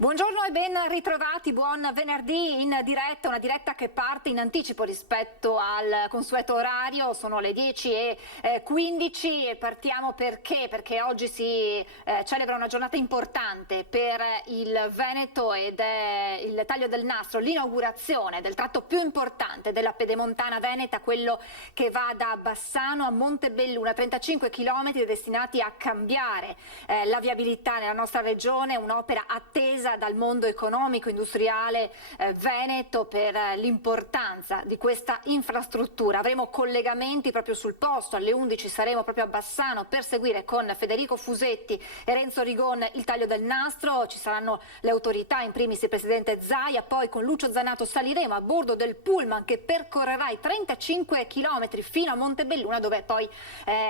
Buongiorno e ben ritrovati, buon venerdì in diretta, una diretta che parte in anticipo rispetto al consueto orario, sono le 10:15 e partiamo perché oggi si celebra una giornata importante per il Veneto ed è il taglio del nastro, l'inaugurazione del tratto più importante della Pedemontana Veneta, quello che va da Bassano a Montebelluna, 35 chilometri destinati a cambiare la viabilità nella nostra regione, un'opera attesa dal mondo economico, industriale veneto per l'importanza di questa infrastruttura. Avremo collegamenti proprio sul posto, alle 11 saremo proprio a Bassano per seguire con Federico Fusetti e Renzo Rigon il taglio del nastro, ci saranno le autorità, in primis il presidente Zaia, poi con Lucio Zanato saliremo a bordo del pullman che percorrerà i 35 chilometri fino a Montebelluna, dove poi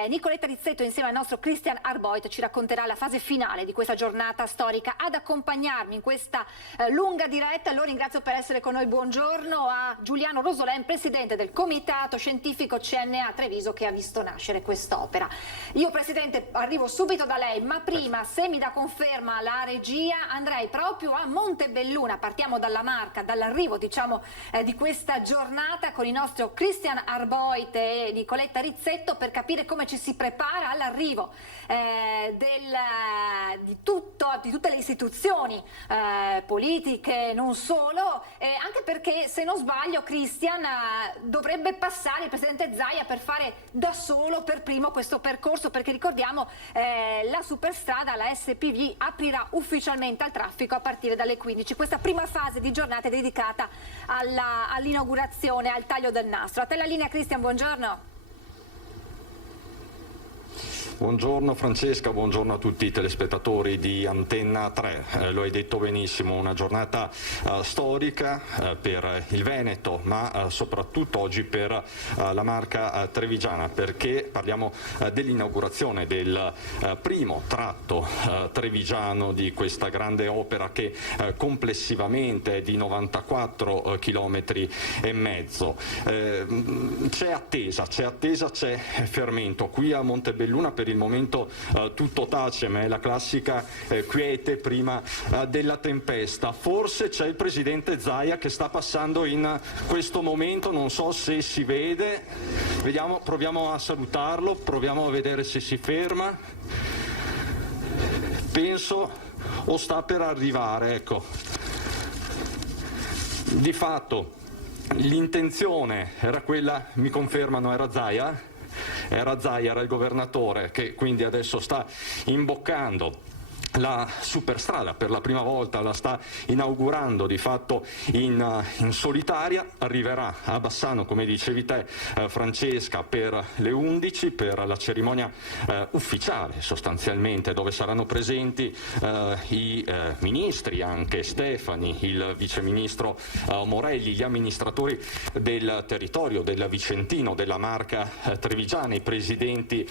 Nicoletta Rizzetto insieme al nostro Christian Arboit ci racconterà la fase finale di questa giornata storica. Ad accompagnarmi in questa lunga diretta, lo ringrazio per essere con noi, buongiorno a Giuliano Rosolén, presidente del Comitato Scientifico CNA Treviso che ha visto nascere quest'opera. Io presidente arrivo subito da lei, ma prima se mi dà conferma la regia andrei proprio a Montebelluna, partiamo dalla Marca, dall'arrivo diciamo di questa giornata con il nostro Christian Arboit e Nicoletta Rizzetto per capire come ci si prepara all'arrivo di tutte le istituzioni politiche, non solo, anche perché se non sbaglio Christian dovrebbe passare il presidente Zaia per fare da solo per primo questo percorso, perché ricordiamo la superstrada, la SPV, aprirà ufficialmente al traffico a partire dalle 15. Questa prima fase di giornata è dedicata all'inaugurazione, al taglio del nastro. A te la linea Christian, buongiorno. Buongiorno Francesca, buongiorno a tutti i telespettatori di Antenna 3. Lo hai detto benissimo, una giornata storica per il Veneto, ma soprattutto oggi per la Marca trevigiana, perché parliamo dell'inaugurazione del primo tratto trevigiano di questa grande opera che complessivamente è di 94 chilometri e mezzo. C'è attesa, c'è fermento. Qui a Montebelluna per il momento tutto tace, ma è la classica quiete prima della tempesta. Forse c'è il presidente Zaia che sta passando in questo momento, non so se si vede, vediamo, proviamo a salutarlo, proviamo a vedere se si ferma. Penso o sta per arrivare, ecco. Di fatto l'intenzione era quella, mi confermano, era Zaia? Era Zaia, era il governatore, che quindi adesso sta imboccando la superstrada, per la prima volta la sta inaugurando di fatto in solitaria, arriverà a Bassano, come dicevi te Francesca, per le 11, per la cerimonia ufficiale sostanzialmente, dove saranno presenti i ministri, anche Stefani, il viceministro Morelli, gli amministratori del territorio, del Vicentino, della Marca trevigiana, i presidenti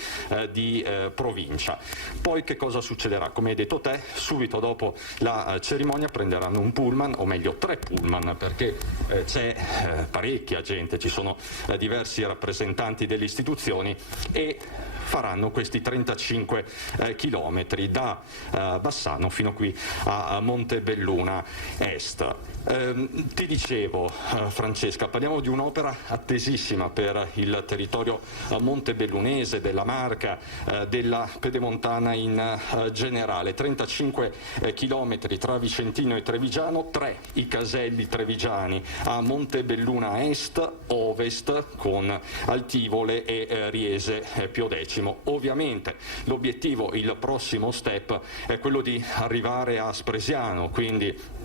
di provincia. Poi che cosa succederà? Come hai detto te, subito dopo la cerimonia prenderanno un pullman, o meglio 3 pullman, perché c'è parecchia gente, ci sono diversi rappresentanti delle istituzioni e faranno questi 35 chilometri da Bassano fino qui a Montebelluna Est. Ti dicevo Francesca, parliamo di un'opera attesissima per il territorio montebellunese, della Marca, della Pedemontana in generale. 35 chilometri tra Vicentino e Trevigiano, 3 i caselli trevigiani a Montebelluna Est, Ovest, con Altivole e Riese Piodecimo. Ovviamente l'obiettivo, il prossimo step, è quello di arrivare a Spresiano, quindi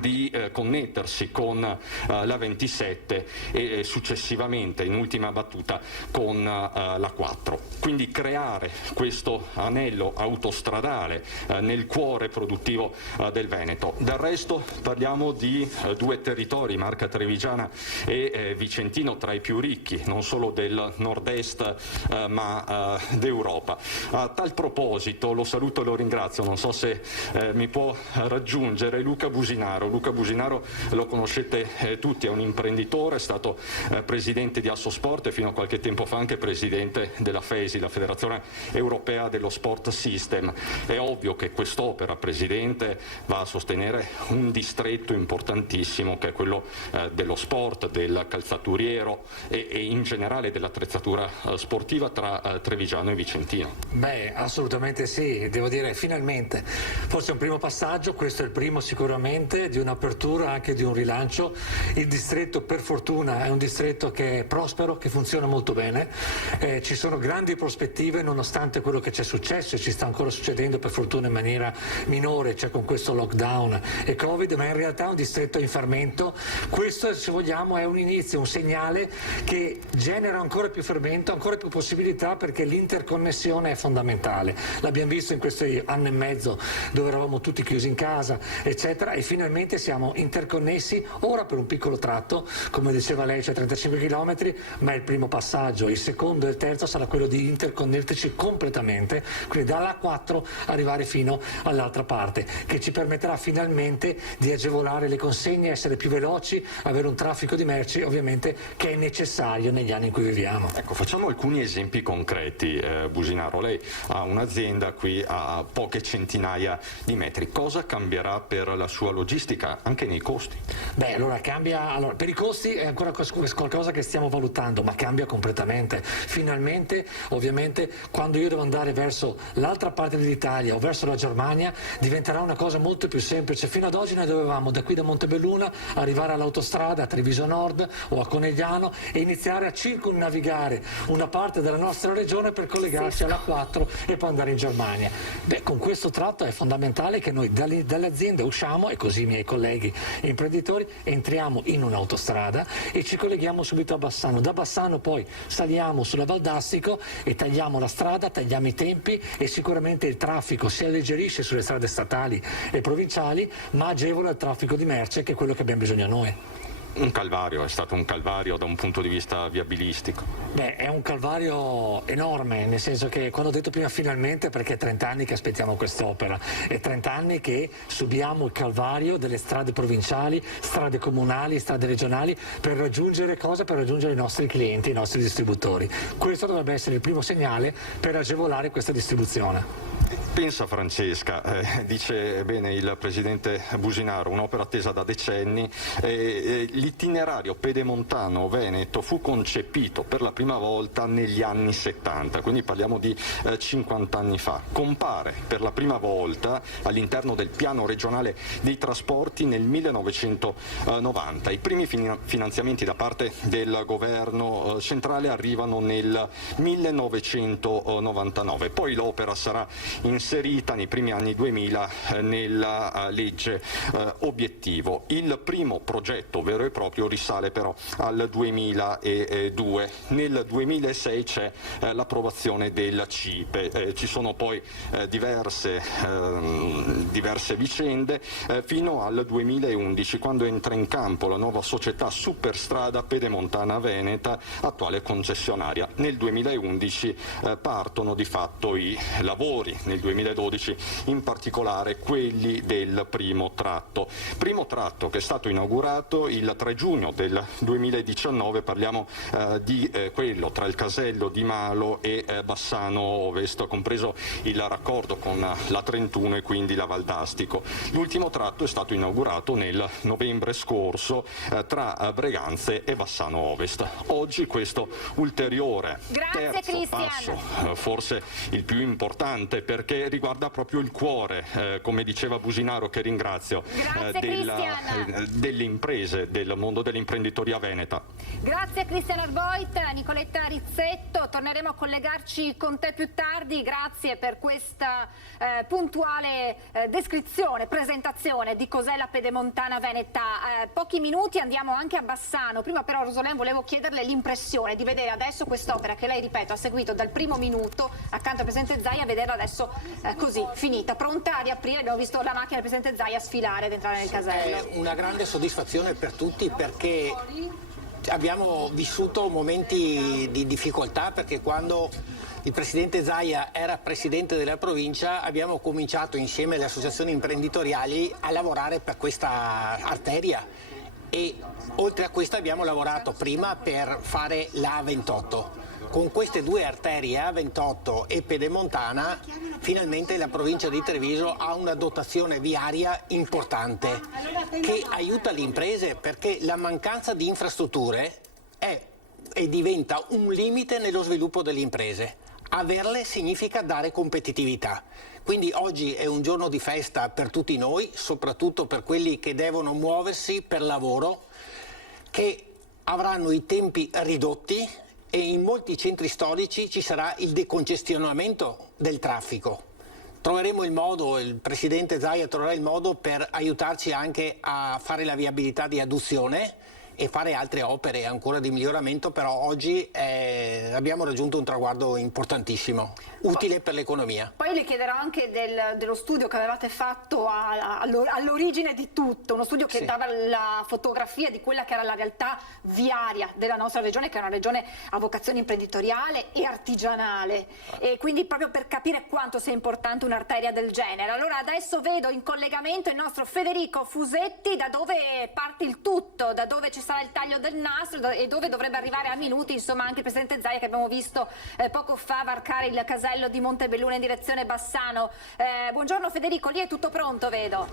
di connettersi con la 27 e successivamente in ultima battuta con la 4, quindi creare questo anello autostradale nel cuore produttivo del Veneto. Del resto parliamo di 2 territori, Marca trevigiana e Vicentino, tra i più ricchi non solo del nord-est ma d'Europa. A tal proposito lo saluto e lo ringrazio, non so se mi può raggiungere, Luca Businari, Businaro. Luca Businaro lo conoscete tutti, è un imprenditore, è stato presidente di Assosport e fino a qualche tempo fa anche presidente della FESI, la Federazione Europea dello Sport System. È ovvio che quest'opera, Presidente, va a sostenere un distretto importantissimo che è quello dello sport, del calzaturiero e in generale dell'attrezzatura sportiva tra Trevigiano e Vicentino. Beh, assolutamente sì, devo dire finalmente, forse è un primo passaggio, questo è il primo sicuramente di un'apertura, anche di un rilancio. Il distretto per fortuna è un distretto che è prospero, che funziona molto bene, ci sono grandi prospettive nonostante quello che c'è successo e ci sta ancora succedendo per fortuna in maniera minore, cioè con questo lockdown e Covid, ma in realtà è un distretto in fermento. Questo, se vogliamo, è un inizio, un segnale che genera ancora più fermento, ancora più possibilità, perché l'interconnessione è fondamentale. L'abbiamo visto in questi anni e mezzo dove eravamo tutti chiusi in casa, eccetera, e finalmente siamo interconnessi, ora per un piccolo tratto, come diceva lei, cioè 35 km, ma è il primo passaggio. Il secondo e il terzo sarà quello di interconnetterci completamente, quindi dalla 4 arrivare fino all'altra parte, che ci permetterà finalmente di agevolare le consegne, essere più veloci, avere un traffico di merci ovviamente che è necessario negli anni in cui viviamo. Ecco, facciamo alcuni esempi concreti, Businaro. Lei ha un'azienda qui a poche centinaia di metri. Cosa cambierà per la sua logistica, anche nei costi? Beh, allora cambia, per i costi è ancora qualcosa che stiamo valutando, ma cambia completamente. Finalmente, ovviamente, quando io devo andare verso l'altra parte dell'Italia o verso la Germania, diventerà una cosa molto più semplice. Fino ad oggi noi dovevamo da qui da Montebelluna arrivare all'autostrada a Treviso Nord o a Conegliano e iniziare a circumnavigare una parte della nostra regione per collegarsi alla 4 e poi andare in Germania. Beh, con questo tratto è fondamentale che noi dalle aziende usciamo, e così i miei colleghi imprenditori, entriamo in un'autostrada e ci colleghiamo subito a Bassano. Da Bassano poi saliamo sulla Valdastico e tagliamo la strada, tagliamo i tempi e sicuramente il traffico si alleggerisce sulle strade statali e provinciali, ma agevola il traffico di merce, che è quello che abbiamo bisogno noi. Un calvario, è stato un calvario da un punto di vista viabilistico. Beh, è un calvario enorme, nel senso che quando ho detto prima finalmente, perché è 30 anni che aspettiamo quest'opera, è 30 anni che subiamo il calvario delle strade provinciali, strade comunali, strade regionali, per raggiungere cosa? Per raggiungere i nostri clienti, i nostri distributori. Questo dovrebbe essere il primo segnale per agevolare questa distribuzione. Pensa Francesca, dice bene il Presidente Businaro, un'opera attesa da decenni. L'itinerario pedemontano veneto fu concepito per la prima volta negli anni 70, quindi parliamo di 50 anni fa. Compare per la prima volta all'interno del piano regionale dei trasporti nel 1990. I primi finanziamenti da parte del governo centrale arrivano nel 1999, poi l'opera sarà inserita nei primi anni 2000 nella legge obiettivo. Il primo progetto vero e proprio risale però al 2002. Nel 2006 c'è l'approvazione del CIPE, ci sono poi diverse vicende fino al 2011, quando entra in campo la nuova società Superstrada Pedemontana Veneta, attuale concessionaria. Nel 2011 partono di fatto i lavori, nel 2012 in particolare quelli del primo tratto che è stato inaugurato il 3 giugno del 2019, parliamo di quello tra il casello di Malo e Bassano Ovest, compreso il raccordo con la 31 e quindi la Valdastico. L'ultimo tratto è stato inaugurato nel novembre scorso tra Breganze e Bassano Ovest. Oggi questo ulteriore terzo passo, forse il più importante, perché riguarda proprio il cuore, come diceva Businaro, che ringrazio, delle imprese, del mondo dell'imprenditoria veneta. Grazie Cristian Arboit, Nicoletta Rizzetto, torneremo a collegarci con te più tardi, grazie per questa puntuale descrizione, presentazione di cos'è la Pedemontana Veneta. Pochi minuti andiamo anche a Bassano, prima però Rosolén volevo chiederle l'impressione di vedere adesso quest'opera che lei, ripeto, ha seguito dal primo minuto accanto al Presidente Zaia, vederla adesso così, finita, pronta a riaprire. Abbiamo visto la macchina del Presidente Zaia sfilare ed entrare nel casello. È una grande soddisfazione per tutti, perché abbiamo vissuto momenti di difficoltà, perché quando il presidente Zaia era presidente della provincia abbiamo cominciato insieme alle associazioni imprenditoriali a lavorare per questa arteria, e oltre a questo abbiamo lavorato prima per fare la A28. Con queste due arterie, A28 e Pedemontana, finalmente la provincia di Treviso ha una dotazione viaria importante che aiuta le imprese, perché la mancanza di infrastrutture è e diventa un limite nello sviluppo delle imprese. Averle significa dare competitività. Quindi oggi è un giorno di festa per tutti noi, soprattutto per quelli che devono muoversi per lavoro, che avranno i tempi ridotti, e in molti centri storici ci sarà il decongestionamento del traffico. Troveremo il modo, il presidente Zaia troverà il modo per aiutarci anche a fare la viabilità di adduzione e fare altre opere ancora di miglioramento, però oggi abbiamo raggiunto un traguardo importantissimo, utile per l'economia. Poi le chiederò anche dello studio che avevate fatto all'origine di tutto, uno studio che dava la fotografia di quella che era la realtà viaria della nostra regione, che è una regione a vocazione imprenditoriale e artigianale, e quindi proprio per capire quanto sia importante un'arteria del genere. Allora adesso vedo in collegamento il nostro Federico Fusetti, da dove parte il tutto, da dove ci sarà il taglio del nastro e dove dovrebbe arrivare a minuti, insomma, anche il presidente Zaia, che abbiamo visto poco fa varcare il casello di Montebelluna in direzione Bassano. Buongiorno Federico, lì è tutto pronto, vedo.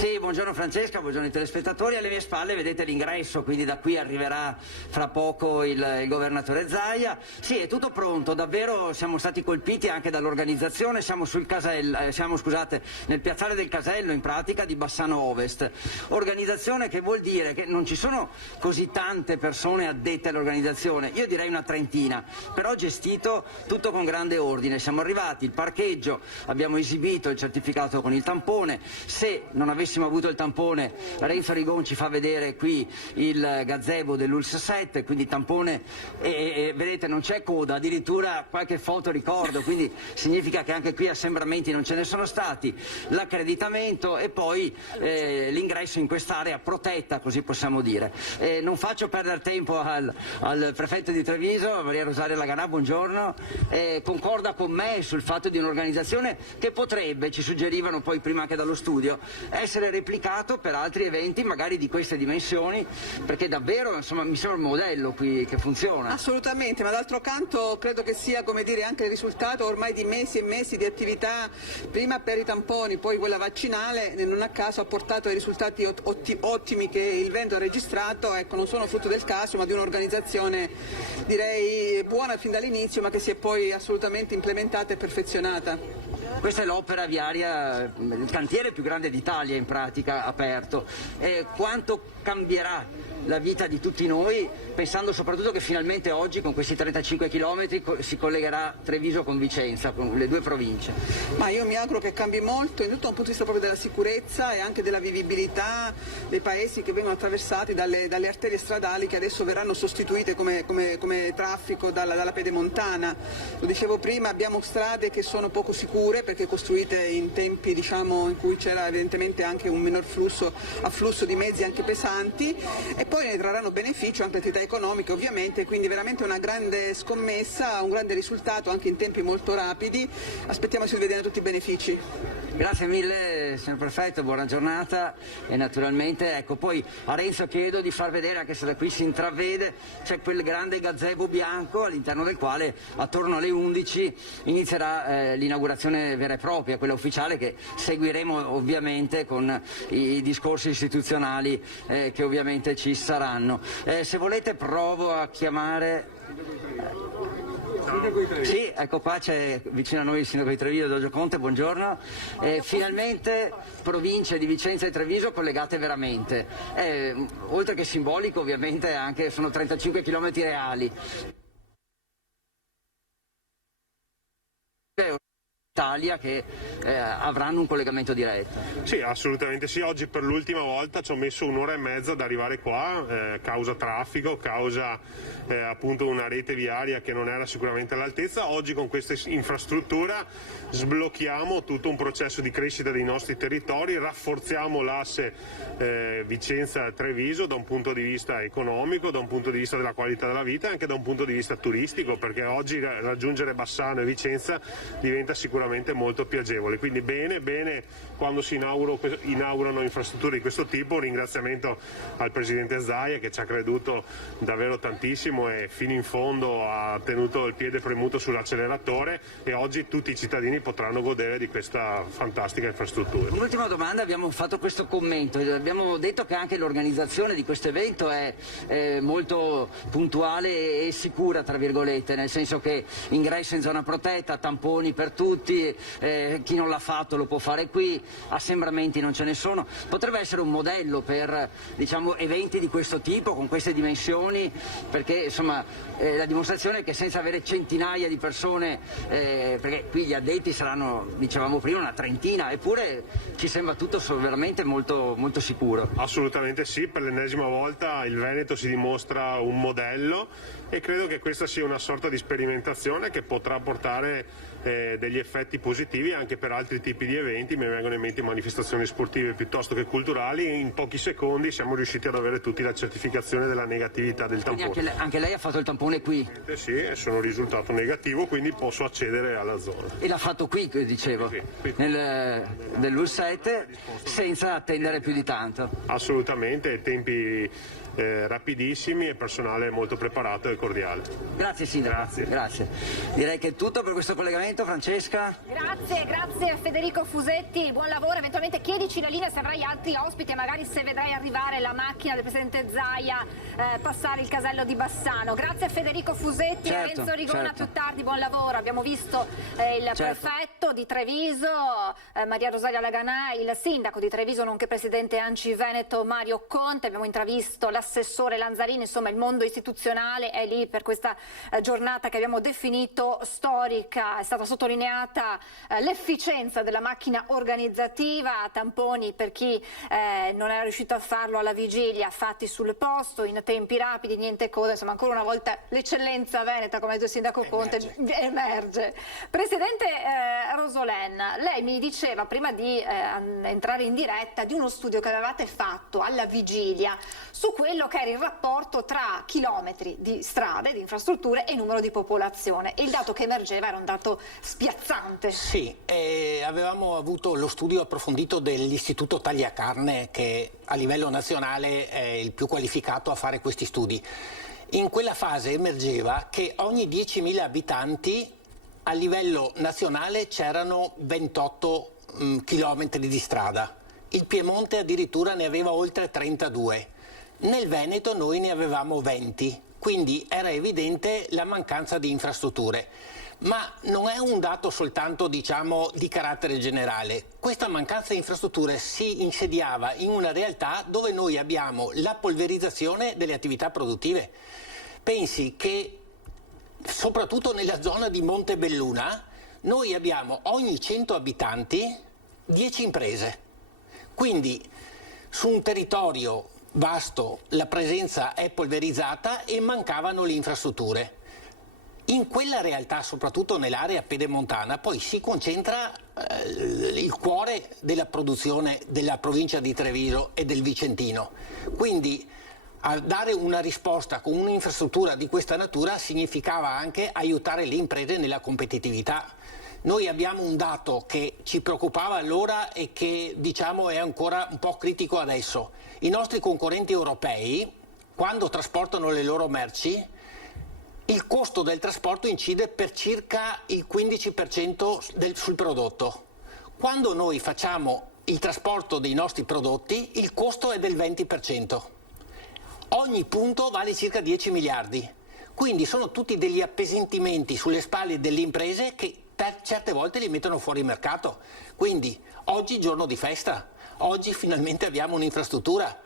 Sì, buongiorno Francesca, buongiorno ai telespettatori. Alle mie spalle vedete l'ingresso, quindi da qui arriverà fra poco il governatore Zaia. Sì, è tutto pronto, davvero siamo stati colpiti anche dall'organizzazione. Siamo nel piazzale del Casello, in pratica, di Bassano Ovest. Organizzazione che vuol dire che non ci sono così tante persone addette all'organizzazione, io direi una trentina, però gestito tutto con grande ordine. Siamo arrivati, il parcheggio, abbiamo esibito il certificato con il tampone. Se non avessimo avuto il tampone, Renzo Rigon ci fa vedere qui il gazebo dell'ULSS 7, quindi tampone, e vedete non c'è coda, addirittura qualche foto ricordo, quindi significa che anche qui assembramenti non ce ne sono stati, l'accreditamento e poi l'ingresso in quest'area protetta, così possiamo dire. Non faccio perdere tempo al prefetto di Treviso, Maria Rosaria Laganà, buongiorno, concorda con me sul fatto di un'organizzazione che potrebbe, ci suggerivano poi prima anche dallo studio, essere replicato per altri eventi magari di queste dimensioni, perché davvero insomma mi sembra un modello qui che funziona. Assolutamente, ma d'altro canto credo che sia, come dire, anche il risultato ormai di mesi e mesi di attività, prima per i tamponi, poi quella vaccinale, non a caso ha portato ai risultati ottimi che il Veneto ha registrato. Ecco, non sono frutto del caso, ma di un'organizzazione direi buona fin dall'inizio, ma che si è poi assolutamente implementata e perfezionata. Questa è l'opera viaria, il cantiere più grande d'Italia in pratica, aperto. Quanto cambierà la vita di tutti noi, pensando soprattutto che finalmente oggi con questi 35 km si collegherà Treviso con Vicenza, con le due province? Ma io mi auguro che cambi molto, innanzitutto da un punto di vista proprio della sicurezza e anche della vivibilità dei paesi che vengono attraversati dalle arterie stradali, che adesso verranno sostituite come traffico dalla Pedemontana. Lo dicevo prima, abbiamo strade che sono poco sicure perché costruite in tempi, diciamo, in cui c'era evidentemente anche un minor afflusso di mezzi anche pesanti, e poi ne trarranno beneficio anche le attività economiche ovviamente, quindi veramente una grande scommessa, un grande risultato anche in tempi molto rapidi. Aspettiamoci di vedere tutti i benefici. Grazie mille signor Prefetto, buona giornata, e naturalmente ecco, poi a Renzo chiedo di far vedere, anche se da qui si intravede, c'è quel grande gazebo bianco all'interno del quale attorno alle 11 inizierà l'inaugurazione vera e propria, quella ufficiale, che seguiremo ovviamente con i discorsi istituzionali che ovviamente ci saranno. Se volete provo a chiamare... Sì, ecco qua c'è vicino a noi il sindaco di Treviso, Giorgio Conte, buongiorno. Finalmente province di Vicenza e Treviso collegate veramente. Oltre che simbolico ovviamente anche sono 35 km reali. Italia che avranno un collegamento diretto. Sì, assolutamente sì. Oggi per l'ultima volta ci ho messo un'ora e mezza ad arrivare qua, causa traffico, causa appunto una rete viaria che non era sicuramente all'altezza. Oggi con questa infrastruttura sblocchiamo tutto un processo di crescita dei nostri territori, rafforziamo l'asse Vicenza-Treviso da un punto di vista economico, da un punto di vista della qualità della vita e anche da un punto di vista turistico, perché oggi raggiungere Bassano e Vicenza diventa sicuramente molto più agevole. Quindi bene quando si inaugurano infrastrutture di questo tipo. Un ringraziamento al Presidente Zaia che ci ha creduto davvero tantissimo e fino in fondo ha tenuto il piede premuto sull'acceleratore, e oggi tutti i cittadini potranno godere di questa fantastica infrastruttura. Un'ultima domanda: abbiamo fatto questo commento, abbiamo detto che anche l'organizzazione di questo evento è molto puntuale e sicura, tra virgolette, nel senso che ingresso in zona protetta, tamponi per tutti, chi non l'ha fatto lo può fare qui, assembramenti non ce ne sono. Potrebbe essere un modello per, diciamo, eventi di questo tipo, con queste dimensioni, perché insomma la dimostrazione è che senza avere centinaia di persone, perché qui gli addetti saranno, dicevamo prima, una trentina, eppure ci sembra tutto veramente molto, molto sicuro. Assolutamente sì, per l'ennesima volta il Veneto si dimostra un modello e credo che questa sia una sorta di sperimentazione che potrà portare degli effetti positivi anche per altri tipi di eventi. Mi vengono in mente manifestazioni sportive piuttosto che culturali. In pochi secondi siamo riusciti ad avere tutti la certificazione della negatività del tampone. Quindi anche lei ha fatto il tampone qui? Sì, sono risultato negativo, quindi posso accedere alla zona. E l'ha fatto qui, dicevo, sì, nell'Ul7, senza attendere più di tanto? Assolutamente, tempi rapidissimi e personale molto preparato e cordiale. Grazie Sindaco. Grazie. Direi che è tutto per questo collegamento. Francesca? Grazie Federico Fusetti, buon lavoro. Eventualmente chiedici la linea se avrai altri ospiti e magari se vedrai arrivare la macchina del Presidente Zaia passare il casello di Bassano. Grazie a Federico Fusetti e a Renzo Rigona. Più tardi, buon lavoro. Abbiamo visto il prefetto di Treviso, Maria Rosaria Laganà, il sindaco di Treviso nonché presidente ANCI Veneto Mario Conte. Abbiamo intravisto l'assessore Lanzarini. Insomma, il mondo istituzionale è lì per questa giornata che abbiamo definito storica. È stata sottolineata l'efficienza della macchina organizzativa, tamponi per chi non era riuscito a farlo alla vigilia, fatti sul posto, in tempi rapidi, niente coda. Insomma, ancora una volta l'eccellenza veneta, come ha detto il sindaco Conte, emerge. Presidente Rosolén, lei mi diceva prima di entrare in diretta di uno studio che avevate fatto alla vigilia su quello che era il rapporto tra chilometri di strade, di infrastrutture e numero di popolazione, e il dato che emergeva era un dato spiazzante. Sì, avevamo avuto lo studio approfondito dell'Istituto Tagliacarne, che a livello nazionale è il più qualificato a fare questi studi. In quella fase emergeva che ogni 10.000 abitanti a livello nazionale c'erano 28 chilometri di strada. Il Piemonte addirittura ne aveva oltre 32. Nel Veneto noi ne avevamo 20, quindi era evidente la mancanza di infrastrutture. Ma non è un dato soltanto, diciamo, di carattere generale. Questa mancanza di infrastrutture si insediava in una realtà dove noi abbiamo la polverizzazione delle attività produttive. Pensi che soprattutto nella zona di Montebelluna noi abbiamo ogni 100 abitanti 10 imprese. Quindi su un territorio vasto la presenza è polverizzata e mancavano le infrastrutture. In quella realtà, soprattutto nell'area pedemontana, poi si concentra il cuore della produzione della provincia di Treviso e del Vicentino. Quindi a dare una risposta con un'infrastruttura di questa natura significava anche aiutare le imprese nella competitività. Noi abbiamo un dato che ci preoccupava allora e che, diciamo, è ancora un po' critico adesso. I nostri concorrenti europei, quando trasportano le loro merci, il costo del trasporto incide per circa il 15% sul prodotto. Quando noi facciamo il trasporto dei nostri prodotti, il costo è del 20%. Ogni punto vale circa 10 miliardi. Quindi sono tutti degli appesantimenti sulle spalle delle imprese che per certe volte li mettono fuori mercato. Quindi oggi giorno di festa, oggi finalmente abbiamo un'infrastruttura.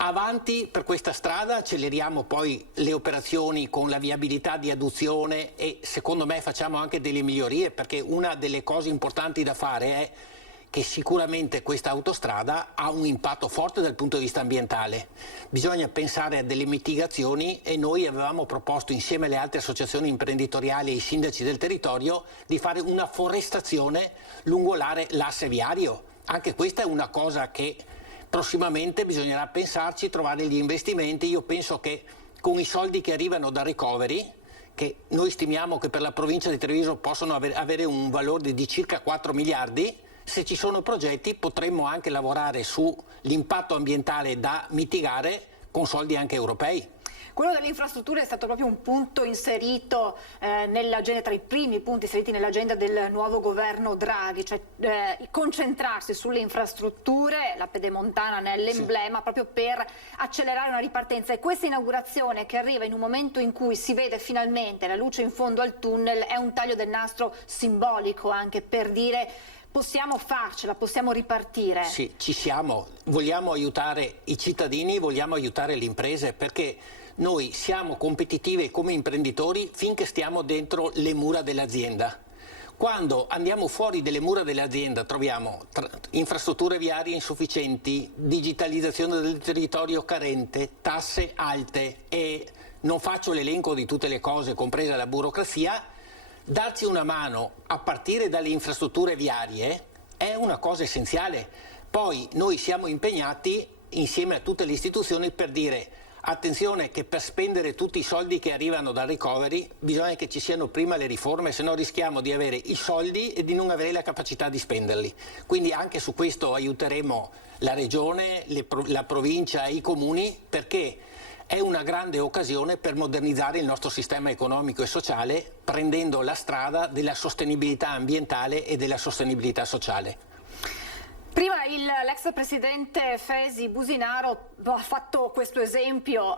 Avanti per questa strada, acceleriamo poi le operazioni con la viabilità di adduzione e secondo me facciamo anche delle migliorie, perché una delle cose importanti da fare è che sicuramente questa autostrada ha un impatto forte dal punto di vista ambientale. Bisogna pensare a delle mitigazioni e noi avevamo proposto insieme alle altre associazioni imprenditoriali e ai sindaci del territorio di fare una forestazione lungo l'asse viario. Anche questa è una cosa che prossimamente bisognerà pensarci, trovare gli investimenti. Io penso che con i soldi che arrivano da recovery, che noi stimiamo che per la provincia di Treviso possono avere un valore di circa 4 miliardi, se ci sono progetti potremmo anche lavorare sull'impatto ambientale da mitigare con soldi anche europei. Quello delle infrastrutture è stato proprio un punto inserito nell'agenda, tra i primi punti inseriti nell'agenda del nuovo governo Draghi, cioè concentrarsi sulle infrastrutture, la Pedemontana ne è l'emblema, proprio per accelerare una ripartenza. E questa inaugurazione, che arriva in un momento in cui si vede finalmente la luce in fondo al tunnel, è un taglio del nastro simbolico anche per dire: possiamo farcela, possiamo ripartire. Sì, ci siamo, vogliamo aiutare i cittadini, vogliamo aiutare le imprese, perché noi siamo competitivi come imprenditori finché stiamo dentro le mura dell'azienda. Quando andiamo fuori delle mura dell'azienda troviamo infrastrutture viarie insufficienti, digitalizzazione del territorio carente, tasse alte e non faccio l'elenco di tutte le cose, compresa la burocrazia. Darci una mano a partire dalle infrastrutture viarie è una cosa essenziale. Poi noi siamo impegnati insieme a tutte le istituzioni per dire: attenzione che per spendere tutti i soldi che arrivano dal recovery bisogna che ci siano prima le riforme, se no rischiamo di avere i soldi e di non avere la capacità di spenderli. Quindi anche su questo aiuteremo la regione, la provincia e i comuni, perché è una grande occasione per modernizzare il nostro sistema economico e sociale, prendendo la strada della sostenibilità ambientale e della sostenibilità sociale. Prima l'ex presidente Fesi Businaro ha fatto questo esempio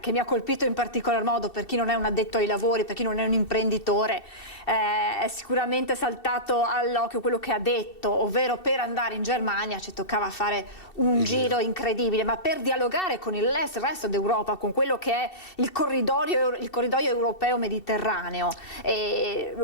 che mi ha colpito in particolar modo. Per chi non è un addetto ai lavori, per chi non è un imprenditore, è sicuramente saltato all'occhio quello che ha detto, ovvero per andare in Germania ci toccava fare un giro incredibile, ma per dialogare con il resto d'Europa, con quello che è il corridoio europeo mediterraneo,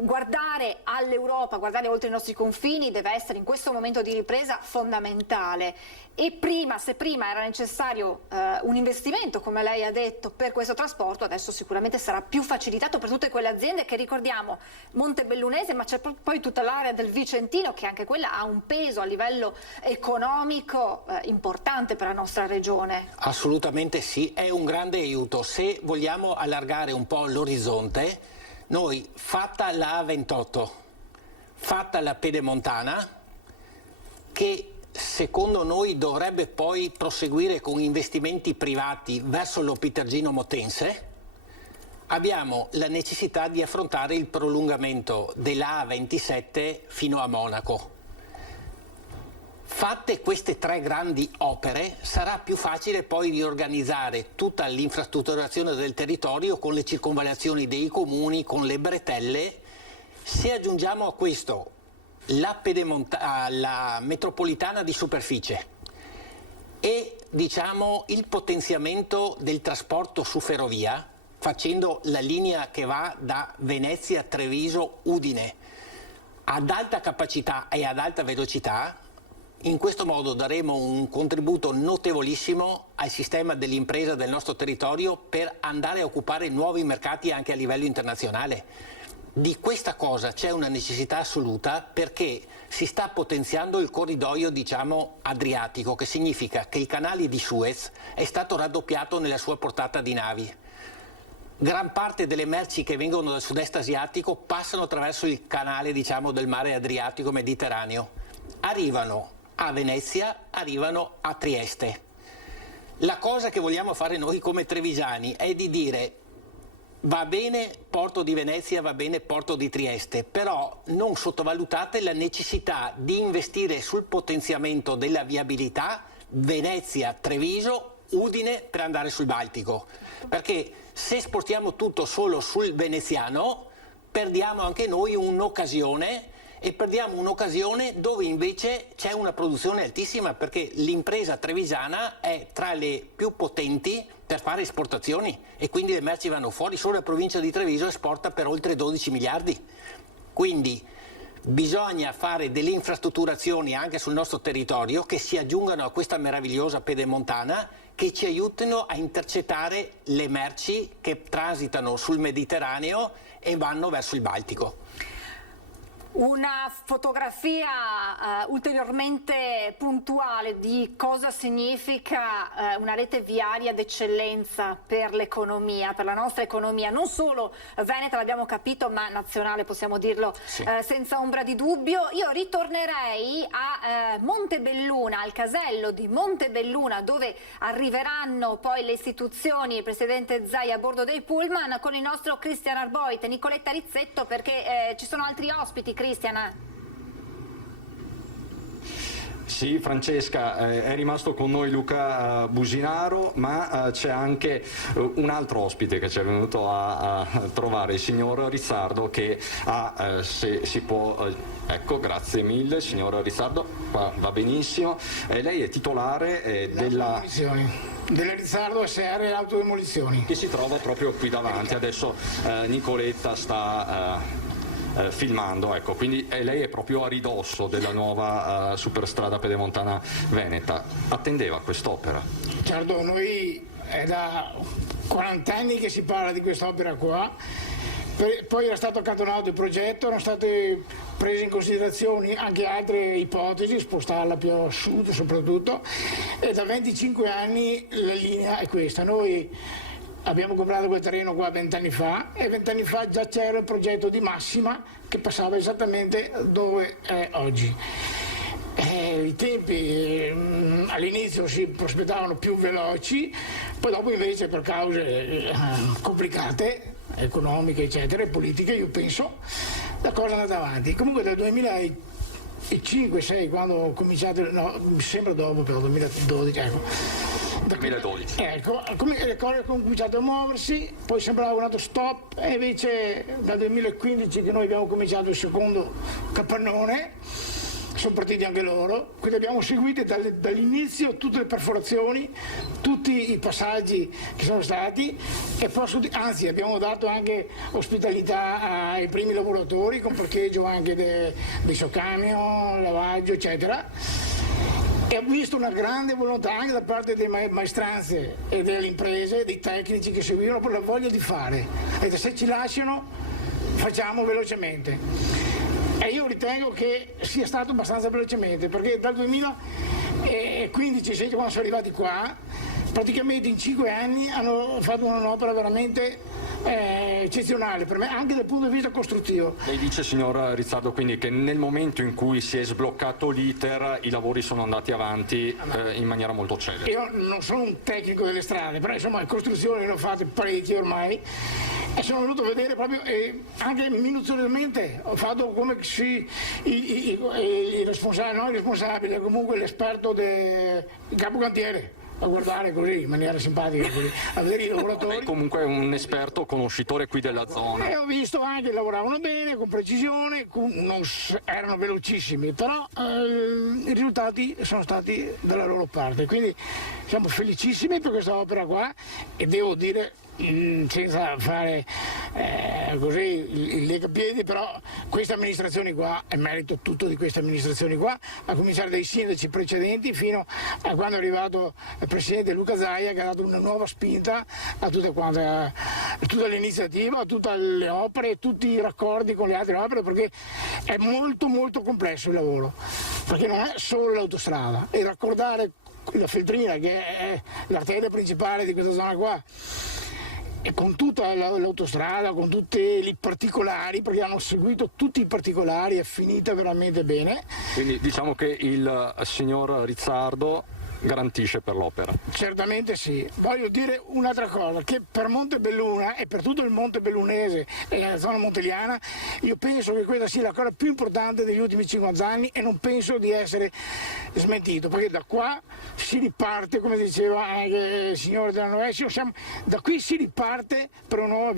guardare all'Europa, guardare oltre i nostri confini deve essere in questo momento di ripresa fondamentale. E se prima era necessario un investimento, come lei ha detto, per questo trasporto, adesso sicuramente sarà più facilitato per tutte quelle aziende che, ricordiamo, Montebellunese, ma c'è poi tutta l'area del Vicentino, che anche quella ha un peso a livello economico importante per la nostra regione. Assolutamente sì, è un grande aiuto. Se vogliamo allargare un po' l'orizzonte, noi, fatta la A28, fatta la Pedemontana, che secondo noi dovrebbe poi proseguire con investimenti privati verso l'Opitergino Motense, abbiamo la necessità di affrontare il prolungamento della A27 fino a Monaco. Fatte queste tre grandi opere, sarà più facile poi riorganizzare tutta l'infrastrutturazione del territorio con le circonvallazioni dei comuni, con le bretelle. Se aggiungiamo a questo la metropolitana di superficie e il potenziamento del trasporto su ferrovia, facendo la linea che va da Venezia a Treviso Udine ad alta capacità e ad alta velocità, in questo modo daremo un contributo notevolissimo al sistema dell'impresa del nostro territorio per andare a occupare nuovi mercati anche a livello internazionale. Di questa cosa c'è una necessità assoluta, perché si sta potenziando il corridoio adriatico, che significa che il canale di Suez è stato raddoppiato nella sua portata di navi. Gran parte delle merci che vengono dal sud-est asiatico passano attraverso il canale del mare Adriatico Mediterraneo, arrivano a Venezia, arrivano a Trieste. La cosa che vogliamo fare noi come trevigiani è di dire: va bene Porto di Venezia, va bene Porto di Trieste, però non sottovalutate la necessità di investire sul potenziamento della viabilità Venezia-Treviso, Udine per andare sul Baltico, perché se spostiamo tutto solo sul veneziano perdiamo anche noi un'occasione e perdiamo un'occasione dove invece c'è una produzione altissima, perché l'impresa trevigiana è tra le più potenti per fare esportazioni e quindi le merci vanno fuori. Solo la provincia di Treviso esporta per oltre 12 miliardi. Quindi bisogna fare delle infrastrutturazioni anche sul nostro territorio che si aggiungano a questa meravigliosa pedemontana, che ci aiutino a intercettare le merci che transitano sul Mediterraneo e vanno verso il Baltico. Una fotografia ulteriormente puntuale di cosa significa una rete viaria d'eccellenza per l'economia, per la nostra economia, non solo veneta, l'abbiamo capito, ma nazionale, possiamo dirlo sì, senza ombra di dubbio. Io ritornerei a Montebelluna, al casello di Montebelluna, dove arriveranno poi le istituzioni, il presidente Zaia a bordo dei pullman, con il nostro Christian Arboit e Nicoletta Rizzetto, perché ci sono altri ospiti. Cristiana. Sì, Francesca, è rimasto con noi Luca Businaro, ma c'è anche un altro ospite che ci è venuto a trovare, il signor Rizzardo, che ha, se si può, ecco, grazie mille, signor Rizzardo, va benissimo. Lei è titolare della Rizzardo SR Autodemolizioni, che si trova proprio qui davanti. Adesso Nicoletta sta filmando, ecco, quindi lei è proprio a ridosso della nuova superstrada pedemontana veneta. Attendeva quest'opera? Certo, noi è da 40 anni che si parla di quest'opera qua, poi era stato accantonato il progetto, erano state prese in considerazione anche altre ipotesi, spostarla più a sud soprattutto, e da 25 anni la linea è questa. Noi abbiamo comprato quel terreno qua 20 anni fa e 20 anni fa già c'era il progetto di Massima che passava esattamente dove è oggi. I tempi all'inizio si prospettavano più veloci, poi dopo invece per cause complicate, economiche eccetera, e politiche, io penso, la cosa è andata avanti. Comunque dal 2005-6, quando ho cominciato, no, mi sembra dopo, però 2012, ecco. 2012. Ecco, le cose hanno cominciato a muoversi, poi sembrava un altro stop, e invece dal 2015 che noi abbiamo cominciato il secondo capannone, sono partiti anche loro, quindi abbiamo seguito dall'inizio tutte le perforazioni, tutti i passaggi che sono stati, e poi, anzi, abbiamo dato anche ospitalità ai primi lavoratori con parcheggio anche dei soccamion, lavaggio eccetera. E ho visto una grande volontà anche da parte delle maestranze e delle imprese, dei tecnici che seguivano, per la voglia di fare. E se ci lasciano, facciamo velocemente. E io ritengo che sia stato abbastanza velocemente, perché dal 2015, quando sono arrivati qua, praticamente in 5 anni hanno fatto un'opera veramente eccezionale per me, anche dal punto di vista costruttivo. Lei dice, signor Rizzardo, quindi che nel momento in cui si è sbloccato l'iter i lavori sono andati avanti in maniera molto celere. Io non sono un tecnico delle strade, però insomma le costruzioni le ho fatte parecchie ormai e sono venuto a vedere proprio anche minuziosamente, ho fatto come il responsabile, comunque l'esperto del capocantiere, a guardare così in maniera simpatica, così, a vedere i lavoratori. Lei comunque è un esperto conoscitore qui della zona. E ho visto anche che lavoravano bene, con precisione, non erano velocissimi, però i risultati sono stati dalla loro parte, quindi siamo felicissimi per questa opera qua, e devo dire, senza fare così il legapiedi, però queste amministrazioni qua, è merito tutto di queste amministrazioni qua, a cominciare dai sindaci precedenti fino a quando è arrivato il presidente Luca Zaia, che ha dato una nuova spinta a tutta l'iniziativa, a tutte le opere, tutti i raccordi con le altre opere, perché è molto molto complesso il lavoro, perché non è solo l'autostrada, e raccordare la Feltrina, che è l'arteria principale di questa zona qua, e con tutta l'autostrada, con tutti i particolari, perché hanno seguito tutti i particolari, è finita veramente bene. Quindi diciamo che il signor Rizzardo garantisce per l'opera. Certamente sì. Voglio dire un'altra cosa, che per Montebelluna e per tutto il Montebellunese e la zona monteliana, io penso che questa sia la cosa più importante degli ultimi 50 anni e non penso di essere smentito, perché da qua si riparte, come diceva anche il signore della Noesio, da qui si riparte per una nuova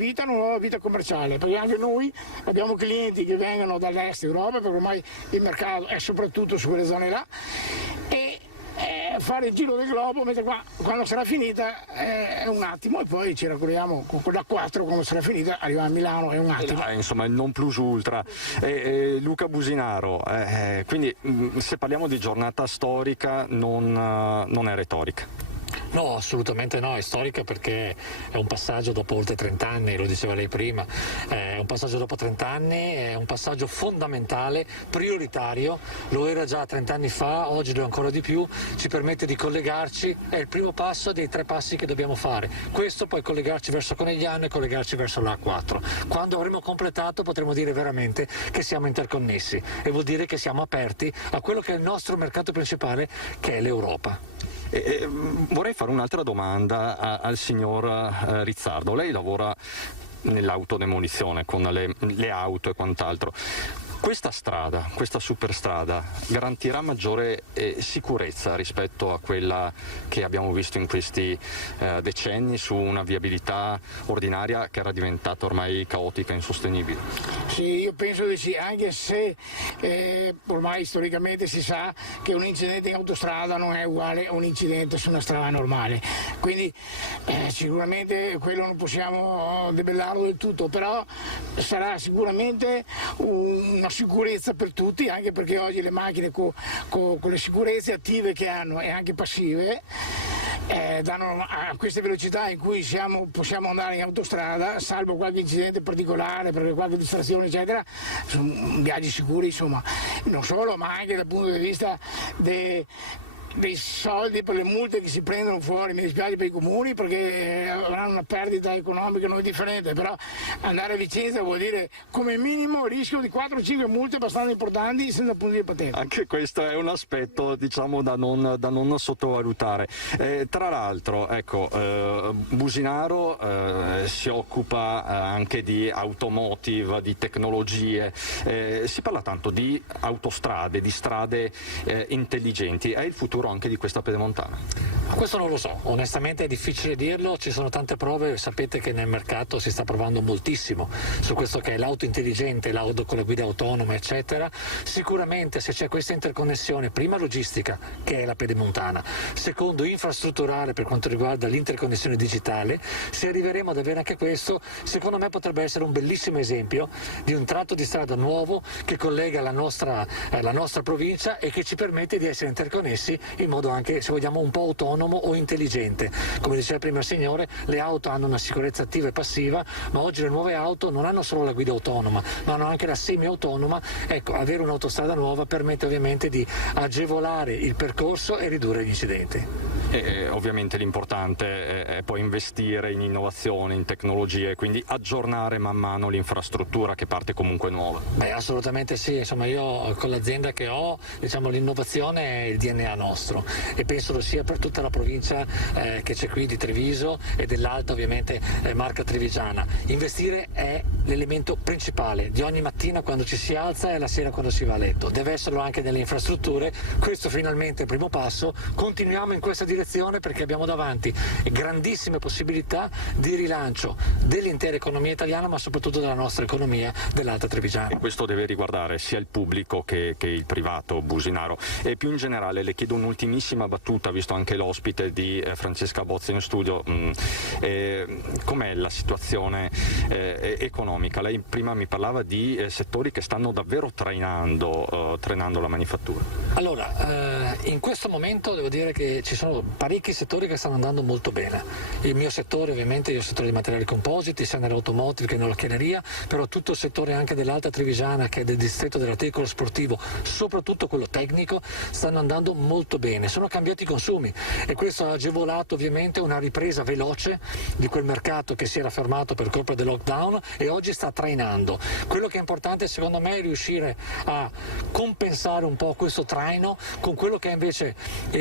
vita commerciale, perché anche noi abbiamo clienti che vengono dall'est Europa, perché ormai il mercato è soprattutto su quelle zone là, e fare il giro del globo, mentre qua quando sarà finita è un attimo, e poi ci raccoliamo con la 4 quando sarà finita, arriva a Milano, è un attimo. Insomma, il non plus ultra. Luca Businaro, quindi se parliamo di giornata storica non è retorica. No, assolutamente no, è storica perché è un passaggio dopo oltre 30 anni, lo diceva lei prima, è un passaggio dopo 30 anni, è un passaggio fondamentale, prioritario, lo era già 30 anni fa, oggi lo è ancora di più, ci permette di collegarci, è il primo passo dei 3 passi che dobbiamo fare, questo poi collegarci verso Conegliano e collegarci verso l'A4. Quando avremo completato potremo dire veramente che siamo interconnessi e vuol dire che siamo aperti a quello che è il nostro mercato principale, che è l'Europa. Vorrei fare un'altra domanda al signor Rizzardo. Lei lavora nell'autodemolizione con le auto e quant'altro. Questa strada, questa superstrada, garantirà maggiore sicurezza rispetto a quella che abbiamo visto in questi decenni su una viabilità ordinaria che era diventata ormai caotica e insostenibile? Sì, io penso di sì, anche se ormai storicamente si sa che un incidente in autostrada non è uguale a un incidente su una strada normale, quindi sicuramente quello non possiamo debellarlo del tutto, però sarà sicuramente una sicurezza per tutti, anche perché oggi le macchine con le sicurezze attive che hanno e anche passive danno a queste velocità in cui possiamo andare in autostrada, salvo qualche incidente particolare, perché qualche distrazione eccetera, sono viaggi sicuri, insomma, non solo, ma anche dal punto di vista dei soldi per le multe che si prendono fuori. Mi dispiace per i comuni perché avranno una perdita economica non differente, però andare a Vicenza vuol dire come minimo rischio di 4-5 multe abbastanza importanti senza punti di partenza. Anche questo è un aspetto, diciamo, da non sottovalutare. Tra l'altro, ecco, Businaro si occupa anche di automotive, di tecnologie, si parla tanto di autostrade, di strade intelligenti. È il futuro anche di questa pedemontana? Questo non lo so, onestamente è difficile dirlo, ci sono tante prove, sapete che nel mercato si sta provando moltissimo su questo che è l'auto intelligente, l'auto con la guida autonoma eccetera. Sicuramente se c'è questa interconnessione, prima logistica che è la pedemontana, secondo infrastrutturale per quanto riguarda l'interconnessione digitale, se arriveremo ad avere anche questo, secondo me potrebbe essere un bellissimo esempio di un tratto di strada nuovo che collega la nostra provincia e che ci permette di essere interconnessi in modo anche, se vogliamo, un po' autonomo o intelligente. Come diceva prima il signore, le auto hanno una sicurezza attiva e passiva, ma oggi le nuove auto non hanno solo la guida autonoma, ma hanno anche la semi-autonoma. Ecco, avere un'autostrada nuova permette ovviamente di agevolare il percorso e ridurre gli incidenti. E ovviamente l'importante è poi investire in innovazione, in tecnologie, quindi aggiornare man mano l'infrastruttura che parte comunque nuova. Beh, assolutamente sì, insomma io con l'azienda che ho, diciamo, l'innovazione è il DNA nostro e penso lo sia per tutta la provincia che c'è qui di Treviso e dell'Alta ovviamente Marca Trevigiana. Investire è l'elemento principale di ogni mattina quando ci si alza e la sera quando si va a letto, deve esserlo anche nelle infrastrutture, questo finalmente è il primo passo, continuiamo in questa direzione perché abbiamo davanti grandissime possibilità di rilancio dell'intera economia italiana ma soprattutto della nostra economia dell'Alta Trevigiana. E questo deve riguardare sia il pubblico che il privato, Businaro. E più in generale le chiedo un'ultimissima battuta, visto anche l'ospite di Francesca Bozza in studio, com'è la situazione economica? Lei prima mi parlava di settori che stanno davvero trainando la manifattura. Allora, in questo momento devo dire che ci sono parecchi settori che stanno andando molto bene. Il mio settore ovviamente è il settore di materiali compositi, sia nell'automotive che nell'occhialeria, però tutto il settore anche dell'Alta Trevigiana, che è del distretto dell'articolo sportivo, soprattutto quello tecnico, stanno andando molto bene, sono cambiati i consumi e questo ha agevolato ovviamente una ripresa veloce di quel mercato che si era fermato per colpa del lockdown e oggi sta trainando. Quello che è importante secondo me è riuscire a compensare un po' questo traino con quello che è invece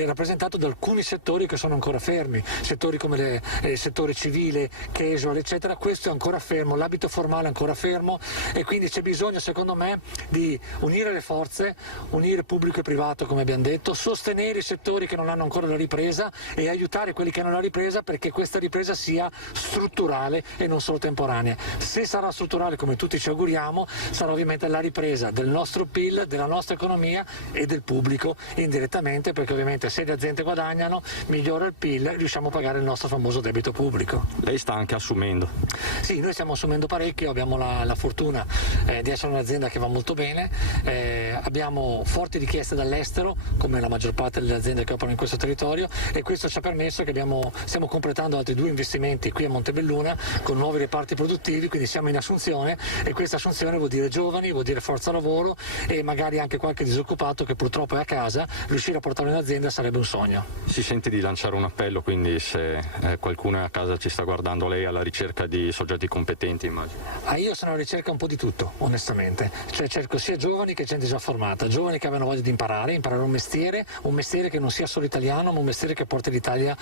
rappresentato da alcuni settori che sono ancora fermi, settori come il settore civile, casual eccetera, questo è ancora fermo, l'abito formale è ancora fermo e quindi c'è bisogno secondo me di unire le forze, unire pubblico e privato come abbiamo detto, sostenere i settori che non hanno ancora la ripresa e aiutare quelli che hanno la ripresa perché questa ripresa sia strutturale e non solo temporanea. Se sarà strutturale come tutti ci auguriamo, sarà ovviamente la ripresa del nostro PIL, della nostra economia e del pubblico indirettamente, perché ovviamente se le aziende guadagnano migliora il PIL, riusciamo a pagare il nostro famoso debito pubblico. Lei sta anche assumendo? Sì, noi stiamo assumendo parecchio, abbiamo la fortuna di essere un'azienda che va molto bene, abbiamo forti richieste dall'estero come la maggior parte delle aziende che operano in questo territorio e questo ci ha permesso che stiamo completando altri 2 investimenti qui a Montebelluna con nuovi reparti produttivi, quindi siamo in assunzione e questa assunzione vuol dire giovani, vuol dire forza lavoro e magari anche qualche disoccupato che purtroppo è a casa, riuscire a portarlo in azienda sarebbe un sogno. Si sente di lanciare un appello, quindi se qualcuno è a casa ci sta guardando, lei è alla ricerca di soggetti competenti, immagino? Io sono alla ricerca un po' di tutto, onestamente, cioè cerco sia giovani che gente già formata, giovani che abbiano voglia di imparare un mestiere che non sia solo italiano ma un mestiere che porti l'Italia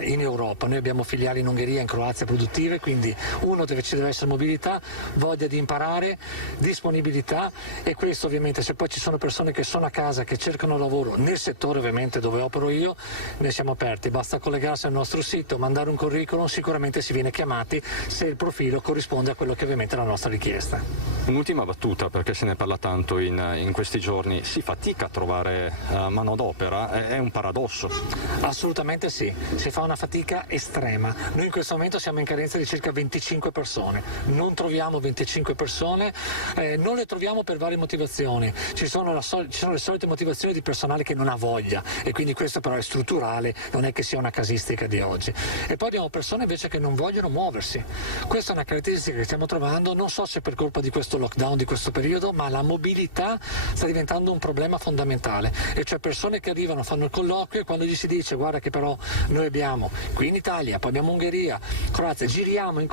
in Europa. Noi abbiamo filiali in Ungheria, in Croazia produttive, quindi ci deve essere mobilità, voglia di imparare, disponibilità e questo ovviamente se poi ci sono persone che sono a casa che cercano lavoro nel settore ovviamente dove opero io, noi siamo aperti, basta collegarsi al nostro sito, mandare un curriculum, sicuramente si viene chiamati se il profilo corrisponde a quello che ovviamente è la nostra richiesta. Un'ultima battuta, perché se ne parla tanto in questi giorni, si fatica a trovare manodopera, è un paradosso. Assolutamente sì, si fa una fatica estrema. Noi in questo momento siamo in carenza di circa 25 persone, non troviamo 25 persone, non le troviamo per varie motivazioni, ci sono le solite motivazioni di personale che non ha voglia e quindi questo però è strutturale, non è che sia una casistica di oggi. E poi abbiamo persone invece che non vogliono muoversi, questa è una caratteristica che stiamo trovando, non so se per colpa di questo lockdown, di questo periodo, ma la mobilità sta diventando un problema fondamentale, e cioè persone che arrivano, fanno il colloquio e quando gli si dice guarda che però noi abbiamo qui in Italia, poi abbiamo Ungheria, Croazia, giriamo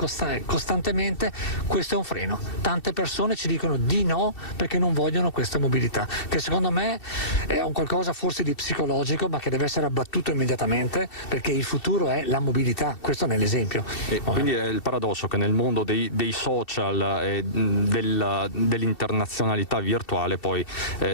costantemente, questo è un freno. Tante persone ci dicono di no perché non vogliono questa mobilità, che secondo me è un qualcosa forse di psicologico ma che deve essere abbattuto immediatamente perché il futuro è la mobilità, questo nell'esempio. E quindi è il paradosso che nel mondo dei social e dell'internazionalità virtuale poi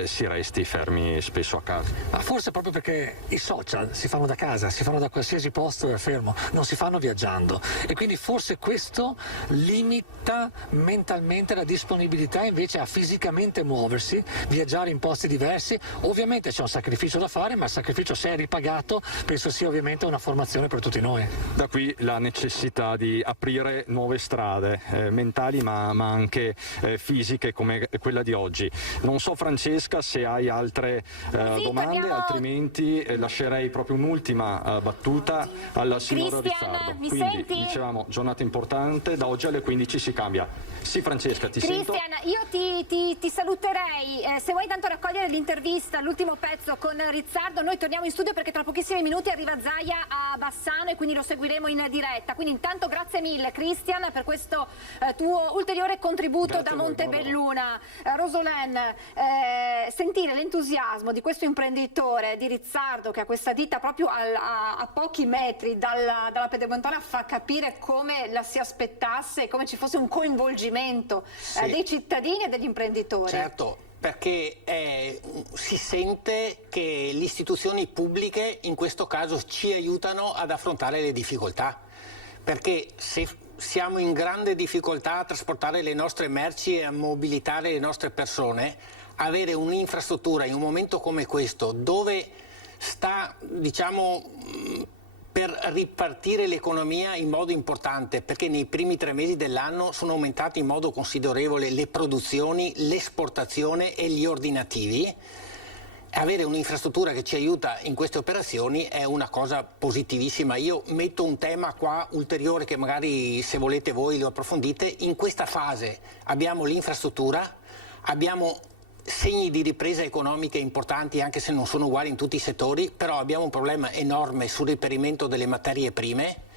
si resti fermi spesso a casa. Ma forse proprio perché i social si fanno da casa, si fanno da qualsiasi posto è fermo, non si fanno viaggiando e quindi forse questo limita mentalmente la disponibilità invece a fisicamente muoversi, viaggiare in posti diversi. Ovviamente c'è un sacrificio da fare, ma il sacrificio se è ripagato penso sia ovviamente una formazione per tutti noi. Da qui la necessità di aprire nuove strade mentali ma anche fisiche come quella di oggi. Non so Francesca se hai altre domande, altrimenti lascerei proprio un'ultima battuta al signor Rizzardo. Mi Quindi senti? dicevamo giornata importante, da oggi alle 15 si cambia. Sì Francesca, ti sento. Cristian, io ti saluterei, se vuoi tanto raccogliere l'intervista, l'ultimo pezzo con Rizzardo, noi torniamo in studio perché tra pochissimi minuti arriva Zaia a Bassano e quindi lo seguiremo in diretta. Quindi intanto grazie mille Cristian per questo tuo ulteriore contributo da Montebelluna. Rosolène, sentire l'entusiasmo di questo imprenditore, di Rizzardo, che ha questa ditta proprio a pochi metri dalla Pedemontana, fa capire come la si aspettasse e come ci fosse un coinvolgimento dei cittadini e degli imprenditori. Certo, perché si sente che le istituzioni pubbliche in questo caso ci aiutano ad affrontare le difficoltà, perché se siamo in grande difficoltà a trasportare le nostre merci e a mobilitare le nostre persone, avere un'infrastruttura in un momento come questo dove sta, diciamo, per ripartire l'economia in modo importante, perché nei primi 3 mesi dell'anno sono aumentate in modo considerevole le produzioni, l'esportazione e gli ordinativi. Avere un'infrastruttura che ci aiuta in queste operazioni è una cosa positivissima. Io metto un tema qua ulteriore che magari se volete voi lo approfondite. In questa fase abbiamo l'infrastruttura, abbiamo segni di ripresa economica importanti, anche se non sono uguali in tutti i settori, però abbiamo un problema enorme sul reperimento delle materie prime,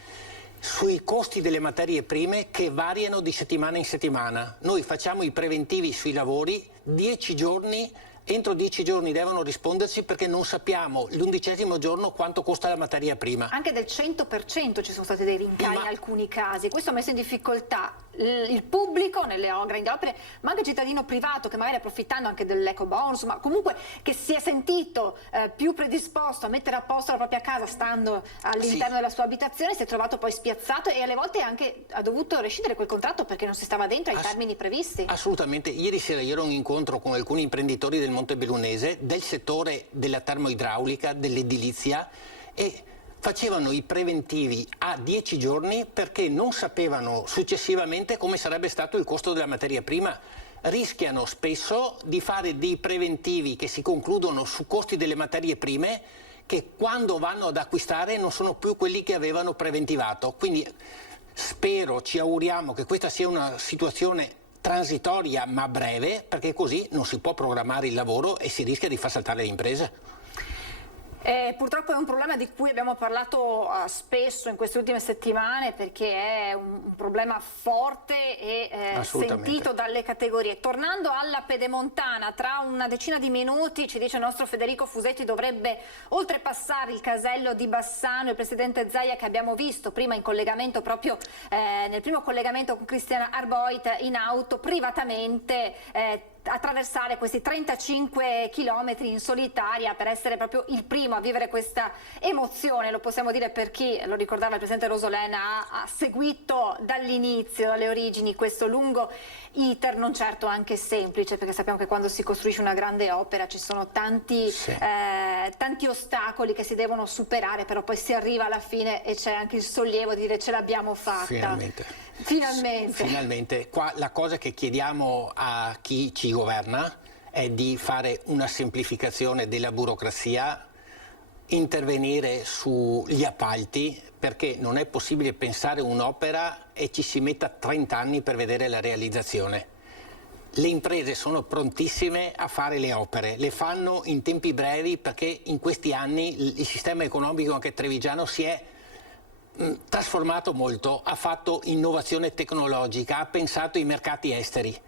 sui costi delle materie prime che variano di settimana in settimana. Noi facciamo i preventivi sui lavori, 10 giorni, entro 10 giorni devono risponderci perché non sappiamo l'11° giorno quanto costa la materia prima. Anche del 100% ci sono stati dei rincari in alcuni casi. Questo ha messo in difficoltà il pubblico nelle grandi opere, ma anche il cittadino privato che magari approfittando anche dell'eco bonus, ma comunque che si è sentito più predisposto a mettere a posto la propria casa stando all'interno della sua abitazione, si è trovato poi spiazzato e alle volte anche ha dovuto rescindere quel contratto perché non si stava dentro ai termini previsti. Assolutamente. Ieri sera io ero in incontro con alcuni imprenditori del Montebellunese, del settore della termoidraulica, dell'edilizia, e facevano i preventivi a 10 giorni perché non sapevano successivamente come sarebbe stato il costo della materia prima. Rischiano spesso di fare dei preventivi che si concludono su costi delle materie prime che quando vanno ad acquistare non sono più quelli che avevano preventivato. Quindi ci auguriamo che questa sia una situazione transitoria ma breve, perché così non si può programmare il lavoro e si rischia di far saltare le imprese. Purtroppo è un problema di cui abbiamo parlato spesso in queste ultime settimane perché è un problema forte e sentito dalle categorie. Tornando alla Pedemontana, tra una decina di minuti, ci dice il nostro Federico Fusetti, dovrebbe oltrepassare il casello di Bassano il presidente Zaia, che abbiamo visto prima in collegamento proprio nel primo collegamento con Christian Arboit in auto privatamente attraversare questi 35 chilometri in solitaria per essere proprio il primo a vivere questa emozione. Lo possiamo dire per chi, lo ricordava il presidente Rosolena, ha seguito dall'inizio, dalle origini, questo lungo iter, non certo anche semplice, perché sappiamo che quando si costruisce una grande opera ci sono tanti ostacoli che si devono superare, però poi si arriva alla fine e c'è anche il sollievo di dire ce l'abbiamo fatta. Finalmente. Qua la cosa che chiediamo a chi ci governa è di fare una semplificazione della burocrazia, intervenire sugli appalti, perché non è possibile pensare un'opera e ci si metta 30 anni per vedere la realizzazione. Le imprese sono prontissime a fare le opere, le fanno in tempi brevi perché in questi anni il sistema economico anche trevigiano si è trasformato molto, ha fatto innovazione tecnologica, ha pensato ai mercati esteri.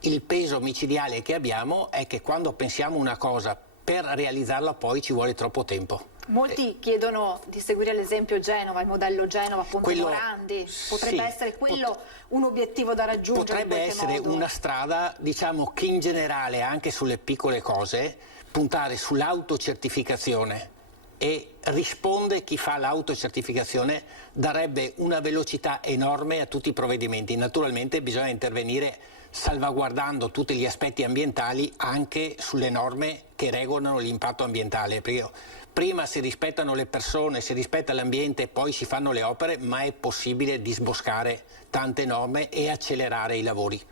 Il peso micidiale che abbiamo è che quando pensiamo una cosa per realizzarla poi ci vuole troppo tempo. Molti chiedono di seguire l'esempio Genova, il modello Genova-Ponte Morandi. Potrebbe essere quello un obiettivo da raggiungere? Potrebbe essere una strada, diciamo, che in generale anche sulle piccole cose puntare sull'autocertificazione, e risponde chi fa l'autocertificazione, darebbe una velocità enorme a tutti i provvedimenti. Naturalmente bisogna intervenire salvaguardando tutti gli aspetti ambientali anche sulle norme che regolano l'impatto ambientale, perché prima si rispettano le persone, si rispetta l'ambiente e poi si fanno le opere, ma è possibile disboscare tante norme e accelerare i lavori.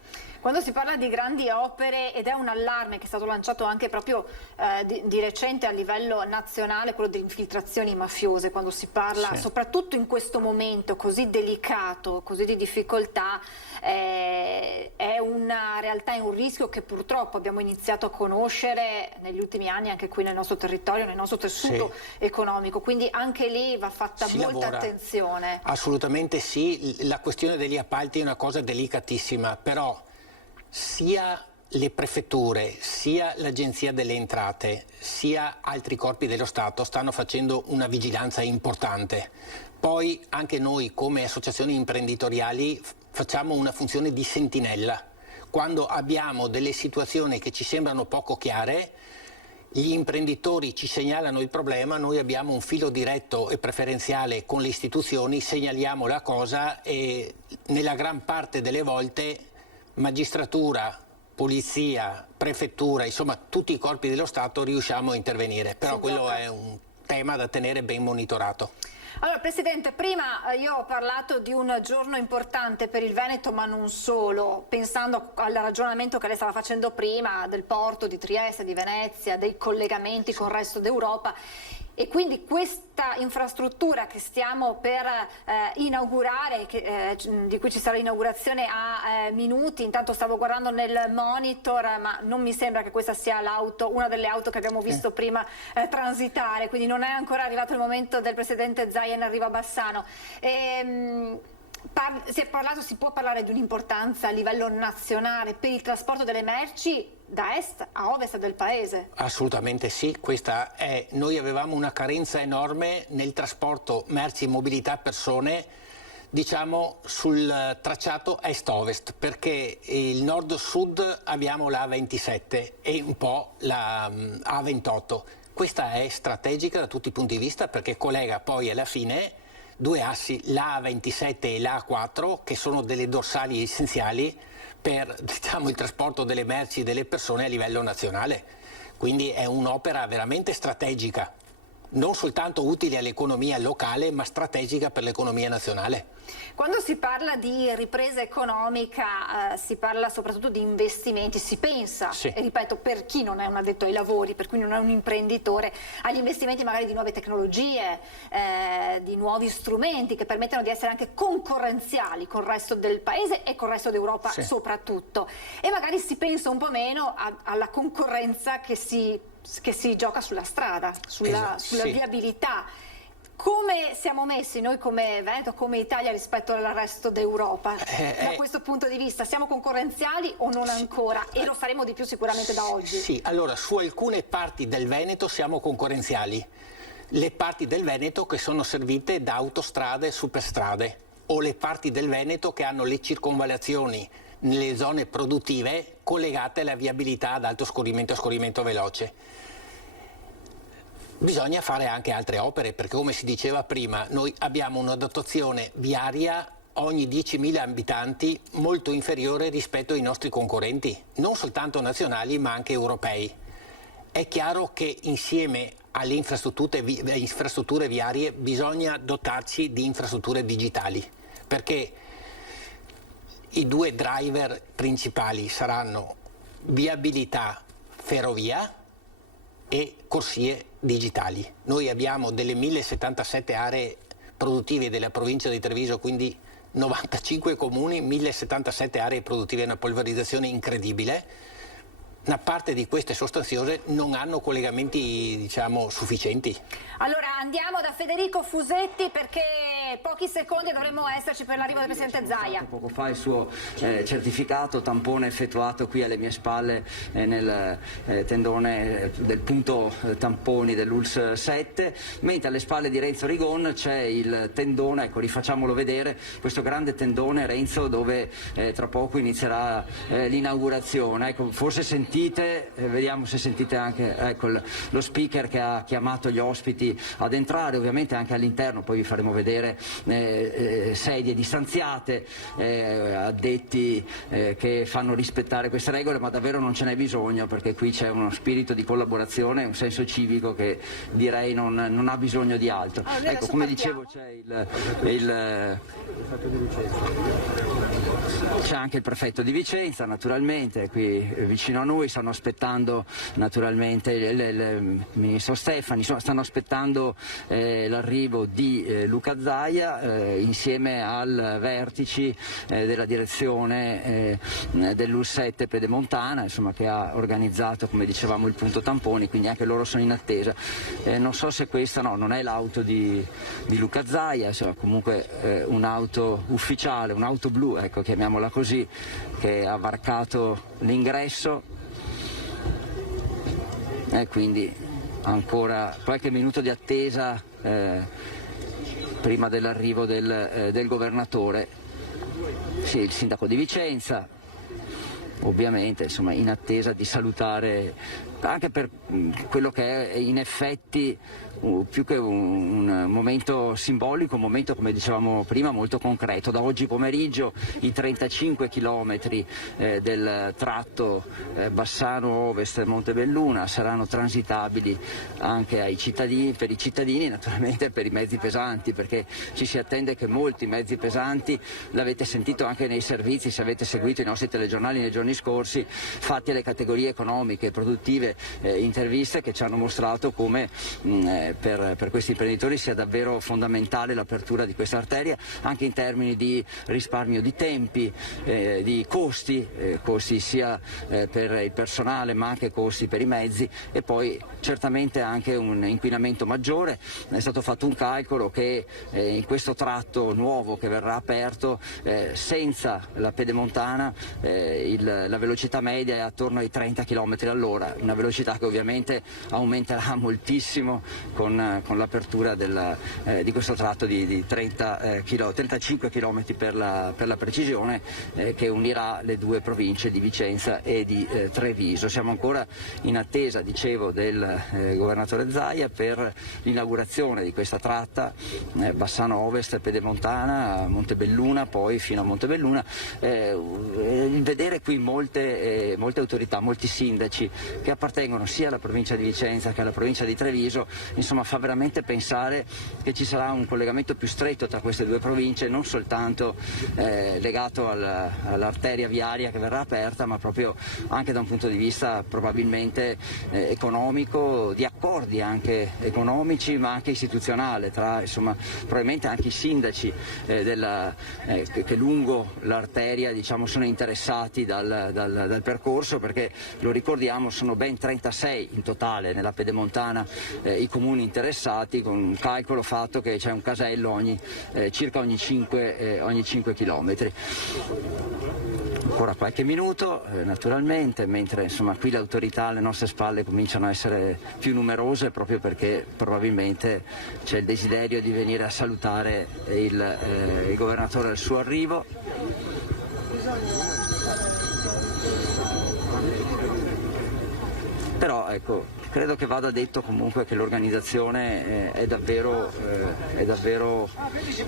Quando si parla di grandi opere, ed è un allarme che è stato lanciato anche proprio di recente a livello nazionale, quello delle infiltrazioni mafiose, quando si parla soprattutto in questo momento così delicato, così di difficoltà, è una realtà, è un rischio che purtroppo abbiamo iniziato a conoscere negli ultimi anni anche qui nel nostro territorio, nel nostro tessuto economico, quindi anche lì va fatta molta attenzione. Assolutamente sì, la questione degli appalti è una cosa delicatissima, però sia le prefetture, sia l'Agenzia delle Entrate, sia altri corpi dello Stato stanno facendo una vigilanza importante. Poi anche noi come associazioni imprenditoriali facciamo una funzione di sentinella. Quando abbiamo delle situazioni che ci sembrano poco chiare, gli imprenditori ci segnalano il problema, noi abbiamo un filo diretto e preferenziale con le istituzioni, segnaliamo la cosa e nella gran parte delle volte magistratura, polizia, prefettura, insomma tutti i corpi dello Stato riusciamo a intervenire, però quello è un tema da tenere ben monitorato. Allora Presidente, prima io ho parlato di un giorno importante per il Veneto, ma non solo, pensando al ragionamento che lei stava facendo prima del porto di Trieste, di Venezia, dei collegamenti con il resto d'Europa. e quindi questa infrastruttura che stiamo per inaugurare, di cui ci sarà l'inaugurazione a minuti, intanto stavo guardando nel monitor, ma non mi sembra che questa sia una delle auto che abbiamo visto prima transitare, quindi non è ancora arrivato il momento del presidente Zaia in arrivo a Bassano. Si può parlare di un'importanza a livello nazionale per il trasporto delle merci da est a ovest del paese? Assolutamente sì, noi avevamo una carenza enorme nel trasporto merci, mobilità, persone, diciamo sul tracciato est-ovest, perché il nord-sud abbiamo la A27 e un po' la A28. Questa è strategica da tutti i punti di vista perché collega poi alla fine due assi, la A27 e la A4, che sono delle dorsali essenziali per, diciamo, il trasporto delle merci e delle persone a livello nazionale. Quindi è un'opera veramente strategica, non soltanto utile all'economia locale, ma strategica per l'economia nazionale. Quando si parla di ripresa economica si parla soprattutto di investimenti, si pensa, sì. E ripeto, per chi non è un addetto ai lavori, per cui non è un imprenditore, agli investimenti magari di nuove tecnologie, di nuovi strumenti che permettono di essere anche concorrenziali col resto del paese e col resto d'Europa, sì. Soprattutto. E magari si pensa un po' meno alla concorrenza che si gioca sulla strada, sulla sì. Viabilità. Come siamo messi noi come Veneto, come Italia rispetto al resto d'Europa? Da questo punto di vista siamo concorrenziali o non ancora? E lo faremo di più sicuramente da oggi. Sì, allora su alcune parti del Veneto siamo concorrenziali. Le parti del Veneto che sono servite da autostrade e superstrade, o le parti del Veneto che hanno le circonvallazioni nelle zone produttive collegate alla viabilità ad alto scorrimento e scorrimento veloce. Bisogna fare anche altre opere perché, come si diceva prima, noi abbiamo una dotazione viaria ogni 10.000 abitanti molto inferiore rispetto ai nostri concorrenti, non soltanto nazionali ma anche europei. È chiaro che insieme alle infrastrutture viarie bisogna dotarci di infrastrutture digitali, perché i due driver principali saranno viabilità ferrovia e corsie digitali. Noi abbiamo delle 1077 aree produttive della provincia di Treviso, quindi 95 comuni, 1077 aree produttive, una polverizzazione incredibile. Una parte di queste sostanziose non hanno collegamenti, diciamo, sufficienti. Allora andiamo da Federico Fusetti perché pochi secondi dovremmo esserci per l'arrivo del presidente Zaia. Poco fa il suo certificato tampone effettuato qui alle mie spalle nel tendone del punto tamponi dell'ULSS 7, mentre alle spalle di Renzo Rigon c'è il tendone, ecco, rifacciamolo vedere, questo grande tendone, Renzo, dove tra poco inizierà l'inaugurazione. Ecco, forse vediamo se sentite anche, ecco, lo speaker che ha chiamato gli ospiti ad entrare, ovviamente anche all'interno, poi vi faremo vedere sedie distanziate, addetti che fanno rispettare queste regole, ma davvero non ce n'è bisogno perché qui c'è uno spirito di collaborazione, un senso civico che direi non ha bisogno di altro. Ecco, come dicevo c'è anche il prefetto di Vicenza, naturalmente, qui vicino a noi, stanno aspettando naturalmente il ministro Stefani, stanno aspettando l'arrivo di Luca Zaia insieme al vertici della direzione dell'ULSS 7 Pedemontana, insomma, che ha organizzato, come dicevamo, il punto tamponi, quindi anche loro sono in attesa. Non so se questa non è l'auto di Luca Zaia, insomma, comunque un'auto ufficiale, un'auto blu, ecco, chiamiamola così, che ha varcato l'ingresso e quindi ancora qualche minuto di attesa prima dell'arrivo del governatore. Sì, il sindaco di Vicenza, ovviamente, insomma, in attesa di salutare, anche per quello che è in effetti più che un momento simbolico, un momento, come dicevamo prima, molto concreto. Da oggi pomeriggio i 35 chilometri del tratto Bassano Ovest Montebelluna saranno transitabili anche ai cittadini, per i cittadini, naturalmente per i mezzi pesanti, perché ci si attende che molti mezzi pesanti, l'avete sentito anche nei servizi, se avete seguito i nostri telegiornali nei giorni scorsi, fatti alle categorie economiche e produttive varie interviste che ci hanno mostrato come per questi imprenditori sia davvero fondamentale l'apertura di questa arteria, anche in termini di risparmio di tempi, di costi sia per il personale ma anche costi per i mezzi, e poi certamente anche un inquinamento maggiore. È stato fatto un calcolo che in questo tratto nuovo che verrà aperto, senza la pedemontana, la velocità media è attorno ai 30 km all'ora, una velocità che ovviamente aumenterà moltissimo con l'apertura di questo tratto di 35 km per la precisione, che unirà le due province di Vicenza e di Treviso. Siamo ancora in attesa, dicevo, del governatore Zaia per l'inaugurazione di questa tratta Bassano Ovest, Pedemontana, Montebelluna, poi fino a Montebelluna. Vedere qui molte autorità, molti sindaci che appartengono sia alla provincia di Vicenza che alla provincia di Treviso, insomma fa veramente pensare che ci sarà un collegamento più stretto tra queste due province, non soltanto legato all'arteria viaria che verrà aperta, ma proprio anche da un punto di vista probabilmente economico, di accordi anche economici ma anche istituzionale tra, insomma, probabilmente anche i sindaci che lungo l'arteria, diciamo, sono interessati dal percorso, perché lo ricordiamo sono ben 36 in totale nella pedemontana i comuni interessati, con un calcolo fatto che c'è un casello circa ogni 5 chilometri. Ancora qualche minuto, naturalmente, mentre insomma qui le autorità alle nostre spalle cominciano a essere più numerose, proprio perché probabilmente c'è il desiderio di venire a salutare il governatore al suo arrivo. Però ecco, credo che vada detto comunque che l'organizzazione è davvero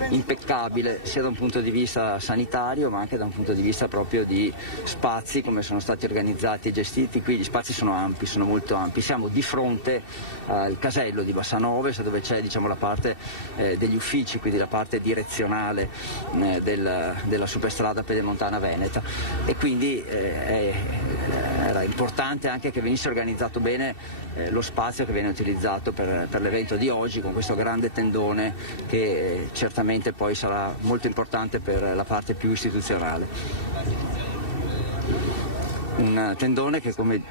impeccabile, sia da un punto di vista sanitario ma anche da un punto di vista proprio di spazi, come sono stati organizzati e gestiti. Qui gli spazi sono ampi, sono molto ampi. Siamo di fronte al casello di Bassano Ovest, dove c'è, diciamo, la parte degli uffici, quindi la parte direzionale della superstrada pedemontana veneta, e quindi era importante anche che venisse organizzato bene lo spazio che viene utilizzato per l'evento di oggi, con questo grande tendone che certamente poi sarà molto importante per la parte più istituzionale. Un tendone che, come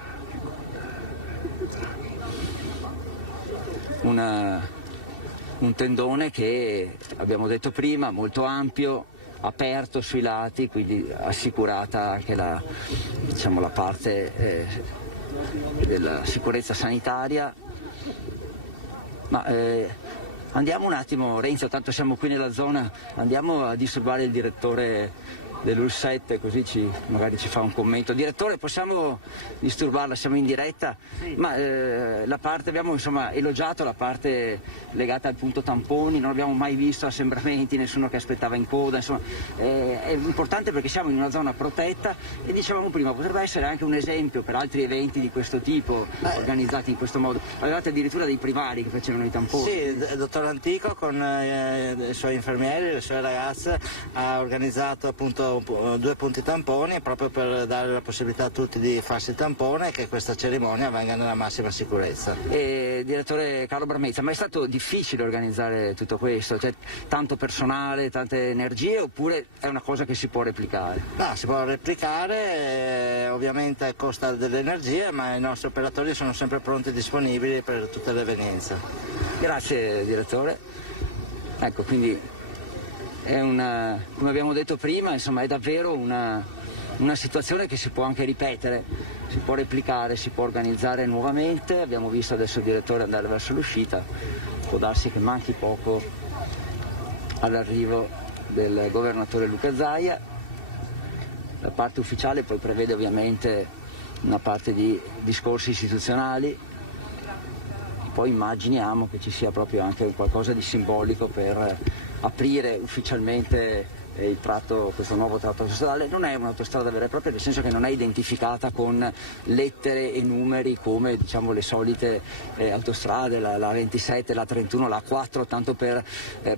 un tendone che abbiamo detto prima, molto ampio, aperto sui lati, quindi assicurata anche la parte della sicurezza sanitaria. Ma andiamo un attimo, Renzo, tanto siamo qui nella zona, andiamo a disturbare il direttore dell'UL7, così magari ci fa un commento. Direttore, possiamo disturbarla? Siamo in diretta. Sì. Ma abbiamo insomma elogiato la parte legata al punto tamponi, non abbiamo mai visto assembramenti, nessuno che aspettava in coda, insomma è importante perché siamo in una zona protetta e dicevamo prima potrebbe essere anche un esempio per altri eventi di questo tipo organizzati in questo modo. Avevate addirittura dei primari che facevano i tamponi. Sì, il dottor Antico con i suoi infermieri, le sue ragazze ha organizzato appunto 2 punti tamponi proprio per dare la possibilità a tutti di farsi il tampone e che questa cerimonia avvenga nella massima sicurezza. Direttore Carlo Bramezza, ma è stato difficile organizzare tutto questo? Cioè, tanto personale, tante energie, oppure è una cosa che si può replicare? No, si può replicare, ovviamente costa delle energie, ma i nostri operatori sono sempre pronti e disponibili per tutte le evenienze. Grazie direttore. Ecco, quindi è come abbiamo detto prima, insomma, è davvero una situazione che si può anche ripetere, si può replicare, si può organizzare nuovamente. Abbiamo visto adesso il direttore andare verso l'uscita, può darsi che manchi poco all'arrivo del governatore Luca Zaia. La parte ufficiale poi prevede ovviamente una parte di discorsi istituzionali, poi immaginiamo che ci sia proprio anche qualcosa di simbolico per aprire ufficialmente il tratto, questo nuovo tratto autostradale non è un'autostrada vera e propria, nel senso che non è identificata con lettere e numeri come diciamo le solite autostrade, la 27, la 31, la 4, tanto per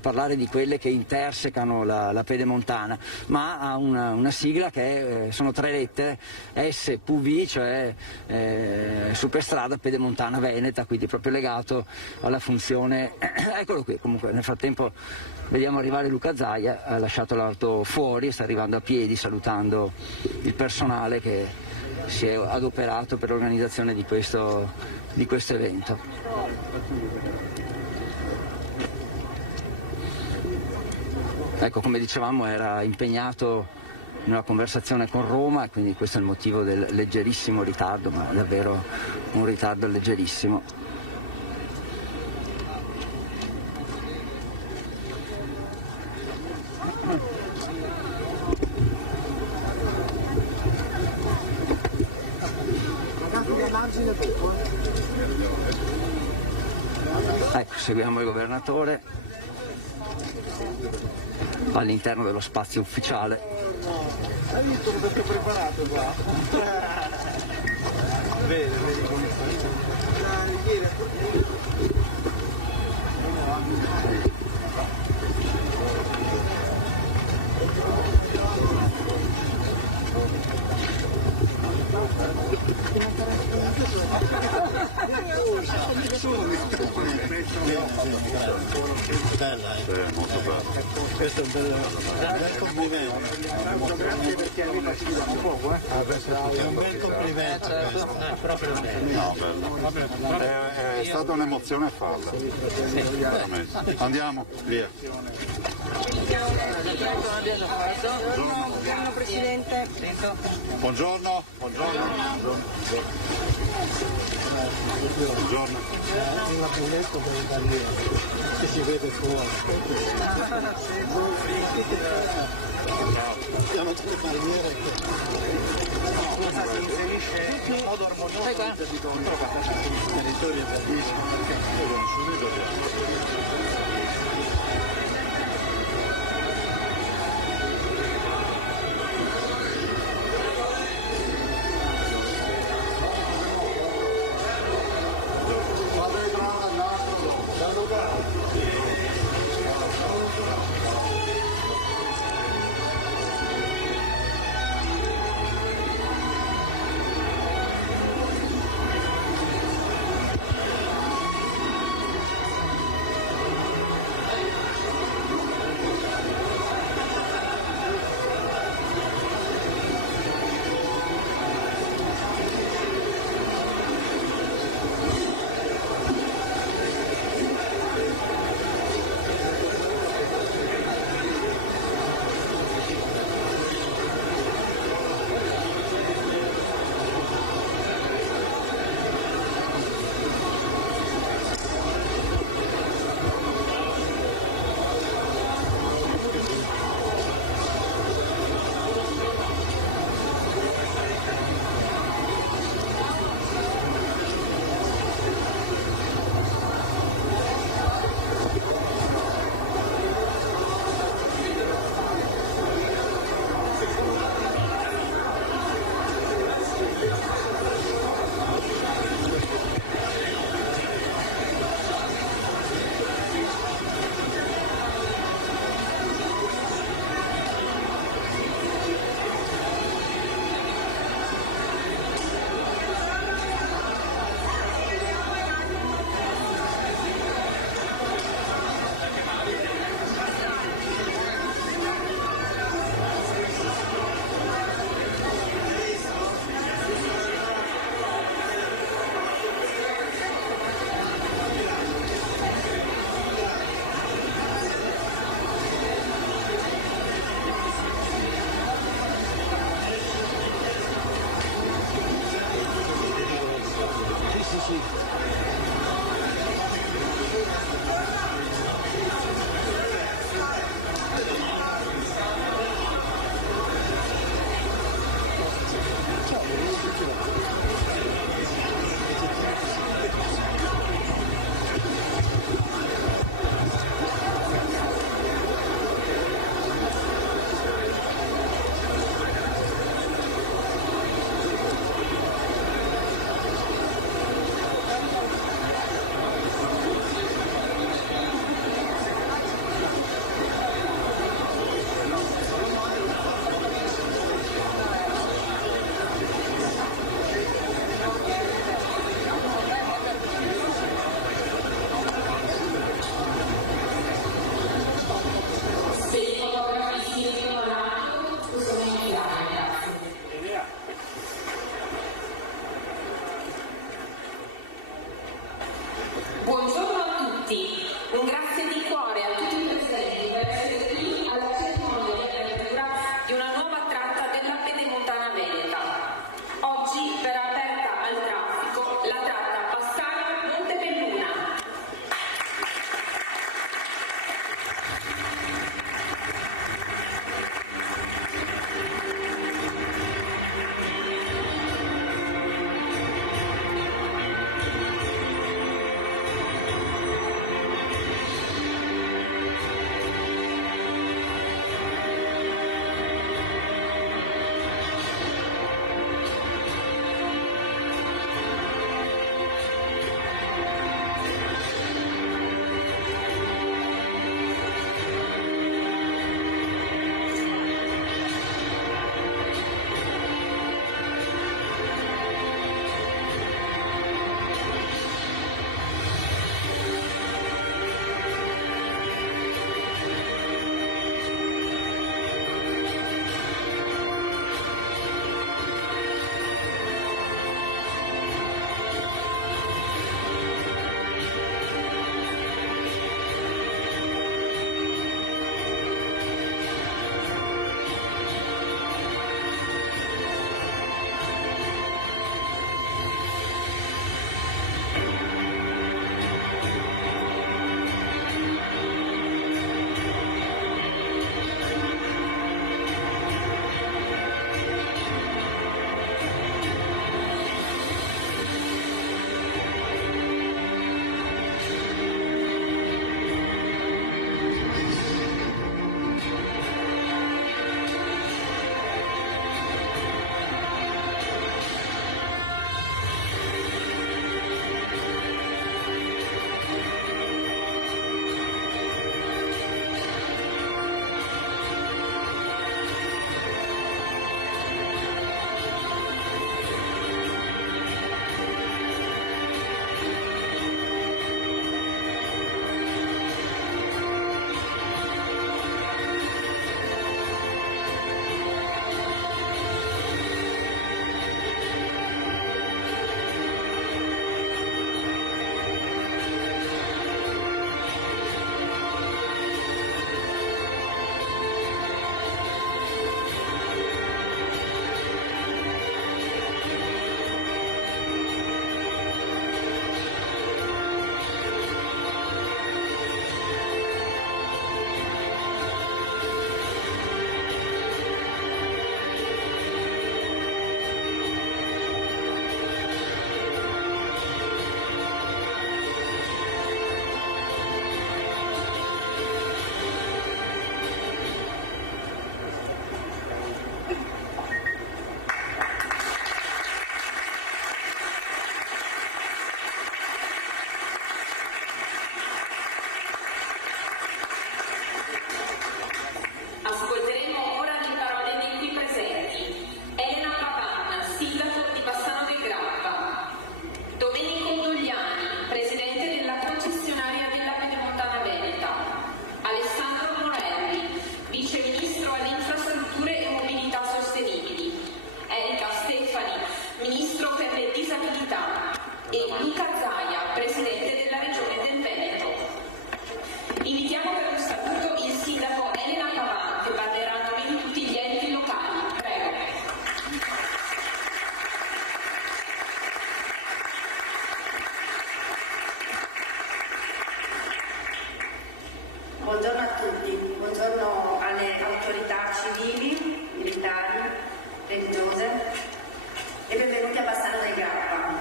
parlare di quelle che intersecano la pedemontana, ma ha una sigla che sono 3 lettere, SPV, cioè Superstrada Pedemontana Veneta, quindi proprio legato alla funzione. Eccolo qui, comunque nel frattempo vediamo arrivare Luca Zaia, ha lasciato l'auto fuori e sta arrivando a piedi salutando il personale che si è adoperato per l'organizzazione di questo evento. Ecco, come dicevamo, era impegnato in una conversazione con Roma, quindi questo è il motivo del leggerissimo ritardo, ma davvero un ritardo leggerissimo. Ecco, seguiamo il governatore all'interno dello spazio ufficiale. Hai visto come è preparato qua? Vedi come bella, molto bella. Questo è un bel complimento. Grazie perché mi facilita un poco, È un bel complimento questo. No, bello. È stata un'emozione farla. Veramente. Andiamo, via. Buongiorno Presidente. Buongiorno. Buongiorno. Che si vede fuori. Abbiamo tutte barriere si inserisce in modo armonioso di territorio bellissimo Buongiorno a tutti, un grazie di cuore a tutti i presenti per essere qui alla cerimonia di apertura di una nuova tratta della Pedemontana Veneta. Oggi verrà aperta al traffico la tratta Bassano-Montebelluna. Buongiorno a tutti, buongiorno alle autorità civili, militari, religiose e benvenuti a Bassano del Grappa.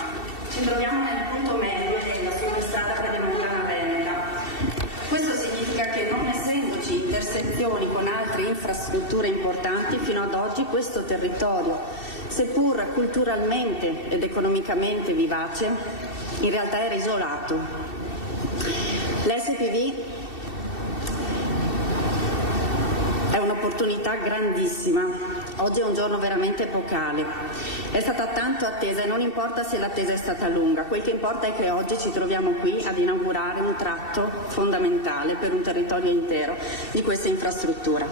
Ci troviamo nel punto medio della superstrada Pedemontana Veneta. Questo significa che non essendoci intersezioni con altre infrastrutture importanti, fino ad oggi questo territorio, seppur culturalmente ed economicamente vivace, in realtà era isolato. L'SPV è un'opportunità grandissima. Oggi è un giorno veramente epocale. È stata tanto attesa e non importa se l'attesa è stata lunga. Quel che importa è che oggi ci troviamo qui ad inaugurare un tratto fondamentale per un territorio intero di questa infrastruttura.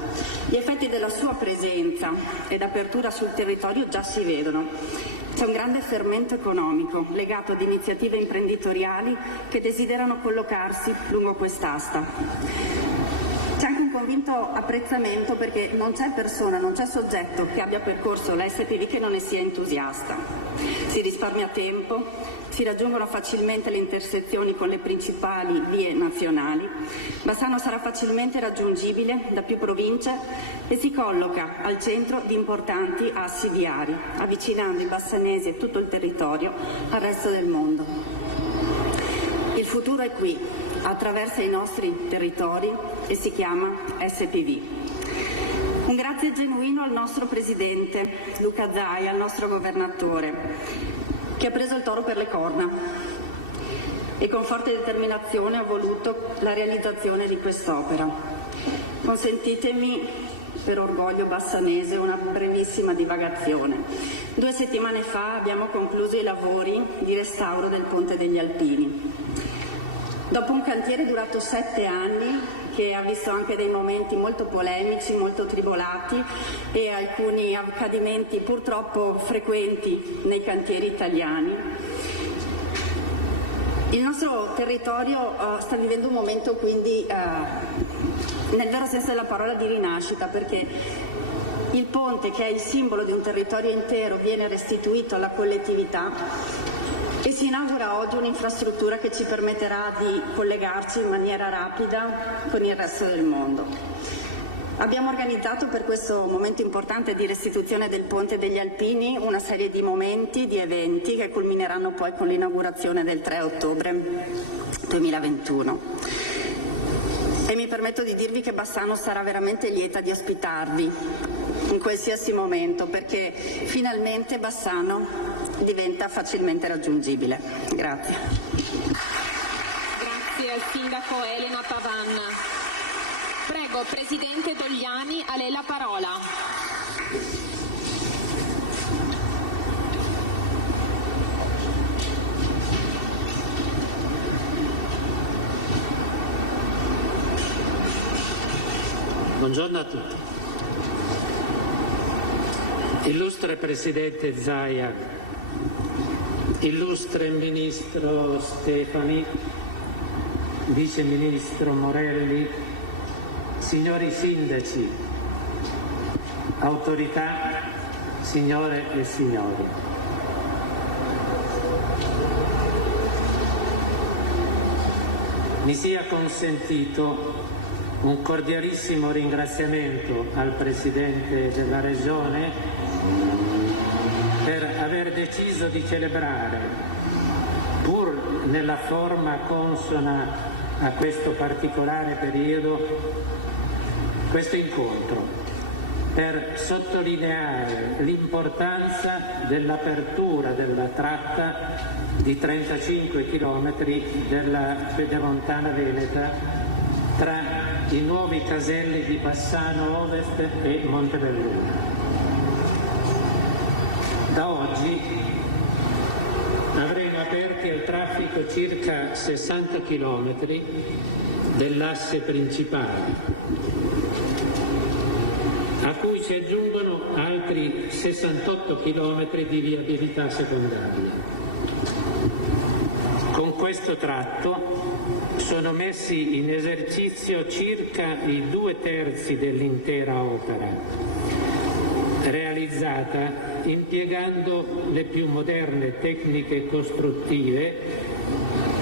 Gli effetti della sua presenza ed apertura sul territorio già si vedono. C'è un grande fermento economico legato ad iniziative imprenditoriali che desiderano collocarsi lungo quest'asta. C'è anche un convinto apprezzamento perché non c'è persona, non c'è soggetto che abbia percorso la SPV che non ne sia entusiasta. Si risparmia tempo, si raggiungono facilmente le intersezioni con le principali vie nazionali, Bassano sarà facilmente raggiungibile da più province e si colloca al centro di importanti assi viari, avvicinando i bassanesi e tutto il territorio al resto del mondo. Il futuro è qui, attraversa i nostri territori e si chiama SPV. Un grazie genuino al nostro Presidente Luca Zaia, al nostro Governatore, che ha preso il toro per le corna e con forte determinazione ha voluto la realizzazione di quest'opera. Consentitemi, per orgoglio bassanese, una brevissima divagazione. 2 settimane fa abbiamo concluso i lavori di restauro del Ponte degli Alpini. Dopo un cantiere durato 7 anni, che ha visto anche dei momenti molto polemici, molto tribolati e alcuni accadimenti purtroppo frequenti nei cantieri italiani, il nostro territorio sta vivendo un momento quindi nel vero senso della parola di rinascita, perché il ponte, che è il simbolo di un territorio intero, viene restituito alla collettività e si inaugura oggi un'infrastruttura che ci permetterà di collegarci in maniera rapida con il resto del mondo. Abbiamo organizzato per questo momento importante di restituzione del Ponte degli Alpini una serie di momenti, di eventi che culmineranno poi con l'inaugurazione del 3 ottobre 2021. E mi permetto di dirvi che Bassano sarà veramente lieta di ospitarvi in qualsiasi momento, perché finalmente Bassano diventa facilmente raggiungibile. Grazie. Grazie al sindaco Elena Pavan. Prego, Presidente Dogliani, a lei la parola. Buongiorno a tutti. Illustre Presidente Zaia, illustre Ministro Stefani, Vice Ministro Morelli, signori Sindaci, autorità, signore e signori. Mi sia consentito un cordialissimo ringraziamento al Presidente della Regione per aver deciso di celebrare, pur nella forma consona a questo particolare periodo, questo incontro, per sottolineare l'importanza dell'apertura della tratta di 35 km della Pedemontana Veneta tra i nuovi caselli di Bassano Ovest e Montebelluna. Da oggi avremo aperti al traffico circa 60 km dell'asse principale, a cui si aggiungono altri 68 km di viabilità secondaria. Con questo tratto sono messi in esercizio circa i 2/3 dell'intera opera, realizzata impiegando le più moderne tecniche costruttive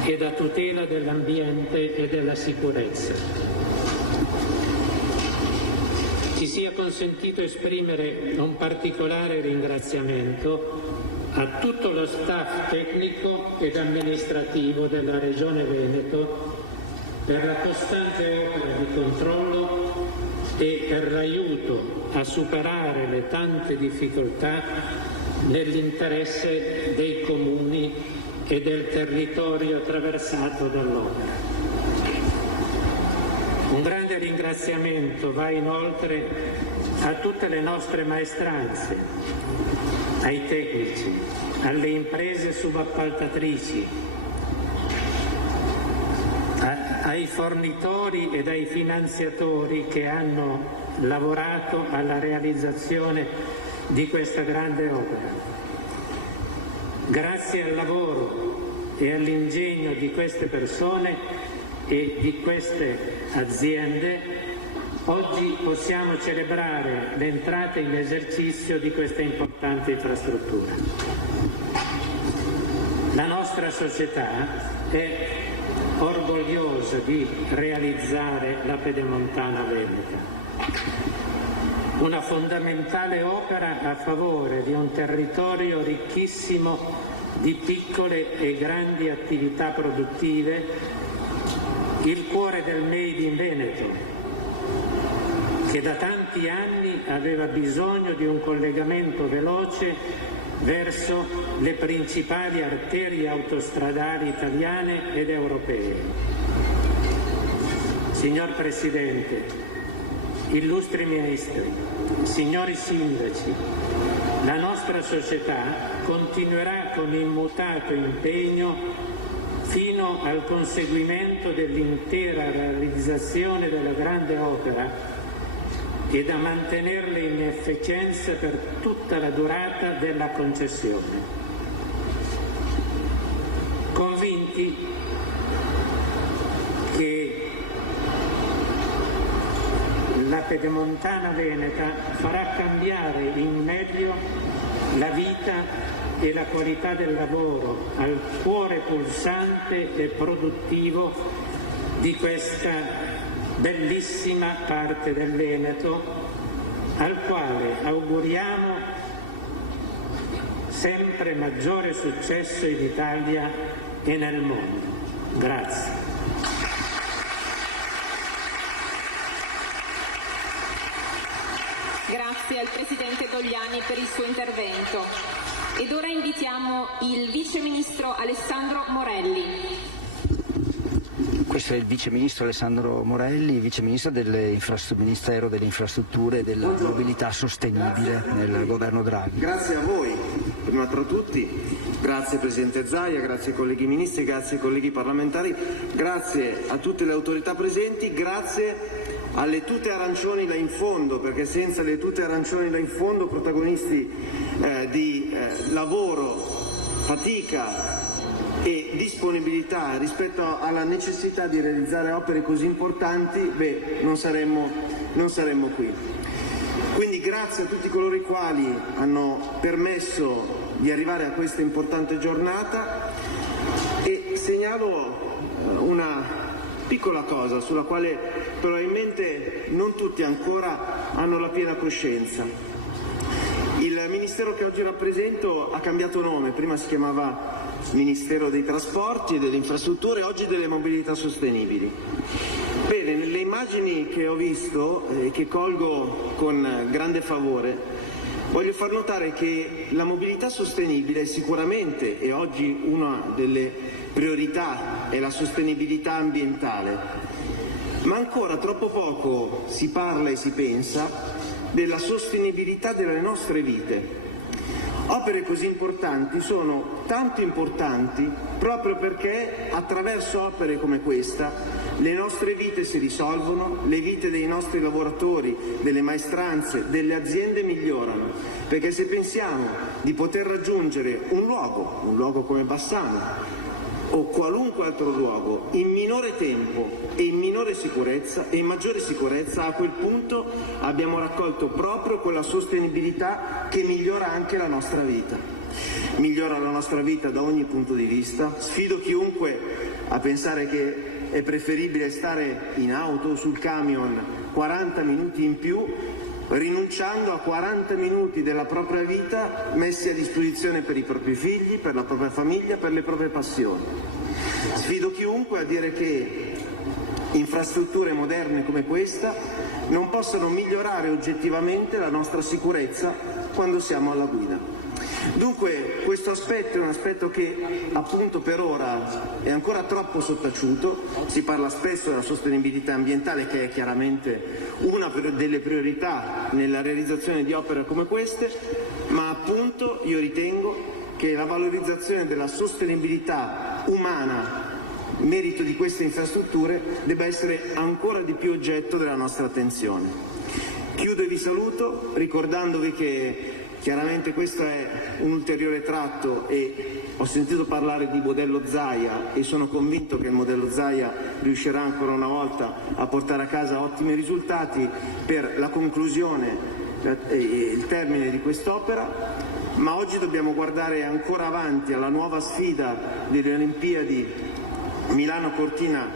ed a tutela dell'ambiente e della sicurezza. Ci sia consentito esprimere un particolare ringraziamento a tutto lo staff tecnico ed amministrativo della Regione Veneto per la costante opera di controllo e per l'aiuto a superare le tante difficoltà nell'interesse dei comuni e del territorio attraversato dall'opera. Un grande ringraziamento va inoltre a tutte le nostre maestranze, ai tecnici, alle imprese subappaltatrici, ai fornitori ed ai finanziatori che hanno lavorato alla realizzazione di questa grande opera. Grazie al lavoro e all'ingegno di queste persone e di queste aziende, oggi possiamo celebrare l'entrata in esercizio di questa importante infrastruttura. La nostra società è orgogliosa di realizzare la Pedemontana Veneta, una fondamentale opera a favore di un territorio ricchissimo di piccole e grandi attività produttive, il cuore del Made in Veneto, che da tanti anni aveva bisogno di un collegamento veloce verso le principali arterie autostradali italiane ed europee. Signor Presidente, illustri ministri, signori sindaci, la nostra società continuerà con immutato impegno fino al conseguimento dell'intera realizzazione della grande opera e da mantenerle in efficienza per tutta la durata della concessione. Convinti che la Pedemontana Veneta farà cambiare in meglio la vita e la qualità del lavoro al cuore pulsante e produttivo di questa bellissima parte del Veneto, al quale auguriamo sempre maggiore successo in Italia e nel mondo. Grazie. Grazie al Presidente Dogliani per il suo intervento. Ed ora invitiamo il Vice Ministro Alessandro Morelli. Questo è il Vice Ministro Alessandro Morelli, Vice Ministro del Ministero delle Infrastrutture e della Mobilità Sostenibile nel Governo Draghi. Grazie a voi, prima tra tutti, grazie Presidente Zaia, grazie ai colleghi ministri, grazie ai colleghi parlamentari, grazie a tutte le autorità presenti, grazie alle tute arancioni là in fondo, perché senza le tute arancioni là in fondo, protagonisti di lavoro, fatica e disponibilità rispetto alla necessità di realizzare opere così importanti, non saremmo qui. Quindi grazie a tutti coloro i quali hanno permesso di arrivare a questa importante giornata e segnalo una piccola cosa sulla quale probabilmente non tutti ancora hanno la piena coscienza. Il Ministero che oggi rappresento ha cambiato nome, prima si chiamava Ministero dei Trasporti e delle Infrastrutture, oggi delle Mobilità Sostenibili. Bene, nelle immagini che ho visto e che colgo con grande favore, voglio far notare che la mobilità sostenibile sicuramente, e oggi una delle priorità è la sostenibilità ambientale, ma ancora troppo poco si parla e si pensa della sostenibilità delle nostre vite. Opere così importanti sono tanto importanti proprio perché attraverso opere come questa le nostre vite si risolvono, le vite dei nostri lavoratori, delle maestranze, delle aziende migliorano, perché se pensiamo di poter raggiungere un luogo come Bassano o qualunque altro luogo in minore tempo e in minore sicurezza e in maggiore sicurezza, a quel punto abbiamo raccolto proprio quella sostenibilità che migliora anche la nostra vita. Migliora la nostra vita da ogni punto di vista. Sfido chiunque a pensare che è preferibile stare in auto o sul camion 40 minuti in più, rinunciando a 40 minuti della propria vita messi a disposizione per i propri figli, per la propria famiglia, per le proprie passioni. Sfido chiunque a dire che infrastrutture moderne come questa non possono migliorare oggettivamente la nostra sicurezza quando siamo alla guida. Dunque questo aspetto è un aspetto che appunto per ora è ancora troppo sottaciuto. Si parla spesso della sostenibilità ambientale, che è chiaramente una delle priorità nella realizzazione di opere come queste, ma appunto io ritengo che la valorizzazione della sostenibilità umana, merito di queste infrastrutture, debba essere ancora di più oggetto della nostra attenzione. Chiudo e vi saluto ricordandovi che Chiaramente questo è un ulteriore tratto e ho sentito parlare di modello Zaia e sono convinto che il modello Zaia riuscirà ancora una volta a portare a casa ottimi risultati per la conclusione e il termine di quest'opera, ma oggi dobbiamo guardare ancora avanti alla nuova sfida delle Olimpiadi Milano-Cortina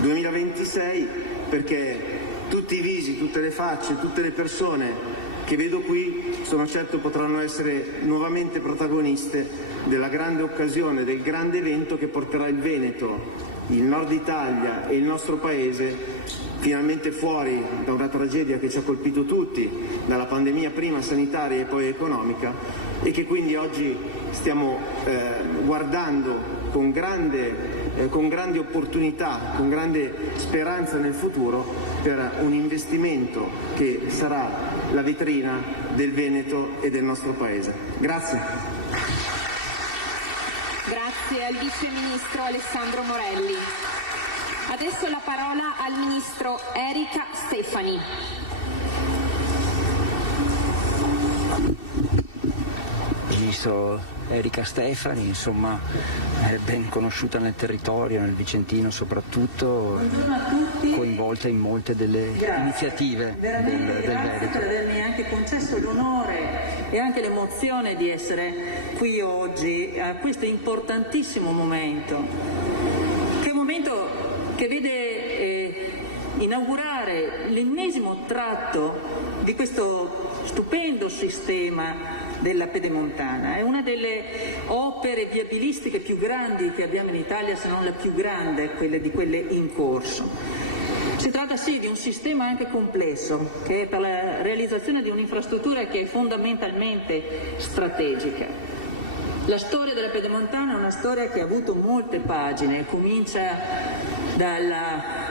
2026, perché tutti i visi, tutte le facce, tutte le persone che vedo qui sono certo potranno essere nuovamente protagoniste della grande occasione, del grande evento che porterà il Veneto, il Nord Italia e il nostro Paese finalmente fuori da una tragedia che ci ha colpito tutti, dalla pandemia prima sanitaria e poi economica, e che quindi oggi stiamo guardando con grande opportunità, con grande speranza nel futuro per un investimento che sarà la vetrina del Veneto e del nostro Paese. Grazie. Grazie al Vice Ministro Alessandro Morelli. Adesso la parola al Ministro Erika Stefani. Ministro Erika Stefani, insomma, è ben conosciuta nel territorio, nel Vicentino soprattutto, coinvolta in molte delle iniziative del Veneto. Per avermi anche concesso l'onore e anche l'emozione di essere qui oggi a questo importantissimo momento, che è un momento che vede inaugurare l'ennesimo tratto di questo stupendo sistema della Pedemontana. È una delle opere viabilistiche più grandi che abbiamo in Italia, se non la più grande, quelle in corso. Si tratta sì di un sistema anche complesso, che è per la realizzazione di un'infrastruttura che è fondamentalmente strategica. La storia della Pedemontana è una storia che ha avuto molte pagine, comincia dal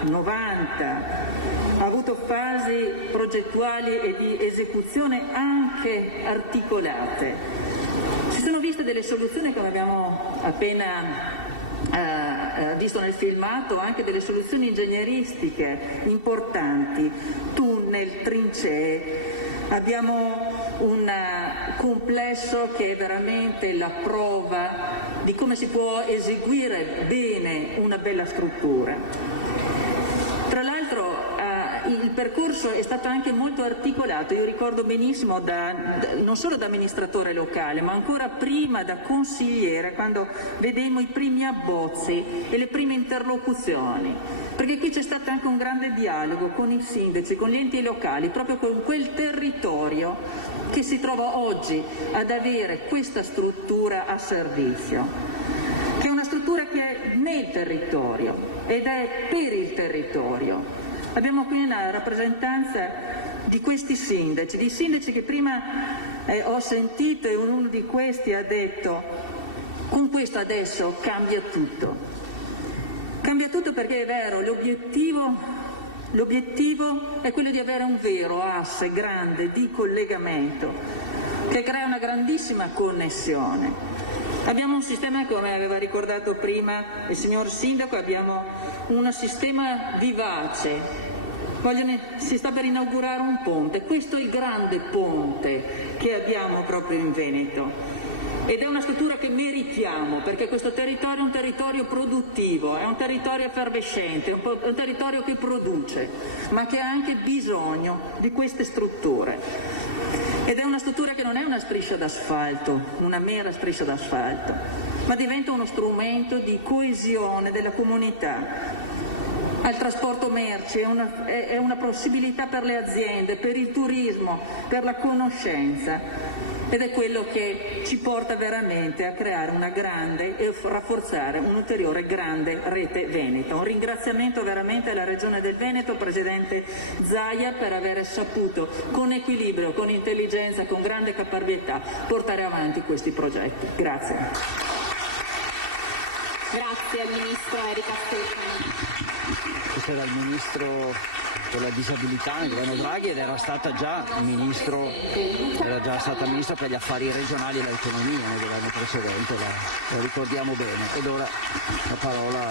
90, ha avuto fasi progettuali e di esecuzione anche articolate. Si sono viste delle soluzioni, come abbiamo appena visto nel filmato, anche delle soluzioni ingegneristiche importanti, tunnel, trincee. Abbiamo un complesso che è veramente la prova di come si può eseguire bene una bella struttura. Tra l'altro il percorso è stato anche molto articolato, io ricordo benissimo non solo da amministratore locale, ma ancora prima da consigliere, quando vedemmo i primi abbozzi e le prime interlocuzioni, perché qui c'è stato anche un grande dialogo con i sindaci, con gli enti locali, proprio con quel territorio che si trova oggi ad avere questa struttura a servizio, che è una struttura che è nel territorio ed è per il territorio. Abbiamo qui una rappresentanza di questi sindaci, di sindaci che prima ho sentito, e uno di questi ha detto: con questo adesso cambia tutto. Cambia tutto perché è vero, l'obiettivo è quello di avere un vero asse grande di collegamento che crea una grandissima connessione. Abbiamo un sistema, come aveva ricordato prima il signor Sindaco, abbiamo un sistema vivace. Si sta per inaugurare un ponte, questo è il grande ponte che abbiamo proprio in Veneto ed è una struttura che meritiamo, perché questo territorio è un territorio produttivo, è un territorio effervescente, è un territorio che produce, ma che ha anche bisogno di queste strutture. Ed è una struttura che non è una striscia d'asfalto, una mera striscia d'asfalto, ma diventa uno strumento di coesione della comunità. Al trasporto merci, è una possibilità per le aziende, per il turismo, per la conoscenza, ed è quello che ci porta veramente a creare una grande e rafforzare un'ulteriore grande rete veneta. Un ringraziamento veramente alla Regione del Veneto, Presidente Zaia, per aver saputo con equilibrio, con intelligenza, con grande caparbietà portare avanti questi progetti. Grazie. Grazie al Ministro Erika Stefani. Era il Ministro per la disabilità nel governo Draghi ed era stata già ministra per gli affari regionali e l'autonomia nel governo precedente, lo ricordiamo bene. Ed ora la parola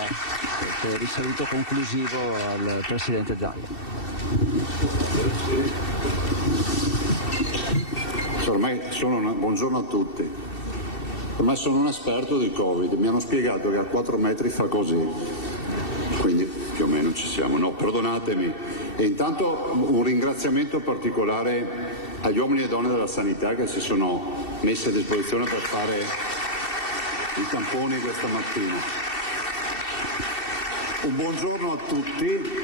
per il saluto conclusivo al Presidente Zaia. ormai buongiorno a tutti, ormai sono un esperto di Covid, mi hanno spiegato che a 4 metri fa così, quindi più o meno ci siamo, no, perdonatemi. E intanto un ringraziamento particolare agli uomini e donne della sanità che si sono messi a disposizione per fare i tamponi questa mattina. Un buongiorno a tutti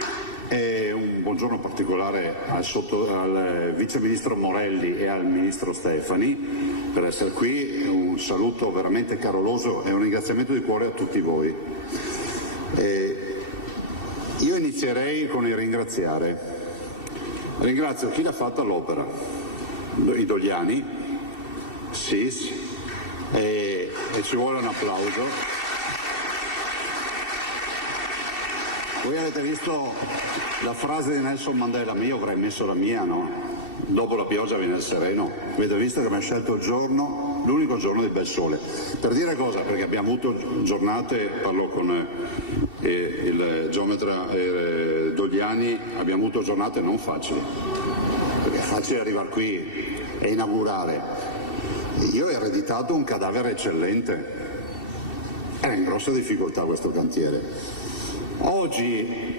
e un buongiorno particolare al Vice Ministro Morelli e al Ministro Stefani per essere qui, un saluto veramente caloroso e un ringraziamento di cuore a tutti voi. Io inizierei con il ringraziare. Ringrazio chi l'ha fatta l'opera, i Dogliani, SIS, e ci vuole un applauso. Voi avete visto la frase di Nelson Mandela, io avrei messo la mia, no? Dopo la pioggia viene il sereno. Avete visto che abbiamo scelto il giorno, l'unico giorno di bel sole. Per dire cosa? Perché abbiamo avuto giornate, parlo con il geometra Dogliani, abbiamo avuto giornate non facili. Perché è facile arrivare qui e inaugurare. Io ho ereditato un cadavere eccellente. Era in grossa difficoltà questo cantiere. Oggi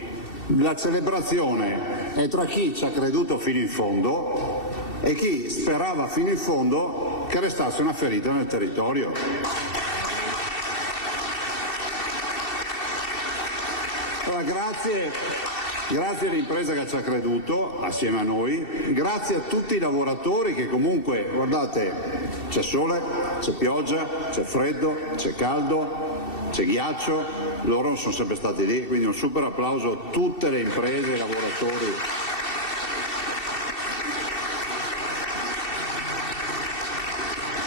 la celebrazione è tra chi ci ha creduto fino in fondo e chi sperava fino in fondo che restasse una ferita nel territorio. Allora, grazie all'impresa che ci ha creduto assieme a noi, grazie a tutti i lavoratori che comunque, guardate, c'è sole, c'è pioggia, c'è freddo, c'è caldo, c'è ghiaccio, loro sono sempre stati lì, quindi un super applauso a tutte le imprese e i lavoratori.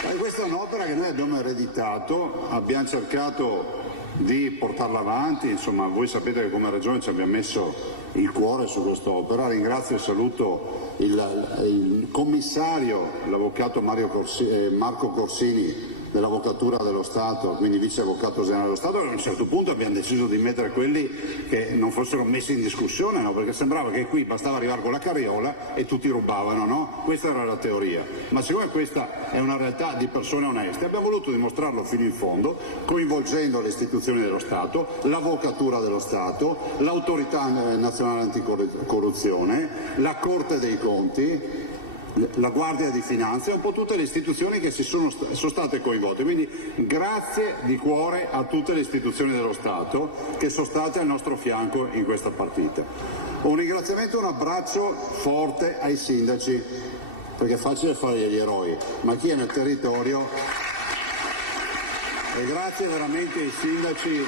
E questa è un'opera che noi abbiamo ereditato, abbiamo cercato di portarla avanti, insomma voi sapete che come Regione ci abbiamo messo il cuore su quest'opera. Ringrazio e saluto il commissario, l'avvocato Marco Corsini dell'Avvocatura dello Stato, quindi vice avvocato generale dello Stato, e a un certo punto abbiamo deciso di mettere quelli che non fossero messi in discussione, no? Perché sembrava che qui bastava arrivare con la carriola e tutti rubavano, no? Questa era la teoria, ma siccome questa è una realtà di persone oneste abbiamo voluto dimostrarlo fino in fondo, coinvolgendo le istituzioni dello Stato, l'Avvocatura dello Stato, l'Autorità Nazionale Anticorruzione, la Corte dei Conti, la Guardia di Finanza e un po' tutte le istituzioni che sono state coinvolte. Quindi grazie di cuore a tutte le istituzioni dello Stato che sono state al nostro fianco in questa partita. Un ringraziamento e un abbraccio forte ai sindaci, perché è facile fare gli eroi, ma chi è nel territorio, e grazie veramente ai sindaci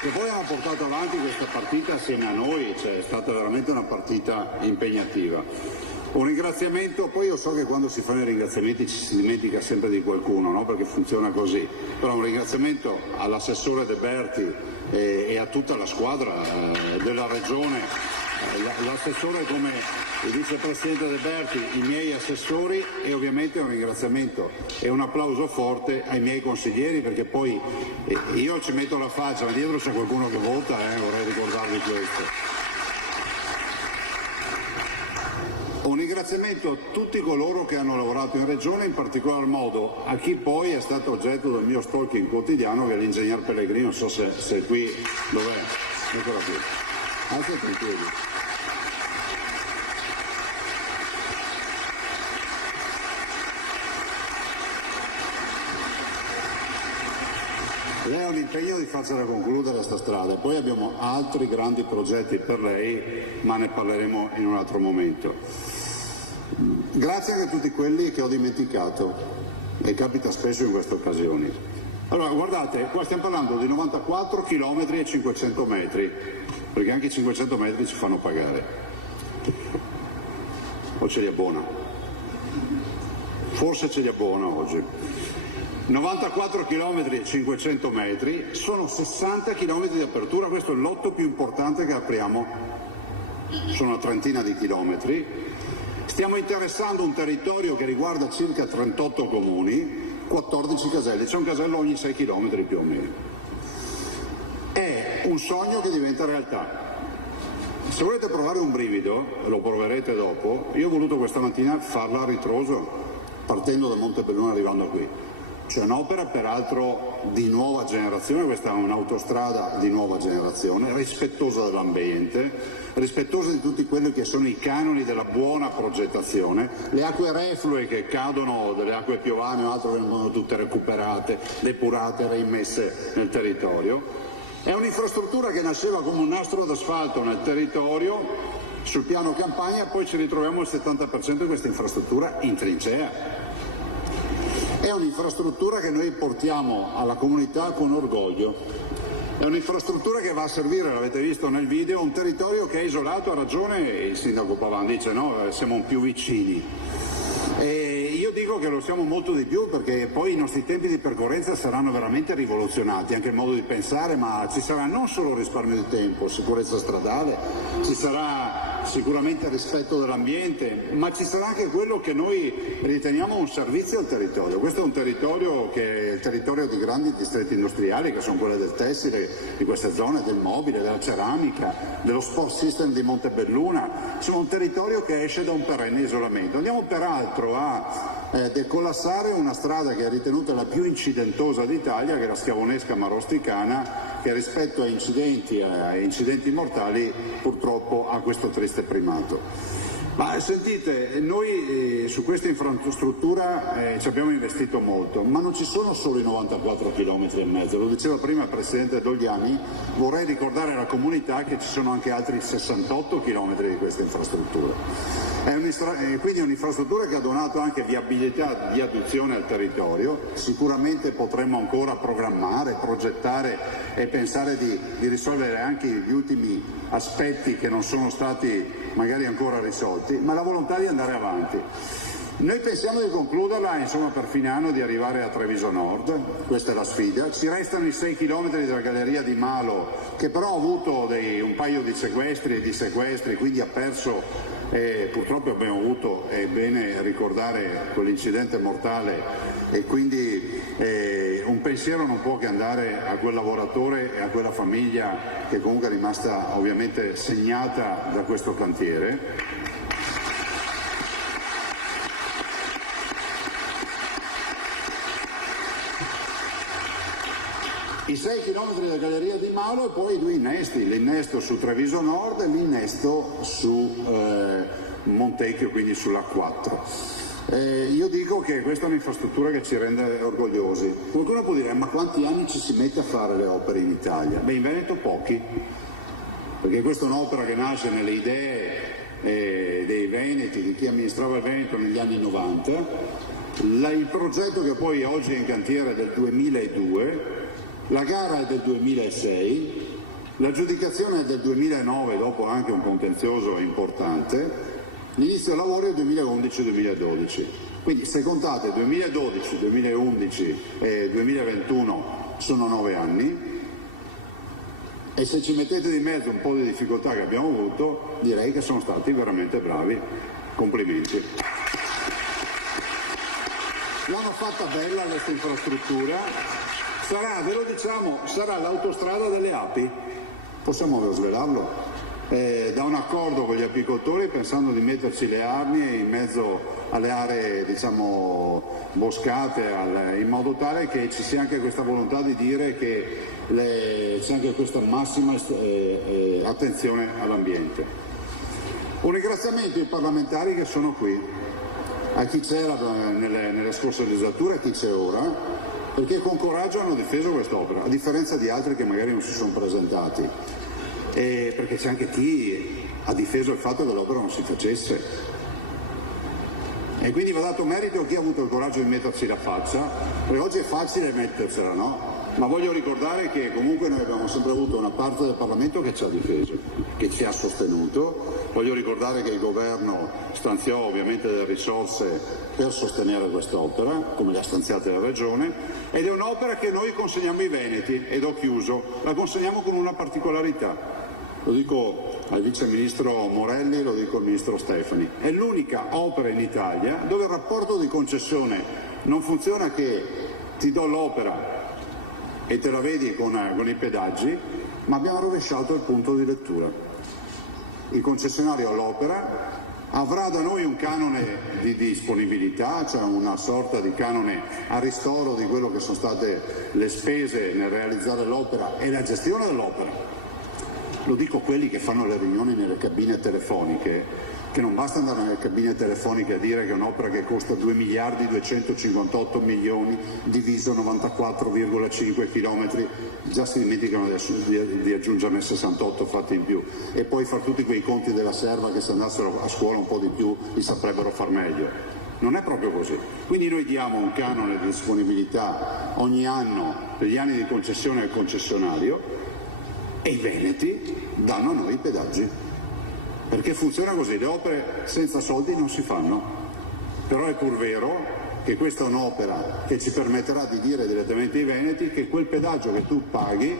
che poi hanno portato avanti questa partita assieme a noi, cioè è stata veramente una partita impegnativa. Un ringraziamento, poi io so che quando si fanno i ringraziamenti ci si dimentica sempre di qualcuno, no? Perché funziona così, però un ringraziamento all'assessore De Berti e a tutta la squadra della Regione, l'assessore come il vicepresidente De Berti, i miei assessori, e ovviamente un ringraziamento e un applauso forte ai miei consiglieri, perché poi io ci metto la faccia, ma dietro c'è qualcuno che vota, vorrei ricordarvi questo. Un ringraziamento a tutti coloro che hanno lavorato in Regione, in particolar modo a chi poi è stato oggetto del mio stalking quotidiano, che è l'ingegner Pellegrini, non so se è qui, dov'è? Eccola qui. Alzati in piedi. Lei ha un impegno di farcela concludere questa strada, poi abbiamo altri grandi progetti per lei, ma ne parleremo in un altro momento. Grazie anche a tutti quelli che ho dimenticato, e capita spesso in queste occasioni. Allora, guardate, qua stiamo parlando di 94 km e 500 metri, perché anche i 500 metri ci fanno pagare. O ce li abbona? Forse ce li abbona oggi. 94 km e 500 metri sono 60 km di apertura, questo è il lotto più importante che apriamo, sono una trentina di chilometri. Stiamo interessando un territorio che riguarda circa 38 comuni, 14 caselli, c'è un casello ogni 6 km più o meno. È un sogno che diventa realtà. Se volete provare un brivido, lo proverete dopo, io ho voluto questa mattina farla a ritroso. partendo da Montebelluna arrivando qui. C'è un'opera peraltro di nuova generazione, questa è un'autostrada di nuova generazione, rispettosa dell'ambiente, rispettosa di tutti quelli che sono i canoni della buona progettazione. Le acque reflue che cadono delle acque piovane o altro vengono tutte recuperate, depurate, reimmesse nel territorio. È un'infrastruttura che nasceva come un nastro d'asfalto nel territorio, sul piano campagna, poi ci ritroviamo il 70% di questa infrastruttura in trincea. È un'infrastruttura che noi portiamo alla comunità con orgoglio, è un'infrastruttura che va a servire, l'avete visto nel video, un territorio che è isolato, ha ragione il sindaco Pavan, dice no, siamo più vicini. E io dico che lo siamo molto di più perché poi i nostri tempi di percorrenza saranno veramente rivoluzionati, anche il modo di pensare, ma ci sarà non solo risparmio di tempo, sicurezza stradale, ci sarà sicuramente rispetto dell'ambiente, ma ci sarà anche quello che noi riteniamo un servizio al territorio. Questo è un territorio che è il territorio di grandi distretti industriali, che sono quelli del tessile, di queste zone, del mobile, della ceramica, dello sport system di Montebelluna. Sono un territorio che esce da un perenne isolamento. Andiamo peraltro a decollassare una strada che è ritenuta la più incidentosa d'Italia, che è la Schiavonesca Marosticana, che rispetto a incidenti mortali purtroppo ha questo triste primato. Ma sentite, noi su questa infrastruttura ci abbiamo investito molto, ma non ci sono solo i 94 km e mezzo, lo diceva prima il Presidente Dogliani, vorrei ricordare alla comunità che ci sono anche altri 68 km di questa infrastruttura. Quindi è un'infrastruttura che ha donato anche viabilità di adduzione al territorio, sicuramente potremmo ancora programmare, progettare e pensare di risolvere anche gli ultimi aspetti che non sono stati magari ancora risolti, ma la volontà di andare avanti. Noi pensiamo di concluderla, insomma, per fine anno, di arrivare a Treviso Nord, questa è la sfida. Ci restano i 6 km della galleria di Malo, che però ha avuto un paio di sequestri e di sequestri, quindi ha perso, purtroppo abbiamo avuto, è bene ricordare, quell'incidente mortale, e quindi un pensiero non può che andare a quel lavoratore e a quella famiglia che comunque è rimasta ovviamente segnata da questo cantiere. I 6 km della galleria di Malo e poi i due innesti, l'innesto su Treviso Nord e l'innesto su Montecchio, quindi sulla 4. Io dico che questa è un'infrastruttura che ci rende orgogliosi. Qualcuno può dire, ma quanti anni ci si mette a fare le opere in Italia? Beh, in Veneto pochi, perché questa è un'opera che nasce nelle idee dei veneti, di chi amministrava il Veneto negli anni 90. Il progetto che poi oggi è in cantiere è del 2002, la gara è del 2006, l'aggiudicazione è del 2009, dopo anche un contenzioso importante, l'inizio dei lavori è del 2011-2012. Quindi se contate 2012, 2011 e 2021 sono 9 anni, e se ci mettete di mezzo un po' di difficoltà che abbiamo avuto, direi che sono stati veramente bravi. Complimenti. L'hanno fatta bella questa infrastruttura. Sarà, ve lo diciamo, sarà l'autostrada delle api, possiamo svelarlo, da un accordo con gli apicoltori, pensando di metterci le arnie in mezzo alle aree, diciamo, boscate, in modo tale che ci sia anche questa volontà di dire che c'è anche questa massima attenzione all'ambiente. Un ringraziamento ai parlamentari che sono qui, a chi c'era nelle scorse legislature e a chi c'è ora, perché con coraggio hanno difeso quest'opera, a differenza di altri che magari non si sono presentati, perché c'è anche chi ha difeso il fatto che l'opera non si facesse. E quindi va dato merito a chi ha avuto il coraggio di metterci la faccia, perché oggi è facile mettersela, no? Ma voglio ricordare che comunque noi abbiamo sempre avuto una parte del Parlamento che ci ha difeso, che ci ha sostenuto. Voglio ricordare che il governo stanziò ovviamente delle risorse per sostenere quest'opera, come le ha stanziate la Regione, ed è un'opera che noi consegniamo ai Veneti, ed ho chiuso, la consegniamo con una particolarità. Lo dico al Vice Ministro Morelli, lo dico al Ministro Stefani. È l'unica opera in Italia dove il rapporto di concessione non funziona che ti do l'opera e te la vedi con i pedaggi, ma abbiamo rovesciato il punto di lettura. Il concessionario ha l'opera, avrà da noi un canone di disponibilità, cioè una sorta di canone a ristoro di quello che sono state le spese nel realizzare l'opera e la gestione dell'opera. Lo dico a quelli che fanno le riunioni nelle cabine telefoniche, che non basta andare nelle cabine telefoniche a dire che è un'opera che costa 2 miliardi 258 milioni diviso 94,5 chilometri, già si dimenticano di aggiungerne 68 fatti in più, e poi far tutti quei conti della serva che se andassero a scuola un po' di più li saprebbero far meglio. Non è proprio così. Quindi noi diamo un canone di disponibilità ogni anno per gli anni di concessione al concessionario e i veneti danno a noi i pedaggi. Perché funziona così, le opere senza soldi non si fanno, però è pur vero che questa è un'opera che ci permetterà di dire direttamente ai veneti che quel pedaggio che tu paghi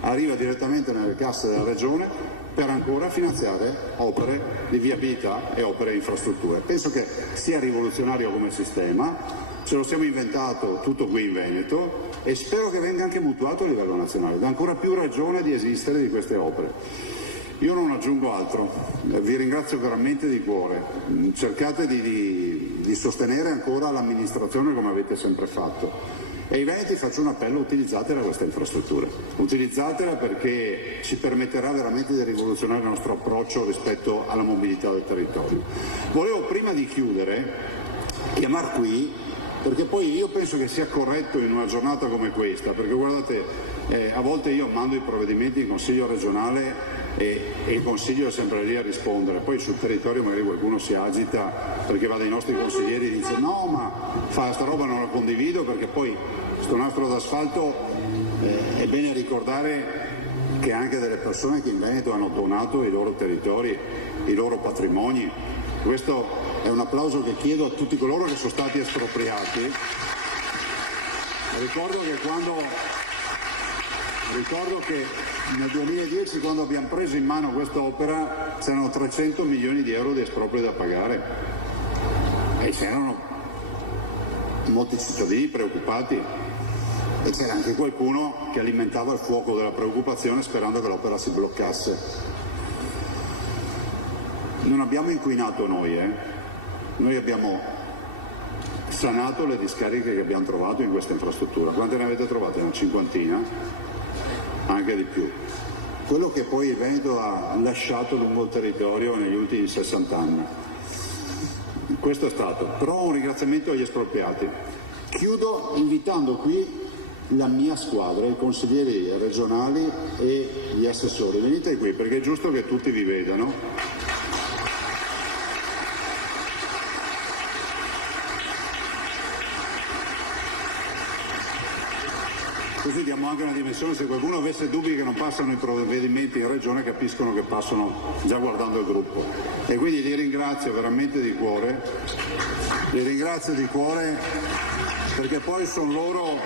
arriva direttamente nelle casse della regione per ancora finanziare opere di viabilità e opere di infrastrutture. Penso che sia rivoluzionario come sistema, ce lo siamo inventato tutto qui in Veneto e spero che venga anche mutuato a livello nazionale, dà ancora più ragione di esistere di queste opere. Io non aggiungo altro, vi ringrazio veramente di cuore, cercate di sostenere ancora l'amministrazione come avete sempre fatto e ai veneti faccio un appello: utilizzatela questa infrastruttura, utilizzatela perché ci permetterà veramente di rivoluzionare il nostro approccio rispetto alla mobilità del territorio. Volevo prima di chiudere chiamar qui, perché poi io penso che sia corretto in una giornata come questa, perché guardate, a volte io mando i provvedimenti in Consiglio regionale e il Consiglio è sempre lì a rispondere, poi sul territorio magari qualcuno si agita perché va dai nostri consiglieri e dice no ma sta roba non la condivido, perché poi sto nastro d'asfalto è bene ricordare che anche delle persone che in Veneto hanno donato i loro territori, i loro patrimoni. Questo è un applauso che chiedo a tutti coloro che sono stati espropriati. Ricordo che nel 2010, quando abbiamo preso in mano quest'opera, c'erano 300 milioni di euro di esproprio da pagare e c'erano molti cittadini preoccupati e c'era anche qualcuno che alimentava il fuoco della preoccupazione sperando che l'opera si bloccasse. Non abbiamo inquinato noi abbiamo sanato le discariche che abbiamo trovato in questa infrastruttura. Quante ne avete trovate? Una cinquantina? Anche di più. Quello che poi il Veneto ha lasciato lungo il territorio negli ultimi 60 anni. Questo è stato. Però un ringraziamento agli espropriati. Chiudo invitando qui la mia squadra, i consiglieri regionali e gli assessori. Venite qui perché è giusto che tutti vi vedano. Così diamo anche una dimensione, se qualcuno avesse dubbi che non passano i provvedimenti in regione, capiscono che passano già guardando il gruppo. E quindi li ringrazio veramente di cuore, perché poi sono loro,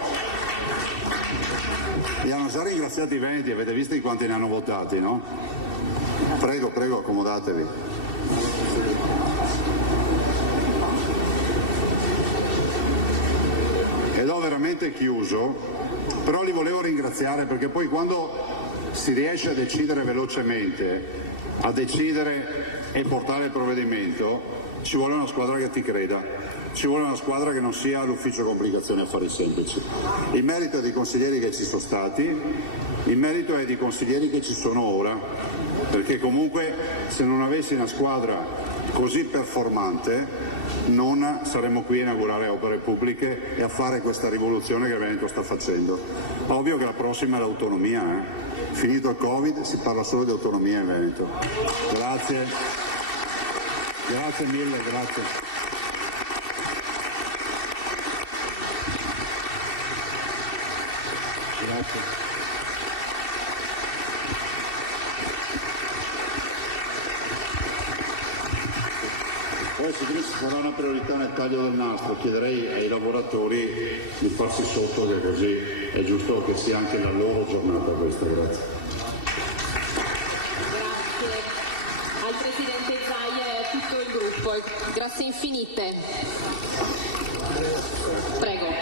li hanno già ringraziati i veneti, avete visto di quanti ne hanno votati, no? Prego, accomodatevi. Ed ho veramente chiuso. Però li volevo ringraziare perché poi quando si riesce a decidere velocemente, a decidere e portare il provvedimento, ci vuole una squadra che ti creda, ci vuole una squadra che non sia l'ufficio complicazioni e affari semplici. Il merito è dei consiglieri che ci sono stati, il merito è dei consiglieri che ci sono ora, perché comunque se non avessi una squadra così performante non saremmo qui a inaugurare opere pubbliche e a fare questa rivoluzione che il Veneto sta facendo. Ovvio che la prossima è l'autonomia, Finito il Covid si parla solo di autonomia in Veneto. Grazie mille, grazie. Grazie. Poi se ci sarà una priorità nel taglio del nastro, chiederei ai lavoratori di farsi sotto, che così è giusto che sia anche la loro giornata questa. Grazie. Grazie al Presidente Zaia e a tutto il gruppo. Grazie infinite. Prego.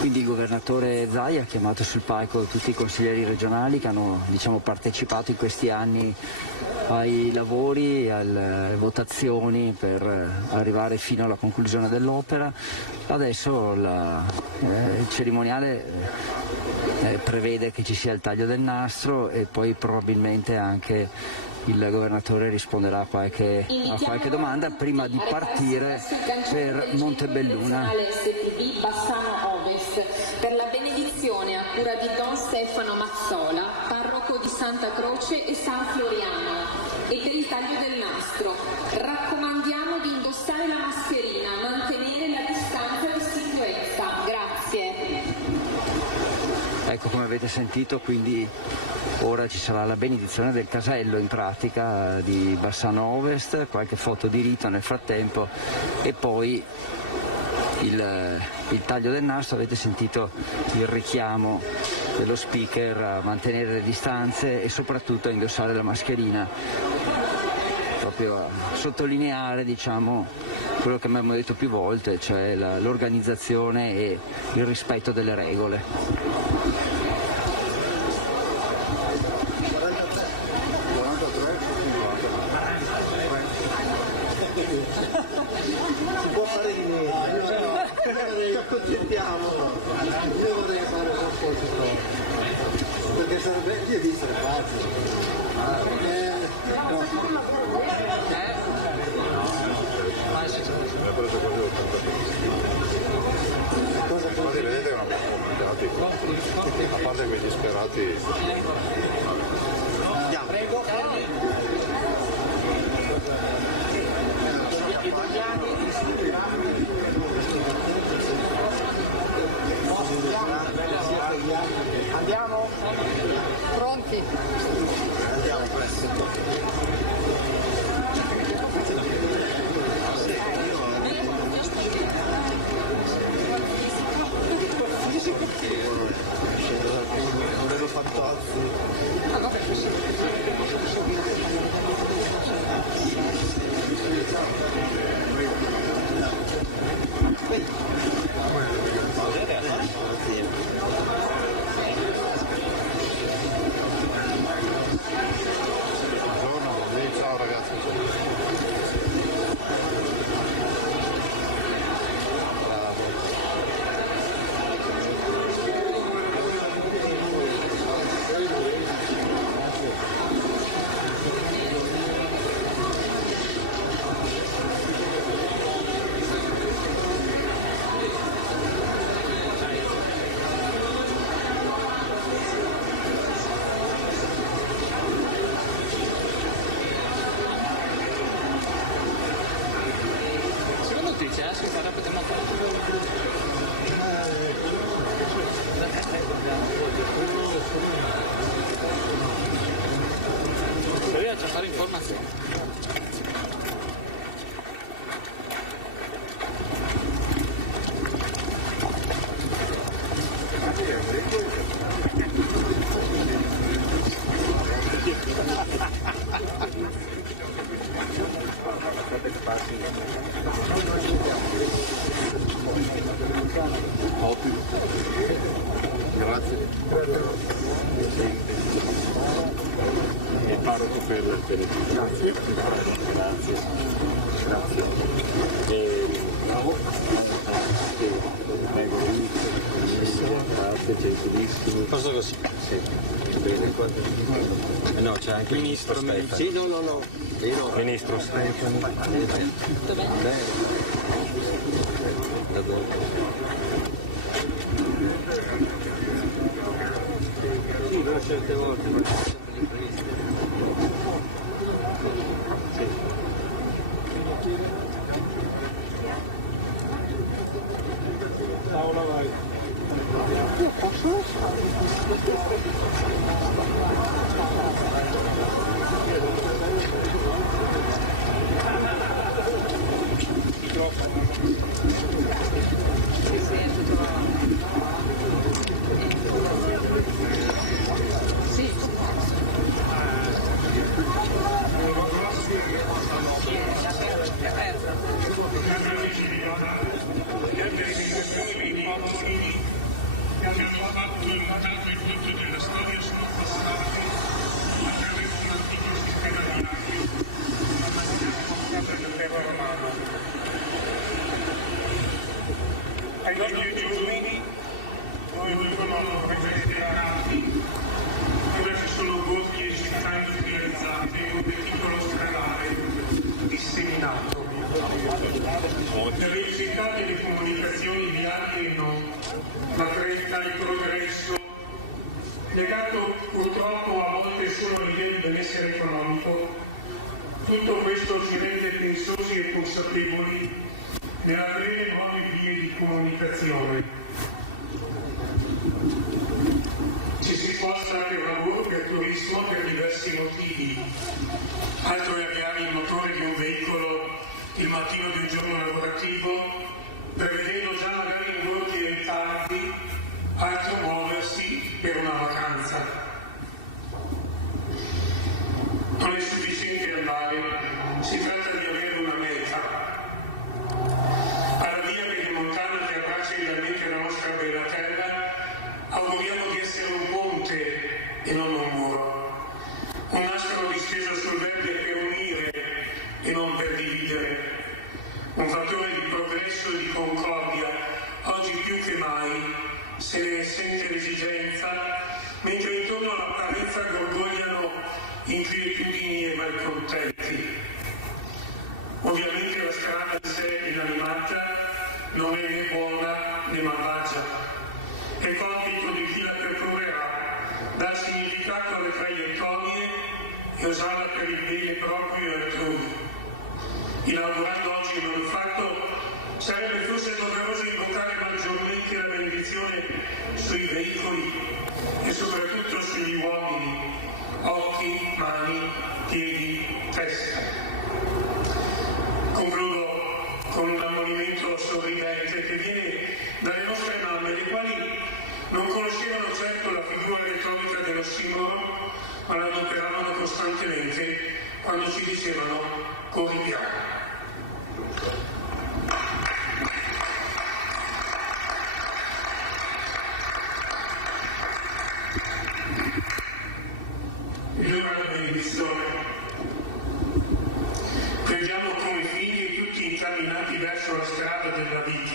Quindi il governatore Zaia ha chiamato sul palco tutti i consiglieri regionali che hanno partecipato in questi anni ai lavori, alle votazioni per arrivare fino alla conclusione dell'opera. Adesso il cerimoniale prevede che ci sia il taglio del nastro e poi probabilmente anche il governatore risponderà a qualche domanda prima di partire per Montebelluna. STB Bassano Ovest per la benedizione a cura di Don Stefano Mazzola, parroco di Santa Croce e San Floriano, e per il taglio del nastro. Raccomandiamo di indossare la mascherina, mantenere la distanza di sicurezza. Grazie. Ecco, come avete sentito, quindi ora ci sarà la benedizione del casello in pratica di Bassano Ovest, qualche foto di rito nel frattempo e poi il taglio del nastro. Avete sentito il richiamo dello speaker a mantenere le distanze e soprattutto a indossare la mascherina, proprio a sottolineare quello che abbiamo detto più volte, cioè l'organizzazione e il rispetto delle regole. Ci accontentiamo, io vorrei fare qualcosa, perché sarebbe io di essere Quasi vedete che non sono complicati, a parte quei disperati. Andiamo. Prego. Andiamo? Pronti? Andiamo presto. Ciao ragazzi. Proviaci a fare informazioni. Ottimo. Grazie. E parroco per il benedetto. Grazie. Grazie. Grazie. Grazie, gentilissimo. Posso così? Sì. Bene, no, c'è anche il ministro Stefani. Sì, no. Ministro Stefani. Bene. Da dopo. Sì, però certe volte non c'è sempre l'imprevisto. Sì. Paola, vai. Io posso? Sì. benessere economico. Tutto questo ci rende pensosi e consapevoli nell'aprire nuove vie di comunicazione. Ci si sposta anche un lavoro per turismo per diversi motivi. Altro è avviare il motore di un veicolo il mattino di un giorno lavorativo, prevedendo già magari ingorghi e tardi, altro muoversi per una vacanza. Non è sufficiente andare, si tratta di avere una meta. Alla via pedemontana che abbraccia idealmente la nostra bella terra, auguriamo di essere un ponte e non un muro. Un nastro disteso sul verde per unire e non per dividere. Un fattore di progresso e di concordia, oggi più che mai se ne sente l'esigenza, mentre intorno all'apparenza gorgogliano inquietudini e malcontenti. Ovviamente la strada in sé inanimata non è né buona né malvagia. È compito di chi la percorrerà dar significato alle traiettorie e usarla per il bene proprio e altrui. Inaugurando oggi il manufatto, sarebbe forse doveroso invocare maggiormente la benedizione sui veicoli e soprattutto sugli uomini, occhi, mani, piedi, testa. Concludo con un ammonimento sorridente che viene dalle nostre mamme, le quali non conoscevano certo la figura retorica dello simbolo, ma la adoperavano costantemente quando ci dicevano corri piano. Crediamo come figli tutti incamminati verso la strada della vita.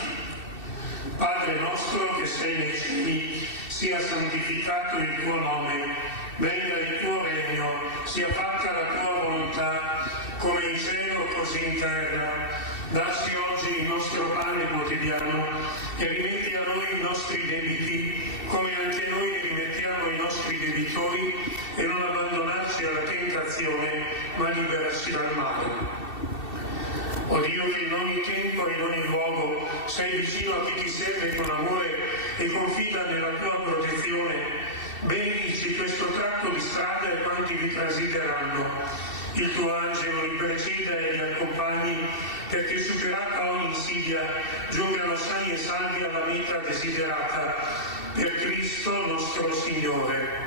Padre nostro che sei nei cieli, sia santificato il tuo nome, venga il tuo regno, sia fatta la tua volontà, come in cielo così in terra. Dacci oggi il nostro pane quotidiano e rimetti a noi i nostri debiti, come anche noi ne rimettiamo i nostri debitori, e non abbandonarci alla tentazione, ma liberaci dal male. O Dio che in ogni tempo e in ogni luogo sei vicino a chi ti serve con amore e confida nella tua protezione, benedici questo tratto di strada e quanti vi transiteranno. Il tuo angelo li preceda e li accompagni, perché superata ogni insidia giungano sani e salvi alla meta desiderata. Per Cristo nostro Signore.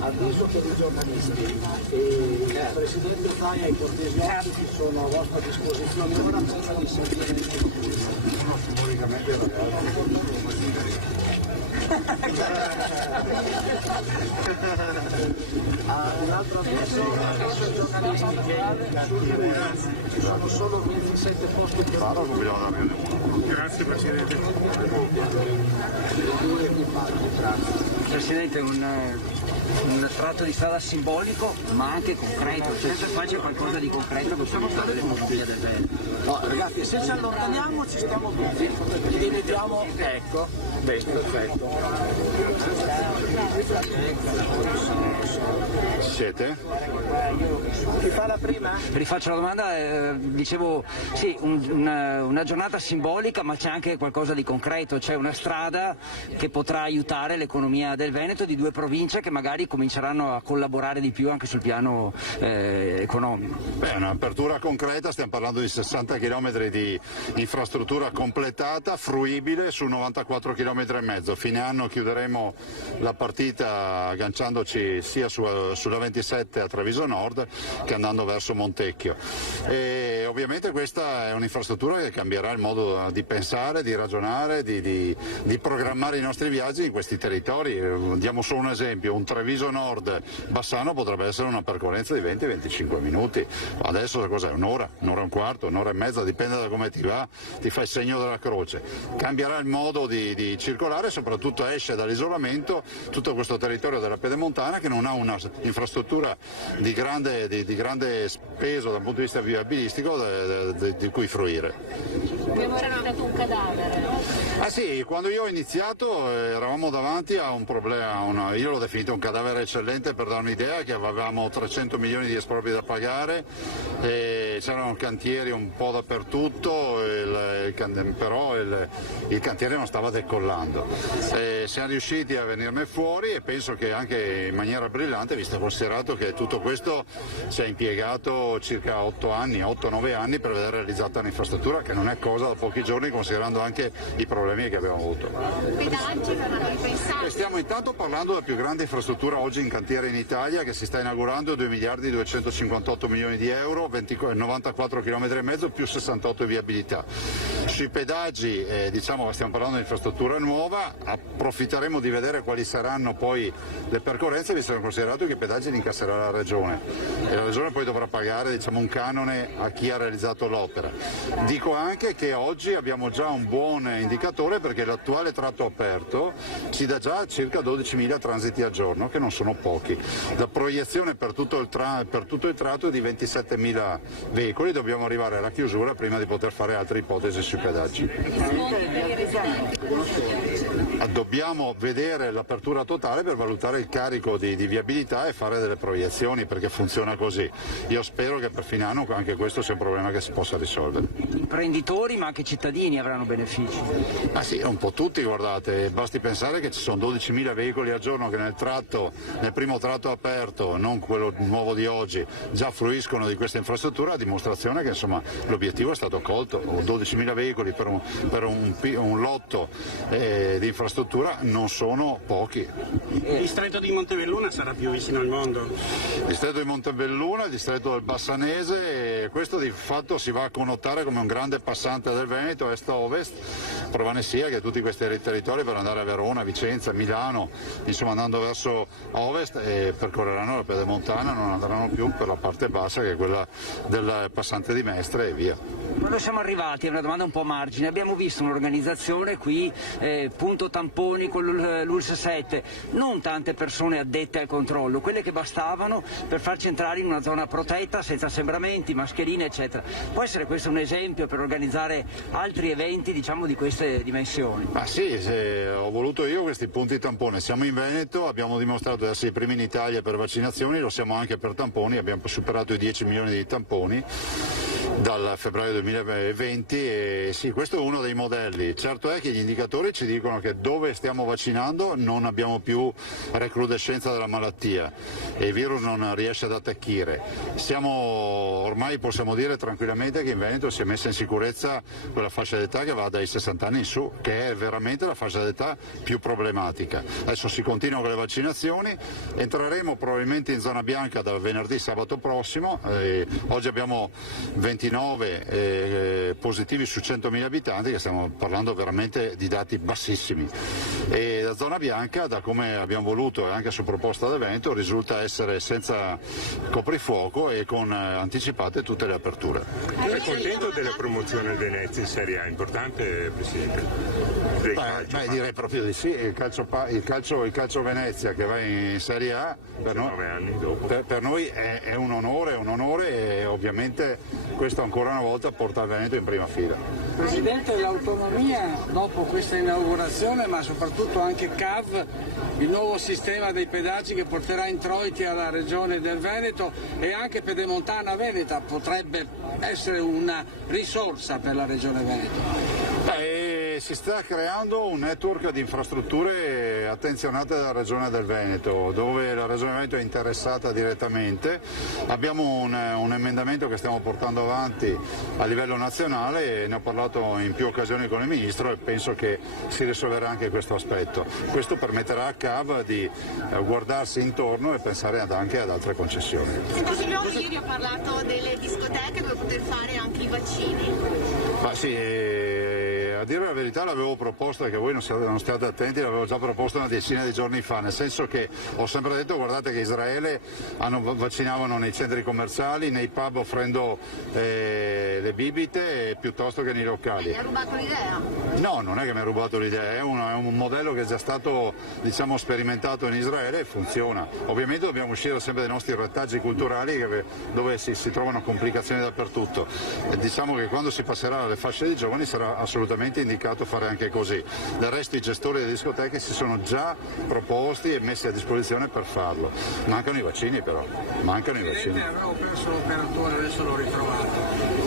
Avviso per i giornalisti il Presidente Zaia e i cortesiani sono a vostra disposizione ora prima di sentire le simbolicamente un'altra persona, adesso i giornalisti ci sono solo 27 posti per Grazie Presidente. grazie. Presidente, un tratto di strada simbolico ma anche concreto, cioè per farci qualcosa di concreto con la strada dell'economia del Veneto. No, ragazzi, se ci allontaniamo ci stiamo tutti, li vediamo. Ecco, perfetto. Siete? Chi fa la prima? Rifaccio la domanda, dicevo sì, una giornata simbolica ma c'è anche qualcosa di concreto, c'è una strada che potrà aiutare l'economia del Veneto di due province che magari cominceranno a collaborare di più anche sul piano economico. Beh, un'apertura concreta, stiamo parlando di 60 km di infrastruttura completata, fruibile su 94 km e mezzo. Fine anno chiuderemo la partita agganciandoci sia sulla 27 a Treviso Nord che andando verso Montecchio. E ovviamente questa è un'infrastruttura che cambierà il modo di pensare, di ragionare, di programmare i nostri viaggi in questi territori. Diamo solo un esempio, un Treviso Nord Bassano potrebbe essere una percorrenza di 20-25 minuti. Adesso cos'è? Un'ora e un quarto, un'ora e mezza, dipende da come ti va, ti fa il segno della croce. Cambierà il modo di circolare e soprattutto esce dall'isolamento tutto questo territorio della Pedemontana che non ha una infrastruttura di grande peso dal punto di vista viabilistico di cui fruire. Abbiamo ereditato un cadavere, no? Ah sì, quando io ho iniziato eravamo davanti a un problema, io l'ho definito un cadavere eccellente per dare un'idea, che avevamo 300 milioni di espropri da pagare, e c'erano cantieri un po' dappertutto, però il cantiere non stava decollando. Siamo riusciti a venirne fuori e penso che anche in maniera brillante, visto e considerato che tutto questo ci ha impiegato circa 8-9 anni per vedere realizzata un'infrastruttura che non è cosa da pochi giorni, considerando anche i problemi che abbiamo avuto. Pedaggi verranno ripensati. Stiamo intanto parlando della più grande infrastruttura oggi in cantiere in Italia, che si sta inaugurando, 2 miliardi 258 milioni di euro, 94 km e mezzo più 68 viabilità. Sui pedaggi stiamo parlando di infrastruttura nuova, approfitteremo di vedere quali saranno poi le percorrenze, visto che considerato che i pedaggi li incasserà la Regione e la Regione poi dovrà pagare un canone a chi ha realizzato l'opera. Dico anche che oggi abbiamo già un buon indicatore, perché l'attuale tratto aperto ci dà già circa 12.000 transiti al giorno, che non sono pochi. La proiezione per tutto il tratto è di 27.000 veicoli, dobbiamo arrivare alla chiusura prima di poter fare altre ipotesi sui pedaggi. Dobbiamo vedere l'apertura totale per valutare il carico di viabilità e fare delle proiezioni, perché funziona così. Io spero che per fine anno anche questo sia un problema che si possa risolvere. Imprenditori ma anche cittadini avranno benefici. Ah sì, un po' tutti, guardate, basti pensare che ci sono 12.000 veicoli al giorno che nel primo tratto aperto, non quello nuovo di oggi, già fruiscono di questa infrastruttura, a dimostrazione che l'obiettivo è stato colto. 12.000 veicoli per un lotto di infrastruttura non sono pochi. Il distretto di Montebelluna sarà più vicino al mondo? Il distretto di Montebelluna, il distretto del Bassanese, e questo di fatto si va a connotare come un grande passante del Veneto est a ovest. Prova ne sia che tutti questi territori, per andare a Verona, Vicenza, Milano, andando verso ovest, percorreranno la Pedemontana, non andranno più per la parte bassa, che è quella del passante di Mestre, e via. Quando siamo arrivati, è una domanda un po' a margine, abbiamo visto un'organizzazione qui, punto tamponi con l'ULS 7, non tante persone addette al controllo, quelle che bastavano per farci entrare in una zona protetta, senza assembramenti, mascherine eccetera. Può essere questo un esempio per organizzare altri eventi di queste dimensioni? Ah sì, ho voluto io questi punti tampone. Siamo in Veneto, abbiamo dimostrato di essere i primi in Italia per vaccinazioni, lo siamo anche per tamponi, abbiamo superato i 10 milioni di tamponi dal febbraio 2020 e sì, questo è uno dei modelli. Certo è che gli indicatori ci dicono che dove stiamo vaccinando non abbiamo più recrudescenza della malattia e il virus non riesce ad attecchire. Ormai possiamo dire tranquillamente che in Veneto si è messa in sicurezza quella fascia d'età che va dai 60 anni in su, che è veramente la fascia d'età più problematica. Adesso si continua con le vaccinazioni, entreremo probabilmente in zona bianca da venerdì, sabato prossimo. Oggi abbiamo 29 positivi su 100.000 abitanti, che stiamo parlando veramente di dati bassissimi. E la zona bianca, da come abbiamo voluto e anche su proposta del Veneto, risulta essere senza coprifuoco e con anticipate tutte le aperture. È contento della promozione del Venezia in Serie A? Importante, Presidente? Beh, direi proprio di sì. Il calcio Venezia che va in Serie A per noi è un onore e ovviamente questo ancora una volta porta il Veneto in prima fila. Presidente, l'autonomia dopo questa inaugurazione, ma soprattutto anche CAV, il nuovo sistema dei pedaggi che porterà introiti alla regione del Veneto e anche Pedemontana Veneta potrebbe essere una risorsa per la regione Veneto. Si sta creando un network di infrastrutture attenzionate dalla Regione del Veneto, dove la Regione Veneto è interessata direttamente. Abbiamo un emendamento che stiamo portando avanti a livello nazionale e ne ho parlato in più occasioni con il Ministro e penso che si risolverà anche questo aspetto. Questo permetterà a CAV di guardarsi intorno e pensare anche ad altre concessioni. Ieri ha parlato delle discoteche dove poter fare anche i vaccini. Ma sì, a dire la verità l'avevo proposta, che voi non state attenti, l'avevo già proposto una decina di giorni fa, nel senso che ho sempre detto guardate che Israele vaccinavano nei centri commerciali, nei pub offrendo le bibite piuttosto che nei locali. Mi ha rubato l'idea? No, non è che mi ha rubato l'idea, è un modello che è già stato sperimentato in Israele e funziona. Ovviamente dobbiamo uscire sempre dai nostri rettaggi culturali dove si trovano complicazioni dappertutto. Diciamo che quando si passerà alle fasce dei giovani sarà assolutamente indicato fare anche così. Del resto i gestori delle discoteche si sono già proposti e messi a disposizione per farlo. Mancano i vaccini però, Avevo perso l'operatore, adesso l'ho ritrovato.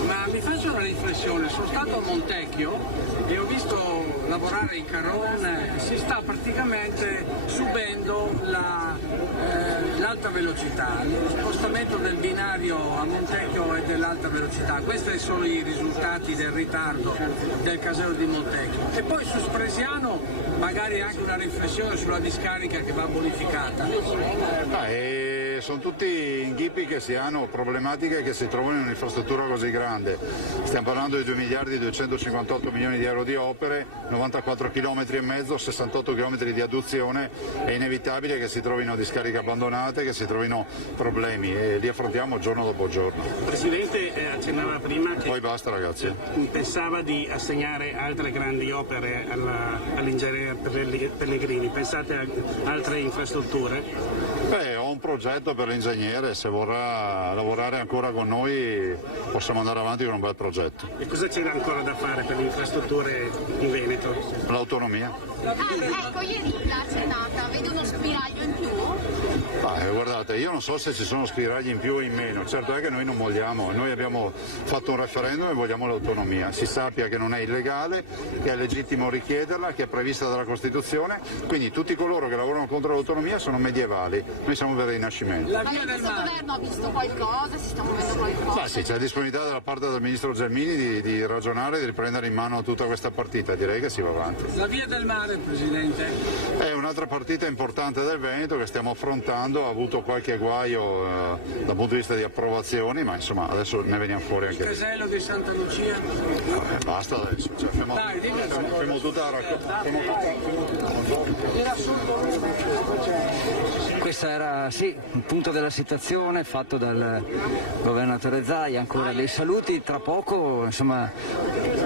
Ma mi faccio una riflessione, sono stato a Montecchio e ho visto lavorare in Carrone, si sta praticamente subendo l'alta velocità, lo spostamento del binario a Montecchio e dell'alta velocità. Questi sono i risultati del ritardo del casello di Montecchio. E poi su Spresiano magari anche una riflessione sulla discarica che va bonificata. Sono tutti inghippi che si hanno, problematiche che si trovano in un'infrastruttura così grande. Stiamo parlando di 2 miliardi e 258 milioni di euro di opere, 94 km e mezzo, 68 km di adduzione. È inevitabile che si trovino discariche abbandonate, che si trovino problemi e li affrontiamo giorno dopo giorno. Il Presidente accennava prima che poi basta, ragazzi. Pensava di assegnare altre grandi opere all'ingegner Pellegrini, pensate a altre infrastrutture? Ho un progetto per l'ingegnere, se vorrà lavorare ancora con noi possiamo andare avanti con un bel progetto. E cosa c'era ancora da fare per le infrastrutture in Veneto? L'autonomia. Ecco, ieri la Senata vede uno spiraglio in più? Guardate, io non so se ci sono spiragli in più o in meno, certo è che noi non vogliamo, noi abbiamo fatto un referendum e vogliamo l'autonomia, si sappia che non è illegale, che è legittimo richiederla, che è prevista dalla Costituzione, quindi tutti coloro che lavorano contro l'autonomia sono medievali, noi siamo per il Rinascimento. Ma questo governo ha visto qualcosa, si sta muovendo qualcosa? Sì, c'è disponibilità da parte del Ministro Gelmini di ragionare, di riprendere in mano tutta questa partita, direi che si va avanti. La via del mare, Presidente? È un'altra partita importante del Veneto che stiamo affrontando, ha avuto qualche guaio dal punto di vista di approvazioni, ma insomma adesso ne veniamo fuori anche. Il casello di Santa Lucia? Basta adesso, cioè, fermo tutta la Questo era il punto della situazione fatto dal governatore Zaia, ancora dei saluti, tra poco insomma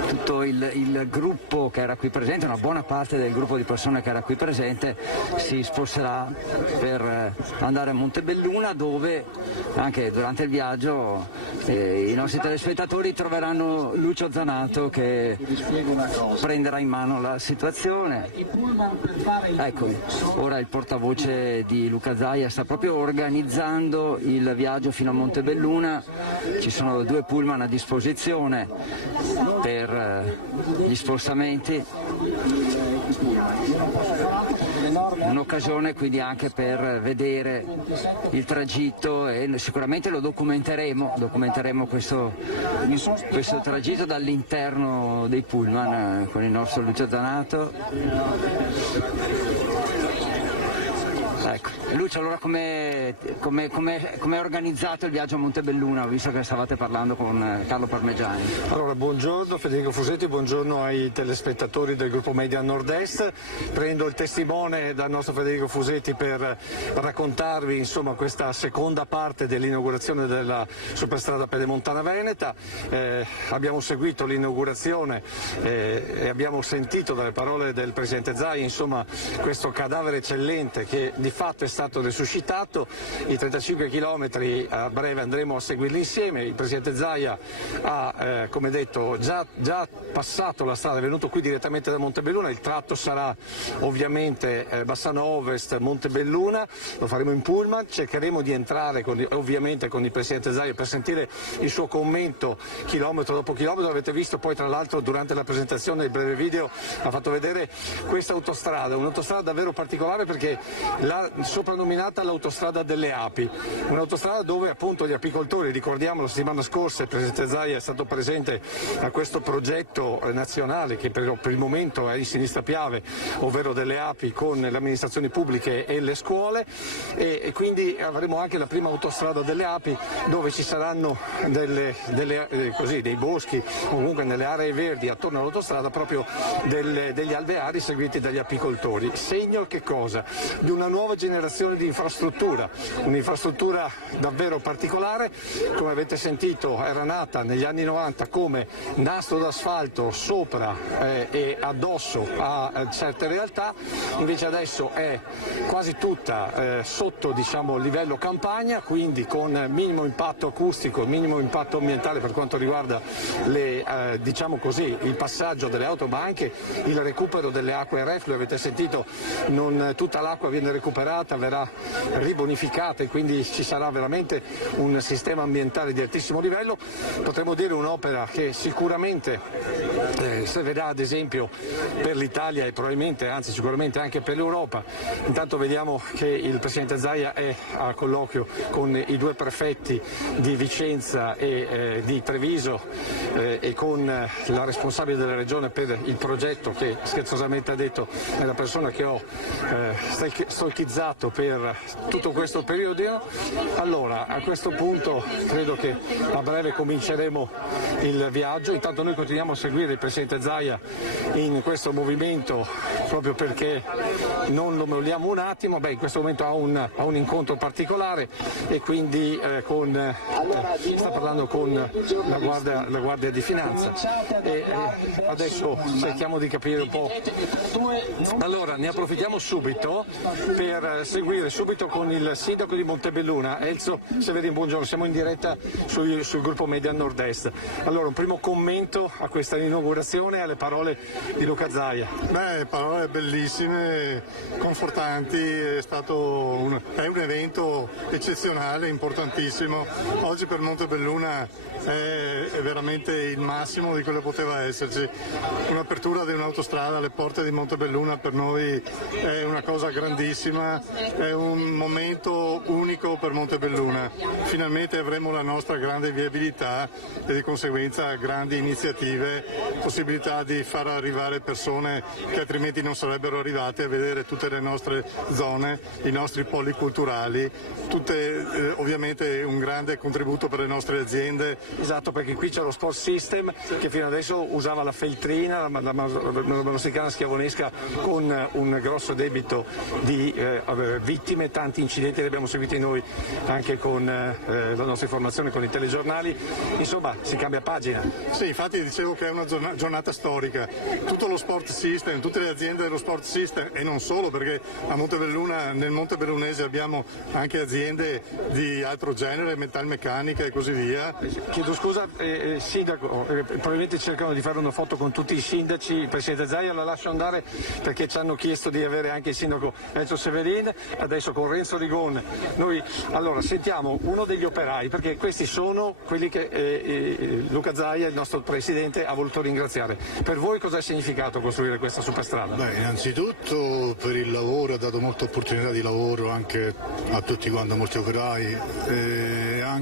tutto il gruppo che era qui presente, una buona parte del gruppo di persone che era qui presente si sposterà per andare a Montebelluna, dove anche durante il viaggio i nostri telespettatori troveranno Lucio Zanato che prenderà in mano la situazione. Ecco, ora il portavoce di Luca Zaia sta proprio organizzando il viaggio fino a Montebelluna, ci sono 2 pullman a disposizione per gli spostamenti, un'occasione quindi anche per vedere il tragitto e sicuramente lo documenteremo questo tragitto dall'interno dei pullman con il nostro Lucio Zanato. Ecco, Lucio, allora come è organizzato il viaggio a Montebelluna, visto che stavate parlando con Carlo Parmegiani? Allora, buongiorno Federico Fusetti, buongiorno ai telespettatori del gruppo Media Nord-Est. Prendo il testimone dal nostro Federico Fusetti per raccontarvi insomma questa seconda parte dell'inaugurazione della superstrada Pedemontana Veneta. Abbiamo seguito l'inaugurazione e abbiamo sentito dalle parole del Presidente Zaia insomma questo cadavere eccellente che di fatto è stato resuscitato. I 35 chilometri a breve andremo a seguirli insieme. Il Presidente Zaia ha come detto già passato la strada, è venuto qui direttamente da Montebelluna. Il tratto sarà ovviamente Bassano Ovest Montebelluna, lo faremo in pullman, cercheremo di entrare ovviamente con il Presidente Zaia per sentire il suo commento chilometro dopo chilometro. Avete visto poi tra l'altro durante la presentazione il breve video ha fatto vedere questa autostrada, un'autostrada davvero particolare perché l'ha soprannominata l'autostrada delle api, un'autostrada dove appunto gli apicoltori, ricordiamo la settimana scorsa il Presidente Zaia è stato presente a questo progetto nazionale che per il momento è in Sinistra Piave, ovvero delle api con le amministrazioni pubbliche e le scuole, e quindi avremo anche la prima autostrada delle api dove ci saranno dei boschi o comunque nelle aree verdi attorno all'autostrada proprio degli alveari seguiti dagli apicoltori. Segno che cosa? Di una nuova generazione di infrastruttura, un'infrastruttura davvero particolare, come avete sentito era nata negli anni 90 come nastro d'asfalto sopra e addosso a certe realtà, invece adesso è quasi tutta sotto diciamo livello campagna, quindi con minimo impatto acustico, minimo impatto ambientale per quanto riguarda diciamo così, il passaggio delle auto, ma anche il recupero delle acque reflue. Avete sentito, non tutta l'acqua viene recuperata, verrà ribonificata e quindi ci sarà veramente un sistema ambientale di altissimo livello. Potremmo dire un'opera che sicuramente servirà ad esempio per l'Italia e probabilmente, anzi sicuramente anche per l'Europa. Intanto vediamo che il Presidente Zaia è a colloquio con i due prefetti di Vicenza e di Treviso e con la responsabile della regione per il progetto che scherzosamente ha detto è la persona che ho stalkizzato per tutto questo periodo. Allora a questo punto credo che a breve cominceremo il viaggio. Intanto noi continuiamo a seguire il Presidente Zaia in questo movimento proprio perché non lo molliamo un attimo. In questo momento ha un incontro particolare e quindi sta parlando con la Guardia di Finanza e adesso cerchiamo di capire un po'. Allora ne approfittiamo subito per seguire subito con il sindaco di Montebelluna, Elzo Severin. Buongiorno, siamo in diretta sul gruppo Media Nord-Est. Allora un primo commento a questa inaugurazione e alle parole di Luca Zaia. Parole bellissime, confortanti, è un evento eccezionale, importantissimo. Oggi per Montebelluna è veramente il massimo di quello che poteva esserci. Un'apertura di un'autostrada alle porte di Montebelluna per noi è una cosa grandissima, è un momento unico per Montebelluna. Finalmente avremo la nostra grande viabilità e di conseguenza grandi iniziative, possibilità di far arrivare persone che altrimenti non sarebbero arrivate a vedere tutte le nostre zone, i nostri poli culturali, tutte ovviamente un grande contributo per le nostre aziende. Esatto, perché qui c'è lo Sport System che fino adesso usava la feltrina, la motorsicana schiavonesca con un grosso debito di vittime, tanti incidenti li abbiamo seguiti noi anche con la nostra informazione, con i telegiornali. Insomma, si cambia pagina. Sì, infatti dicevo che è una giornata storica. Tutto lo Sport System, tutte le aziende dello Sport System e non solo, perché a Montebelluna, nel Montebellunese abbiamo anche aziende di altro genere, metalmeccanica e così via. Chiedo scusa, sindaco, probabilmente cercano di fare una foto con tutti i sindaci. Il Presidente Zaia la lascio andare perché ci hanno chiesto di avere anche il sindaco Elzo Severin, adesso con Renzo Rigon. Noi allora sentiamo uno degli operai, perché questi sono quelli che Luca Zaia, il nostro Presidente, ha voluto ringraziare. Per voi cosa ha significato costruire questa superstrada? Innanzitutto per il lavoro, ha dato molte opportunità di lavoro anche a tutti quanti, a molti operai,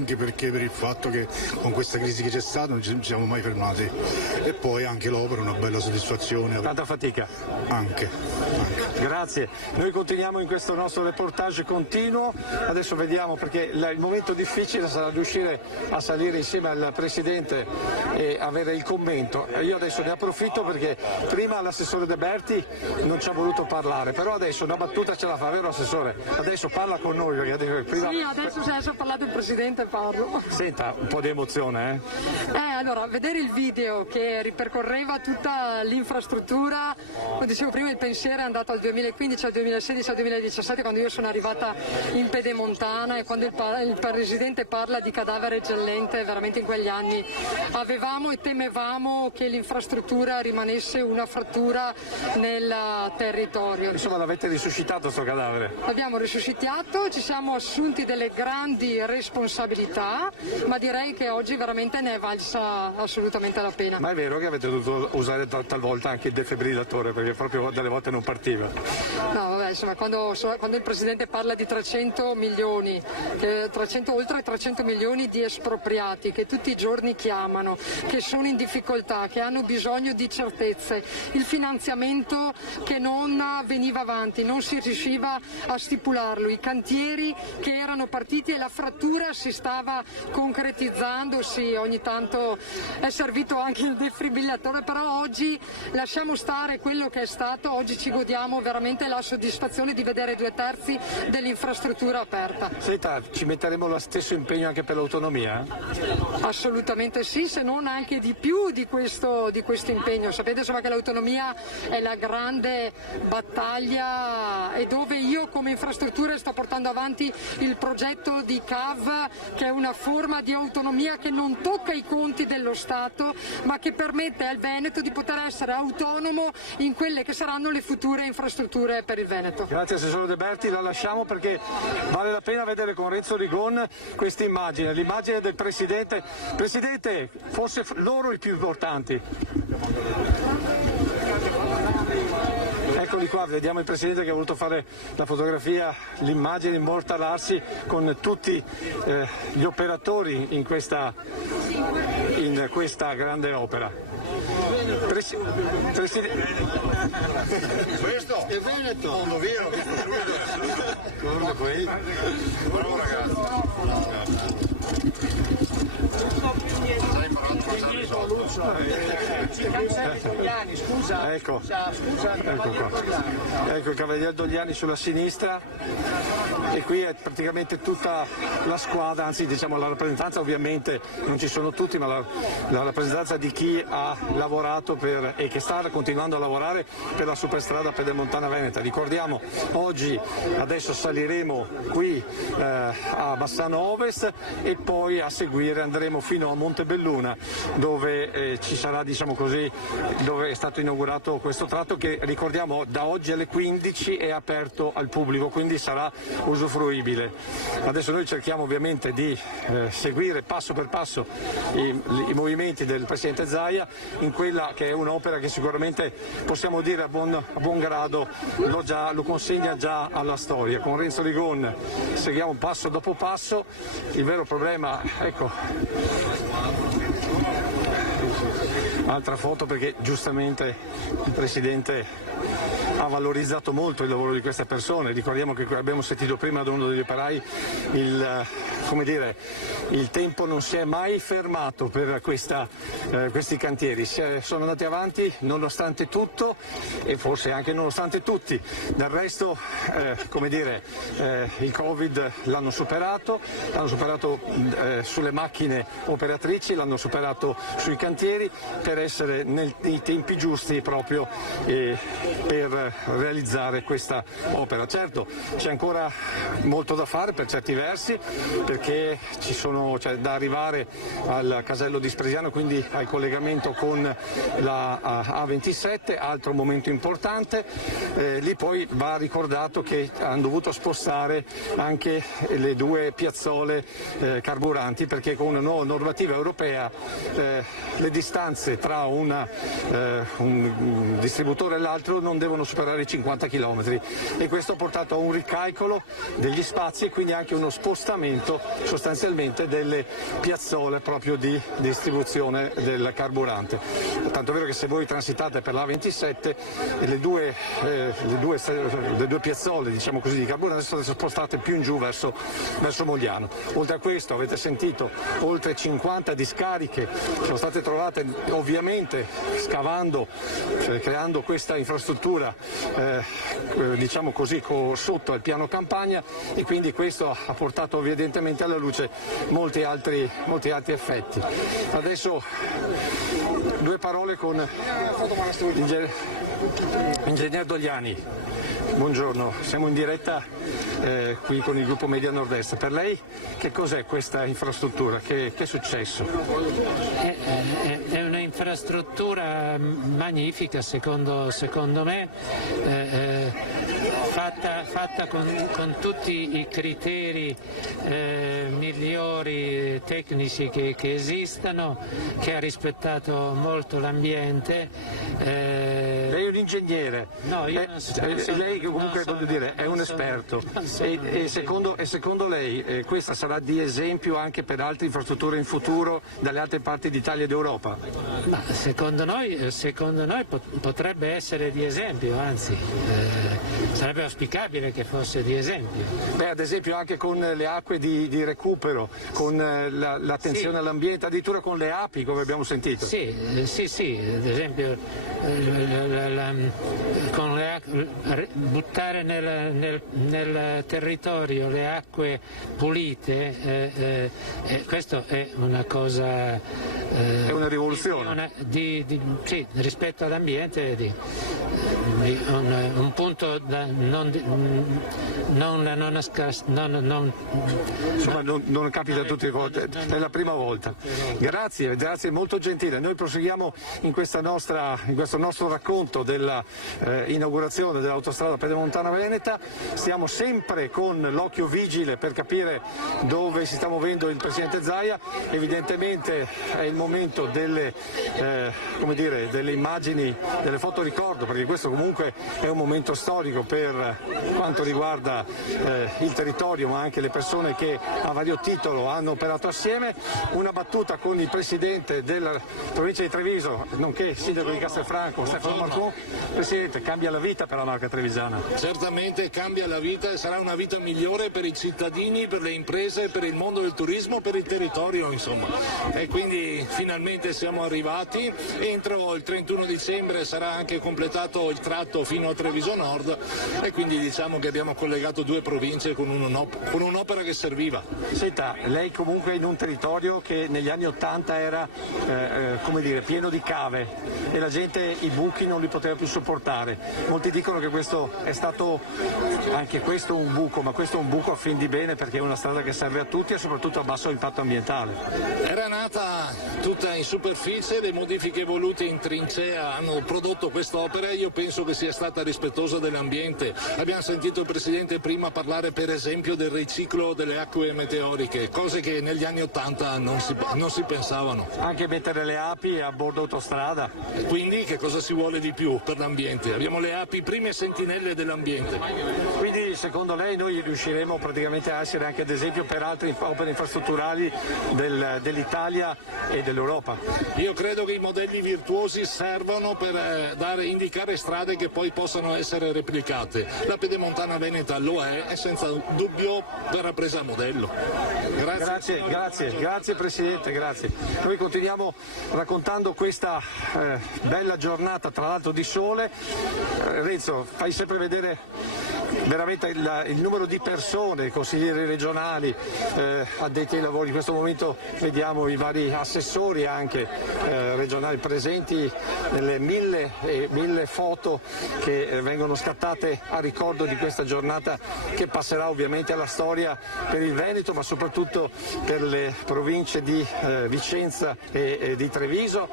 anche perché per il fatto che con questa crisi che c'è stata non ci siamo mai fermati, e poi anche l'opera una bella soddisfazione. Tanta fatica? Anche. Grazie, noi continuiamo in questo nostro reportage continuo, adesso vediamo, perché il momento difficile sarà riuscire a salire insieme al Presidente e avere il commento. Io adesso ne approfitto perché prima l'assessore De Berti non ci ha voluto parlare, però adesso una battuta ce la fa, vero Assessore? Adesso parla con noi perché prima... Sì, adesso se ha parlato il Presidente parlo. Senta, un po' di emozione, allora, vedere il video che ripercorreva tutta l'infrastruttura, come dicevo prima, il pensiero è andato al 2015, al 2016, al 2017, quando io sono arrivata in Pedemontana, e quando il Presidente parla di cadavere eccellente, veramente in quegli anni avevamo e temevamo che l'infrastruttura rimanesse una frattura nel territorio. Insomma, l'avete risuscitato sto cadavere? L'abbiamo risuscitato, ci siamo assunti delle grandi responsabilità, ma direi che oggi veramente ne è valsa assolutamente la pena. Ma è vero che avete dovuto usare talvolta anche il defibrillatore, perché proprio delle volte non partiva? No, vabbè, insomma, quando il Presidente parla di 300 milioni, oltre 300 milioni di espropriati che tutti i giorni chiamano, che sono in difficoltà, che hanno bisogno di certezze, il finanziamento che non veniva avanti, non si riusciva a stipularlo, i cantieri che erano partiti e la frattura si stava concretizzando, sì, ogni tanto è servito anche il defibrillatore, però oggi lasciamo stare quello che è stato, oggi ci godiamo veramente la soddisfazione di vedere 2/3 dell'infrastruttura aperta. Senta, ci metteremo lo stesso impegno anche per l'autonomia? Assolutamente sì, se non anche di più di questo impegno. Sapete insomma che l'autonomia è la grande battaglia e dove io come infrastrutture sto portando avanti il progetto di CAV, che è una forma di autonomia che non tocca i conti dello Stato, ma che permette al Veneto di poter essere autonomo in quelle che saranno le future infrastrutture per il Veneto. Grazie Assessore De Berti, la lasciamo perché vale la pena vedere con Renzo Rigon questa immagine, l'immagine del Presidente. Presidente, forse loro i più importanti. Eccoli qua, vediamo il Presidente che ha voluto fare la fotografia, l'immagine, immortalarsi con tutti gli operatori in questa grande opera. Questo è Veneto, mondo vero. Bravo ragazzo. Ecco il Cavaliere Dogliani sulla sinistra, e qui è praticamente tutta la squadra, anzi diciamo la rappresentanza, ovviamente non ci sono tutti, ma la rappresentanza di chi ha lavorato e che sta continuando a lavorare per la superstrada Pedemontana Veneta. Ricordiamo, oggi adesso saliremo qui a Bassano Ovest e poi a seguire andremo fino a Montebelluna, dove ci sarà, diciamo così, dove è stato inaugurato questo tratto che, ricordiamo, da oggi alle 15 è aperto al pubblico, quindi sarà usufruibile. Adesso noi cerchiamo ovviamente di seguire passo per passo i movimenti del Presidente Zaia in quella che è un'opera che sicuramente possiamo dire a buon grado lo consegna già alla storia. Con Renzo Rigon seguiamo passo dopo passo. Il vero problema, ecco, altra foto, perché giustamente il Presidente ha valorizzato molto il lavoro di queste persone. Ricordiamo che abbiamo sentito prima da uno degli operai il tempo non si è mai fermato per questi cantieri, sono andati avanti nonostante tutto e forse anche nonostante tutti. Del resto il Covid l'hanno superato sulle macchine operatrici, l'hanno superato sui cantieri per essere nei tempi giusti proprio per realizzare questa opera. Certo, c'è ancora molto da fare per certi versi, perché c'è da arrivare al casello di Spresiano, quindi al collegamento con la A27, altro momento importante. Lì poi va ricordato che hanno dovuto spostare anche le due piazzole carburanti, perché con una nuova normativa europea le distanze tra un distributore e l'altro non devono superare i 50 km, e questo ha portato a un ricalcolo degli spazi e quindi anche uno spostamento sostanzialmente delle piazzole proprio di distribuzione del carburante. Tanto è vero che se voi transitate per l'A27 le due piazzole, diciamo così, di carburante sono spostate più in giù verso Mogliano. Oltre a questo avete sentito oltre 50 discariche sono state trovate, ovviamente scavando, creando questa infrastruttura diciamo così sotto al piano campagna, e quindi questo ha portato evidentemente alla luce molti altri effetti. Adesso due parole con l'ingegner Dogliani. Buongiorno, siamo in diretta qui con il gruppo Media Nord-Est. Per lei che cos'è questa infrastruttura? Che è successo? È una infrastruttura magnifica secondo me, fatta con tutti i criteri migliori tecnici che esistano, che ha rispettato molto l'ambiente. Lei è un ingegnere, no, io non sono, lei comunque voglio dire è un esperto e secondo lei questa sarà di esempio anche per altre infrastrutture in futuro dalle altre parti d'Italia e d'Europa? Ma secondo noi potrebbe essere di esempio, anzi sarebbe auspicabile che fosse di esempio. Beh, ad esempio anche con le acque di recupero, con l'attenzione all'ambiente, addirittura con le api, come abbiamo sentito. Sì, ad esempio buttare nel territorio le acque pulite, questo è una cosa, è una rivoluzione rispetto all'ambiente, un punto non capita tutte le volte, è la prima volta. Grazie, molto gentile. Noi proseguiamo in questo nostro racconto della inaugurazione dell'autostrada Pedemontana Veneta. Stiamo sempre con l'occhio vigile per capire dove si sta muovendo il Presidente Zaia. Evidentemente è il momento delle immagini, delle fotoricordo, perché questo comunque è un momento storico per quanto riguarda il territorio, ma anche le persone che a vario titolo hanno operato assieme. Una battuta con il Presidente della provincia di Treviso, nonché sindaco di Castelfranco, Stefano Marcon. Presidente, cambia la vita per la Marca trevisana? Certamente cambia la vita e sarà una vita migliore per i cittadini, per le imprese, per il mondo del turismo, per il territorio, insomma. E quindi finalmente siamo arrivati. Entro il 31 dicembre sarà anche completato il tratto fino a Treviso Nord e quindi diciamo che abbiamo collegato due province con un'opera che serviva. Senta, lei comunque è in un territorio che negli anni '80 era pieno di cave e la gente i buchi non li poteva più sopportare. Molti dicono che questo è stato anche questo un buco, ma questo è un buco a fin di bene perché è una strada che serve a tutti e soprattutto a basso impatto ambientale. Era nata tutta in superficie, le modifiche volute in trincea hanno prodotto quest'opera e io penso che sia stata rispettosa dell'ambiente. Abbiamo sentito il Presidente prima parlare per esempio del riciclo delle acque meteoriche, cose che negli anni '80 non si pensavano. Anche mettere le api a bordo autostrada. Quindi che cosa si vuole di più per l'ambiente? Abbiamo le api prime sentinelle dell'ambiente. Quindi secondo lei noi riusciremo praticamente a essere anche ad esempio per altre opere infrastrutturali dell'Italia e dell'Europa? Io credo che i modelli virtuosi servano per indicare strade che poi possano essere replicate. La Pedemontana Veneta lo è e senza dubbio verrà presa a modello. Grazie Presidente, grazie. Noi continuiamo raccontando questa bella giornata, tra l'altro di sole. Renzo, fai sempre vedere veramente il numero di persone, consiglieri regionali, addetti ai lavori. In questo momento vediamo i vari assessori anche regionali presenti nelle mille foto che vengono scattate a ricordo di questa giornata che passerà ovviamente alla storia per il Veneto, ma soprattutto per le province di Vicenza e di Treviso,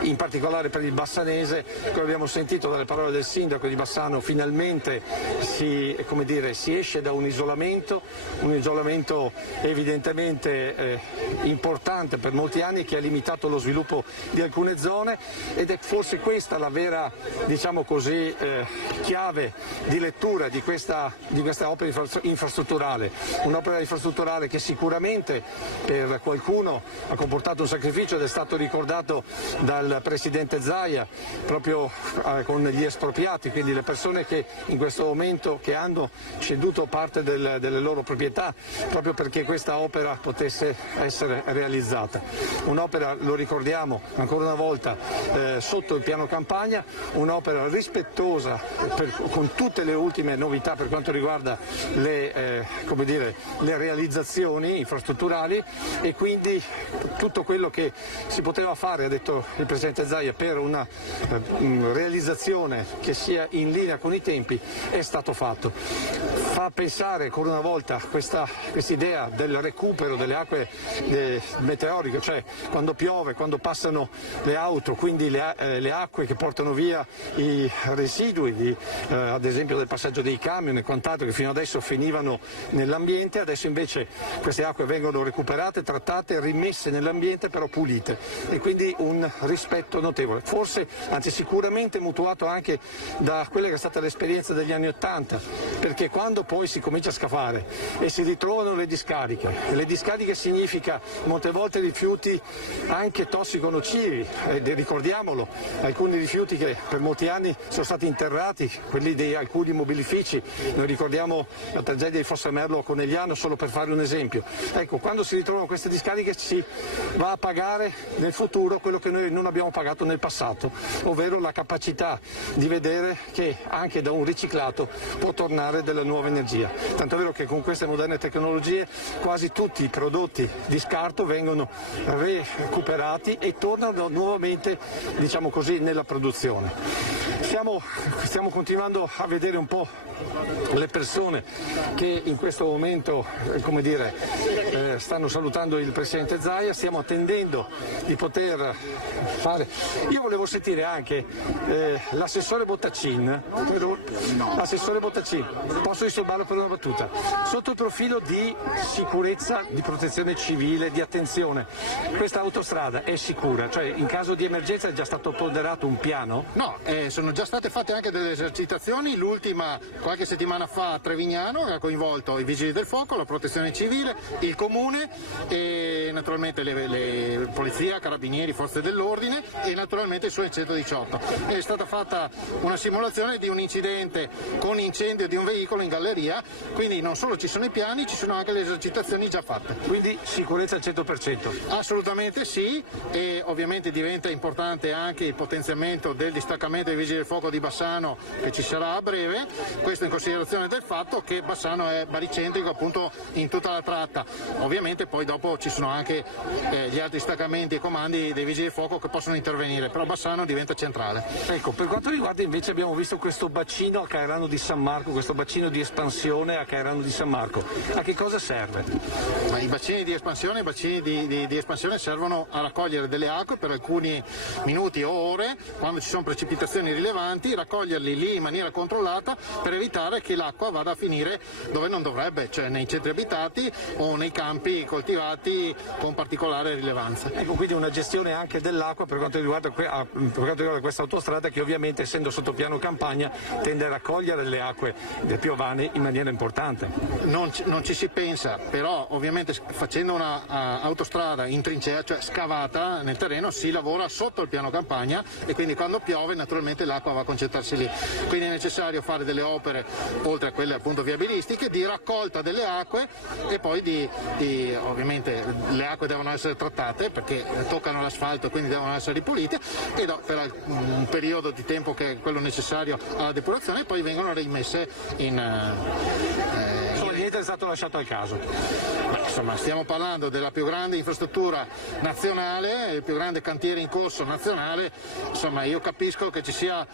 in particolare per il Bassanese. Come abbiamo sentito dalle parole del sindaco di Bassano, finalmente si come dire, si esce da un isolamento evidentemente importante per molti anni, che ha limitato lo sviluppo di alcune zone, ed è forse questa la vera, diciamo così, chiave di lettura di questa opera infrastrutturale, un'opera infrastrutturale che sicuramente per qualcuno ha comportato un sacrificio ed è stato ricordato dal Presidente Zaia proprio con gli espropriati, quindi le persone che in questo momento che hanno ceduto parte delle loro proprietà proprio perché questa opera potesse essere realizzata. Un'opera, lo ricordiamo ancora una volta, sotto il piano campagna, un'opera rispettosa con tutte le ultime novità per quanto riguarda le realizzazioni infrastrutturali, e quindi tutto quello che si poteva fare, ha detto il Presidente Zaia, per una realizzazione che sia in linea con i tempi è stato fatto. Fa pensare ancora una volta questa idea del recupero delle acque meteoriche, cioè quando piove, quando passano le auto, quindi le acque che portano via i residui ad esempio del passaggio dei camion e quant'altro, che fino adesso finivano nell'ambiente, adesso invece queste acque vengono recuperate, trattate, rimesse nell'ambiente, però pulite, e quindi un rispetto notevole, forse, anzi sicuramente mutuato anche da quella che è stata l'esperienza degli anni '80, perché quando poi si comincia a scavare e si ritrovano le discariche, e le discariche significa molte volte rifiuti anche tossico-nocivi, ricordiamolo, alcuni rifiuti che per molti anni sono stati interrati, quelli di alcuni mobilifici, noi ricordiamo la tragedia di Fossamerlo Conegliano solo per fare un esempio. Ecco, quando si ritrovano queste discariche si va a pagare nel futuro quello che noi non abbiamo pagato nel passato, ovvero la capacità di vedere che anche da un riciclato può tornare della nuova energia. Tanto è vero che con queste moderne tecnologie quasi tutti i prodotti di scarto vengono recuperati e tornano nuovamente, diciamo così, nella produzione. Stiamo continuando a vedere un po' le persone che in questo momento, come dire, stanno salutando il Presidente Zaia, stiamo attendendo di poter fare. Io volevo sentire anche l'assessore Bottacin, posso disturbarlo per una battuta, sotto il profilo di sicurezza, di protezione civile, di attenzione, questa autostrada è sicura? Cioè in caso di emergenza è già stato ponderato un piano? No, sono già state fatte anche delle esercitazioni, l'ultima qualche settimana fa a Trevignano, che ha coinvolto i vigili del fuoco, la protezione civile, il comune e naturalmente le polizia, carabinieri, forze dell'ordine e naturalmente il suo 118. È stata fatta una simulazione di un incidente con incendio di un veicolo in galleria, quindi non solo ci sono i piani, ci sono anche le esercitazioni già fatte. Quindi sicurezza al 100%? Assolutamente sì, e ovviamente diventa importante anche il potenziamento del distaccamento dei vigili del fuoco di Bassano, che ci sarà a breve, questo in considerazione del fatto che Bassano è baricentrico appunto in tutta la tratta. Ovviamente poi dopo ci sono anche gli altri distaccamenti e comandi dei vigili del fuoco che possono intervenire, però Bassano diventa centrale. Ecco, per quanto riguarda invece abbiamo visto questo bacino a Caerano di San Marco, questo bacino di espansione a Caerano di San Marco, a che cosa serve? Ma i bacini di espansione, di espansione servono a raccogliere delle acque per alcuni minuti o ore, quando ci sono precipitazioni rilevanti, raccoglierli lì in maniera controllata per evitare che l'acqua vada a finire dove non dovrebbe, cioè nei centri abitati o nei campi coltivati con particolare rilevanza. Ecco, quindi una gestione anche dell'acqua per quanto riguarda questa autostrada, che ovviamente essendo sotto piano campagna tende a raccogliere le acque piovane in maniera importante. Non ci si pensa, però ovviamente facendo una autostrada in trincea, cioè scavata nel terreno, si lavora sotto il piano campagna e quindi quando piove naturalmente l'acqua va a concentrarsi lì. Quindi è necessario fare delle opere, oltre a quelle appunto viabilistiche, di raccolta delle acque e poi ovviamente le acque devono essere trattate perché toccano l'asfalto, quindi devono essere ripulite e per un periodo di tempo che è quello necessario alla depurazione, e poi vengono rimesse in niente è stato lasciato al caso. insomma, stiamo parlando della più grande infrastruttura nazionale, il più grande cantiere in corso nazionale, insomma io capisco che ci sia,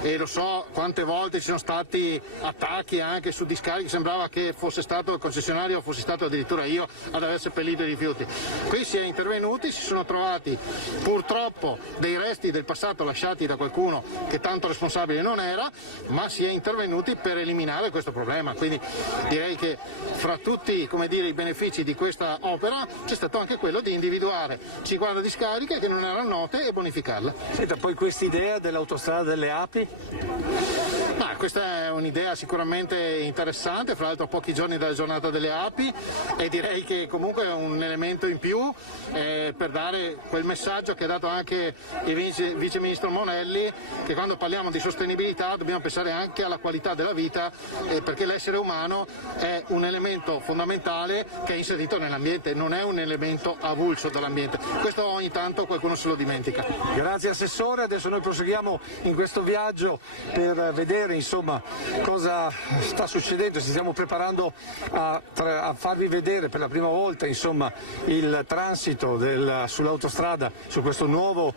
e lo so quante volte ci sono stati attacchi anche su discariche, sembrava che fosse stato il concessionario o fossi stato addirittura io ad aver seppellito i rifiuti. Qui si è intervenuti, si sono trovati purtroppo dei resti del passato lasciati da qualcuno che tanto responsabile non era, ma si è intervenuti per eliminare questo problema, quindi direi che fra tutti, come dire, i benefici di questa opera c'è stato anche quello di individuare 50 discariche che non erano note e bonificarle. Senta, poi quest'idea dell'autostrada delle api? Ma questa è un'idea sicuramente interessante, fra l'altro a pochi giorni dalla giornata delle api, e direi che comunque è un elemento in più per dare quel messaggio che ha dato anche il vice ministro Monelli, che quando parliamo di sostenibilità dobbiamo pensare anche alla qualità della vita, perché l'essere umano è un elemento fondamentale che è inserito nell'ambiente, non è un elemento avulso dall'ambiente. Questo ogni tanto qualcuno se lo dimentica. Grazie Assessore, adesso noi proseguiamo in questo viaggio per vedere insomma cosa sta succedendo. Ci stiamo preparando a farvi vedere per la prima volta insomma il transito sull'autostrada, su questo nuovo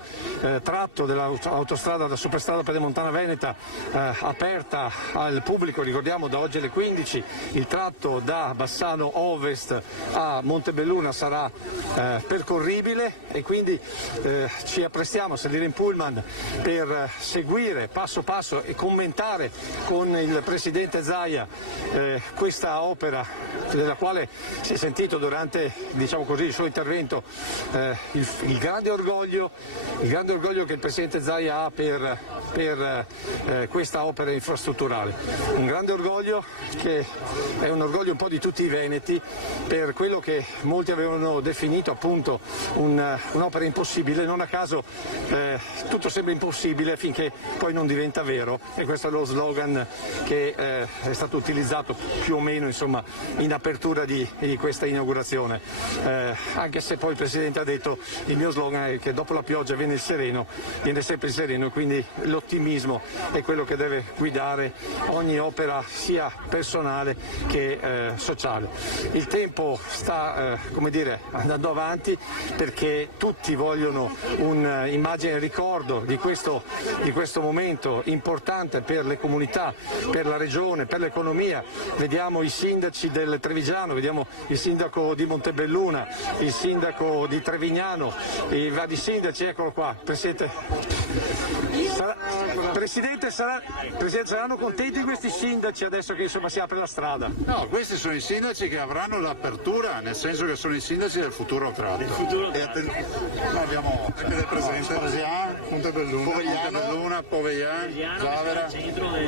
tratto dell'autostrada da Superstrada Pedemontana Veneta aperta al pubblico, ricordiamo da oggi alle 15. Il tratto da Bassano Ovest a Montebelluna sarà percorribile e quindi ci apprestiamo a salire in pullman per seguire passo passo e commentare con il Presidente Zaia questa opera della quale si è sentito durante, diciamo così, il suo intervento il grande orgoglio che il Presidente Zaia ha per questa opera infrastrutturale. Un grande orgoglio che è un orgoglio un po' di tutti i veneti per quello che molti avevano definito appunto un'opera impossibile. Non a caso tutto sembra impossibile finché poi non diventa vero, e questo è lo slogan che è stato utilizzato più o meno insomma in apertura di questa inaugurazione, anche se poi il Presidente ha detto il mio slogan è che dopo la pioggia viene il sereno, viene sempre il sereno, e quindi l'ottimismo è quello che deve guidare ogni opera sia personale che sociale. Il tempo sta come dire andando avanti perché tutti vogliono un'immagine ricordo di questo momento importante per le comunità, per la regione, per l'economia. Vediamo i sindaci del Trevigiano, vediamo il sindaco di Montebelluna, il sindaco di Trevignano, i vari sindaci, eccolo qua, Presidente, saranno contenti questi sindaci adesso che insomma si apre la strada? No, questi sono i sindaci che avranno l'apertura, nel senso che sono i sindaci del futuro tratto. Abbiamo anche del Presidente Montebelluna, Povegliano, Zavera,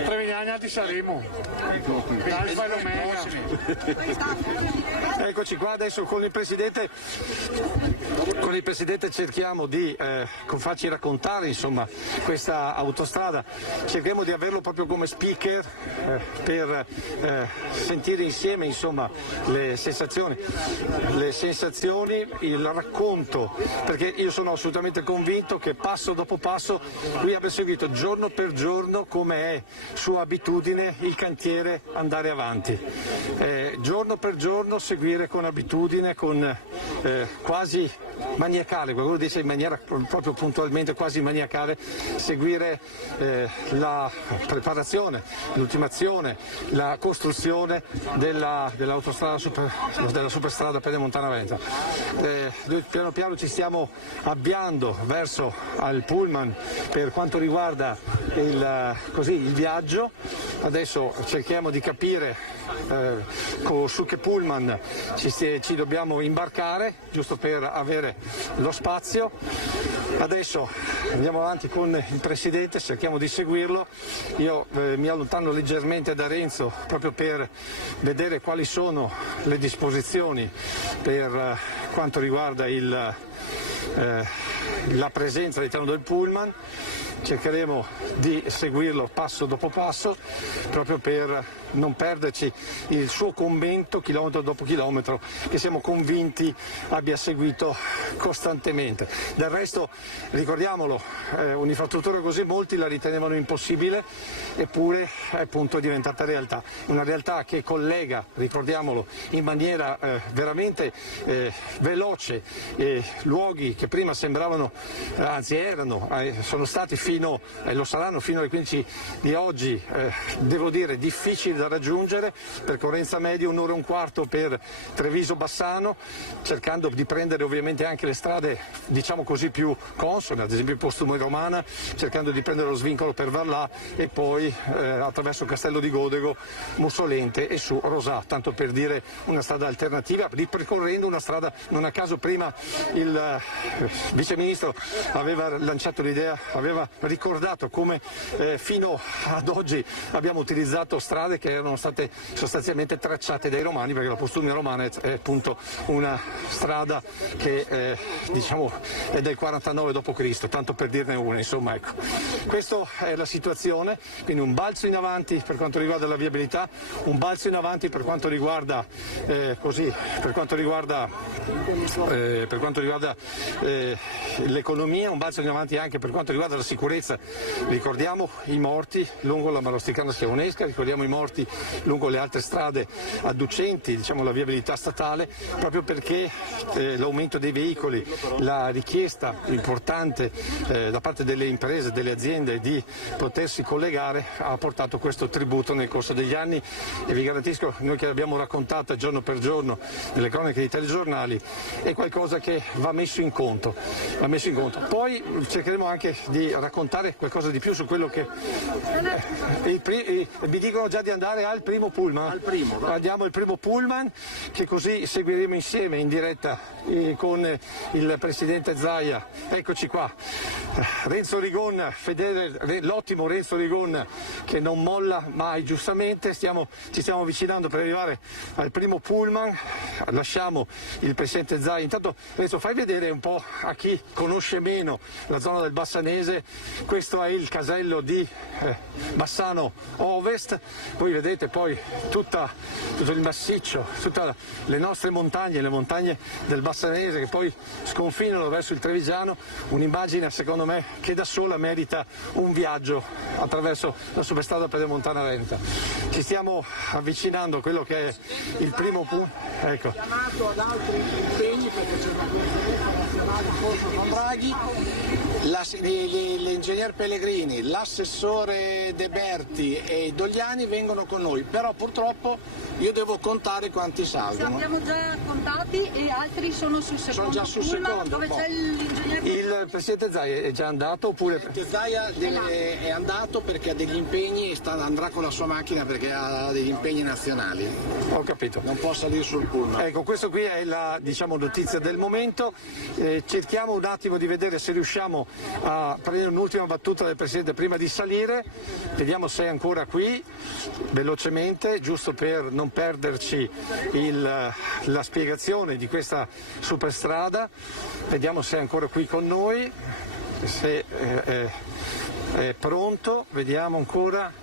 Trevignano di Saremo. Eccoci qua adesso con il Presidente cerchiamo di farci raccontare insomma questa autostrada, cerchiamo di averlo proprio come speaker per sentire insieme insomma le sensazioni, il racconto, perché io sono assolutamente convinto che passo dopo passo lui abbia seguito giorno per giorno, come è sua abitudine, il cantiere andare avanti, giorno per giorno seguire con abitudine, con quasi maniacale, qualcuno dice in maniera proprio puntualmente quasi maniacale, seguire la preparazione, l'ultimazione, la costruzione della superstrada Pedemontana Veneta. Noi piano piano ci stiamo avviando verso al pullman per quanto riguarda il viaggio. Adesso cerchiamo di capire su che pullman ci dobbiamo imbarcare, giusto per avere lo spazio. Adesso andiamo avanti con il Presidente, cerchiamo di seguirlo. Io mi allontano leggermente da Renzo proprio per vedere quali sono le disposizioni per quanto riguarda la presenza all'interno del pullman, cercheremo di seguirlo passo dopo passo proprio per non perderci il suo commento chilometro dopo chilometro, che siamo convinti abbia seguito costantemente. Del resto, ricordiamolo, un'infrastruttura così molti la ritenevano impossibile, eppure appunto è diventata realtà. Una realtà che collega, ricordiamolo, in maniera veramente veloce luoghi che prima sembravano, anzi erano, sono stati fino, lo saranno fino alle 15 di oggi, devo dire difficili da raggiungere, percorrenza media 1 ora e un quarto per Treviso-Bassano, cercando di prendere ovviamente anche le strade, diciamo così, più consone, ad esempio il Postumo in Romana, cercando di prendere lo svincolo per Vallà e poi attraverso Castello di Godego, Mussolente e su Rosà, tanto per dire una strada alternativa, ripercorrendo una strada, non a caso prima il Vice Ministro aveva lanciato l'idea, aveva ricordato come fino ad oggi abbiamo utilizzato strade che erano state sostanzialmente tracciate dai romani, perché la Postumia romana è appunto una strada che diciamo è del 49 d.C., tanto per dirne una, insomma, ecco. Questa è la situazione, quindi un balzo in avanti per quanto riguarda la viabilità, un balzo in avanti per quanto riguarda l'economia, un balzo in avanti anche per quanto riguarda la sicurezza. Ricordiamo i morti lungo la Marosticana Schiavonesca, ricordiamo i morti lungo le altre strade adducenti, diciamo, la viabilità statale, proprio perché l'aumento dei veicoli, la richiesta importante da parte delle imprese, delle aziende di potersi collegare ha portato questo tributo nel corso degli anni, e vi garantisco, noi che l'abbiamo raccontata giorno per giorno nelle cronache dei telegiornali, è qualcosa che va messo in conto. Poi cercheremo anche di raccontare qualcosa di più su quello che mi dicono già di andare al primo pullman. Andiamo al primo pullman, che così seguiremo insieme in diretta con il Presidente Zaia. Eccoci qua, Renzo Rigon, l'ottimo Renzo Rigon, che non molla mai, giustamente. Ci stiamo avvicinando per arrivare al primo pullman. Lasciamo il Presidente Zaia. Intanto Renzo, fai vedere un po' a chi conosce meno la zona del Bassanese. Questo è il casello di Bassano Ovest. Voi vedete poi tutto il massiccio, tutte le nostre montagne, le montagne del Bassanese che poi sconfinano verso il Trevigiano, un'immagine secondo me che da sola merita un viaggio attraverso la superstrada pedemontana veneta. Ci stiamo avvicinando a quello che è il primo punto. Ecco. Chiamato ad altri impegni perché c'è una Draghi, l'ingegner Pellegrini, l'assessore De Berti e Dogliani vengono con noi, però purtroppo io devo contare quanti salgono. Abbiamo già contati e altri sono sul secondo. Sono già sul secondo. Dove c'è l'ingegner? Il Presidente Zaia è già andato oppure? Il Presidente Zaia è andato perché ha degli impegni e andrà con la sua macchina perché ha degli impegni nazionali. Ho capito. Non può salire sul pullman. Ecco, questo qui è la, diciamo, notizia del momento. Cerchiamo un attimo di vedere se riusciamo a prendere un'ultima battuta del Presidente prima di salire. Vediamo se è ancora qui, velocemente, giusto per non perderci la spiegazione di questa superstrada. Vediamo se è ancora qui con noi, se è pronto, vediamo ancora.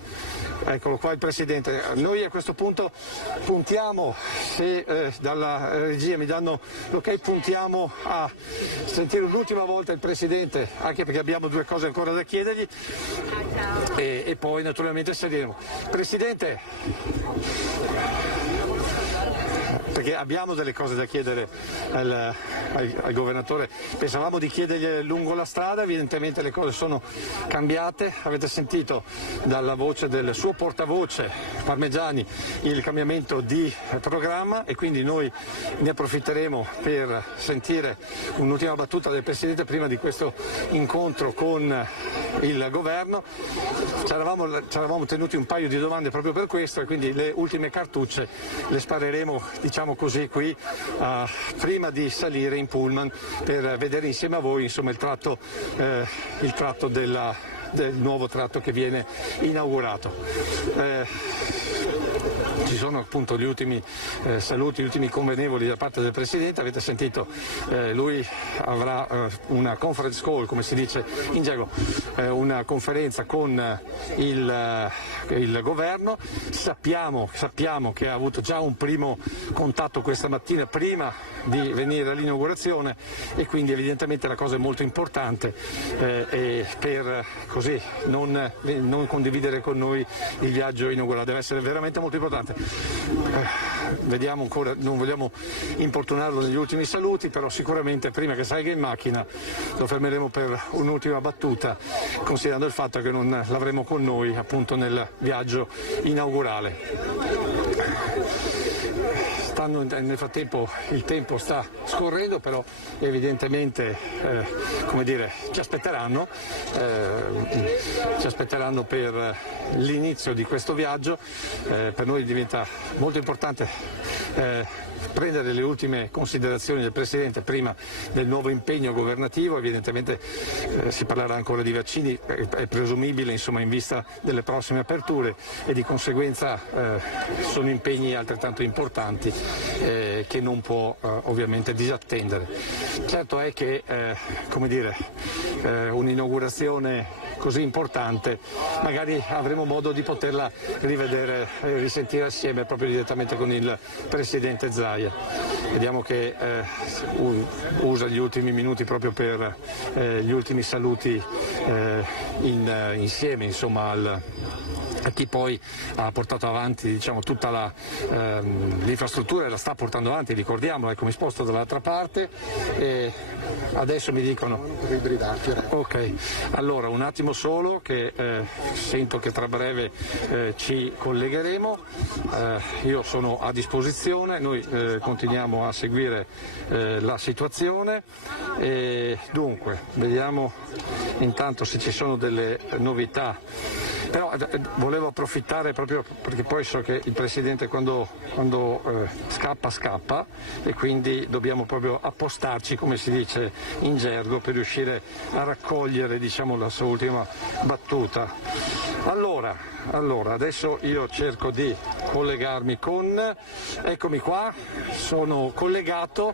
Eccolo qua il Presidente. Noi a questo punto puntiamo, se dalla regia mi danno l'ok, puntiamo a sentire l'ultima volta il Presidente, anche perché abbiamo due cose ancora da chiedergli e poi naturalmente saliremo. Presidente, perché abbiamo delle cose da chiedere al governatore. Pensavamo di chiedergli lungo la strada, evidentemente le cose sono cambiate. Avete sentito dalla voce del suo portavoce Parmegiani il cambiamento di programma e quindi noi ne approfitteremo per sentire un'ultima battuta del Presidente prima di questo incontro con il governo. Ci eravamo tenuti un paio di domande proprio per questo e quindi le ultime cartucce le spareremo, diciamo così, qui prima di salire in pullman per vedere insieme a voi, insomma, il tratto del nuovo tratto che viene inaugurato. ci sono appunto gli ultimi saluti, gli ultimi convenevoli da parte del Presidente. Avete sentito, lui avrà una conference call, come si dice in gergo, una conferenza con il governo. Sappiamo che ha avuto già un primo contatto questa mattina prima di venire all'inaugurazione, e quindi evidentemente la cosa è molto importante per così non condividere con noi il viaggio inaugurale. Deve essere veramente molto importante. Vediamo ancora, non vogliamo importunarlo negli ultimi saluti, però sicuramente prima che salga in macchina lo fermeremo per un'ultima battuta, considerando il fatto che non l'avremo con noi appunto nel viaggio inaugurale. Nel frattempo il tempo sta scorrendo, però evidentemente ci aspetteranno per l'inizio di questo viaggio. Per noi diventa molto importante prendere le ultime considerazioni del Presidente prima del nuovo impegno governativo. Evidentemente si parlerà ancora di vaccini, è presumibile in vista delle prossime aperture, e di conseguenza sono impegni altrettanto importanti che non può ovviamente disattendere. Certo è che un'inaugurazione così importante magari avremo modo di poterla rivedere e risentire assieme proprio direttamente con il Presidente Zaia. Vediamo che usa gli ultimi minuti proprio per gli ultimi saluti insieme a chi poi ha portato avanti tutta l'infrastruttura, e la sta portando avanti, ricordiamolo, mi sposto dall'altra parte e adesso mi dicono ok, allora un attimo solo che sento che tra breve ci collegheremo. Io sono a disposizione, noi continuiamo a seguire la situazione, e dunque vediamo intanto se ci sono delle novità. Però volevo approfittare proprio perché poi so che il Presidente quando scappa, e quindi dobbiamo proprio appostarci, come si dice in gergo, per riuscire a raccogliere la sua ultima battuta. Allora, adesso io cerco di collegarmi eccomi qua, sono collegato,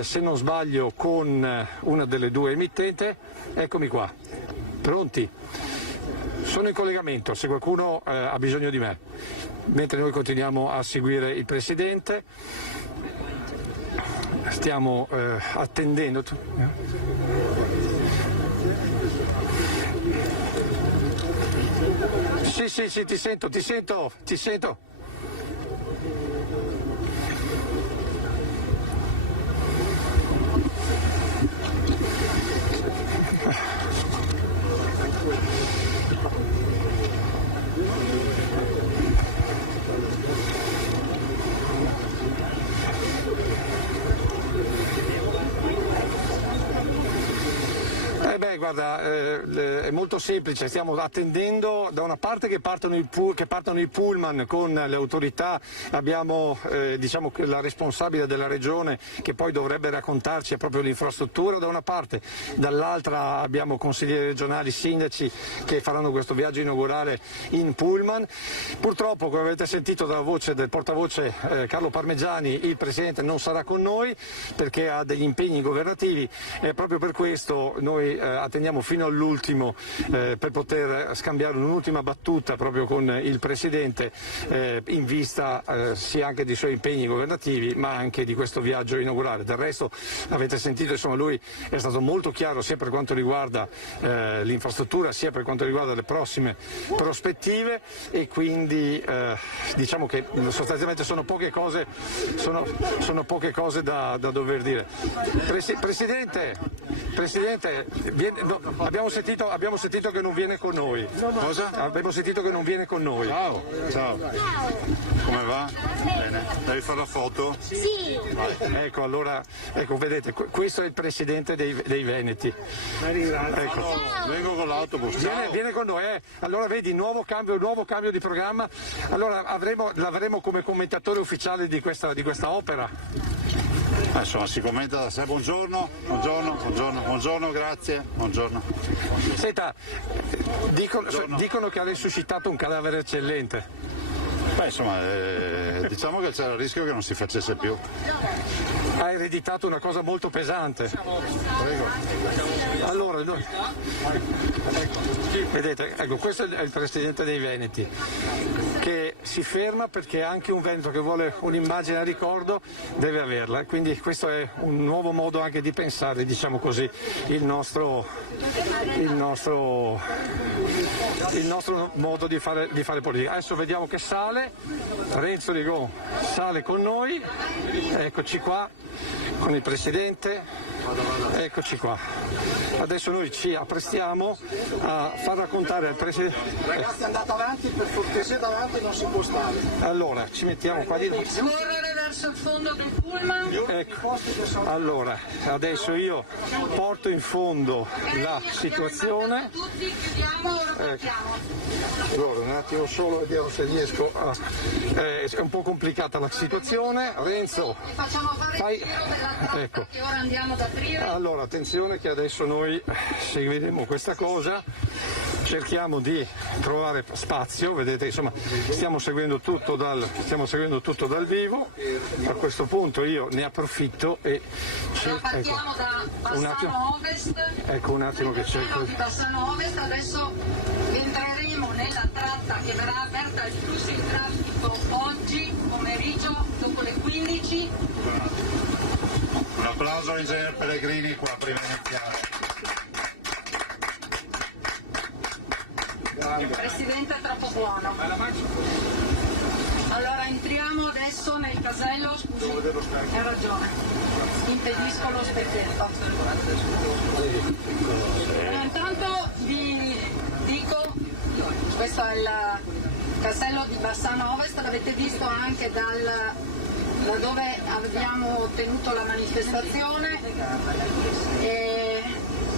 se non sbaglio con una delle due emittenti. Eccomi qua, pronti? Sono in collegamento, se qualcuno ha bisogno di me, mentre noi continuiamo a seguire il Presidente, stiamo attendendo. Sì, ti sento. Guarda, è molto semplice, stiamo attendendo da una parte che partano i pullman con le autorità, abbiamo la responsabile della regione che poi dovrebbe raccontarci proprio l'infrastruttura da una parte, dall'altra abbiamo consiglieri regionali, sindaci che faranno questo viaggio inaugurale in pullman. Purtroppo, come avete sentito dalla voce del portavoce Carlo Parmegiani, il Presidente non sarà con noi perché ha degli impegni governativi, e proprio per questo noi attendiamo fino all'ultimo per poter scambiare un'ultima battuta proprio con il Presidente in vista sia anche dei suoi impegni governativi ma anche di questo viaggio inaugurale. Del resto avete sentito, lui è stato molto chiaro sia per quanto riguarda l'infrastruttura sia per quanto riguarda le prossime prospettive, e quindi diciamo che sostanzialmente sono poche cose da dover dire. Presidente, abbiamo sentito che non viene con noi. Cosa? Abbiamo sentito che non viene con noi. Ciao. Come va? Bene. Devi fare la foto? Sì. Ecco, allora, vedete, questo è il Presidente dei Veneti. Ecco. Vengo con l'autobus. Viene con noi, Allora vedi, nuovo cambio di programma. Allora l'avremo come commentatore ufficiale di questa opera. Insomma, si commenta da sé. Buongiorno, grazie. Buongiorno. Senta, dicono che ha resuscitato un cadavere eccellente. Beh, insomma, diciamo che c'era il rischio che non si facesse più. Ha ereditato una cosa molto pesante. Prego. Allora, vedete, ecco, questo è il presidente dei Veneti, che si ferma perché anche un Veneto che vuole un'immagine a ricordo deve averla, quindi questo è un nuovo modo anche di pensare, diciamo così, il nostro modo di fare politica. Adesso vediamo che sale Renzo Rigon, sale con noi, eccoci qua con il Presidente, eccoci qua. Adesso noi ci apprestiamo a far raccontare al Presidente. Ragazzi, andate avanti, per cortesia davanti non si può stare. Allora, ci mettiamo qua di Scorrere verso il fondo del pullman. Ecco, allora, adesso io porto in fondo la situazione. Tutti chiudiamo, Ecco. Allora, un attimo solo, vediamo se riesco a... è un po' complicata la situazione. Renzo, facciamo fare fai... il giro della tratta Ecco. che ora andiamo ad aprire. Allora, attenzione che adesso noi seguiremo questa cosa, cerchiamo di trovare spazio, vedete, insomma, stiamo seguendo tutto dal vivo. A questo punto io ne approfitto e Partiamo da Bassano Ovest. Ecco un attimo che cerco di Bassano Ovest, adesso entreremo nella tratta che verrà aperta al flusso di traffico oggi pomeriggio dopo le 15. Un applauso a Ingegner Pellegrini qua prima di iniziare. Il Presidente è troppo buono. Allora entriamo adesso nel casello, scusi, hai ragione, impedisco lo specchietto. Intanto vi dico, questo è il casello di Bassano Ovest, l'avete visto anche da dove abbiamo tenuto la manifestazione. E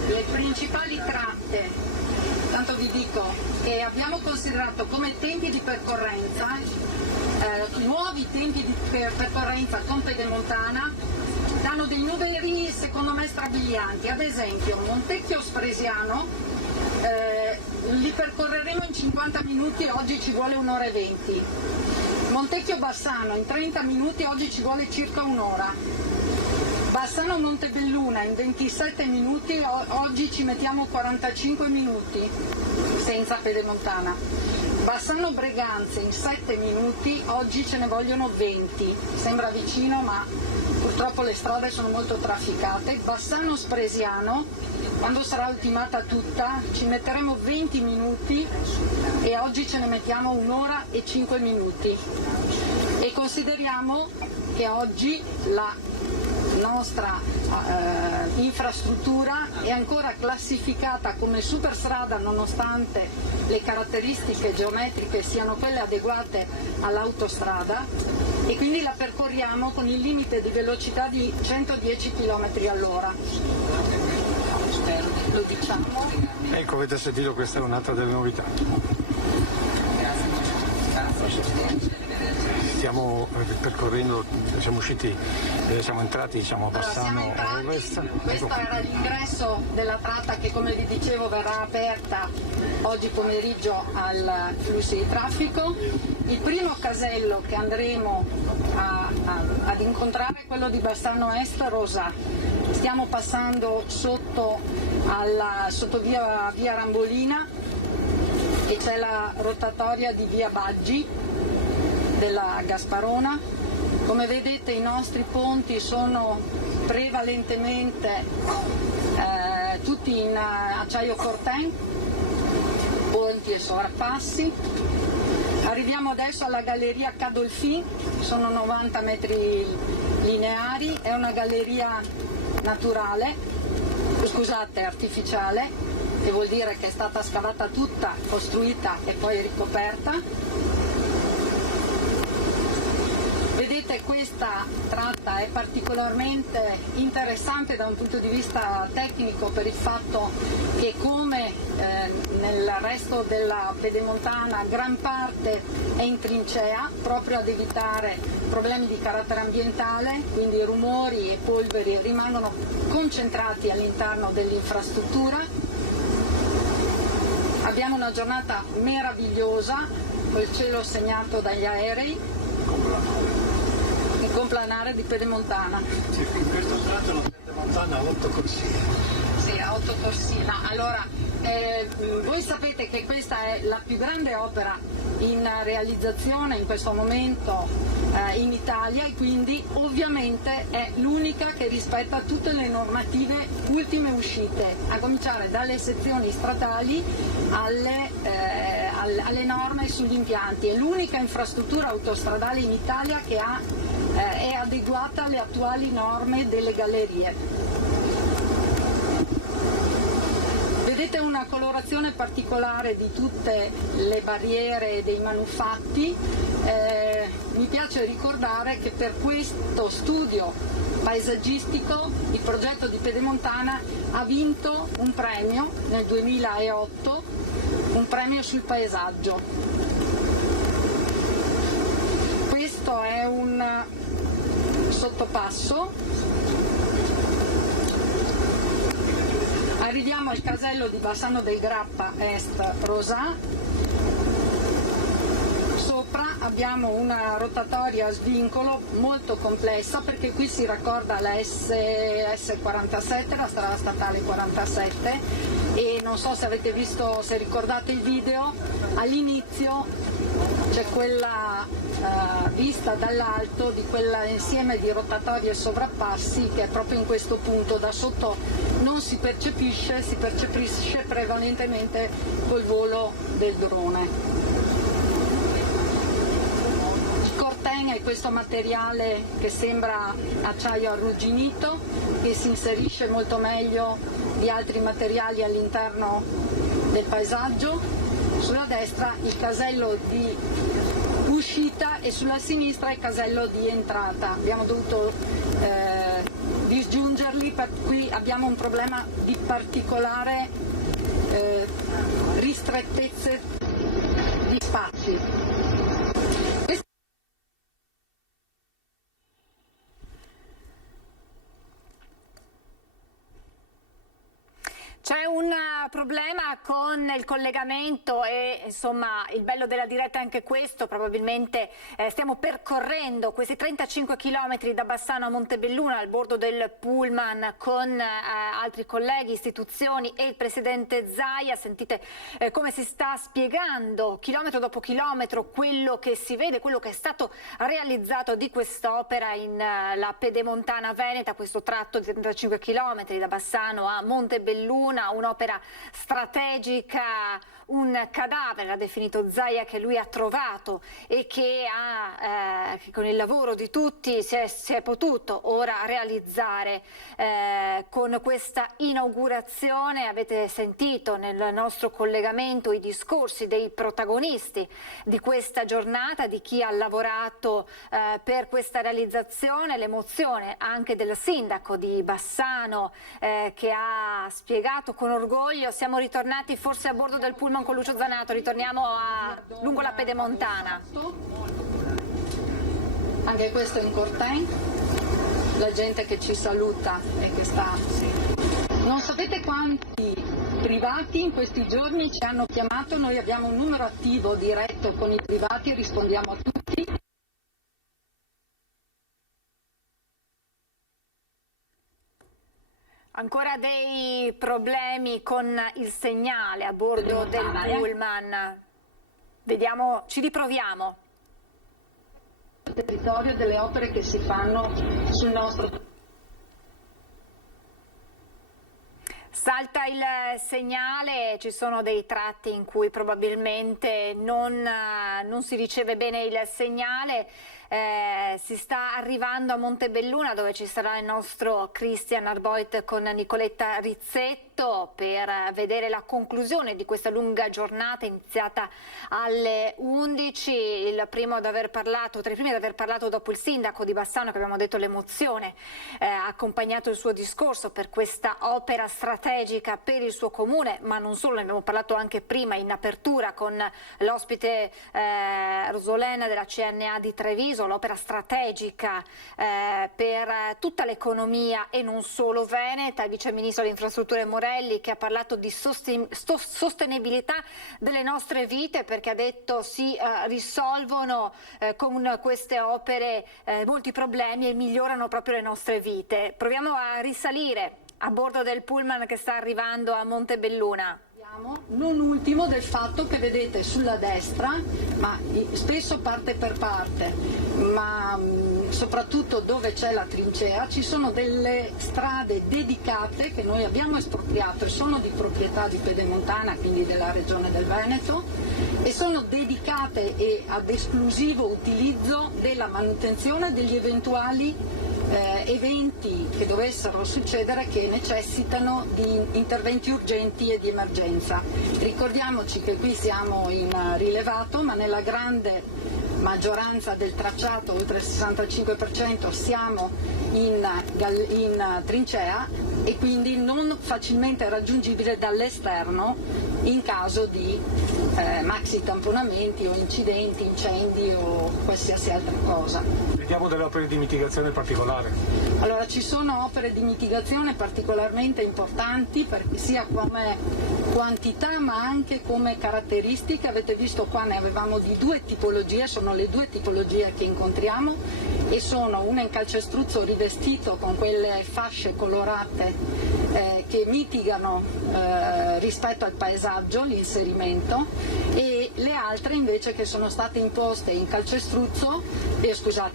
le principali tratte, tanto vi dico che abbiamo considerato come tempi di percorrenza nuovi tempi di percorrenza con Pedemontana, danno dei numeri secondo me strabilianti. Ad esempio Montecchio Spresiano li percorreremo in 50 minuti, oggi ci vuole un'ora e 20. Montecchio Bassano in 30 minuti, oggi ci vuole circa un'ora. Bassano Montebelluna in 27 minuti, oggi ci mettiamo 45 minuti senza Pedemontana. Bassano Breganze in 7 minuti, oggi ce ne vogliono 20. Sembra vicino ma purtroppo le strade sono molto trafficate. Bassano Spresiano, quando sarà ultimata tutta, ci metteremo 20 minuti e oggi ce ne mettiamo un'ora e 5 minuti. E consideriamo che oggi la nostra infrastruttura è ancora classificata come superstrada nonostante le caratteristiche geometriche siano quelle adeguate all'autostrada, e quindi la percorriamo con il limite di velocità di 110 km all'ora. Lo diciamo. Ecco, avete sentito, questa è un'altra delle novità. Stiamo percorrendo, siamo entrati a Bassano Ovest. Questo era l'ingresso della tratta che, come vi dicevo, verrà aperta oggi pomeriggio al flusso di traffico. Il primo casello che andremo ad incontrare è quello di Bassano Est Rosà. Stiamo passando sotto via Rambolina e c'è la rotatoria di via Baggi della Gasparona. Come vedete i nostri ponti sono prevalentemente tutti in acciaio Corten, ponti e sovrappassi. Arriviamo adesso alla galleria Cadolfin, sono 90 metri lineari, è una galleria naturale, scusate, artificiale, che vuol dire che è stata scavata tutta, costruita e poi ricoperta. Vedete, questa tratta è particolarmente interessante da un punto di vista tecnico per il fatto che, come nel resto della Pedemontana, gran parte è in trincea proprio ad evitare problemi di carattere ambientale, quindi rumori e polveri rimangono concentrati all'interno dell'infrastruttura. Abbiamo una giornata meravigliosa, col cielo segnato dagli aerei, un complanare di Pedemontana. Sì, in questo tratto la Pedemontana ha 8 corsie. Sì, ha 8 corsie. No, allora, voi sapete che questa è la più grande opera in realizzazione in questo momento in Italia e quindi ovviamente è l'unica che rispetta tutte le normative ultime uscite, a cominciare dalle sezioni stradali alle norme sugli impianti. È l'unica infrastruttura autostradale in Italia che è adeguata alle attuali norme delle gallerie. Vedete una colorazione particolare di tutte le barriere dei manufatti. Mi piace ricordare che per questo studio paesaggistico il progetto di Pedemontana ha vinto un premio nel 2008, un premio sul paesaggio. Questo è un sottopasso. Arriviamo al casello di Bassano del Grappa Est Rosà. Sopra abbiamo una rotatoria a svincolo molto complessa perché qui si raccorda la S47, la strada statale 47, e non so se avete visto, se ricordate il video, all'inizio c'è quella vista dall'alto di quell'insieme di rotatorie e sovrappassi che è proprio in questo punto. Da sotto non si percepisce, si percepisce prevalentemente col volo del drone. Il corten è questo materiale che sembra acciaio arrugginito, che si inserisce molto meglio di altri materiali all'interno del paesaggio. Sulla destra il casello di uscita e sulla sinistra il casello di entrata. Abbiamo dovuto disgiungerli, per cui abbiamo un problema di particolare ristrettezze di spazi. C'è un problema con il collegamento e insomma il bello della diretta è anche questo, probabilmente stiamo percorrendo questi 35 km da Bassano a Montebelluna al bordo del pullman con altri colleghi, istituzioni e il Presidente Zaia. Sentite come si sta spiegando chilometro dopo chilometro quello che si vede, quello che è stato realizzato di quest'opera in la Pedemontana Veneta, questo tratto di 35 km da Bassano a Montebelluna. Un'opera strategica, un cadavere, l'ha definito Zaia, che lui ha trovato e che con il lavoro di tutti si è potuto ora realizzare con questa inaugurazione. Avete sentito nel nostro collegamento i discorsi dei protagonisti di questa giornata, di chi ha lavorato per questa realizzazione, l'emozione anche del sindaco di Bassano che ha spiegato con orgoglio. Siamo ritornati forse a bordo del pullman con Lucio Zanato, ritorniamo lungo la Pedemontana. Anche questo è in corten, la gente che ci saluta e che sta. Non sapete quanti privati in questi giorni ci hanno chiamato, noi abbiamo un numero attivo diretto con i privati e rispondiamo a tutti. Ancora dei problemi con il segnale a bordo del pullman. Vediamo, ci riproviamo. Il territorio delle opere che si fanno sul nostro. Salta il segnale, ci sono dei tratti in cui probabilmente non si riceve bene il segnale. Si sta arrivando a Montebelluna dove ci sarà il nostro Christian Arboit con Nicoletta Rizzetto per vedere la conclusione di questa lunga giornata iniziata alle 11. Il primo ad aver parlato, tra i primi ad aver parlato dopo il sindaco di Bassano, che abbiamo detto l'emozione ha accompagnato il suo discorso per questa opera strategica per il suo comune, ma non solo, ne abbiamo parlato anche prima in apertura con l'ospite Rosolena della CNA di Treviso. Treviso, l'opera strategica per tutta l'economia e non solo veneta. Il Vice Ministro delle Infrastrutture Morelli, che ha parlato di sostenibilità delle nostre vite, perché ha detto si risolvono con queste opere molti problemi e migliorano proprio le nostre vite. Proviamo a risalire a bordo del pullman che sta arrivando a Montebelluna. Non ultimo del fatto che vedete sulla destra, ma spesso parte per parte, ma soprattutto dove c'è la trincea, ci sono delle strade dedicate che noi abbiamo espropriato e sono di proprietà di Pedemontana, quindi della Regione del Veneto, e sono dedicate e ad esclusivo utilizzo della manutenzione degli eventuali eventi che dovessero succedere che necessitano di interventi urgenti e di emergenza. Ricordiamoci che qui siamo in rilevato, ma nella grande maggioranza del tracciato, oltre il 65%, siamo in trincea e quindi non facilmente raggiungibile dall'esterno in caso di maxi tamponamenti o incidenti, incendi o qualsiasi altra cosa. Vediamo delle opere di mitigazione particolare. Allora, ci sono opere di mitigazione particolarmente importanti, sia come quantità ma anche come caratteristiche. Avete visto qua ne avevamo di due tipologie, sono le due tipologie che incontriamo e sono una in calcestruzzo rivestito con quelle fasce colorate che mitigano rispetto al paesaggio l'inserimento, e le altre invece che sono state imposte in calcestruzzo,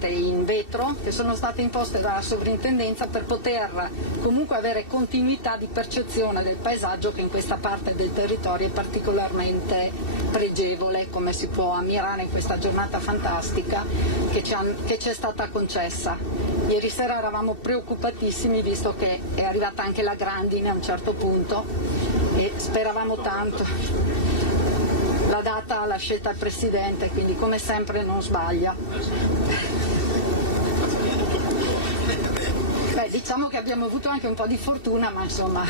in vetro, che sono state imposte dalla sovrintendenza per poter comunque avere continuità di percezione del paesaggio, che in questa parte del territorio è particolarmente pregevole, come si può ammirare in questa giornata fantastica che ci è stata concessa. Ieri sera eravamo preoccupatissimi visto che è arrivata anche la grandine a un certo punto e speravamo tanto. La data l'ha scelta il Presidente, quindi come sempre non sbaglia. Beh, diciamo che abbiamo avuto anche un po' di fortuna, ma insomma.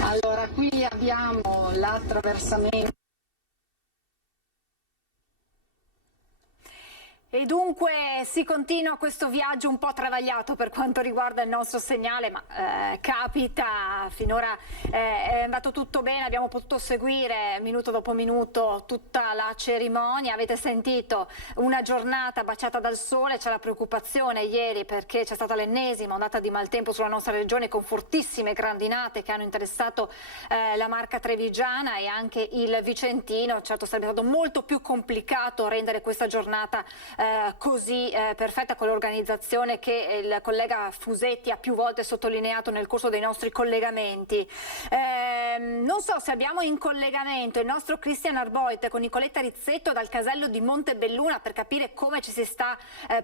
Allora, qui abbiamo l'attraversamento. E dunque si continua questo viaggio un po' travagliato per quanto riguarda il nostro segnale, ma capita, finora è andato tutto bene, abbiamo potuto seguire minuto dopo minuto tutta la cerimonia. Avete sentito una giornata baciata dal sole, c'è la preoccupazione ieri perché c'è stata l'ennesima ondata di maltempo sulla nostra regione con fortissime grandinate che hanno interessato la Marca Trevigiana e anche il Vicentino. Certo sarebbe stato molto più complicato rendere questa giornata così perfetta, con l'organizzazione che il collega Fusetti ha più volte sottolineato nel corso dei nostri collegamenti. Non so se abbiamo in collegamento il nostro Christian Arboit con Nicoletta Rizzetto dal casello di Montebelluna per capire come ci si sta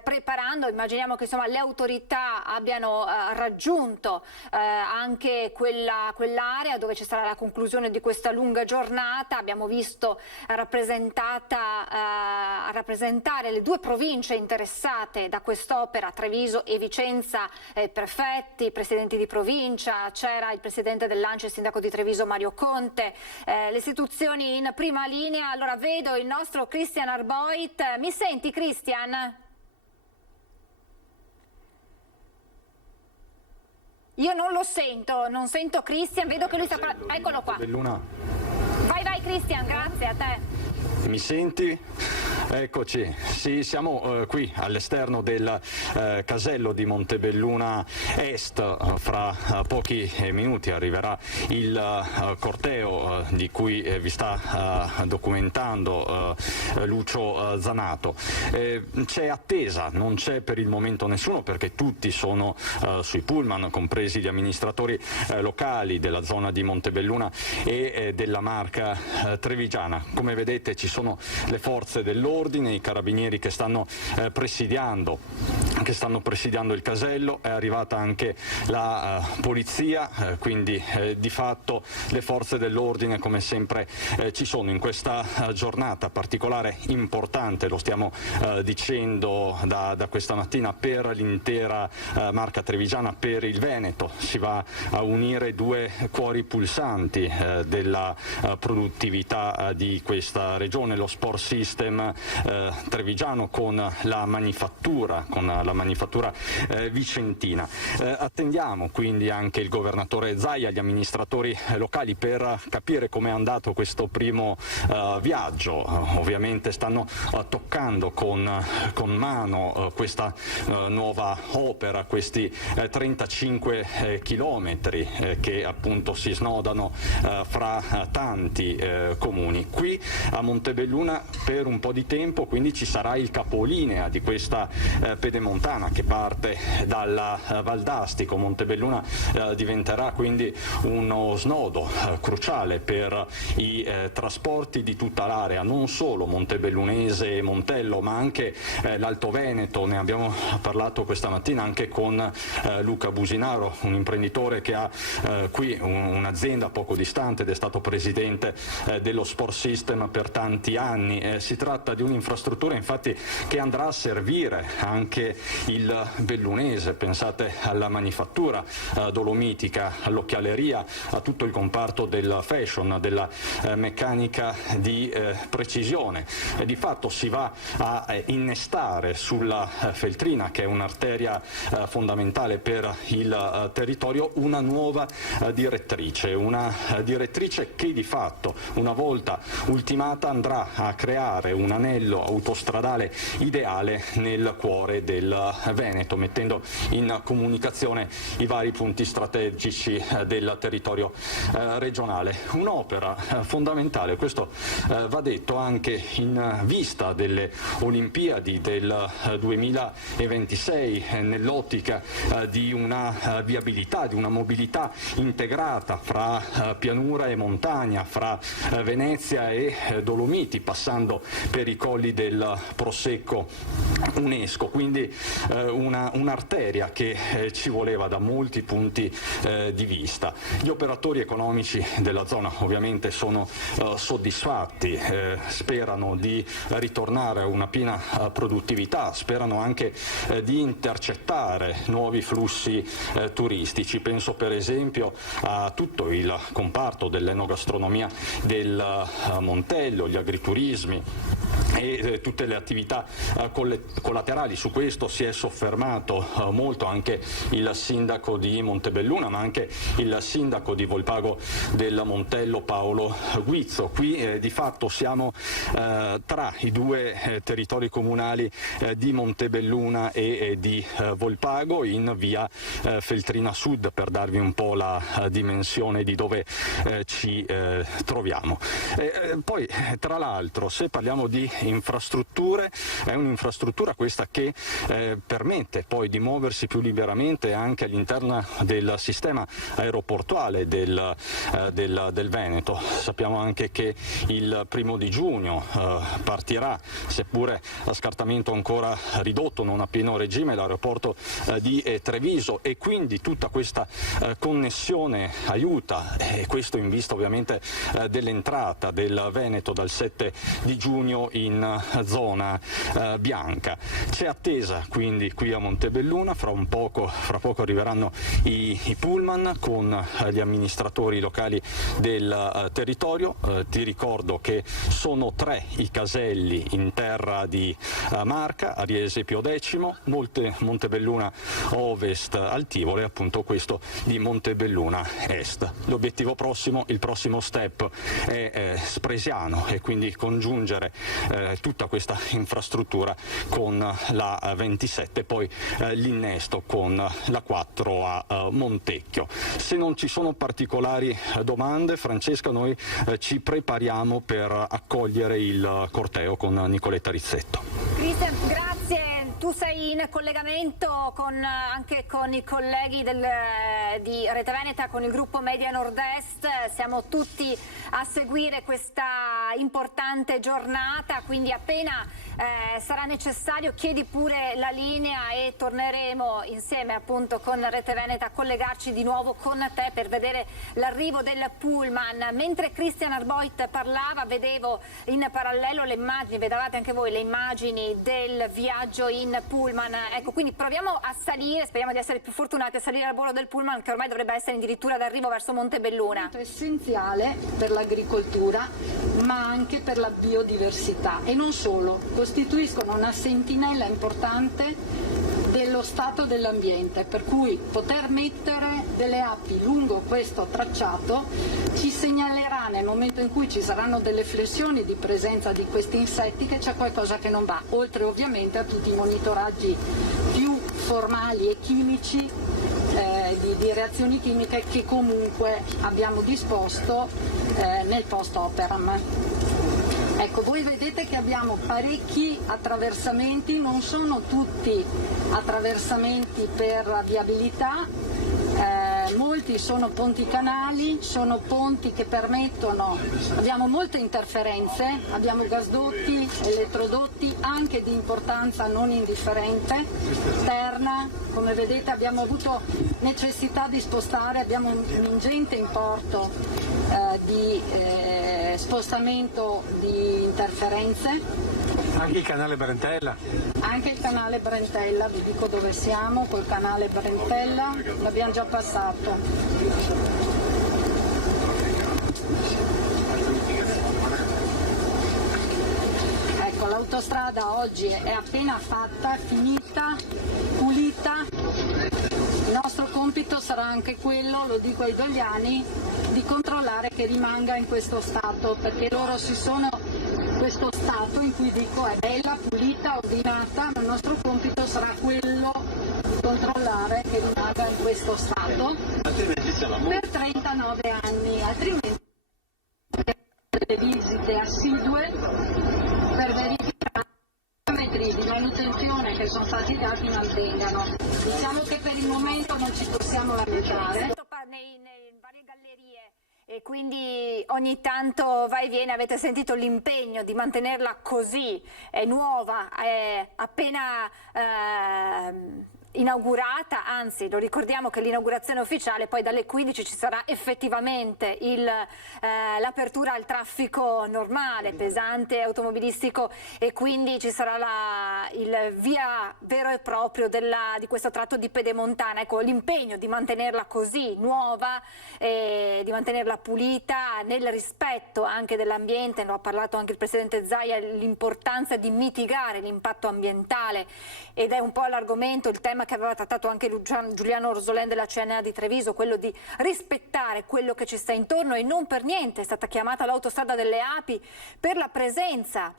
preparando. Immaginiamo che insomma le autorità abbiano raggiunto anche quell'area dove ci sarà la conclusione di questa lunga giornata. Abbiamo visto rappresentare le due province interessate da quest'opera, Treviso e Vicenza, prefetti, presidenti di provincia, c'era il presidente dell'ANCI, il sindaco di Treviso Mario Conte, le istituzioni in prima linea. Allora vedo il nostro Christian Arboit. Mi senti, Christian? Io non lo sento, non sento Christian, vedo che lui sta parlando. Eccolo qua. Vai Christian, grazie a te. Mi senti? Eccoci, sì, siamo qui all'esterno del casello di Montebelluna Est. Fra pochi minuti arriverà il corteo di cui vi sta documentando Lucio Zanato. C'è attesa, non c'è per il momento nessuno perché tutti sono sui pullman, compresi gli amministratori locali della zona di Montebelluna e della Marca Trevigiana. Come vedete ci sono le forze dell'ordine, i carabinieri che stanno presidiando che stanno presidiando il casello, è arrivata anche la polizia, quindi di fatto le forze dell'ordine come sempre ci sono in questa giornata particolare importante, lo stiamo dicendo da questa mattina per l'intera Marca Trevigiana, per il Veneto. Si va a unire due cuori pulsanti della produttività di questa regione, lo Sport System trevigiano con la manifattura vicentina. Attendiamo quindi anche il governatore Zaia, gli amministratori locali per capire com'è andato questo primo viaggio. Ovviamente stanno toccando con mano questa nuova opera, questi 35 chilometri che appunto si snodano fra tanti comuni. Qui a Montebelluna per un po' di tempo quindi ci sarà il capolinea di questa pedemontana che parte dalla Val d'Astico. Montebelluna diventerà quindi uno snodo cruciale per i trasporti di tutta l'area, non solo montebellunese e Montello, ma anche l'Alto Veneto. Ne abbiamo parlato questa mattina anche con Luca Businaro, un imprenditore che ha qui un'azienda poco distante ed è stato presidente dello Sport System per tanti anni. Si tratta di un'infrastruttura infatti che andrà a servire anche il bellunese, pensate alla manifattura dolomitica, all'occhialeria, a tutto il comparto del fashion, della meccanica di precisione, e di fatto si va a innestare sulla Feltrina, che è un'arteria fondamentale per il territorio, una nuova direttrice che di fatto una volta ultimata andrà a creare un anello autostradale ideale nel cuore del Veneto, mettendo in comunicazione i vari punti strategici del territorio regionale. Un'opera fondamentale, questo va detto anche in vista delle Olimpiadi del 2026, nell'ottica di una viabilità, di una mobilità integrata fra pianura e montagna, fra Venezia e Dolomiti, passando per i colli del Prosecco UNESCO, quindi un'arteria che ci voleva da molti punti di vista. Gli operatori economici della zona ovviamente sono soddisfatti, sperano di ritornare a una piena produttività, sperano anche di intercettare nuovi flussi turistici. Penso per esempio a tutto il comparto dell'enogastronomia del Montello, gli agriturismi e tutte le attività collaterali. Su questo si è soffermato molto anche il sindaco di Montebelluna, ma anche il sindaco di Volpago del Montello Paolo Guizzo. Qui di fatto siamo tra i due territori comunali di Montebelluna e di Volpago, in via Feltrina Sud, per darvi un po' la dimensione di dove ci troviamo. Poi tra l'altro, se parliamo di infrastrutture, è un'infrastruttura questa che permette poi di muoversi più liberamente anche all'interno del sistema aeroportuale del Veneto. Sappiamo anche che il 1° giugno partirà, seppure a scartamento ancora ridotto, non a pieno regime, l'aeroporto di Treviso, e quindi tutta questa connessione aiuta, e questo in vista ovviamente dell'entrata del Veneto dal 7 di giugno in zona bianca. C'è attesa quindi qui a Montebelluna, fra poco arriveranno i pullman con gli amministratori locali del territorio. Ti ricordo che sono 3 i caselli in terra di Marca, Ariese Pio X, Montebelluna Ovest Altivole, appunto questo di Montebelluna Est. L'obiettivo prossimo, il prossimo step è Spresiano, e quindi congiungere tutta questa infrastruttura con la 27, poi l'innesto con la 4 a Montecchio. Se non ci sono particolari domande, Francesca, noi ci prepariamo per accogliere il corteo con Nicoletta Rizzetto. Cristian, grazie. Tu sei in collegamento anche con i colleghi di Rete Veneta, con il gruppo Media Nord-Est. Siamo tutti a seguire questa importante giornata, quindi appena sarà necessario chiedi pure la linea e torneremo insieme appunto con Rete Veneta a collegarci di nuovo con te per vedere l'arrivo del pullman. Mentre Christian Arboit parlava vedevo in parallelo le immagini, vedevate anche voi le immagini del viaggio in pullman. Ecco, quindi proviamo a salire, speriamo di essere più fortunati a salire al volo del pullman che ormai dovrebbe essere addirittura d'arrivo verso Montebelluna. È essenziale per l'agricoltura ma anche per la biodiversità e non solo, costituiscono una sentinella importante dello stato dell'ambiente, per cui poter mettere delle api lungo questo tracciato ci segnalerà nel momento in cui ci saranno delle flessioni di presenza di questi insetti che c'è qualcosa che non va, oltre ovviamente a tutti i monitoraggi più formali e chimici di reazioni chimiche che comunque abbiamo disposto nel post operam. Ecco, voi vedete che abbiamo parecchi attraversamenti, non sono tutti attraversamenti per viabilità, molti sono ponti canali, sono ponti che permettono, abbiamo molte interferenze, abbiamo gasdotti, elettrodotti anche di importanza non indifferente, Terna, come vedete abbiamo avuto necessità di spostare, abbiamo un ingente importo di spostamento di interferenze. Anche il canale Brentella. Anche il canale Brentella, vi dico dove siamo, col canale Brentella, l'abbiamo già passato. Ecco, l'autostrada oggi è appena fatta, finita, pulita. Il nostro compito sarà anche quello, lo dico ai dogliani, di controllare che rimanga in questo stato, perché loro si sono questo stato in cui dico è bella, pulita, ordinata, ma il nostro compito sarà quello di controllare che rimanga in questo stato per 39 anni, altrimenti le visite assidue per verificare i parametri di manutenzione che sono stati dati mantengano. Diciamo che per il momento non ci possiamo lamentare. Nelle varie gallerie e quindi ogni tanto va e viene, avete sentito l'impegno di mantenerla così, è nuova, è appena inaugurata, anzi lo ricordiamo che l'inaugurazione ufficiale poi dalle 15 ci sarà effettivamente l'apertura al traffico normale, pesante, automobilistico e quindi ci sarà il via vero e proprio di questo tratto di pedemontana. Ecco, l'impegno di mantenerla così nuova, di mantenerla pulita nel rispetto anche dell'ambiente, ne ha parlato anche il Presidente Zaia, l'importanza di mitigare l'impatto ambientale ed è un po' l'argomento, il tema che aveva trattato anche Giuliano Rosolén della CNA di Treviso, quello di rispettare quello che ci sta intorno e non per niente è stata chiamata l'autostrada delle api per la presenza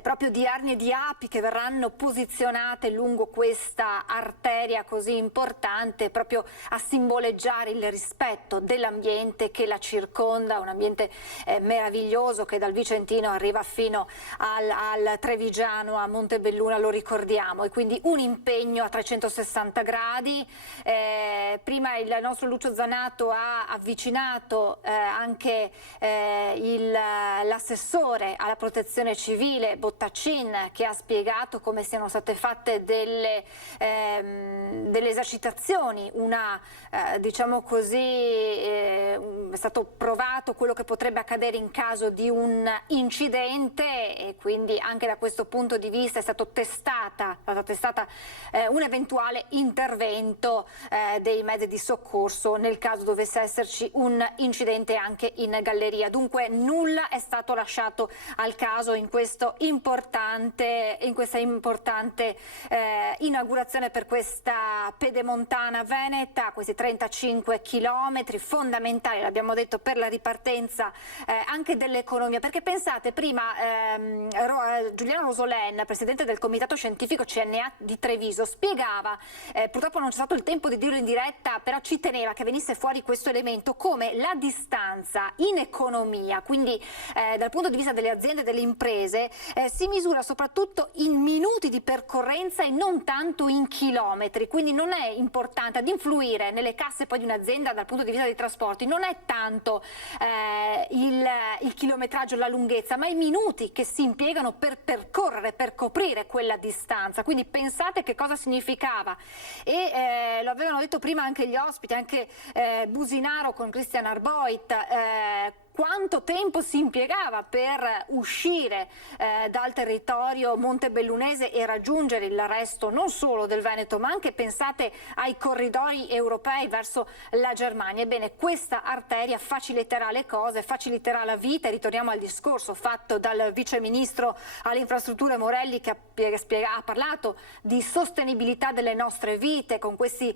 proprio di arnie e di api che verranno posizionate lungo questa arteria così importante proprio a simboleggiare il rispetto dell'ambiente che la circonda, un ambiente meraviglioso che dal Vicentino arriva fino al Trevigiano, a Montebelluna, lo ricordiamo, e quindi un impegno a 360 gradi. Prima il nostro Lucio Zanato ha avvicinato anche l'assessore alla protezione civile Bottacin, che ha spiegato come siano state fatte delle esercitazioni, diciamo così, è stato provato quello che potrebbe accadere in caso di un incidente e quindi anche da questo punto di vista è stata testata un eventuale intervento dei mezzi di soccorso nel caso dovesse esserci un incidente anche in galleria. Dunque nulla è stato lasciato al caso in questa importante inaugurazione per questa pedemontana veneta, questi 35 chilometri fondamentali, l'abbiamo detto, per la ripartenza anche dell'economia, perché pensate, prima Giuliano Rosolén, presidente del comitato scientifico CNA di Treviso, spiegava, purtroppo non c'è stato il tempo di dirlo in diretta, però ci teneva che venisse fuori questo elemento, come la distanza in economia, quindi dal punto di vista delle aziende e delle imprese, si misura soprattutto in minuti di percorrenza e non tanto in chilometri, quindi non è importante ad influire nelle casse poi di un'azienda dal punto di vista dei trasporti, non è tanto il chilometraggio, la lunghezza, ma i minuti che si impiegano per percorrere, per coprire quella distanza. Quindi pensate che cosa significava, e lo avevano detto prima anche gli ospiti, anche Businaro con Christian Arboit, quanto tempo si impiegava per uscire dal territorio montebellunese e raggiungere il resto non solo del Veneto, ma anche, pensate, ai corridoi europei verso la Germania. Ebbene, questa arteria faciliterà le cose, faciliterà la vita, e ritorniamo al discorso fatto dal vice ministro alle infrastrutture Morelli, che ha parlato di sostenibilità delle nostre vite, con questi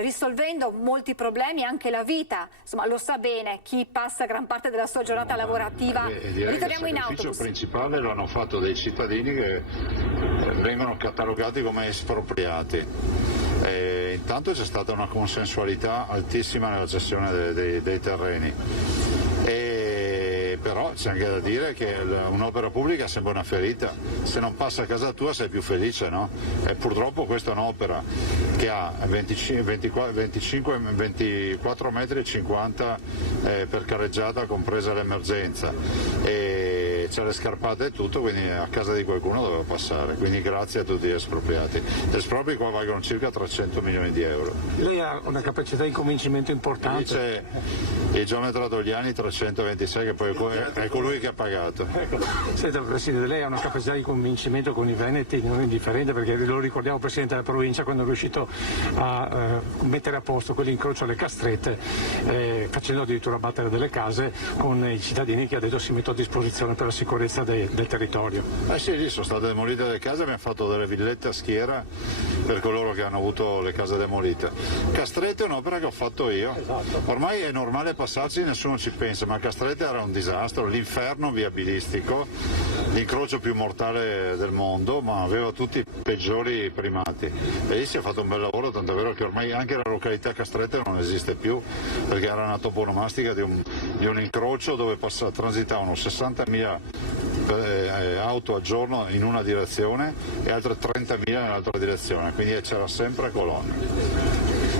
risolvendo molti problemi, anche la vita, insomma, lo sa bene chi passa gran parte della sua giornata lavorativa. Ritorniamo in autobus. Il principale lo hanno fatto dei cittadini che vengono catalogati come espropriati. Intanto c'è stata una consensualità altissima nella cessione dei terreni. Però c'è anche da dire che un'opera pubblica è sempre una ferita, se non passa a casa tua sei più felice, no? E purtroppo questa è un'opera che ha 24 metri e 50 per carreggiata, compresa l'emergenza, e c'è le scarpate e tutto, quindi a casa di qualcuno doveva passare, quindi grazie a tutti gli espropriati. Gli espropri qua valgono circa 300 milioni di euro. Lei ha una capacità di convincimento importante. Dice il geometra Dogliani 326, che poi è colui che ha pagato. Ecco. Senta Presidente, lei ha una capacità di convincimento con i veneti non indifferente, perché lo ricordiamo Presidente della provincia quando è riuscito a mettere a posto quell'incrocio alle Castrette, facendo addirittura battere delle case con i cittadini, che ha detto si mettono a disposizione per la sicurezza del territorio. Sì, lì sono state demolite le case, abbiamo fatto delle villette a schiera per coloro che hanno avuto le case demolite. Castrette è un'opera che ho fatto io. Esatto. Ormai è normale passarci, nessuno ci pensa, ma Castrette era un disastro, l'inferno viabilistico, l'incrocio più mortale del mondo, ma aveva tutti i peggiori primati. E lì si è fatto un bel lavoro, tant'è vero che ormai anche la località Castrette non esiste più, perché era una toponomastica di un incrocio dove transitavano 60.000 auto al giorno in una direzione e altre 30.000 nell'altra direzione, quindi c'era sempre colonne.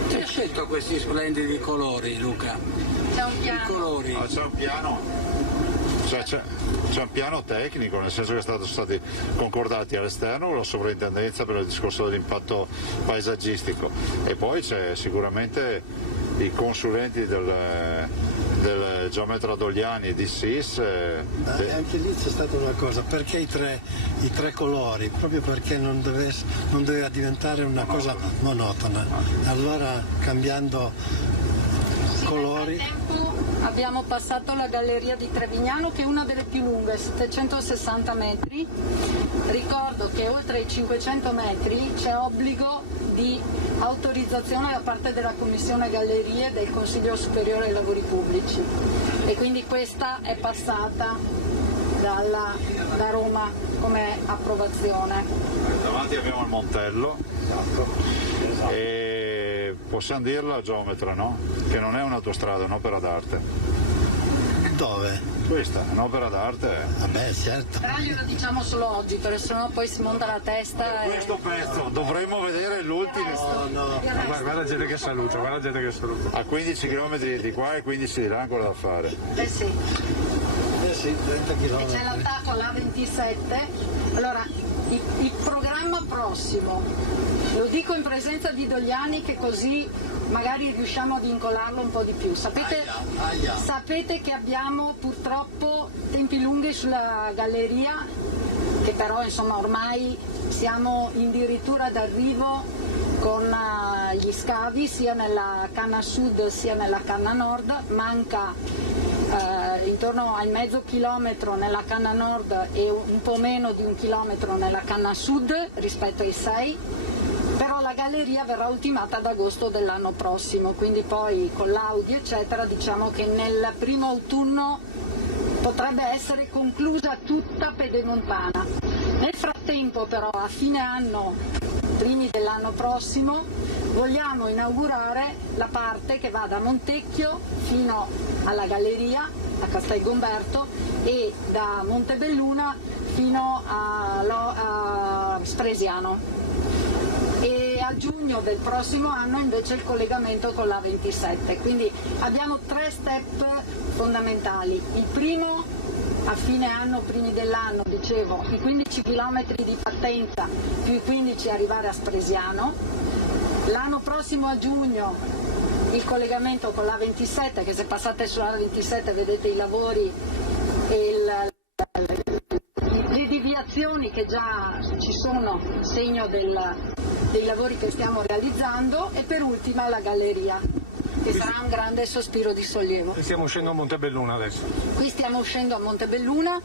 Chi ha scelto questi splendidi colori, Luca? C'è un piano. I colori. C'è un piano. C'è un piano tecnico, nel senso che sono stati concordati all'esterno con la sovrintendenza per il discorso dell'impatto paesaggistico, e poi c'è sicuramente i consulenti del geometra Dogliani di SIS. Anche lì c'è stata una cosa, perché i tre colori? Proprio perché non doveva diventare una cosa monotona. Allora, cambiando colori. Abbiamo passato la galleria di Trevignano, che è una delle più lunghe, 760 metri. Ricordo che oltre i 500 metri c'è obbligo di autorizzazione da parte della Commissione Gallerie del Consiglio Superiore ai Lavori Pubblici, e quindi questa è passata da Roma come approvazione. Davanti abbiamo il Montello. Esatto. E possiamo dirla, geometra, no? Che non è un'autostrada, è un'opera d'arte. Dove? Questa è un'opera d'arte. Vabbè, certo. Però glielo diciamo solo oggi, perché sennò poi si monta la testa. Questo pezzo dovremmo vedere l'ultimo. No. Guarda la gente che saluta, a 15 km di qua e 15 di là ancora da fare. Sì, 30 km. E c'è l'attacco alla 27. Allora, il programma prossimo, lo dico in presenza di Dogliani, che così magari riusciamo a vincolarlo un po' di più. Sapete che abbiamo purtroppo tempi lunghi sulla galleria, che però insomma ormai siamo addirittura d'arrivo con gli scavi sia nella canna sud sia nella canna nord. Manca intorno al mezzo chilometro nella canna nord e un po' meno di 1 chilometro nella canna sud rispetto ai 6, però la galleria verrà ultimata ad agosto dell'anno prossimo, quindi poi con l'Audi eccetera diciamo che nel primo autunno potrebbe essere conclusa tutta Pedemontana. Nel frattempo però a fine anno, primi dell'anno prossimo, vogliamo inaugurare la parte che va da Montecchio fino alla galleria a Castelgomberto e da Montebelluna fino a Spresiano. E a giugno del prossimo anno invece il collegamento con la 27, quindi abbiamo 3 step fondamentali. Il primo, a fine anno, primi dell'anno, dicevo, i 15 km di partenza più i 15 arrivare a Spresiano. L'anno prossimo a giugno il collegamento con la 27, che se passate sulla 27 vedete i lavori e le deviazioni che già ci sono, segno dei lavori che stiamo realizzando, e per ultima la galleria, che sarà un grande sospiro di sollievo. Stiamo uscendo a Montebelluna adesso. Qui stiamo uscendo a Montebelluna,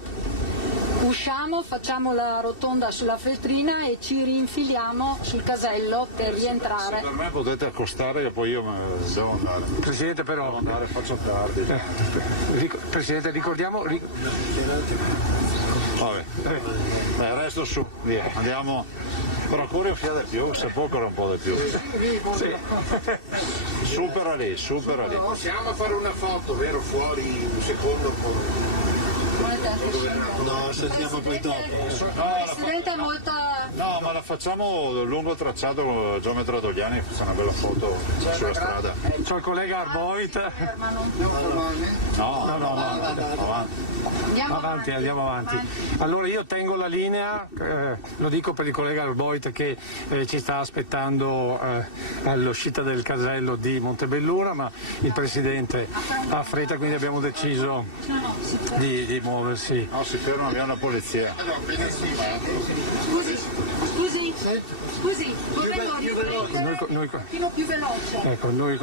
usciamo, facciamo la rotonda sulla Feltrina e ci rinfiliamo sul casello per rientrare. Per me potete accostare che poi io devo andare. Presidente, però devo andare, faccio tardi. Presidente, ricordiamo. Vabbè, resto su, via, andiamo. Però corri un fiato di più, se può correre un po' di più. Sì. Supera lì. Possiamo fare una foto, vero? Fuori un secondo. No, sentiamo poi dopo. Presidente è molta... No, ma la facciamo lungo tracciato con il geometra Dogliani, facciamo una bella foto sulla strada. C'ho il collega Arboit. No, andiamo avanti. Allora io tengo la linea, lo dico per il collega Arboit che ci sta aspettando all'uscita del casello di Montebelluna, ma il Presidente ha fretta, quindi abbiamo deciso di muoversi. No, si ferma, abbiamo la polizia. Scusi, vorremmo riprendere un pochino più veloce. Ecco, noi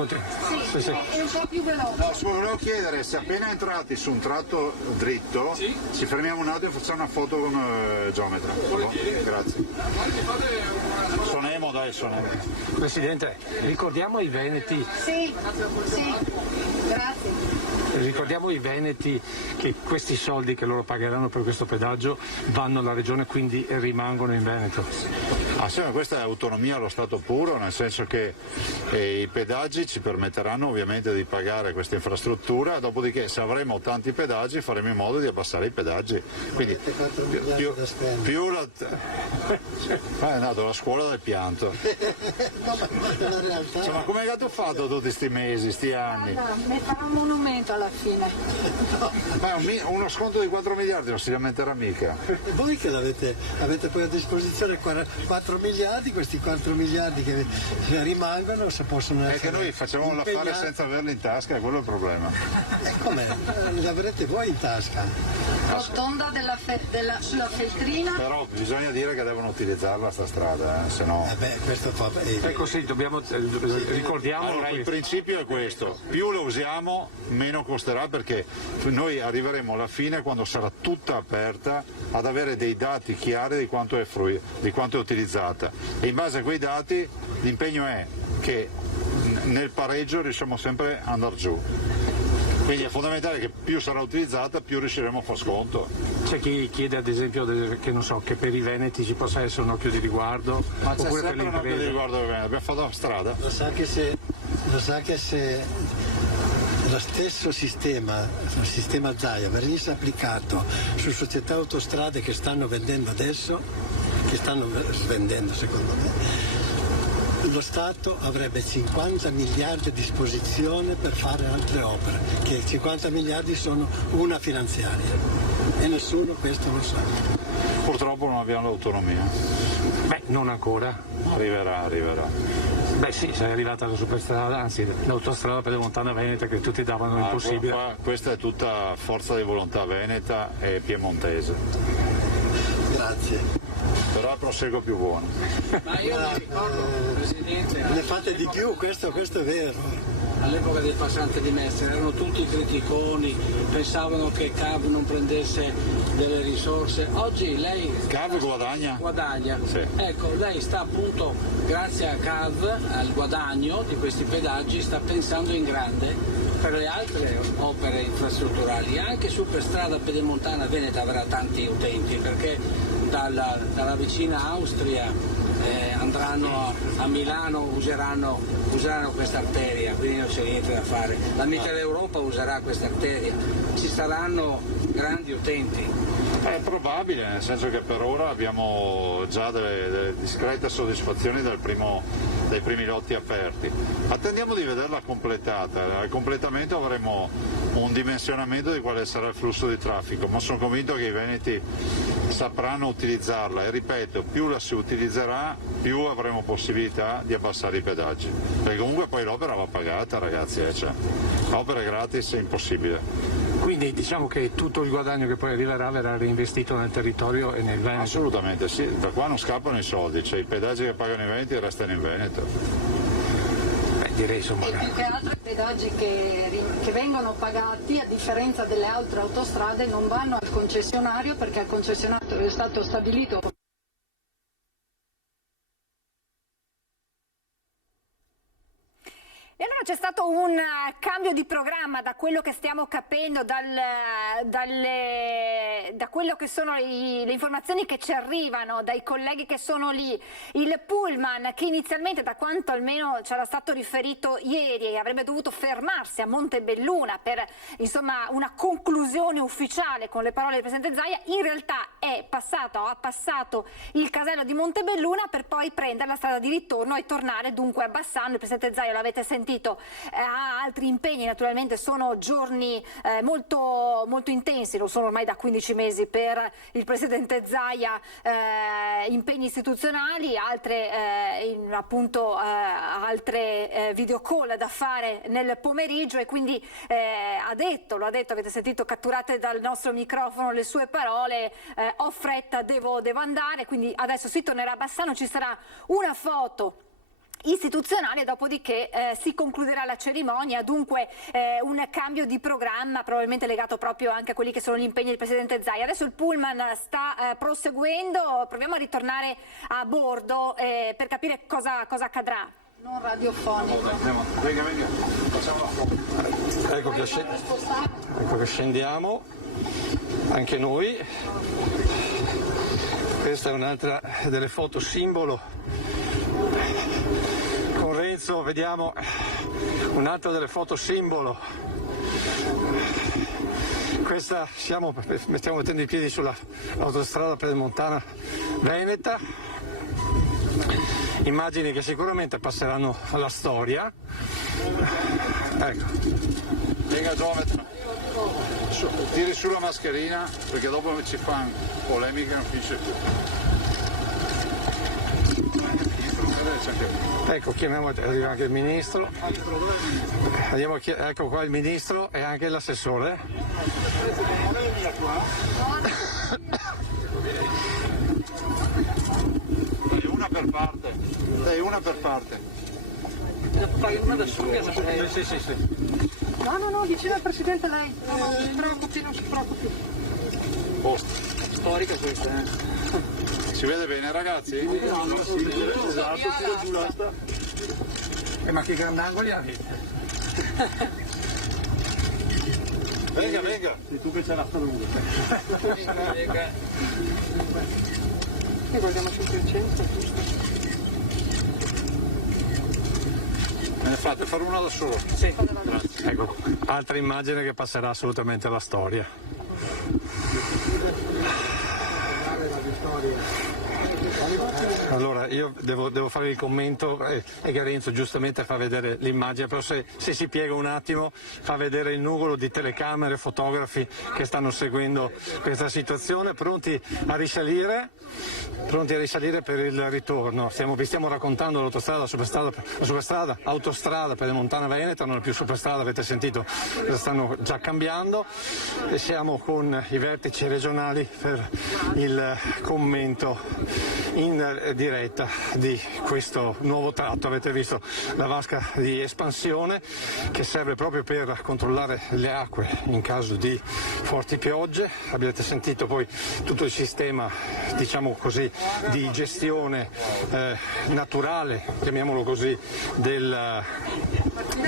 sì. È un po' più veloce. No, volevo chiedere se appena entrati su un tratto dritto, ci fermiamo un attimo e facciamo una foto con il geometra. Grazie. Sonemo. Presidente, ricordiamo i veneti. Sì, grazie. Ricordiamo ai veneti che questi soldi che loro pagheranno per questo pedaggio vanno alla regione, quindi rimangono in Veneto. Sì, ma questa è autonomia allo Stato puro, nel senso che i pedaggi ci permetteranno ovviamente di pagare questa infrastruttura, dopodiché se avremo tanti pedaggi faremo in modo di abbassare i pedaggi. Quindi più la... è andato alla scuola del pianto. Ma come hai fatto tutti questi mesi, questi anni? Ne farà un monumento alla fine. Uno sconto di 4 miliardi non si lamenterà mica. E voi che avete poi a disposizione 4 miliardi, questi 4 miliardi che rimangono se possono essere... È che noi facciamo l'affare senza averli in tasca, quello è il problema. E com'è? Li avrete voi in tasca? Rotonda sulla Feltrina. Però bisogna dire che devono utilizzarla sta strada, se no... questo fa... Ecco sì, ricordiamo... Allora il principio è questo, più lo usiamo meno costerà, perché noi arriveremo alla fine, quando sarà tutta aperta, ad avere dei dati chiari di quanto è utilizzata, e in base a quei dati l'impegno è che nel pareggio riusciamo sempre ad andare giù. Quindi è fondamentale che più sarà utilizzata, più riusciremo a far sconto. C'è chi chiede ad esempio che per i veneti ci possa essere un occhio di riguardo, ma c'è oppure sempre per un occhio di riguardo, abbiamo fatto la strada. Lo sa che se lo stesso sistema, il sistema Zaia, venisse applicato su società autostrade che stanno vendendo adesso, che stanno svendendo secondo me, lo Stato avrebbe 50 miliardi a disposizione per fare altre opere, che 50 miliardi sono una finanziaria e nessuno questo lo sa. Purtroppo non abbiamo l'autonomia. Non ancora. Arriverà. Sì, se è arrivata la superstrada, anzi l'autostrada pedemontana veneta che tutti davano impossibile. Questa è tutta forza di volontà veneta e piemontese. Grazie. Però il proseguo più buono. Ma io mi ricordo, Presidente... Ne fate di più, questo è vero. All'epoca del passante di Mestre erano tutti criticoni, pensavano che CAV non prendesse delle risorse. Oggi lei... CAV guadagna? Sì. Ecco, lei sta appunto, grazie a CAV, al guadagno di questi pedaggi, sta pensando in grande per le altre opere infrastrutturali. Anche Superstrada Pedemontana Veneta avrà tanti utenti, perché dalla vicina Austria andranno a Milano, useranno questa arteria, quindi non c'è niente da fare. La Mitteleuropa userà questa arteria, ci saranno grandi utenti. È probabile, nel senso che per ora abbiamo già delle discrete soddisfazioni dei primi lotti aperti. Attendiamo di vederla completata, al completamento avremo un dimensionamento di quale sarà il flusso di traffico, ma sono convinto che i veneti sapranno utilizzarla e ripeto, più la si utilizzerà più avremo possibilità di abbassare i pedaggi, perché comunque poi l'opera va pagata, ragazzi, cioè, opere gratis è impossibile. Quindi diciamo che tutto il guadagno che poi arriverà verrà reinvestito nel territorio e nel Veneto? Assolutamente sì, da qua non scappano i soldi, cioè i pedaggi che pagano i veneti restano in Veneto. Direi insomma. E più che altro i pedaggi che vengono pagati, a differenza delle altre autostrade, non vanno al concessionario, perché al concessionario è stato stabilito. E allora c'è stato un cambio di programma, da quello che stiamo capendo, da quello che sono le informazioni che ci arrivano dai colleghi che sono lì. Il pullman, che inizialmente, da quanto almeno ci era stato riferito ieri, avrebbe dovuto fermarsi a Montebelluna per una conclusione ufficiale con le parole del Presidente Zaia, in realtà ha passato il casello di Montebelluna per poi prendere la strada di ritorno e tornare dunque a Bassano. Il Presidente Zaia, l'avete sentito, ha altri impegni, naturalmente sono giorni molto, molto intensi, lo sono ormai da 15 mesi per il Presidente Zaia, impegni istituzionali, altre video call da fare nel pomeriggio, e quindi lo ha detto, avete sentito catturate dal nostro microfono le sue parole, ho fretta, devo andare, quindi adesso si tornerà a Bassano, ci sarà una foto istituzionale, dopodiché si concluderà la cerimonia, dunque un cambio di programma probabilmente legato proprio anche a quelli che sono gli impegni del Presidente Zaia. Adesso il pullman sta proseguendo, proviamo a ritornare a bordo per capire cosa accadrà. Non radiofonico. Venga, facciamo la foto. Ecco che scendiamo, anche noi. Questa è un'altra delle foto simbolo. Con Renzo vediamo un'altra delle foto simbolo. Questa stiamo mettendo i piedi sull'autostrada pedemontana veneta. Immagini che sicuramente passeranno alla storia. Ecco. Venga geometra, tiri su la mascherina perché dopo ci fanno polemiche e non finisce più. Ecco, arriva anche il ministro. Ecco qua il ministro e anche l'assessore. Una per parte. Fai una da su, Sì. No, vicino al Presidente lei. Non si preoccupi. Posto. Storica questa, Si vede bene, ragazzi? Esatto. Ma che grandangoli avete? Venga. Sei tu che c'è la lunga. E guardiamo sempre il centro, giusto? Me ne fate fare una da solo? Sì. Ecco, altra immagine che passerà assolutamente alla storia. Allora io devo fare il commento e che Renzo giustamente fa vedere l'immagine, però se si piega un attimo fa vedere il nugolo di telecamere, fotografi che stanno seguendo questa situazione, pronti a risalire per il ritorno. Vi stiamo raccontando l'autostrada, autostrada pedemontana veneta, non è più superstrada, avete sentito, la stanno già cambiando, e siamo con i vertici regionali per il commento in diretta di questo nuovo tratto. Avete visto la vasca di espansione che serve proprio per controllare le acque in caso di forti piogge. Avete sentito poi tutto il sistema, diciamo così, di gestione naturale, chiamiamolo così,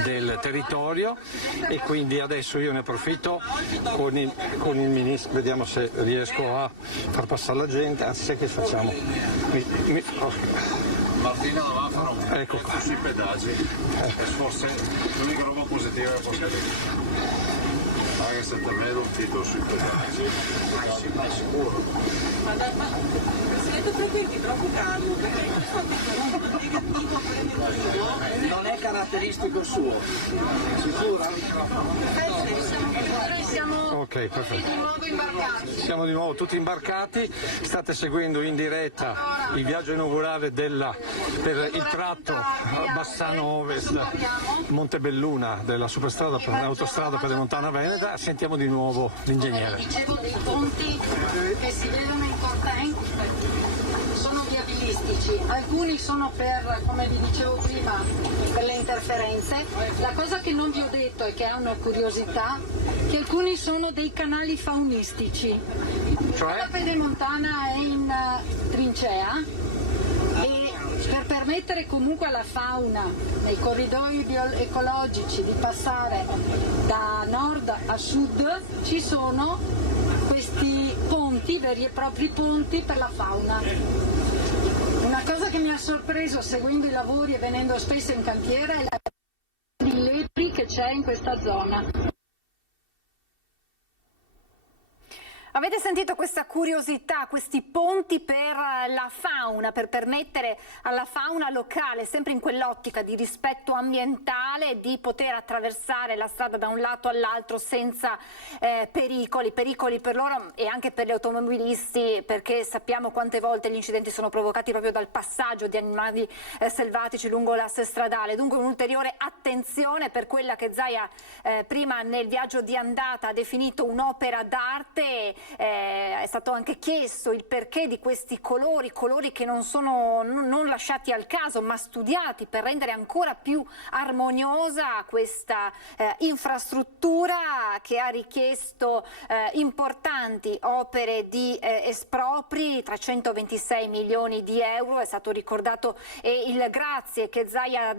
del territorio, e quindi adesso io ne approfitto con il ministro, vediamo se riesco a far passare la gente, anzi sai che facciamo? Martina doveva fare un ecco qua. Sui pedaggi, forse l'unica roba positiva che posso dire. Che sente meno un titolo sui pedaggi. Vai sicuro. Presidente, perché mi trovo calmo? Perché negativo prende Non è caratteristico suo. Sicura? Ok, perfetto. Siamo di nuovo tutti imbarcati, state seguendo in diretta il viaggio inaugurale per il tratto Bassano Ovest Montebelluna della superstrada per l'autostrada pedemontana veneta. Sentiamo di nuovo l'ingegnere. Dicevo dei ponti che si vedono importanti, sono viabilistici, alcuni sono per, come vi dicevo prima, per le interferenze. La cosa che non vi ho detto e che è una curiosità, che alcuni sono dei canali faunistici. Cioè? La pedemontana è in trincea e per permettere comunque alla fauna nei corridoi ecologici di passare da nord a sud ci sono questi ponti, veri e propri ponti per la fauna. Una cosa che mi ha sorpreso seguendo i lavori e venendo spesso in cantiere è la di lepri che c'è in questa zona. Avete sentito questa curiosità, questi ponti per la fauna, per permettere alla fauna locale, sempre in quell'ottica di rispetto ambientale, di poter attraversare la strada da un lato all'altro senza pericoli per loro e anche per gli automobilisti, perché sappiamo quante volte gli incidenti sono provocati proprio dal passaggio di animali selvatici lungo l'asse stradale. Dunque un'ulteriore attenzione per quella che Zaia prima nel viaggio di andata ha definito un'opera d'arte. È stato anche chiesto il perché di questi colori che non sono non lasciati al caso ma studiati per rendere ancora più armoniosa questa infrastruttura che ha richiesto importanti opere di espropri, 326 milioni di euro. È stato ricordato il grazie che Zaia ha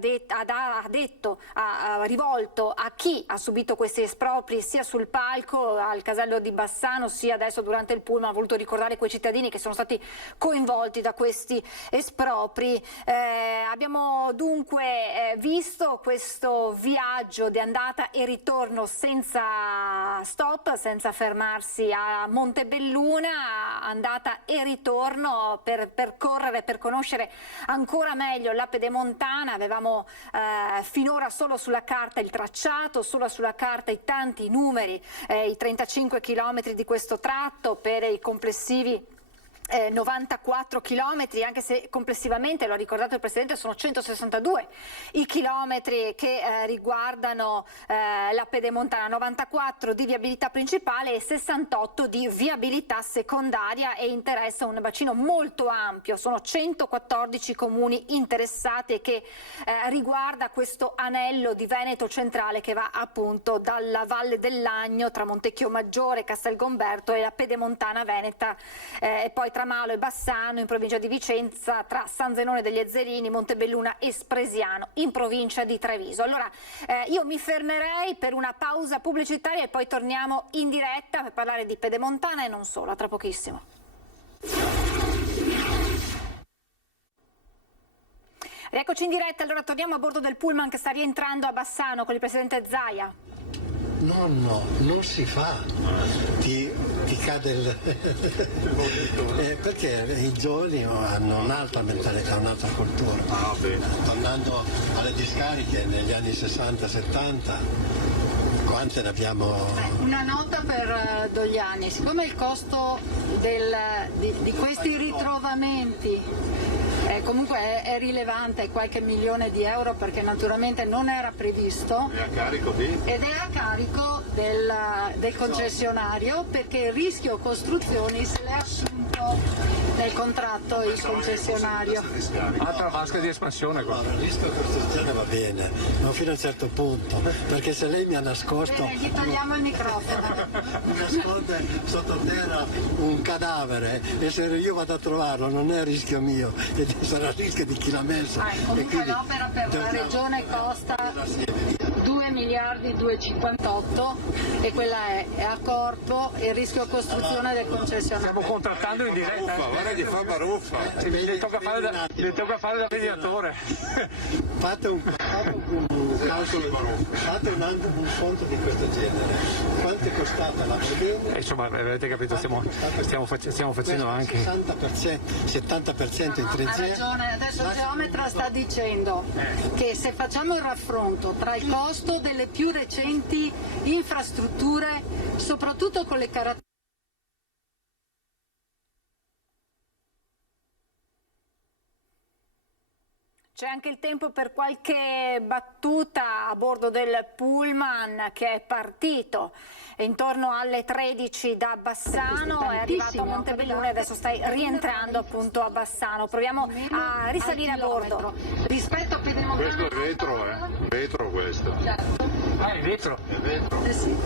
rivolto a chi ha subito questi espropri sia sul palco al casello di Bassano sia adesso durante il pullman. Ha voluto ricordare quei cittadini che sono stati coinvolti da questi espropri. Abbiamo dunque visto questo viaggio di andata e ritorno senza stop, senza fermarsi a Montebelluna, andata e ritorno per percorrere, per conoscere ancora meglio la pedemontana. Avevamo finora solo sulla carta il tracciato, solo sulla carta i tanti numeri, i 35 chilometri di questo tratto per i complessivi 94 chilometri, anche se complessivamente, lo ha ricordato il Presidente, sono 162 i chilometri che riguardano la pedemontana, 94 di viabilità principale e 68 di viabilità secondaria, e interessa un bacino molto ampio. Sono 114 comuni interessati e che riguarda questo anello di Veneto centrale che va appunto dalla Valle del Lagno tra Montecchio Maggiore, Castelgomberto e la pedemontana veneta, e poi tra Malo e Bassano in provincia di Vicenza, tra San Zenone degli Ezzerini, Montebelluna e Spresiano in provincia di Treviso. Allora io mi fermerei per una pausa pubblicitaria e poi torniamo in diretta per parlare di pedemontana e non solo, a tra pochissimo. Rieccoci in diretta, allora torniamo a bordo del pullman che sta rientrando a Bassano con il Presidente Zaia. No, non si fa, ti cade il... perché i giovani hanno un'altra mentalità, un'altra cultura. Tornando alle discariche negli anni 60-70, quante ne abbiamo? Una nota per Dogliani, siccome il costo di questi ritrovamenti comunque è rilevante, qualche milione di euro, perché naturalmente non era previsto ed è a carico del concessionario, perché il rischio costruzioni se l'è assunto nel contratto il concessionario. Altra vasca di espansione. Guarda, il rischio costruzione va bene, ma fino a un certo punto, perché se lei mi ha nascosto... Bene, gli togliamo il microfono. Mi nasconde sottoterra un cadavere e se io vado a trovarlo non è a rischio mio, sarà a rischio di chi l'ha messo. Comunque l'opera per la regione costa 2 miliardi 258 e quella è a corpo il rischio costruzione del concessionario. Stiamo contrattando in diretta. Guarda che fa baruffa. Le tocca fare da mediatore. Fate un calcolo, fate un conto di questo genere. Quanto è costata la Modena? Insomma, avete capito, stiamo facendo anche 70% in 3G. Ha ragione, adesso il geometra sta dicendo che se facciamo il raffronto tra il costo delle più recenti infrastrutture, soprattutto con le caratteristiche. C'è anche il tempo per qualche battuta a bordo del pullman che è partito intorno alle 13 da Bassano, è arrivato a Montebelluna e adesso sta rientrando appunto a Bassano. Proviamo a risalire a bordo. Rispetto a Pedemontana. Questo è vetro, vetro questo. Ah, è vetro? È vetro. Sì.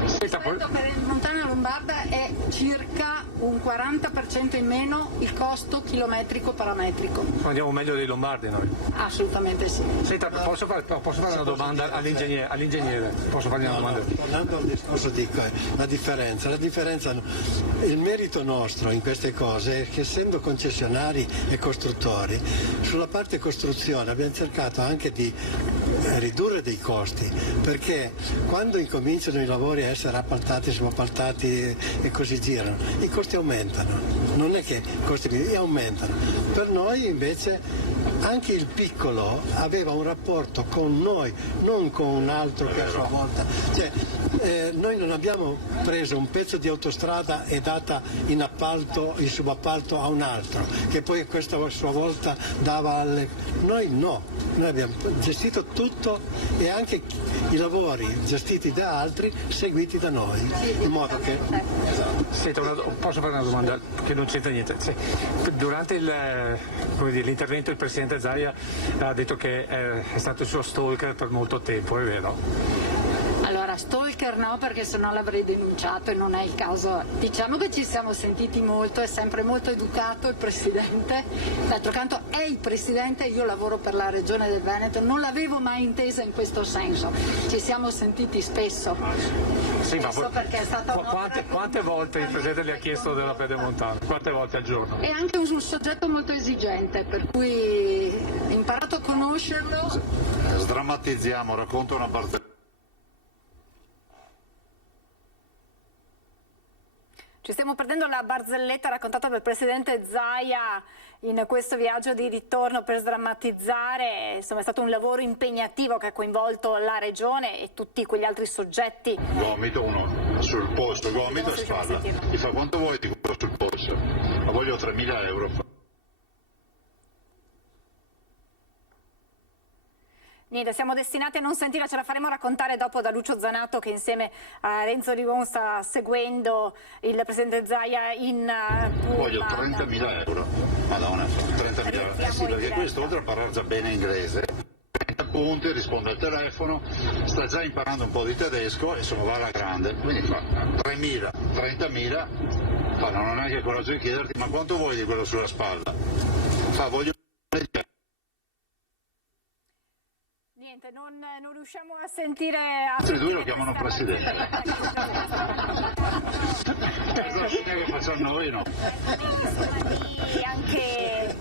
Rispetto a Pedemontana Lombarda è circa un 40% in meno il costo chilometrico parametrico. Andiamo meglio dei lombardi noi. Assolutamente sì. Senta, posso fare una domanda all'ingegnere? Posso fargli una domanda? Tornando al discorso di la differenza, il merito nostro in queste cose è che essendo concessionari e costruttori, sulla parte costruzione abbiamo cercato anche di ridurre dei costi, perché quando incominciano i lavori a essere appaltati, subappaltati e così girano, i costi aumentano, non è che i costi aumentano. Per noi invece anche il piccolo aveva un rapporto con noi, non con un altro che a sua volta, cioè, noi non abbiamo preso un pezzo di autostrada e data in appalto, in subappalto a un altro, che poi questa a sua volta dava alle... Noi no, noi abbiamo gestito tutto e anche i lavori gestiti da altri seguiti da noi, in modo che... Senta, posso fare una domanda che non c'entra niente? Durante l'intervento il Presidente Zaia ha detto che è stato il suo stalker per molto tempo, è vero? Allora, stalker no, perché sennò l'avrei denunciato e non è il caso. Diciamo che ci siamo sentiti molto, è sempre molto educato il Presidente. D'altro canto è il Presidente, io lavoro per la Regione del Veneto, non l'avevo mai intesa in questo senso. Ci siamo sentiti spesso. Sì, spesso perché è stata quante volte il Presidente le ha chiesto della Pedemontana? Quante volte al giorno? È anche un soggetto molto esigente, per cui ho imparato a conoscerlo. Sdrammatizziamo, racconto una parte. Ci stiamo perdendo la barzelletta raccontata dal Presidente Zaia in questo viaggio di ritorno per sdrammatizzare. Insomma, è stato un lavoro impegnativo che ha coinvolto la Regione e tutti quegli altri soggetti. Gomito uno sul polso, gomito e spalla. Mi fa quanto vuoi di quello sul polso? Ma voglio 3.000 euro. Niente, siamo destinati a non sentirla, ce la faremo raccontare dopo da Lucio Zanato che insieme a Renzo Rivon sta seguendo il Presidente Zaia in Voglio 30.000 euro. Madonna, 30.000 euro. Sì, perché questo oltre a parlare già bene inglese, appunti, risponde al telefono, sta già imparando un po' di tedesco e insomma va alla grande. Quindi fa 3.000, 30.000, non ho neanche il coraggio di chiederti ma quanto vuoi di quello sulla spalla? Fa, voglio... Niente, non riusciamo a sentire... Altri due lo chiamano Presidente. Che facciamo noi, no? E anche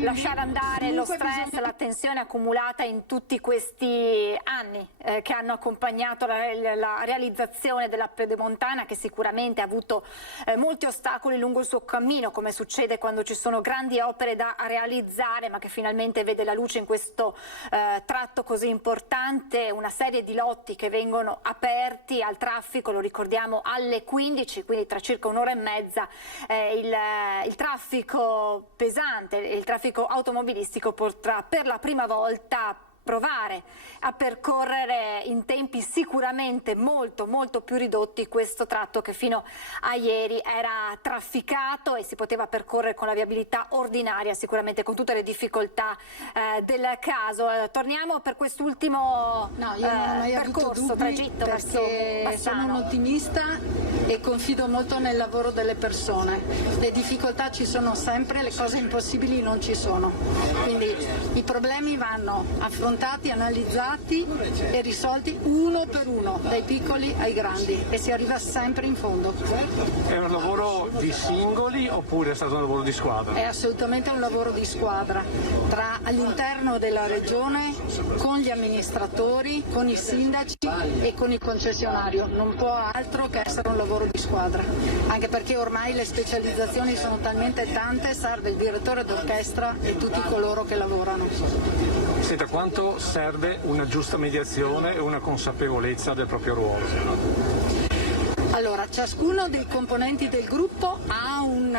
lasciare andare lo stress, la tensione accumulata in tutti questi anni che hanno accompagnato la realizzazione della Pedemontana, che sicuramente ha avuto molti ostacoli lungo il suo cammino, come succede quando ci sono grandi opere da realizzare, ma che finalmente vede la luce in questo tratto così importante. Una serie di lotti che vengono aperti al traffico, lo ricordiamo, alle 15, quindi tra circa un'ora e mezza il traffico pesante, il traffico automobilistico potrà per la prima volta provare a percorrere in tempi sicuramente molto più ridotti questo tratto che fino a ieri era trafficato e si poteva percorrere con la viabilità ordinaria, sicuramente con tutte le difficoltà del caso. Torniamo per quest'ultimo percorso, tragitto verso Bassano. Sono un ottimista e confido molto nel lavoro delle persone. Le difficoltà ci sono sempre, le cose impossibili non ci sono, quindi i problemi vanno affrontati affrontati, analizzati e risolti uno per uno, dai piccoli ai grandi, e si arriva sempre in fondo. È un lavoro di singoli oppure è stato un lavoro di squadra? È assolutamente un lavoro di squadra, all'interno della regione, con gli amministratori, con i sindaci e con il concessionario. Non può altro che essere un lavoro di squadra, anche perché ormai le specializzazioni sono talmente tante, serve il direttore d'orchestra e tutti coloro che lavorano. Senta, quanto serve una giusta mediazione e una consapevolezza del proprio ruolo? Allora, ciascuno dei componenti del gruppo ha un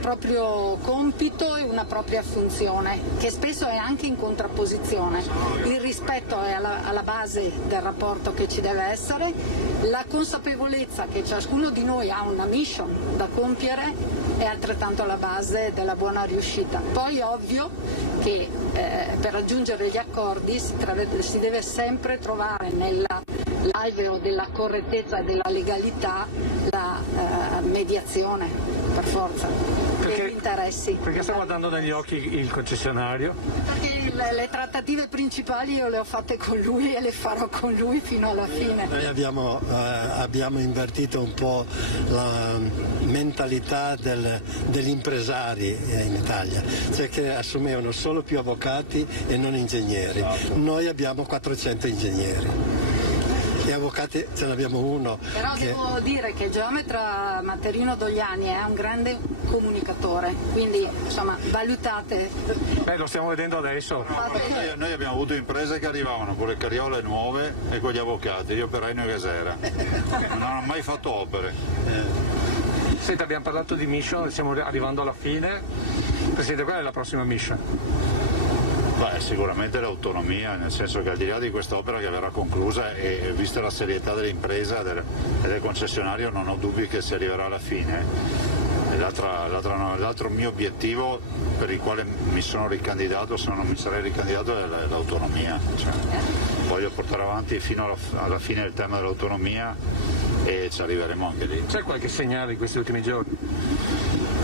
proprio compito e una propria funzione, che spesso è anche in contrapposizione. Il rispetto è alla base del rapporto che ci deve essere, la consapevolezza che ciascuno di noi ha una mission da compiere è altrettanto alla base della buona riuscita. Poi è ovvio che per raggiungere gli accordi si deve sempre trovare nell'alveo della correttezza e della legalità la mediazione, per forza, per gli interessi. Perché stiamo guardando negli occhi il concessionario? Perché le trattative principali io le ho fatte con lui e le farò con lui fino alla fine. Noi abbiamo invertito un po' la mentalità degli impresari in Italia, cioè che assumevano solo più avvocati e non ingegneri. Noi abbiamo 400 ingegneri. E avvocati ce ne abbiamo uno. Però devo dire che il geometra Matterino Dogliani è un grande comunicatore, quindi insomma valutate. Beh, lo stiamo vedendo adesso. Noi abbiamo avuto imprese che arrivavano con le carriole nuove e con gli avvocati, io operai in Gasera. Non hanno mai fatto opere. Senta, abbiamo parlato di mission, stiamo arrivando alla fine. Presidente, qual è la prossima mission? Beh, sicuramente l'autonomia, nel senso che al di là di quest'opera che verrà conclusa e vista la serietà dell'impresa e del concessionario non ho dubbi che si arriverà alla fine. L'altro mio obiettivo per il quale mi sono ricandidato, se non mi sarei ricandidato, è l'autonomia. Cioè, voglio portare avanti fino alla fine il tema dell'autonomia e ci arriveremo anche lì. C'è qualche segnale in questi ultimi giorni?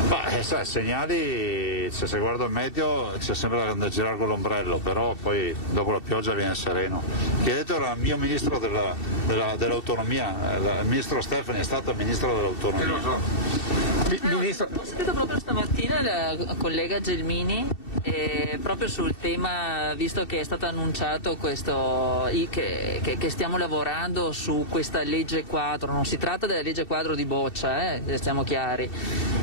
Beh, sai, segnali, se guardo il meteo c'è sempre da girare con l'ombrello, però poi dopo la pioggia viene sereno. Chiedete al mio ministro dell'autonomia, il ministro Stefani è stato ministro dell'autonomia. Ho sentito proprio stamattina la collega Gelmini proprio sul tema, visto che è stato annunciato che stiamo lavorando su questa legge quadro, non si tratta della legge quadro di boccia, stiamo chiari,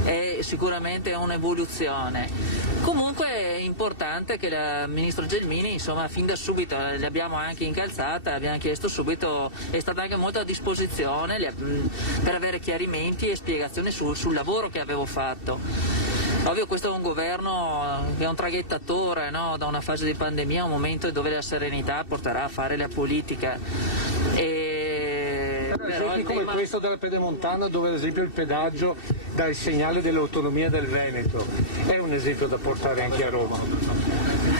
è sicuramente un'evoluzione. Comunque è importante che il ministro Gelmini, insomma, fin da subito le abbiamo anche incalzata, abbiamo chiesto subito, è stata anche molto a disposizione per avere chiarimenti e spiegazioni sul lavoro che avevo fatto. Ovvio, questo è un governo che è un traghettatore, no? Da una fase di pandemia a un momento dove la serenità porterà a fare la politica. Esempi come questo della Pedemontana, dove ad esempio il pedaggio dà il segnale dell'autonomia del Veneto, è un esempio da portare anche a Roma.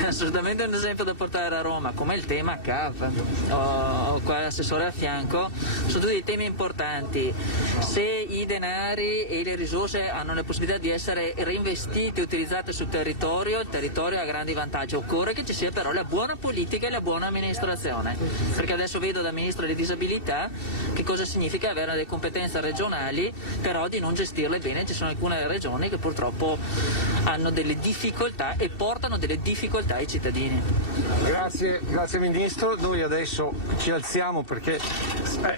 Assolutamente un esempio da portare a Roma, come il tema CAV. Ho qua l'assessore a fianco, sono tutti temi importanti. Se i denari e le risorse hanno la possibilità di essere reinvestiti e utilizzate sul territorio, il territorio ha grandi vantaggi. Occorre che ci sia però la buona politica e la buona amministrazione, perché adesso vedo da Ministro delle Disabilità che cosa significa avere delle competenze regionali, però di non gestirle bene. Ci sono alcune regioni che purtroppo hanno delle difficoltà e portano delle difficoltà ai cittadini. Grazie Ministro, noi adesso ci alziamo perché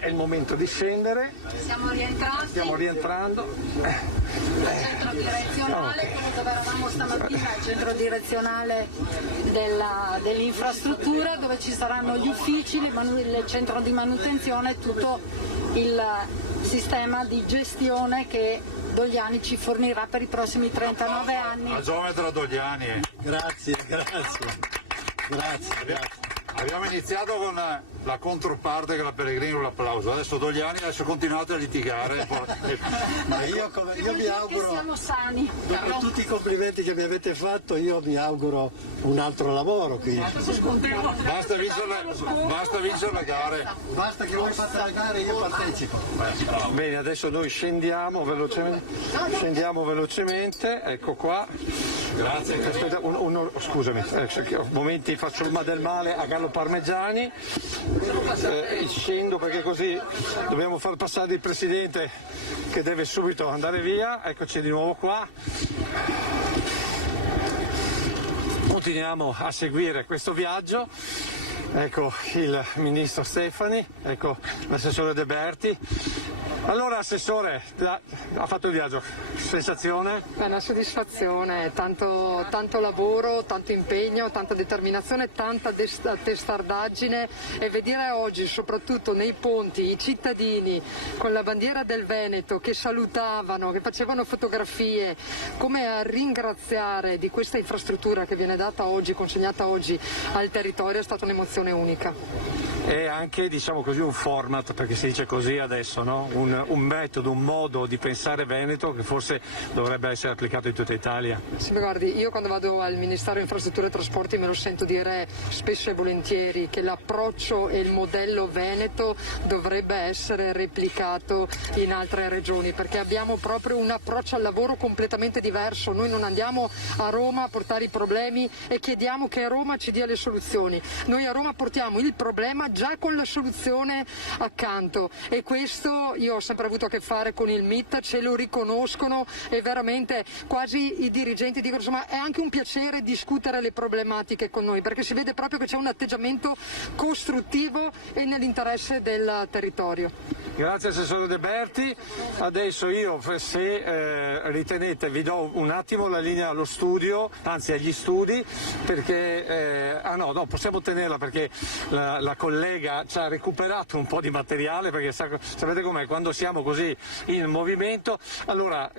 è il momento di scendere. Siamo rientrati. Stiamo rientrando. Al centro direzionale, quello dove eravamo stamattina, al centro direzionale dell'infrastruttura, dove ci saranno gli uffici, il centro di manutenzione e tutto il sistema di gestione che Dogliani ci fornirà per i prossimi 39 anni. La geometra Dogliani. Grazie. Abbiamo iniziato con la controparte che la Pellegrini con l'applauso, adesso Dogliani, adesso continuate a litigare. Ma io mi auguro, che siamo sani. dopo tutti i complimenti che mi avete fatto, io mi auguro un altro lavoro qui. Basta vincere le gare. Basta che voi fate la gara e io partecipo. Bene, adesso noi scendiamo velocemente, ecco qua. Grazie. Aspetta, scusami, momenti faccio il del male a Gallo Parmigiani, scendo perché così dobbiamo far passare il Presidente che deve subito andare via. Eccoci di nuovo qua. Continuiamo a seguire questo viaggio. Ecco il Ministro Stefani, ecco l'assessore De Berti. Allora Assessore, ha fatto il viaggio, sensazione? È una soddisfazione, tanto lavoro, tanto impegno, tanta determinazione, tanta testardaggine, e vedere oggi soprattutto nei ponti i cittadini con la bandiera del Veneto che salutavano, che facevano fotografie, come a ringraziare di questa infrastruttura che viene data oggi, consegnata oggi al territorio, è stata un'emozione unica. È anche, diciamo così, un format, perché si dice così adesso, no? Un metodo, un modo di pensare Veneto che forse dovrebbe essere applicato in tutta Italia. Sì, guardi, io quando vado al Ministero Infrastrutture e Trasporti me lo sento dire spesso e volentieri che l'approccio e il modello Veneto dovrebbe essere replicato in altre regioni, perché abbiamo proprio un approccio al lavoro completamente diverso. Noi non andiamo a Roma a portare i problemi e chiediamo che Roma ci dia le soluzioni. Noi a Roma portiamo il problema già con la soluzione accanto, e questo io ho sempre avuto a che fare con il MIT, ce lo riconoscono, e veramente quasi i dirigenti dicono insomma è anche un piacere discutere le problematiche con noi, perché si vede proprio che c'è un atteggiamento costruttivo e nell'interesse del territorio. Grazie Assessore De Berti. Adesso io, se ritenete, vi do un attimo la linea allo studio, anzi agli studi, perché possiamo tenerla perché la collega ci ha recuperato un po' di materiale, perché sapete com'è quando siamo così in movimento. Allora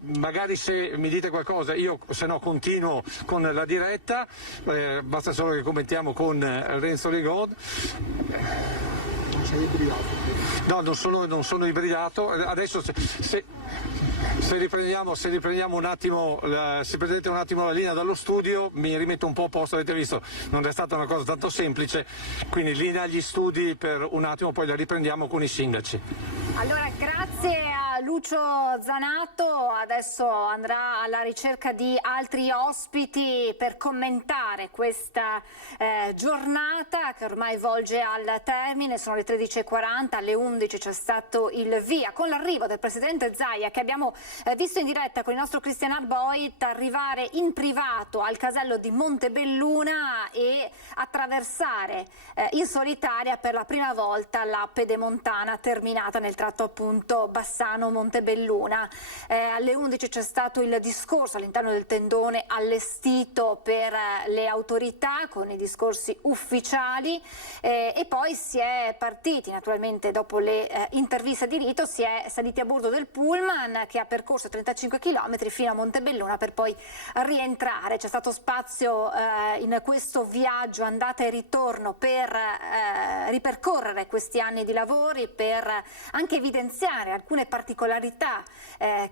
magari se mi dite qualcosa, io se no continuo con la diretta, basta solo che commentiamo con Renzo Rigon. Sei ibridato? No, non sono ibridato. Adesso se riprendiamo un attimo, se prendete un attimo la linea dallo studio, mi rimetto un po' a posto. Avete visto, non è stata una cosa tanto semplice, quindi linea agli studi per un attimo, poi la riprendiamo con i sindaci. Allora, grazie a Lucio Zanato, adesso andrà alla ricerca di altri ospiti per commentare questa giornata che ormai volge al termine. Sono le 13:40, alle 11 c'è stato il via con l'arrivo del Presidente Zaia, che abbiamo visto in diretta con il nostro Christian Arboit arrivare in privato al casello di Montebelluna e attraversare in solitaria per la prima volta la pedemontana terminata nel tratto appunto Bassano-Montebelluna. Alle 11 c'è stato il discorso all'interno del tendone allestito per le autorità con i discorsi ufficiali, e poi si è partiti naturalmente dopo le interviste di rito, si è saliti a bordo del pullman che ha percorso 35 km fino a Montebelluna per poi rientrare. C'è stato spazio in questo viaggio andata e ritorno per ripercorrere questi anni di lavori, per anche evidenziare alcune particolarità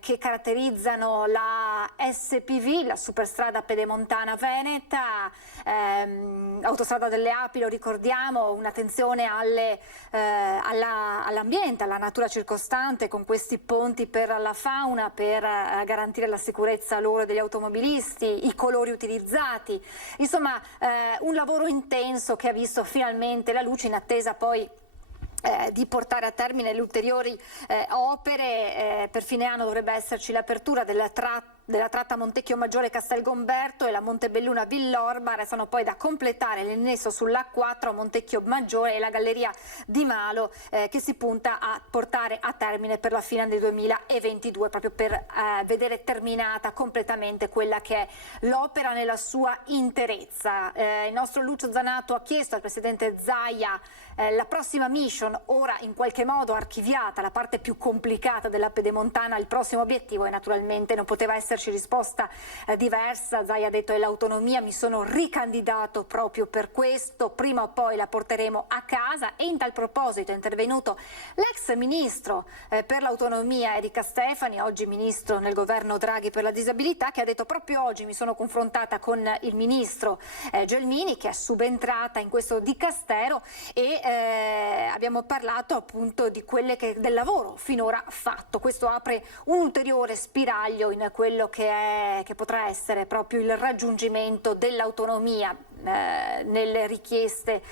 che caratterizzano la SPV, la superstrada pedemontana veneta, autostrada delle Api, lo ricordiamo, un'attenzione all'ambiente, alla natura circostante, con questi ponti per la fauna, per garantire la sicurezza loro degli automobilisti, i colori utilizzati, insomma un lavoro intenso che ha visto finalmente la luce in attesa poi di portare a termine le ulteriori opere. Per fine anno dovrebbe esserci l'apertura della tratta Montecchio Maggiore Castelgomberto e la Montebelluna Villorba. Restano poi da completare l'annesso sull'A4 a Montecchio Maggiore e la galleria di Malo che si punta a portare a termine per la fine del 2022, proprio per vedere terminata completamente quella che è l'opera nella sua interezza. Il nostro Lucio Zanato ha chiesto al Presidente Zaia la prossima mission, ora in qualche modo archiviata, la parte più complicata della pedemontana, il prossimo obiettivo, e naturalmente non poteva esserci risposta diversa. Zaia ha detto: è l'autonomia, mi sono ricandidato proprio per questo, prima o poi la porteremo a casa. E in tal proposito è intervenuto l'ex ministro per l'autonomia Erika Stefani, oggi ministro nel governo Draghi per la disabilità, che ha detto: proprio oggi mi sono confrontata con il ministro Gelmini, che è subentrata in questo dicastero, e abbiamo parlato appunto di del lavoro finora fatto. Questo apre un ulteriore spiraglio in quello che potrà essere proprio il raggiungimento dell'autonomia nelle richieste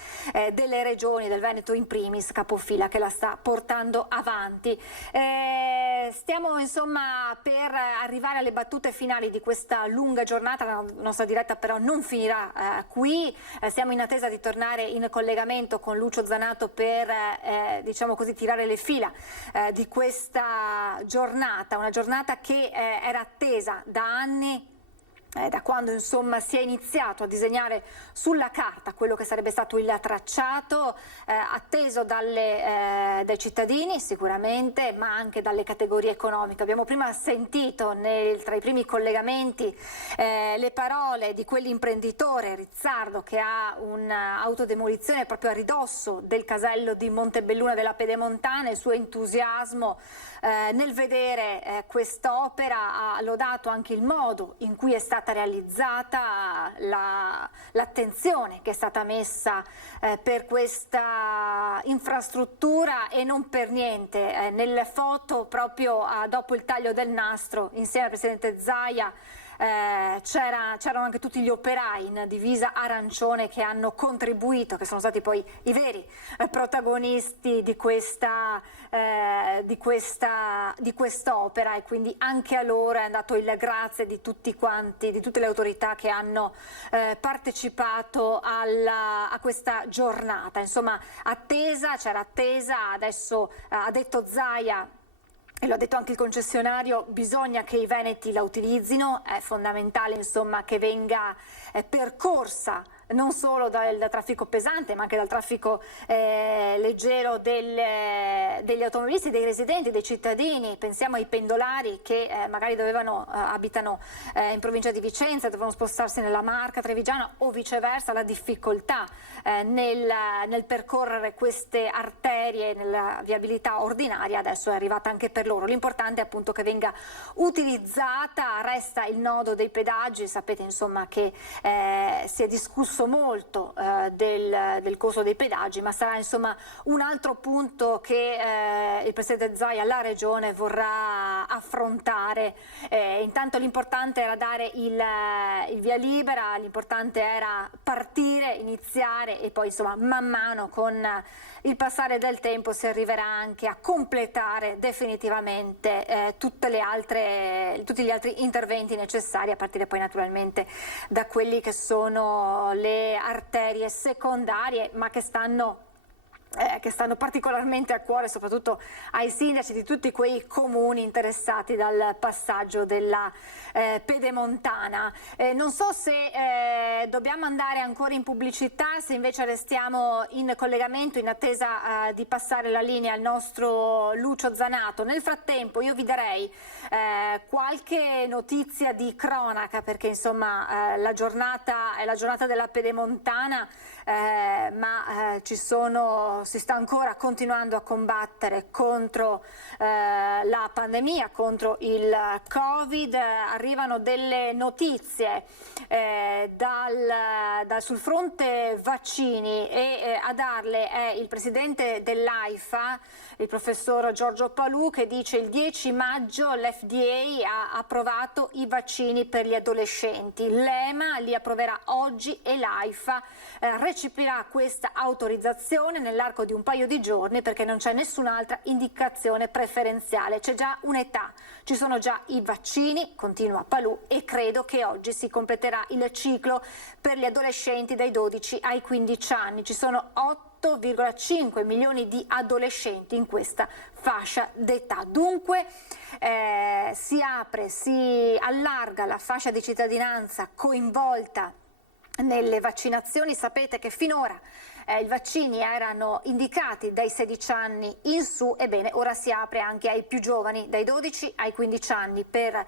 delle regioni, del Veneto in primis, capofila che la sta portando avanti. Stiamo insomma per arrivare alle battute finali di questa lunga giornata. La nostra diretta però non finirà qui, siamo in attesa di tornare in collegamento con Lucio Zanato per diciamo così tirare le fila di questa giornata, una giornata che era attesa da anni, da quando insomma si è iniziato a disegnare sulla carta quello che sarebbe stato il tracciato, atteso dai cittadini sicuramente, ma anche dalle categorie economiche. Abbiamo prima sentito tra i primi collegamenti le parole di quell'imprenditore Rizzardo che ha un'autodemolizione proprio a ridosso del casello di Montebelluna della Pedemontana, il suo entusiasmo nel vedere quest'opera. Ha lodato anche il modo in cui è stata realizzata, l'attenzione che è stata messa per questa infrastruttura, e non per niente nelle foto proprio dopo il taglio del nastro insieme al Presidente Zaia c'erano anche tutti gli operai in divisa arancione che hanno contribuito, che sono stati poi i veri protagonisti di quest'opera, e quindi anche a loro è andato il grazie di tutti quanti, di tutte le autorità che hanno partecipato a questa giornata. Insomma, c'era attesa, adesso ha detto Zaia, e lo ha detto anche il concessionario, bisogna che i veneti la utilizzino, è fondamentale insomma che venga percorsa non solo dal traffico pesante ma anche dal traffico leggero degli automobilisti, dei residenti, dei cittadini. Pensiamo ai pendolari che magari abitano in provincia di Vicenza, devono spostarsi nella Marca Trevigiana o viceversa, la difficoltà nel percorrere queste arterie nella viabilità ordinaria adesso è arrivata anche per loro. L'importante è appunto che venga utilizzata. Resta il nodo dei pedaggi, sapete insomma che si è discusso molto del costo dei pedaggi, ma sarà insomma un altro punto che il Presidente Zaia, la Regione, vorrà affrontare. Intanto l'importante era dare il via libera, l'importante era partire, iniziare, e poi insomma man mano con il passare del tempo si arriverà anche a completare definitivamente tutti gli altri interventi necessari, a partire poi naturalmente da quelli che sono le arterie secondarie, ma che stanno particolarmente a cuore soprattutto ai sindaci di tutti quei comuni interessati dal passaggio della Pedemontana. Non so se dobbiamo andare ancora in pubblicità, se invece restiamo in collegamento in attesa di passare la linea al nostro Lucio Zanato. Nel frattempo io vi darei qualche notizia di cronaca, perché insomma la giornata è la giornata della Pedemontana, ma si sta ancora continuando a combattere contro la pandemia, contro il Covid. Arrivano delle notizie sul fronte vaccini, e a darle è il presidente dell'AIFA, il professor Giorgio Palù, che dice: il 10 maggio l'FDA ha approvato i vaccini per gli adolescenti, l'EMA li approverà oggi e l'AIFA recepirà questa autorizzazione nell'arco di un paio di giorni, perché non c'è nessun'altra indicazione preferenziale, c'è già un'età, ci sono già i vaccini, continua Palù, e credo che oggi si completerà il ciclo per gli adolescenti dai 12 ai 15 anni. Ci sono 8,5 milioni di adolescenti in questa fascia d'età. Dunque si allarga la fascia di cittadinanza coinvolta nelle vaccinazioni. Sapete che finora i vaccini erano indicati dai 16 anni in su, ebbene ora si apre anche ai più giovani, dai 12 ai 15 anni, per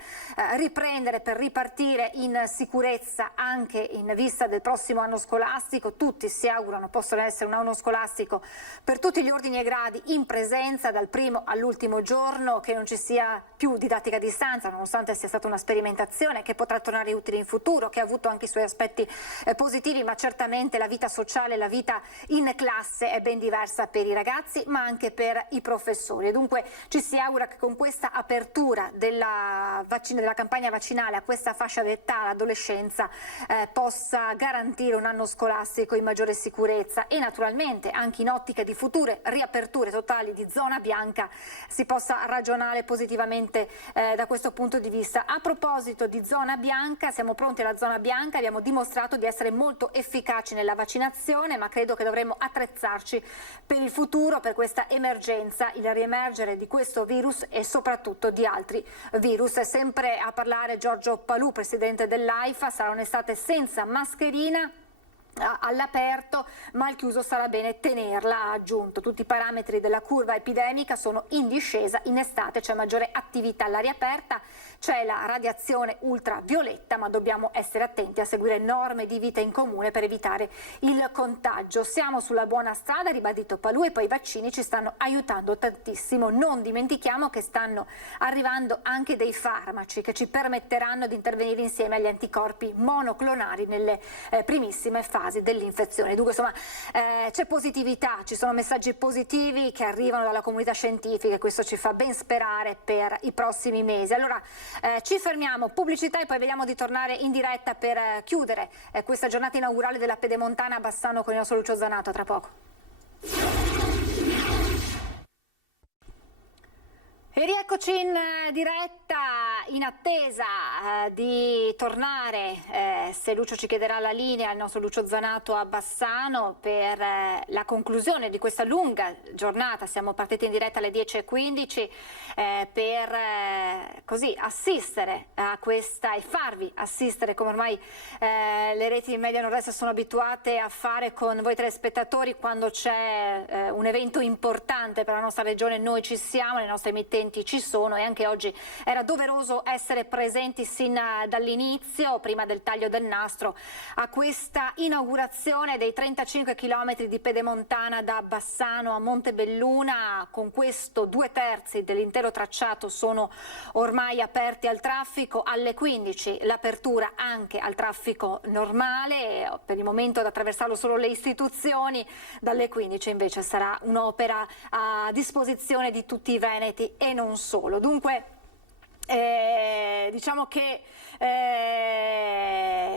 ripartire in sicurezza anche in vista del prossimo anno scolastico. Tutti si augurano possa essere un anno scolastico per tutti gli ordini e gradi in presenza dal primo all'ultimo giorno, che non ci sia più didattica a distanza, nonostante sia stata una sperimentazione che potrà tornare utile in futuro, che ha avuto anche i suoi aspetti positivi, ma certamente la vita sociale, la vita in classe è ben diversa per i ragazzi ma anche per i professori, e dunque ci si augura che con questa apertura della campagna vaccinale a questa fascia d'età, l'adolescenza, possa garantire un anno scolastico in maggiore sicurezza e naturalmente anche in ottica di future riaperture totali di zona bianca si possa ragionare positivamente da questo punto di vista. A proposito di zona bianca, siamo pronti alla zona bianca, abbiamo dimostrato di essere molto efficaci nella vaccinazione, ma credo che dovremmo attrezzarci per il futuro, per questa emergenza, il riemergere di questo virus e soprattutto di altri virus. Sempre a parlare Giorgio Palù, presidente dell'AIFA. Sarà un'estate senza mascherina all'aperto, ma al chiuso sarà bene tenerla, ha aggiunto. Tutti i parametri della curva epidemica sono in discesa, in estate c'è maggiore attività all'aria aperta, c'è la radiazione ultravioletta, ma dobbiamo essere attenti a seguire norme di vita in comune per evitare il contagio. Siamo sulla buona strada, ribadito Palù, e poi i vaccini ci stanno aiutando tantissimo. Non dimentichiamo che stanno arrivando anche dei farmaci che ci permetteranno di intervenire insieme agli anticorpi monoclonali nelle primissime fasi dell'infezione. Dunque insomma c'è positività, ci sono messaggi positivi che arrivano dalla comunità scientifica e questo ci fa ben sperare per i prossimi mesi. Allora ci fermiamo, pubblicità, e poi vediamo di tornare in diretta per chiudere questa giornata inaugurale della Pedemontana a Bassano con il nostro Lucio Zanato. Tra poco. E rieccoci in diretta in attesa di tornare, se Lucio ci chiederà la linea, il nostro Lucio Zanato a Bassano per la conclusione di questa lunga giornata. Siamo partiti in diretta alle 10:15 per così assistere a questa e farvi assistere, come ormai le reti Media Nord-Est sono abituate a fare con voi telespettatori quando c'è un evento importante per la nostra regione. Noi ci siamo, le nostre emittenti ci sono, e anche oggi era doveroso essere presenti sin dall'inizio, prima del taglio del nastro, a questa inaugurazione dei 35 km di Pedemontana da Bassano a Montebelluna. Con questo 2/3 dell'intero tracciato sono ormai aperti al traffico. Alle 15 l'apertura anche al traffico normale, per il momento ad attraversarlo solo le istituzioni. Dalle 15 invece sarà un'opera a disposizione di tutti i veneti e non solo. Dunque diciamo che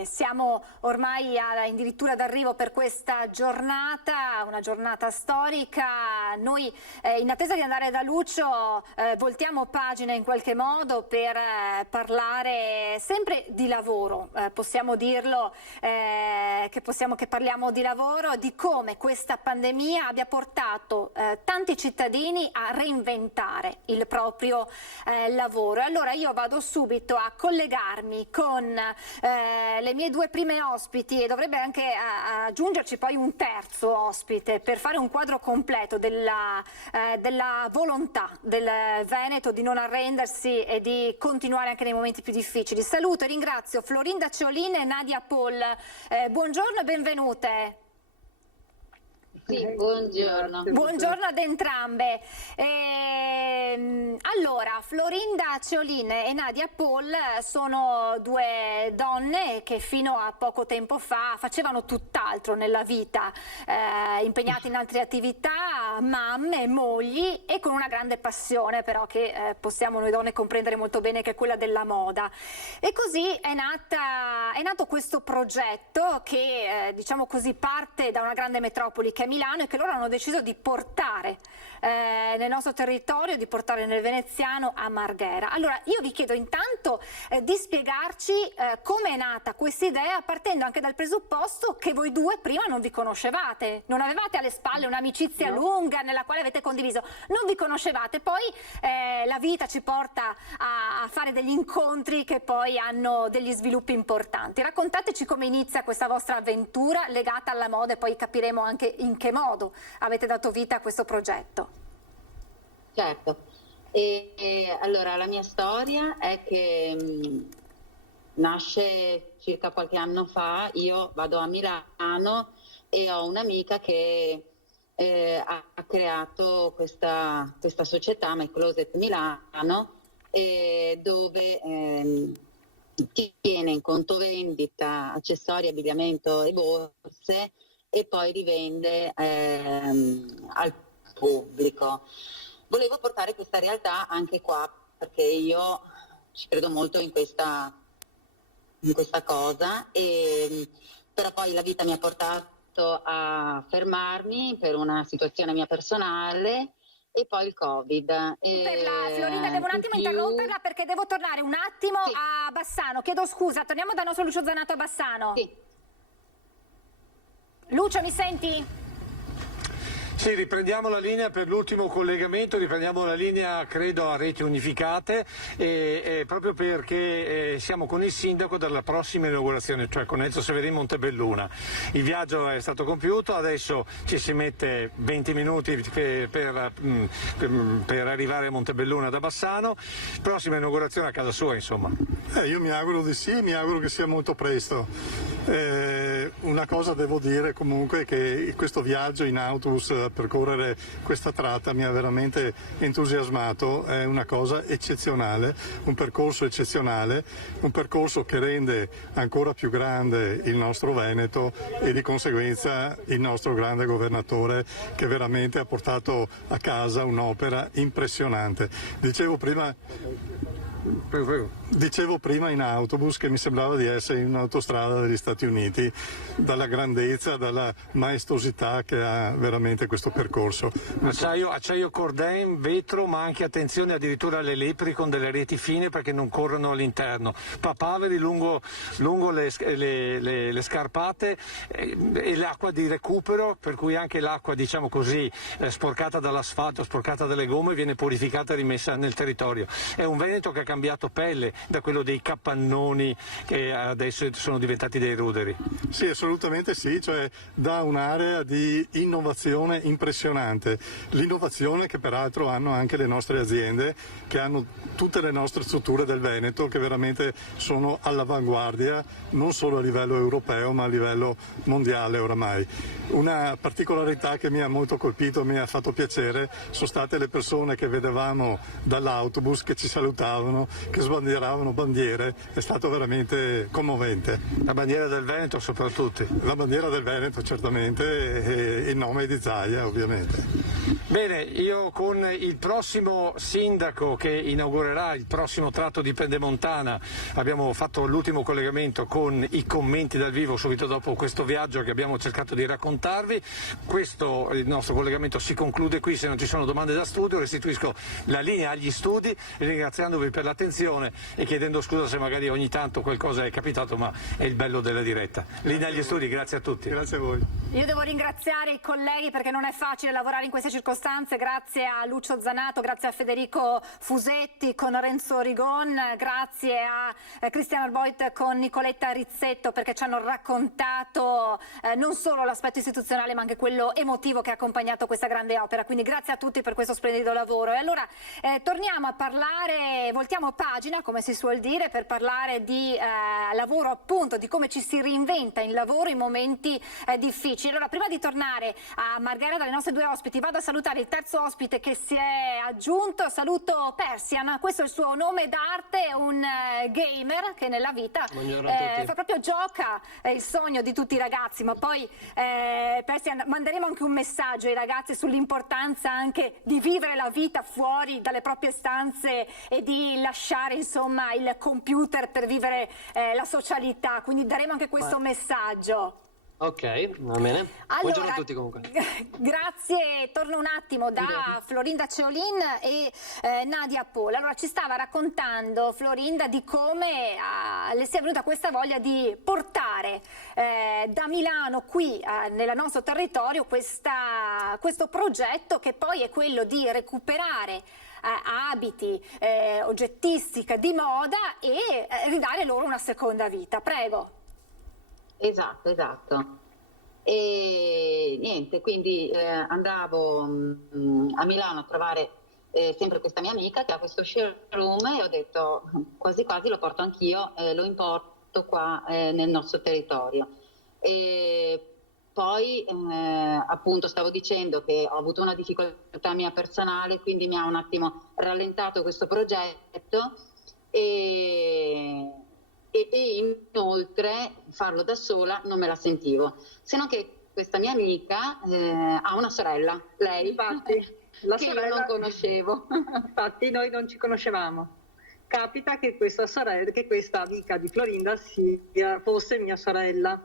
siamo ormai addirittura d'arrivo per questa giornata, una giornata storica. Noi in attesa di andare da Lucio voltiamo pagina in qualche modo per parlare sempre di lavoro, possiamo dirlo che parliamo di lavoro, di come questa pandemia abbia portato tanti cittadini a reinventare il proprio lavoro. Allora io vado subito a collegarmi con le mie due prime ospiti, e dovrebbe anche aggiungerci poi un terzo ospite per fare un quadro completo della volontà del Veneto di non arrendersi e di continuare anche nei momenti più difficili. Saluto e ringrazio Florinda Ceolin e Nadia Poll. Buongiorno e benvenute. Sì, buongiorno. Buongiorno ad entrambe. Allora, Florinda Ceolin e Nadia Poll sono due donne che fino a poco tempo fa facevano tutt'altro nella vita, impegnate in altre attività, mamme, mogli, e con una grande passione però che possiamo noi donne comprendere molto bene, che è quella della moda. E così è nato questo progetto che diciamo così parte da una grande metropoli che è Milano, e che loro hanno deciso di portare nel nostro territorio, di portare nel veneziano a Marghera. Allora io vi chiedo intanto di spiegarci come è nata questa idea, partendo anche dal presupposto che voi due prima non vi conoscevate, non avevate alle spalle un'amicizia lunga nella quale avete condiviso, non vi conoscevate, poi la vita ci porta a fare degli incontri che poi hanno degli sviluppi importanti. Raccontateci come inizia questa vostra avventura legata alla moda, e poi capiremo anche in che modo avete dato vita a questo progetto. Certo, allora la mia storia è che nasce circa qualche anno fa. Io vado a Milano e ho un'amica che ha creato questa società, My Closet Milano, dove tiene in conto vendita accessori, abbigliamento e borse e poi rivende al pubblico. Volevo portare questa realtà anche qua perché io ci credo molto in questa cosa, però poi la vita mi ha portato a fermarmi per una situazione mia personale e poi il Covid. Florinda, devo un attimo interromperla perché devo tornare un attimo a Bassano. Chiedo scusa, torniamo dal nostro Lucio Zanato a Bassano. Sì. Lucio, mi senti? Sì, riprendiamo la linea per l'ultimo collegamento, riprendiamo la linea credo a reti unificate proprio perché siamo con il sindaco della prossima inaugurazione, cioè con Enzo Severin Montebelluna. Il viaggio è stato compiuto, adesso ci si mette 20 minuti per arrivare a Montebelluna da Bassano, prossima inaugurazione a casa sua insomma. Io mi auguro di sì, mi auguro che sia molto presto. Una cosa devo dire comunque che questo viaggio in autobus a percorrere questa tratta mi ha veramente entusiasmato, è una cosa eccezionale, un percorso eccezionale, un percorso che rende ancora più grande il nostro Veneto e di conseguenza il nostro grande governatore che veramente ha portato a casa un'opera impressionante. Dicevo prima in autobus che mi sembrava di essere in un'autostrada degli Stati Uniti, dalla grandezza, dalla maestosità che ha veramente questo percorso. Acciaio Cordem, vetro, ma anche attenzione addirittura alle lepri con delle reti fine perché non corrono all'interno, papaveri lungo le scarpate e l'acqua di recupero, per cui anche l'acqua diciamo così sporcata dall'asfalto, sporcata dalle gomme viene purificata e rimessa nel territorio. È un Veneto che ha cambiato pelle da quello dei capannoni che adesso sono diventati dei ruderi. Sì, assolutamente sì, cioè da un'area di innovazione impressionante, l'innovazione che peraltro hanno anche le nostre aziende, che hanno tutte le nostre strutture del Veneto che veramente sono all'avanguardia non solo a livello europeo ma a livello mondiale oramai. Una particolarità che mi ha molto colpito, mi ha fatto piacere, sono state le persone che vedevamo dall'autobus che ci salutavano, che sbandieravano bandiere, è stato veramente commovente. La bandiera del Veneto soprattutto. La bandiera del Veneto certamente e il nome di Zaia ovviamente. Bene, io con il prossimo sindaco che inaugurerà il prossimo tratto di Pedemontana abbiamo fatto l'ultimo collegamento con i commenti dal vivo subito dopo questo viaggio che abbiamo cercato di raccontarvi. Il nostro collegamento si conclude qui, se non ci sono domande da studio restituisco la linea agli studi ringraziandovi per l'attenzione e chiedendo scusa se magari ogni tanto qualcosa è capitato, ma è il bello della diretta. Linea agli studi, grazie a tutti. Grazie a voi. Io devo ringraziare i colleghi perché non è facile lavorare in queste circostanze, grazie a Lucio Zanato, grazie a Federico Fusetti con Renzo Rigon, grazie a Cristiano Arboit con Nicoletta Rizzetto perché ci hanno raccontato non solo l'aspetto istituzionale ma anche quello emotivo che ha accompagnato questa grande opera, quindi grazie a tutti per questo splendido lavoro. E allora torniamo a parlare, voltiamo pagina come si suol dire, per parlare di lavoro, appunto di come ci si reinventa in lavoro in momenti difficili. Allora prima di tornare a Marghera dalle nostre due ospiti vado a salutare il terzo ospite che si è aggiunto, saluto Persian, questo è il suo nome d'arte, un gamer che nella vita fa proprio gioca il sogno di tutti i ragazzi, ma poi Persian manderemo anche un messaggio ai ragazzi sull'importanza anche di vivere la vita fuori dalle proprie stanze e di lasciare insomma il computer per vivere la socialità, quindi daremo anche questo messaggio. Ok, va bene. Allora, buongiorno a tutti comunque. Grazie, torno un attimo da Florinda Ceolin e Nadia Paul. Allora ci stava raccontando Florinda di come le sia venuta questa voglia di portare da Milano qui nel nostro territorio questo progetto che poi è quello di recuperare abiti, oggettistica di moda e ridare loro una seconda vita. Prego. Esatto. E niente, quindi andavo a Milano a trovare sempre questa mia amica che ha questo showroom e ho detto quasi quasi lo porto anch'io, lo importo qua nel nostro territorio. E poi appunto stavo dicendo che ho avuto una difficoltà mia personale, quindi mi ha un attimo rallentato questo progetto e inoltre farlo da sola non me la sentivo, se non che questa mia amica ha una sorella, lei, Infatti, la che sorella io non conoscevo. Infatti noi non ci conoscevamo. Capita che questa amica di Florinda fosse mia sorella.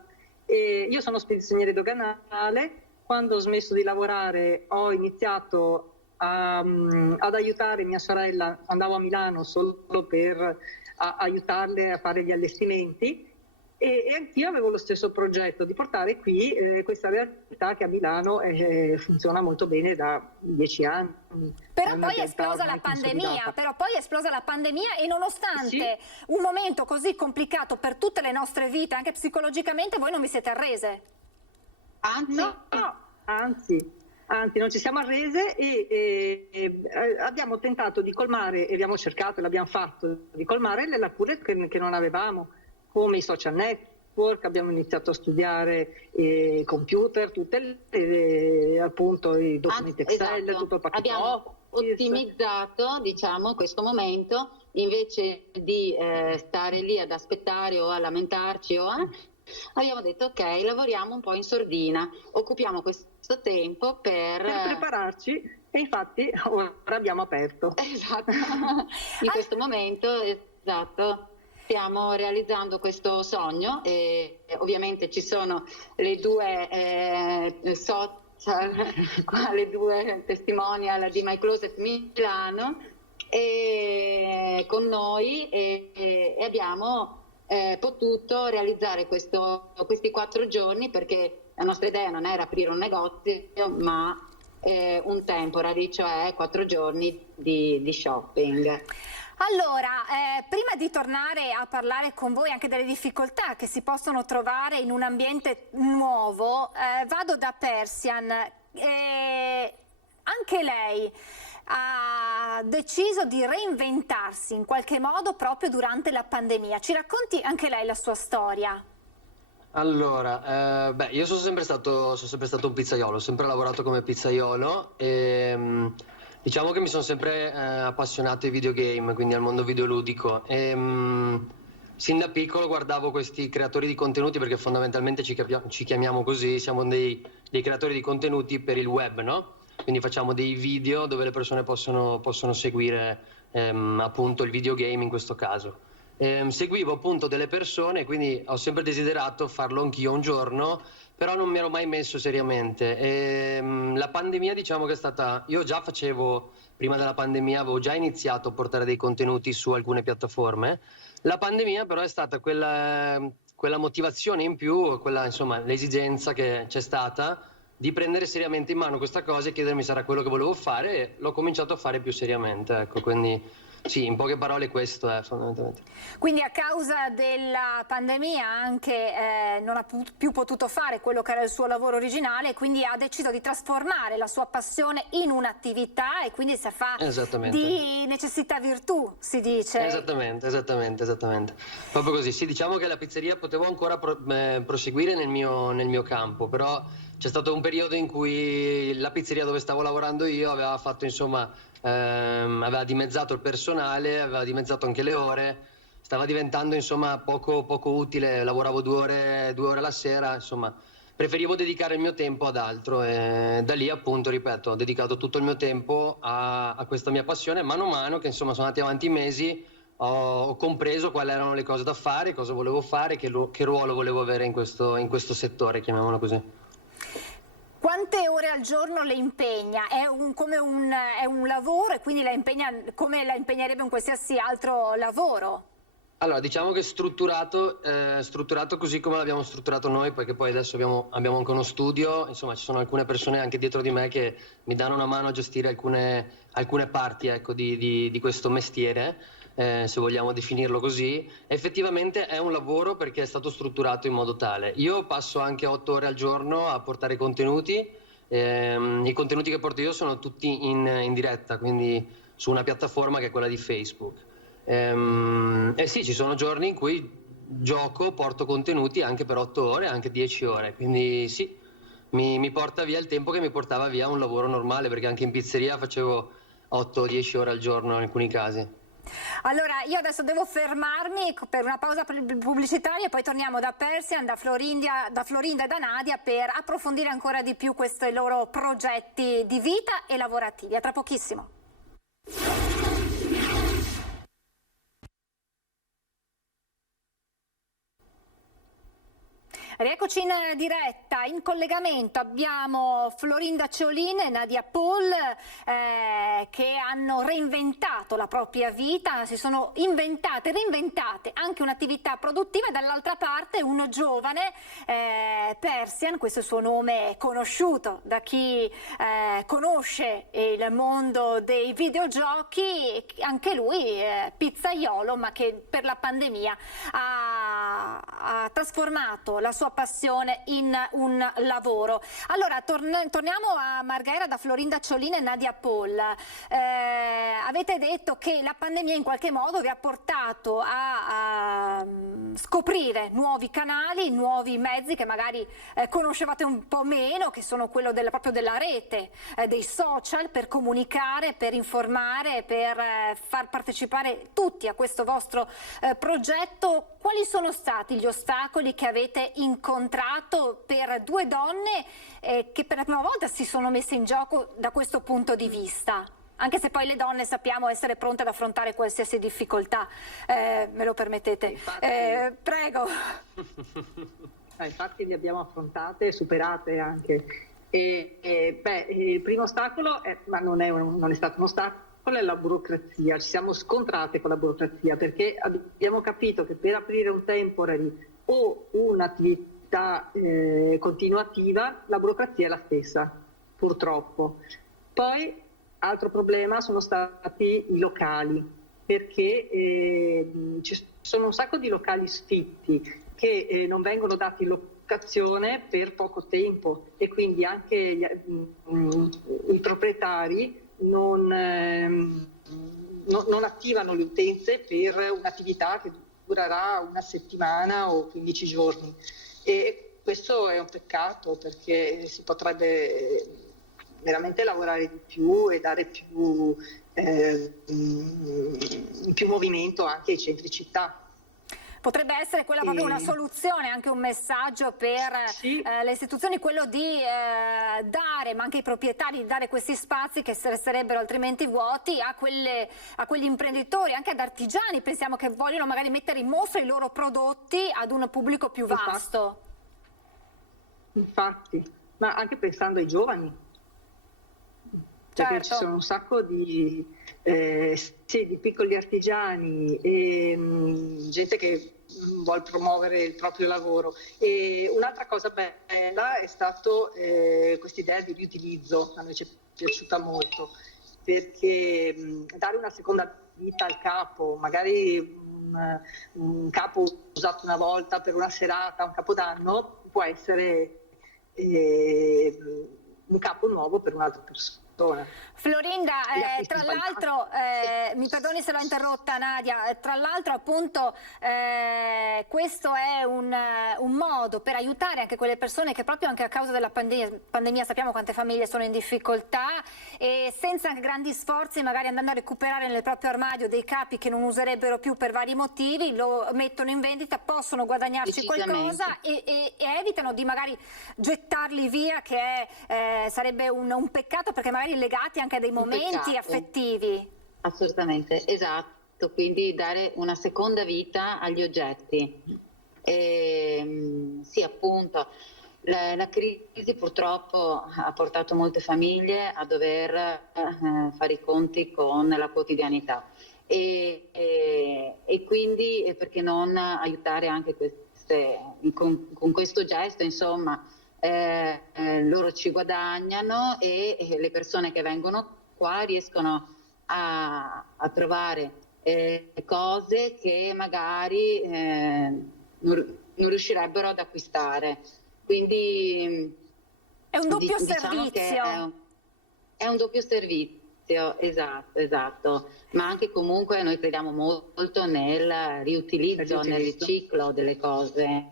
E io sono spedizioniere doganale. Quando ho smesso di lavorare ho iniziato ad aiutare mia sorella, andavo a Milano solo per aiutarle a fare gli allestimenti, e anch'io avevo lo stesso progetto di portare qui questa realtà che a Milano funziona molto bene da 10 anni. Però poi è esplosa la pandemia, e nonostante un momento così complicato per tutte le nostre vite, anche psicologicamente, voi non vi siete arrese. Anzi, non ci siamo arrese e abbiamo tentato di colmare, e abbiamo cercato e l'abbiamo fatto, di colmare le lacune che non avevamo, come i social network. Abbiamo iniziato a studiare computer, appunto i documenti Excel, esatto. tutto il pacchetto. Abbiamo ottimizzato, diciamo, questo momento, invece di stare lì ad aspettare o a lamentarci abbiamo detto ok, lavoriamo un po' in sordina, occupiamo questo tempo per prepararci, e infatti ora abbiamo aperto. Esatto. In questo momento, esatto, stiamo realizzando questo sogno, e ovviamente ci sono le due social, le due testimonial di My Closet Milano e con noi, e abbiamo potuto realizzare questi 4 giorni, perché la nostra idea non era aprire un negozio, ma un temporary, cioè 4 giorni di shopping. Allora, prima di tornare a parlare con voi anche delle difficoltà che si possono trovare in un ambiente nuovo, vado da Persian. Anche lei ha deciso di reinventarsi in qualche modo proprio durante la pandemia. Ci racconti anche lei la sua storia? Allora, io sono sempre stato un pizzaiolo, ho sempre lavorato come pizzaiolo e diciamo che mi sono sempre appassionato ai videogame, quindi al mondo videoludico. Sin da piccolo guardavo questi creatori di contenuti, perché fondamentalmente ci chiamiamo così, siamo dei creatori di contenuti per il web, no? Quindi facciamo dei video dove le persone possono seguire appunto il videogame in questo caso. Seguivo appunto delle persone, quindi ho sempre desiderato farlo anch'io un giorno, però non mi ero mai messo seriamente. La pandemia, diciamo che è stata... Io già facevo, prima della pandemia, avevo già iniziato a portare dei contenuti su alcune piattaforme. La pandemia però è stata quella motivazione in più, insomma, l'esigenza che c'è stata di prendere seriamente in mano questa cosa e chiedermi se era quello che volevo fare, e l'ho cominciato a fare più seriamente, ecco, quindi sì, in poche parole questo è fondamentalmente. Quindi a causa della pandemia anche non ha più potuto fare quello che era il suo lavoro originale, quindi ha deciso di trasformare la sua passione in un'attività, e quindi si fa di necessità virtù, si dice. Esattamente. Proprio così. Sì, diciamo che la pizzeria potevo ancora proseguire nel mio campo, però c'è stato un periodo in cui la pizzeria dove stavo lavorando io aveva fatto, insomma, aveva dimezzato il personale, aveva dimezzato anche le ore, stava diventando, insomma, poco utile. Lavoravo 2 ore alla sera, insomma, preferivo dedicare il mio tempo ad altro, e da lì, appunto, ripeto, ho dedicato tutto il mio tempo a questa mia passione. Mano a mano che, insomma, sono andati avanti i mesi, ho compreso quali erano le cose da fare, cosa volevo fare, che ruolo volevo avere in questo settore, chiamiamolo così. Quante ore al giorno le impegna? È un lavoro, e quindi la impegna come la impegnerebbe un qualsiasi altro lavoro? Allora, diciamo che strutturato così come l'abbiamo strutturato noi, perché poi adesso abbiamo anche uno studio, insomma ci sono alcune persone anche dietro di me che mi danno una mano a gestire alcune parti, ecco, di questo mestiere, se vogliamo definirlo così. Effettivamente è un lavoro perché è stato strutturato in modo tale. Io passo anche 8 ore al giorno a portare contenuti, i contenuti che porto io sono tutti in diretta, quindi su una piattaforma che è quella di Facebook. Sì, ci sono giorni in cui gioco, porto contenuti anche per 8 ore, anche 10 ore, quindi sì, mi porta via il tempo che mi portava via un lavoro normale, perché anche in pizzeria facevo 8-10 ore al giorno in alcuni casi. Allora, io adesso devo fermarmi per una pausa pubblicitaria e poi torniamo da Persian, da Florinda e da Nadia per approfondire ancora di più questi loro progetti di vita e lavorativi. A tra pochissimo. Rieccoci in diretta, in collegamento abbiamo Florinda Ciolin e Nadia Paul che hanno reinventato la propria vita, si sono reinventate anche un'attività produttiva, e dall'altra parte un giovane, Persian, questo è il suo nome conosciuto da chi conosce il mondo dei videogiochi, anche lui pizzaiolo, ma che per la pandemia ha trasformato la sua passione in un lavoro. Allora torniamo a Marghera, da Florinda Ciolin e Nadia Paul. Avete detto che la pandemia in qualche modo vi ha portato a scoprire nuovi canali, nuovi mezzi che magari conoscevate un po' meno, che sono quello proprio della rete, dei social, per comunicare, per informare, per far partecipare tutti a questo vostro progetto. Quali sono stati gli ostacoli che avete incontrato per due donne che per la prima volta si sono messe in gioco da questo punto di vista? Anche se poi le donne sappiamo essere pronte ad affrontare qualsiasi difficoltà, me lo permettete? Prego. Infatti le abbiamo affrontate e superate anche. Il primo ostacolo, ma non è stato un ostacolo, è la burocrazia. Ci siamo scontrate con la burocrazia perché abbiamo capito che per aprire un temporary o un'attività continuativa la burocrazia è la stessa, purtroppo. Poi altro problema sono stati i locali, perché ci sono un sacco di locali sfitti che non vengono dati in locazione per poco tempo, e quindi anche i proprietari non attivano le utenze per un'attività che durerà una settimana o 15 giorni, e questo è un peccato, perché si potrebbe veramente lavorare di più e dare più movimento anche ai centri città. Potrebbe essere quella proprio una soluzione, anche un messaggio per le istituzioni, quello di dare, ma anche i proprietari, di dare questi spazi che resterebbero altrimenti vuoti a quegli imprenditori, anche ad artigiani, pensiamo, che vogliono magari mettere in mostra i loro prodotti ad un pubblico più vasto. Infatti, ma anche pensando ai giovani, perché ci sono un sacco di piccoli artigiani e gente che vuole promuovere il proprio lavoro. E un'altra cosa bella è stato questa idea di riutilizzo, a noi ci è piaciuta molto, perché dare una seconda vita al capo, magari un capo usato una volta per una serata, un capodanno, può essere un capo nuovo per un'altra persona. Florinda, tra l'altro, mi perdoni se l'ho interrotta Nadia, tra l'altro appunto questo è un modo per aiutare anche quelle persone che proprio anche a causa della pandemia sappiamo quante famiglie sono in difficoltà, e senza grandi sforzi, magari andando a recuperare nel proprio armadio dei capi che non userebbero più per vari motivi, lo mettono in vendita, possono guadagnarci qualcosa e evitano di magari gettarli via, che sarebbe un peccato, perché magari legati anche a dei momenti affettivi. Assolutamente, esatto, quindi dare una seconda vita agli oggetti. Sì, appunto, la crisi purtroppo ha portato molte famiglie a dover fare i conti con la quotidianità e quindi perché non aiutare anche con questo gesto, insomma. Loro ci guadagnano e le persone che vengono qua riescono a trovare cose che magari non riuscirebbero ad acquistare, quindi è un doppio servizio. È un doppio servizio, esatto, ma anche comunque noi crediamo molto nel riutilizzo, nel riciclo delle cose.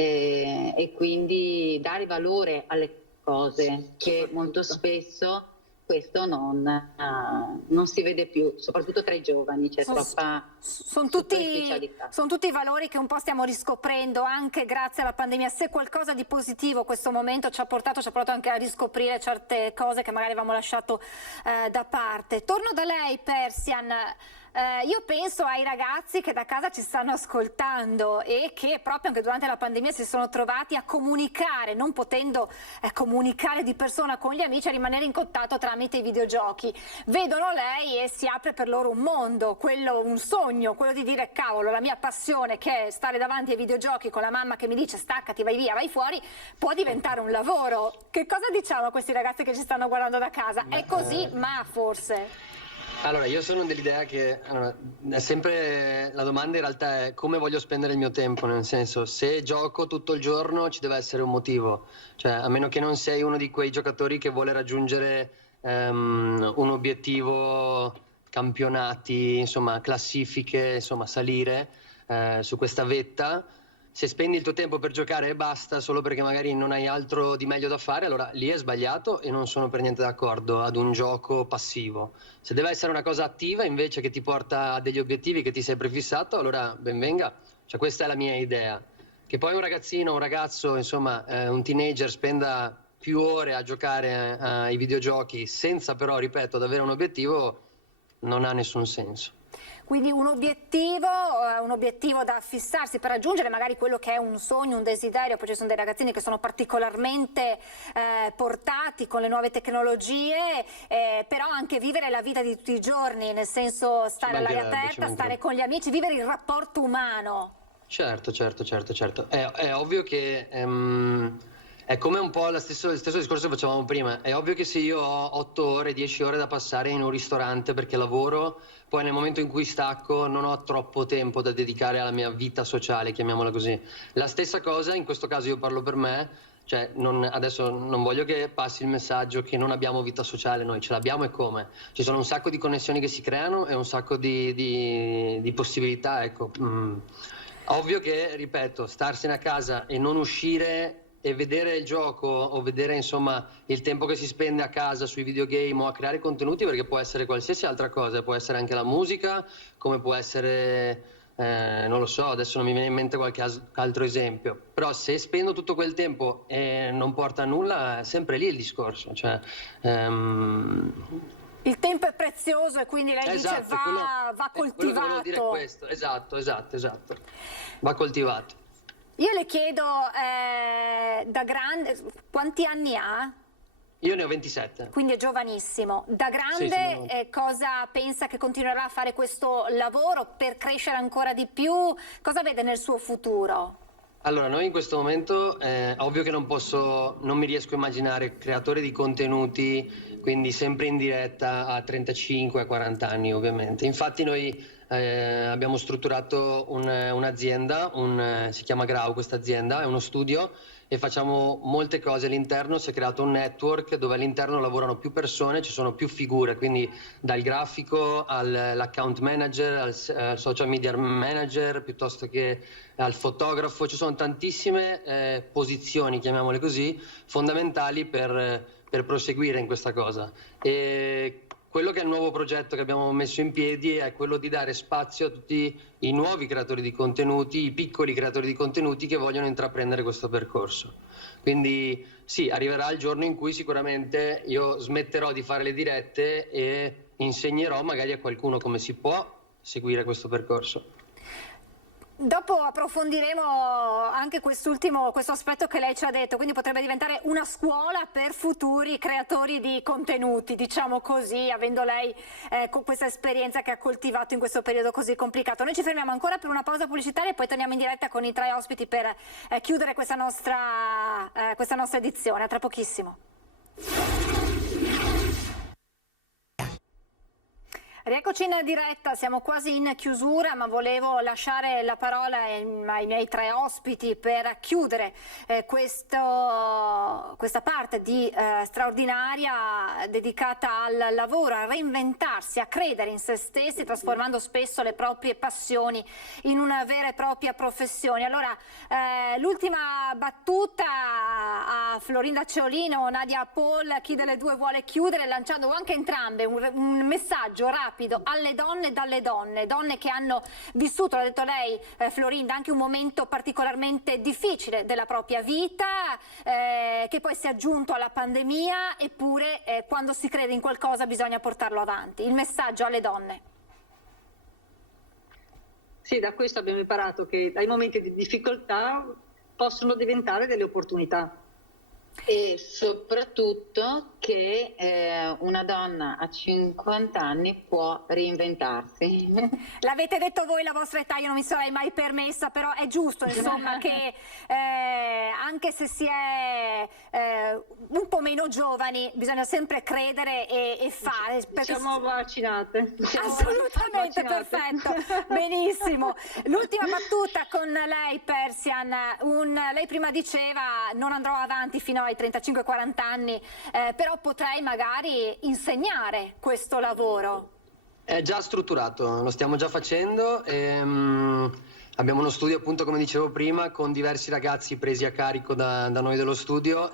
E quindi dare valore alle cose che molto spesso questo non si vede più, soprattutto tra i giovani, c'è troppa superficialità. Sono tutti valori che un po' stiamo riscoprendo anche grazie alla pandemia. Se qualcosa di positivo questo momento ci ha portato anche a riscoprire certe cose che magari avevamo lasciato da parte. Torno da lei, Persian. Io penso ai ragazzi che da casa ci stanno ascoltando e che proprio anche durante la pandemia si sono trovati a comunicare, non potendo comunicare di persona con gli amici, a rimanere in contatto tramite i videogiochi. Vedono lei e si apre per loro un mondo, un sogno, quello di dire cavolo, la mia passione che è stare davanti ai videogiochi con la mamma che mi dice staccati, vai via, vai fuori, può diventare un lavoro. Che cosa diciamo a questi ragazzi che ci stanno guardando da casa? È così, ma forse... Allora, io sono dell'idea che è sempre la domanda in realtà è come voglio spendere il mio tempo, nel senso, se gioco tutto il giorno ci deve essere un motivo, cioè a meno che non sei uno di quei giocatori che vuole raggiungere un obiettivo, campionati, insomma classifiche, insomma salire su questa vetta. Se spendi il tuo tempo per giocare e basta solo perché magari non hai altro di meglio da fare, allora lì è sbagliato e non sono per niente d'accordo ad un gioco passivo. Se deve essere una cosa attiva invece che ti porta a degli obiettivi che ti sei prefissato, allora ben venga. Cioè questa è la mia idea. Che poi un ragazzino, un ragazzo, insomma un teenager spenda più ore a giocare ai videogiochi senza però, ripeto, ad avere un obiettivo non ha nessun senso. Quindi un obiettivo da fissarsi per raggiungere magari quello che è un sogno, un desiderio. Poi ci sono dei ragazzini che sono particolarmente portati con le nuove tecnologie, però anche vivere la vita di tutti i giorni, nel senso stare all'aria aperta, stare con gli amici, vivere il rapporto umano. Certo. È ovvio che è come un po' lo stesso discorso che facevamo prima. È ovvio che se io ho 8 ore, 10 ore da passare in un ristorante perché lavoro, poi nel momento in cui stacco non ho troppo tempo da dedicare alla mia vita sociale, chiamiamola così. La stessa cosa, in questo caso io parlo per me, cioè adesso non voglio che passi il messaggio che non abbiamo vita sociale, noi ce l'abbiamo e come. Ci sono un sacco di connessioni che si creano e un sacco di possibilità, ecco. Ovvio che, ripeto, starsene a casa e non uscire e vedere il gioco o vedere insomma il tempo che si spende a casa sui videogame o a creare contenuti, perché può essere qualsiasi altra cosa, può essere anche la musica, come può essere non lo so, adesso non mi viene in mente qualche altro esempio, però se spendo tutto quel tempo e non porta a nulla è sempre lì il discorso, cioè il tempo è prezioso e quindi lei dice va coltivato. Volevo dire questo. Esatto, va coltivato. Io le chiedo, da grande, quanti anni ha? Io ne ho 27. Quindi è giovanissimo. Da grande sì, cosa pensa che continuerà a fare questo lavoro per crescere ancora di più? Cosa vede nel suo futuro? Allora, noi in questo momento, ovvio che non mi riesco a immaginare creatore di contenuti, quindi sempre in diretta a 35, a 40 anni ovviamente. Infatti noi abbiamo strutturato un'azienda, si chiama Grau questa azienda, è uno studio e facciamo molte cose all'interno. Si è creato un network dove all'interno lavorano più persone, ci sono più figure, quindi dal grafico all'account manager, al social media manager, piuttosto che al fotografo. Ci sono tantissime posizioni, chiamiamole così, fondamentali per proseguire in questa cosa. E quello che è il nuovo progetto che abbiamo messo in piedi è quello di dare spazio a tutti i nuovi creatori di contenuti, i piccoli creatori di contenuti che vogliono intraprendere questo percorso. Quindi sì, arriverà il giorno in cui sicuramente io smetterò di fare le dirette e insegnerò magari a qualcuno come si può seguire questo percorso. Dopo approfondiremo anche questo aspetto che lei ci ha detto, quindi potrebbe diventare una scuola per futuri creatori di contenuti, diciamo così, avendo lei con questa esperienza che ha coltivato in questo periodo così complicato. Noi ci fermiamo ancora per una pausa pubblicitaria e poi torniamo in diretta con i 3 ospiti per chiudere questa nostra edizione. A tra pochissimo. Rieccoci in diretta, siamo quasi in chiusura, ma volevo lasciare la parola ai miei tre ospiti per chiudere questa parte di straordinaria dedicata al lavoro, a reinventarsi, a credere in se stessi, trasformando spesso le proprie passioni in una vera e propria professione. Allora, l'ultima battuta a Florinda Ceolino o Nadia Paul, chi delle due vuole chiudere, lanciando anche entrambe un messaggio rapido alle donne, dalle donne che hanno vissuto, l'ha detto lei Florinda, anche un momento particolarmente difficile della propria vita, che poi si è aggiunto alla pandemia, eppure quando si crede in qualcosa bisogna portarlo avanti. Il messaggio alle donne. Sì, da questo abbiamo imparato che dai momenti di difficoltà possono diventare delle opportunità. E soprattutto che una donna a 50 anni può reinventarsi. L'avete detto voi, la vostra età, io non mi sarei mai permessa, però è giusto insomma che anche se si è un po' meno giovani bisogna sempre credere e fare. Siamo vaccinate. Assolutamente, perfetto, benissimo. L'ultima battuta con lei, Persian, lei prima diceva non andrò avanti fino ai 35-40 anni, però potrei magari insegnare questo lavoro. È già strutturato, lo stiamo già facendo. Abbiamo uno studio, appunto, come dicevo prima, con diversi ragazzi presi a carico da noi dello studio.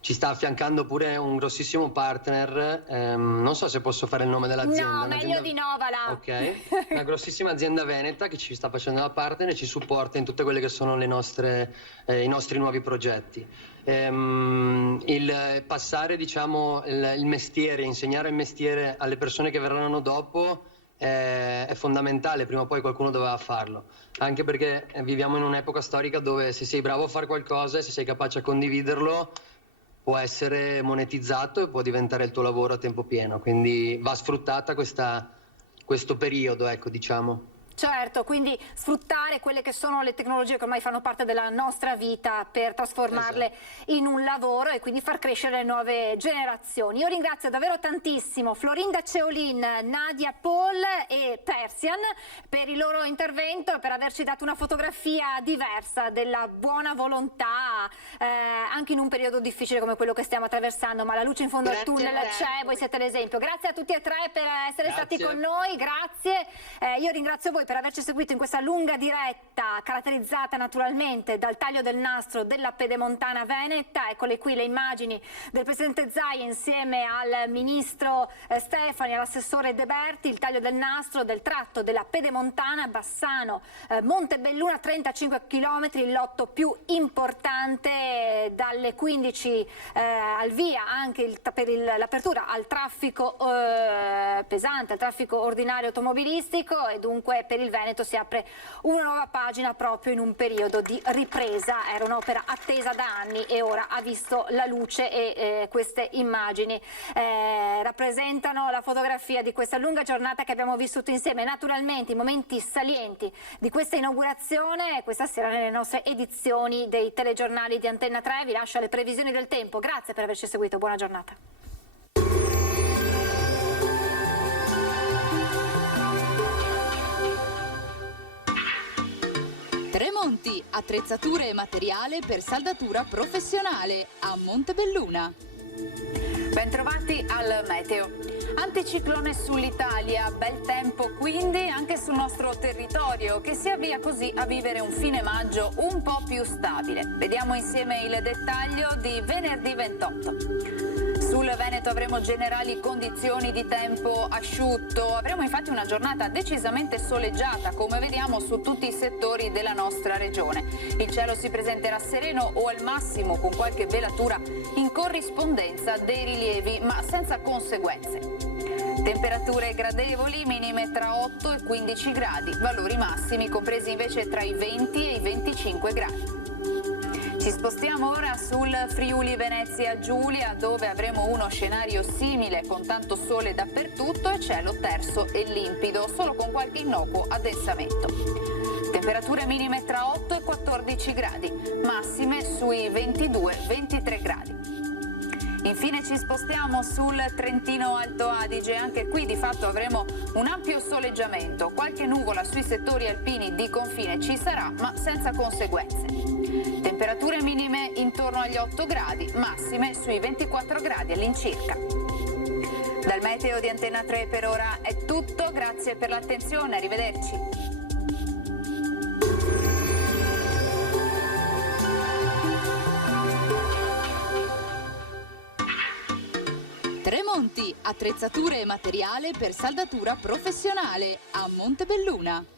Ci sta affiancando pure un grossissimo partner, non so se posso fare il nome dell'azienda. No, meglio di no, va là. Ok, una grossissima azienda veneta che ci sta facendo da partner e ci supporta in tutte quelle che sono i nostri nuovi progetti. Il passare, diciamo, il mestiere, insegnare il mestiere alle persone che verranno dopo è fondamentale, prima o poi qualcuno doveva farlo, anche perché viviamo in un'epoca storica dove se sei bravo a fare qualcosa e se sei capace a condividerlo può essere monetizzato e può diventare il tuo lavoro a tempo pieno, quindi va sfruttata questo periodo, ecco, diciamo. Certo, quindi sfruttare quelle che sono le tecnologie che ormai fanno parte della nostra vita per trasformarle in un lavoro e quindi far crescere le nuove generazioni. Io ringrazio davvero tantissimo Florinda Ceolin, Nadia Paul e Persian per il loro intervento e per averci dato una fotografia diversa della buona volontà anche in un periodo difficile come quello che stiamo attraversando, ma la luce in fondo al tunnel c'è, voi siete l'esempio. Grazie a tutti e tre per essere stati con noi, grazie. Io ringrazio voi per averci seguito in questa lunga diretta caratterizzata naturalmente dal taglio del nastro della Pedemontana Veneta. Eccole qui le immagini del Presidente Zaia insieme al Ministro Stefani, all'assessore De Berti, il taglio del nastro del tratto della Pedemontana Bassano Montebelluna, 35 km, il lotto più importante dalle 15 al via, anche per l'apertura al traffico pesante, al traffico ordinario automobilistico, e dunque per il Veneto si apre una nuova pagina proprio in un periodo di ripresa. Era un'opera attesa da anni e ora ha visto la luce e queste immagini rappresentano la fotografia di questa lunga giornata che abbiamo vissuto insieme. Naturalmente i momenti salienti di questa inaugurazione questa sera nelle nostre edizioni dei telegiornali di Antenna 3. Vi lascio alle previsioni del tempo. Grazie per averci seguito, buona giornata. Tremonti, attrezzature e materiale per saldatura professionale a Montebelluna. Bentrovati al meteo. Anticiclone sull'Italia, bel tempo quindi anche sul nostro territorio che si avvia così a vivere un fine maggio un po' più stabile. Vediamo insieme il dettaglio di venerdì 28. Sul Veneto avremo generali condizioni di tempo asciutto, avremo infatti una giornata decisamente soleggiata come vediamo su tutti i settori della nostra regione. Il cielo si presenterà sereno o al massimo con qualche velatura in corrispondenza dei rilievi ma senza conseguenze. Temperature gradevoli, minime tra 8 e 15 gradi, valori massimi compresi invece tra i 20 e i 25 gradi. Ci spostiamo ora sul Friuli Venezia Giulia, dove avremo uno scenario simile con tanto sole dappertutto e cielo terso e limpido, solo con qualche innocuo addensamento. Temperature minime tra 8 e 14 gradi, massime sui 22-23 gradi. Infine ci spostiamo sul Trentino Alto Adige, anche qui di fatto avremo un ampio soleggiamento, qualche nuvola sui settori alpini di confine ci sarà, ma senza conseguenze. Temperature minime intorno agli 8 gradi, massime sui 24 gradi all'incirca. Dal meteo di Antenna 3 per ora è tutto, grazie per l'attenzione, arrivederci. Tremonti, attrezzature e materiale per saldatura professionale a Montebelluna.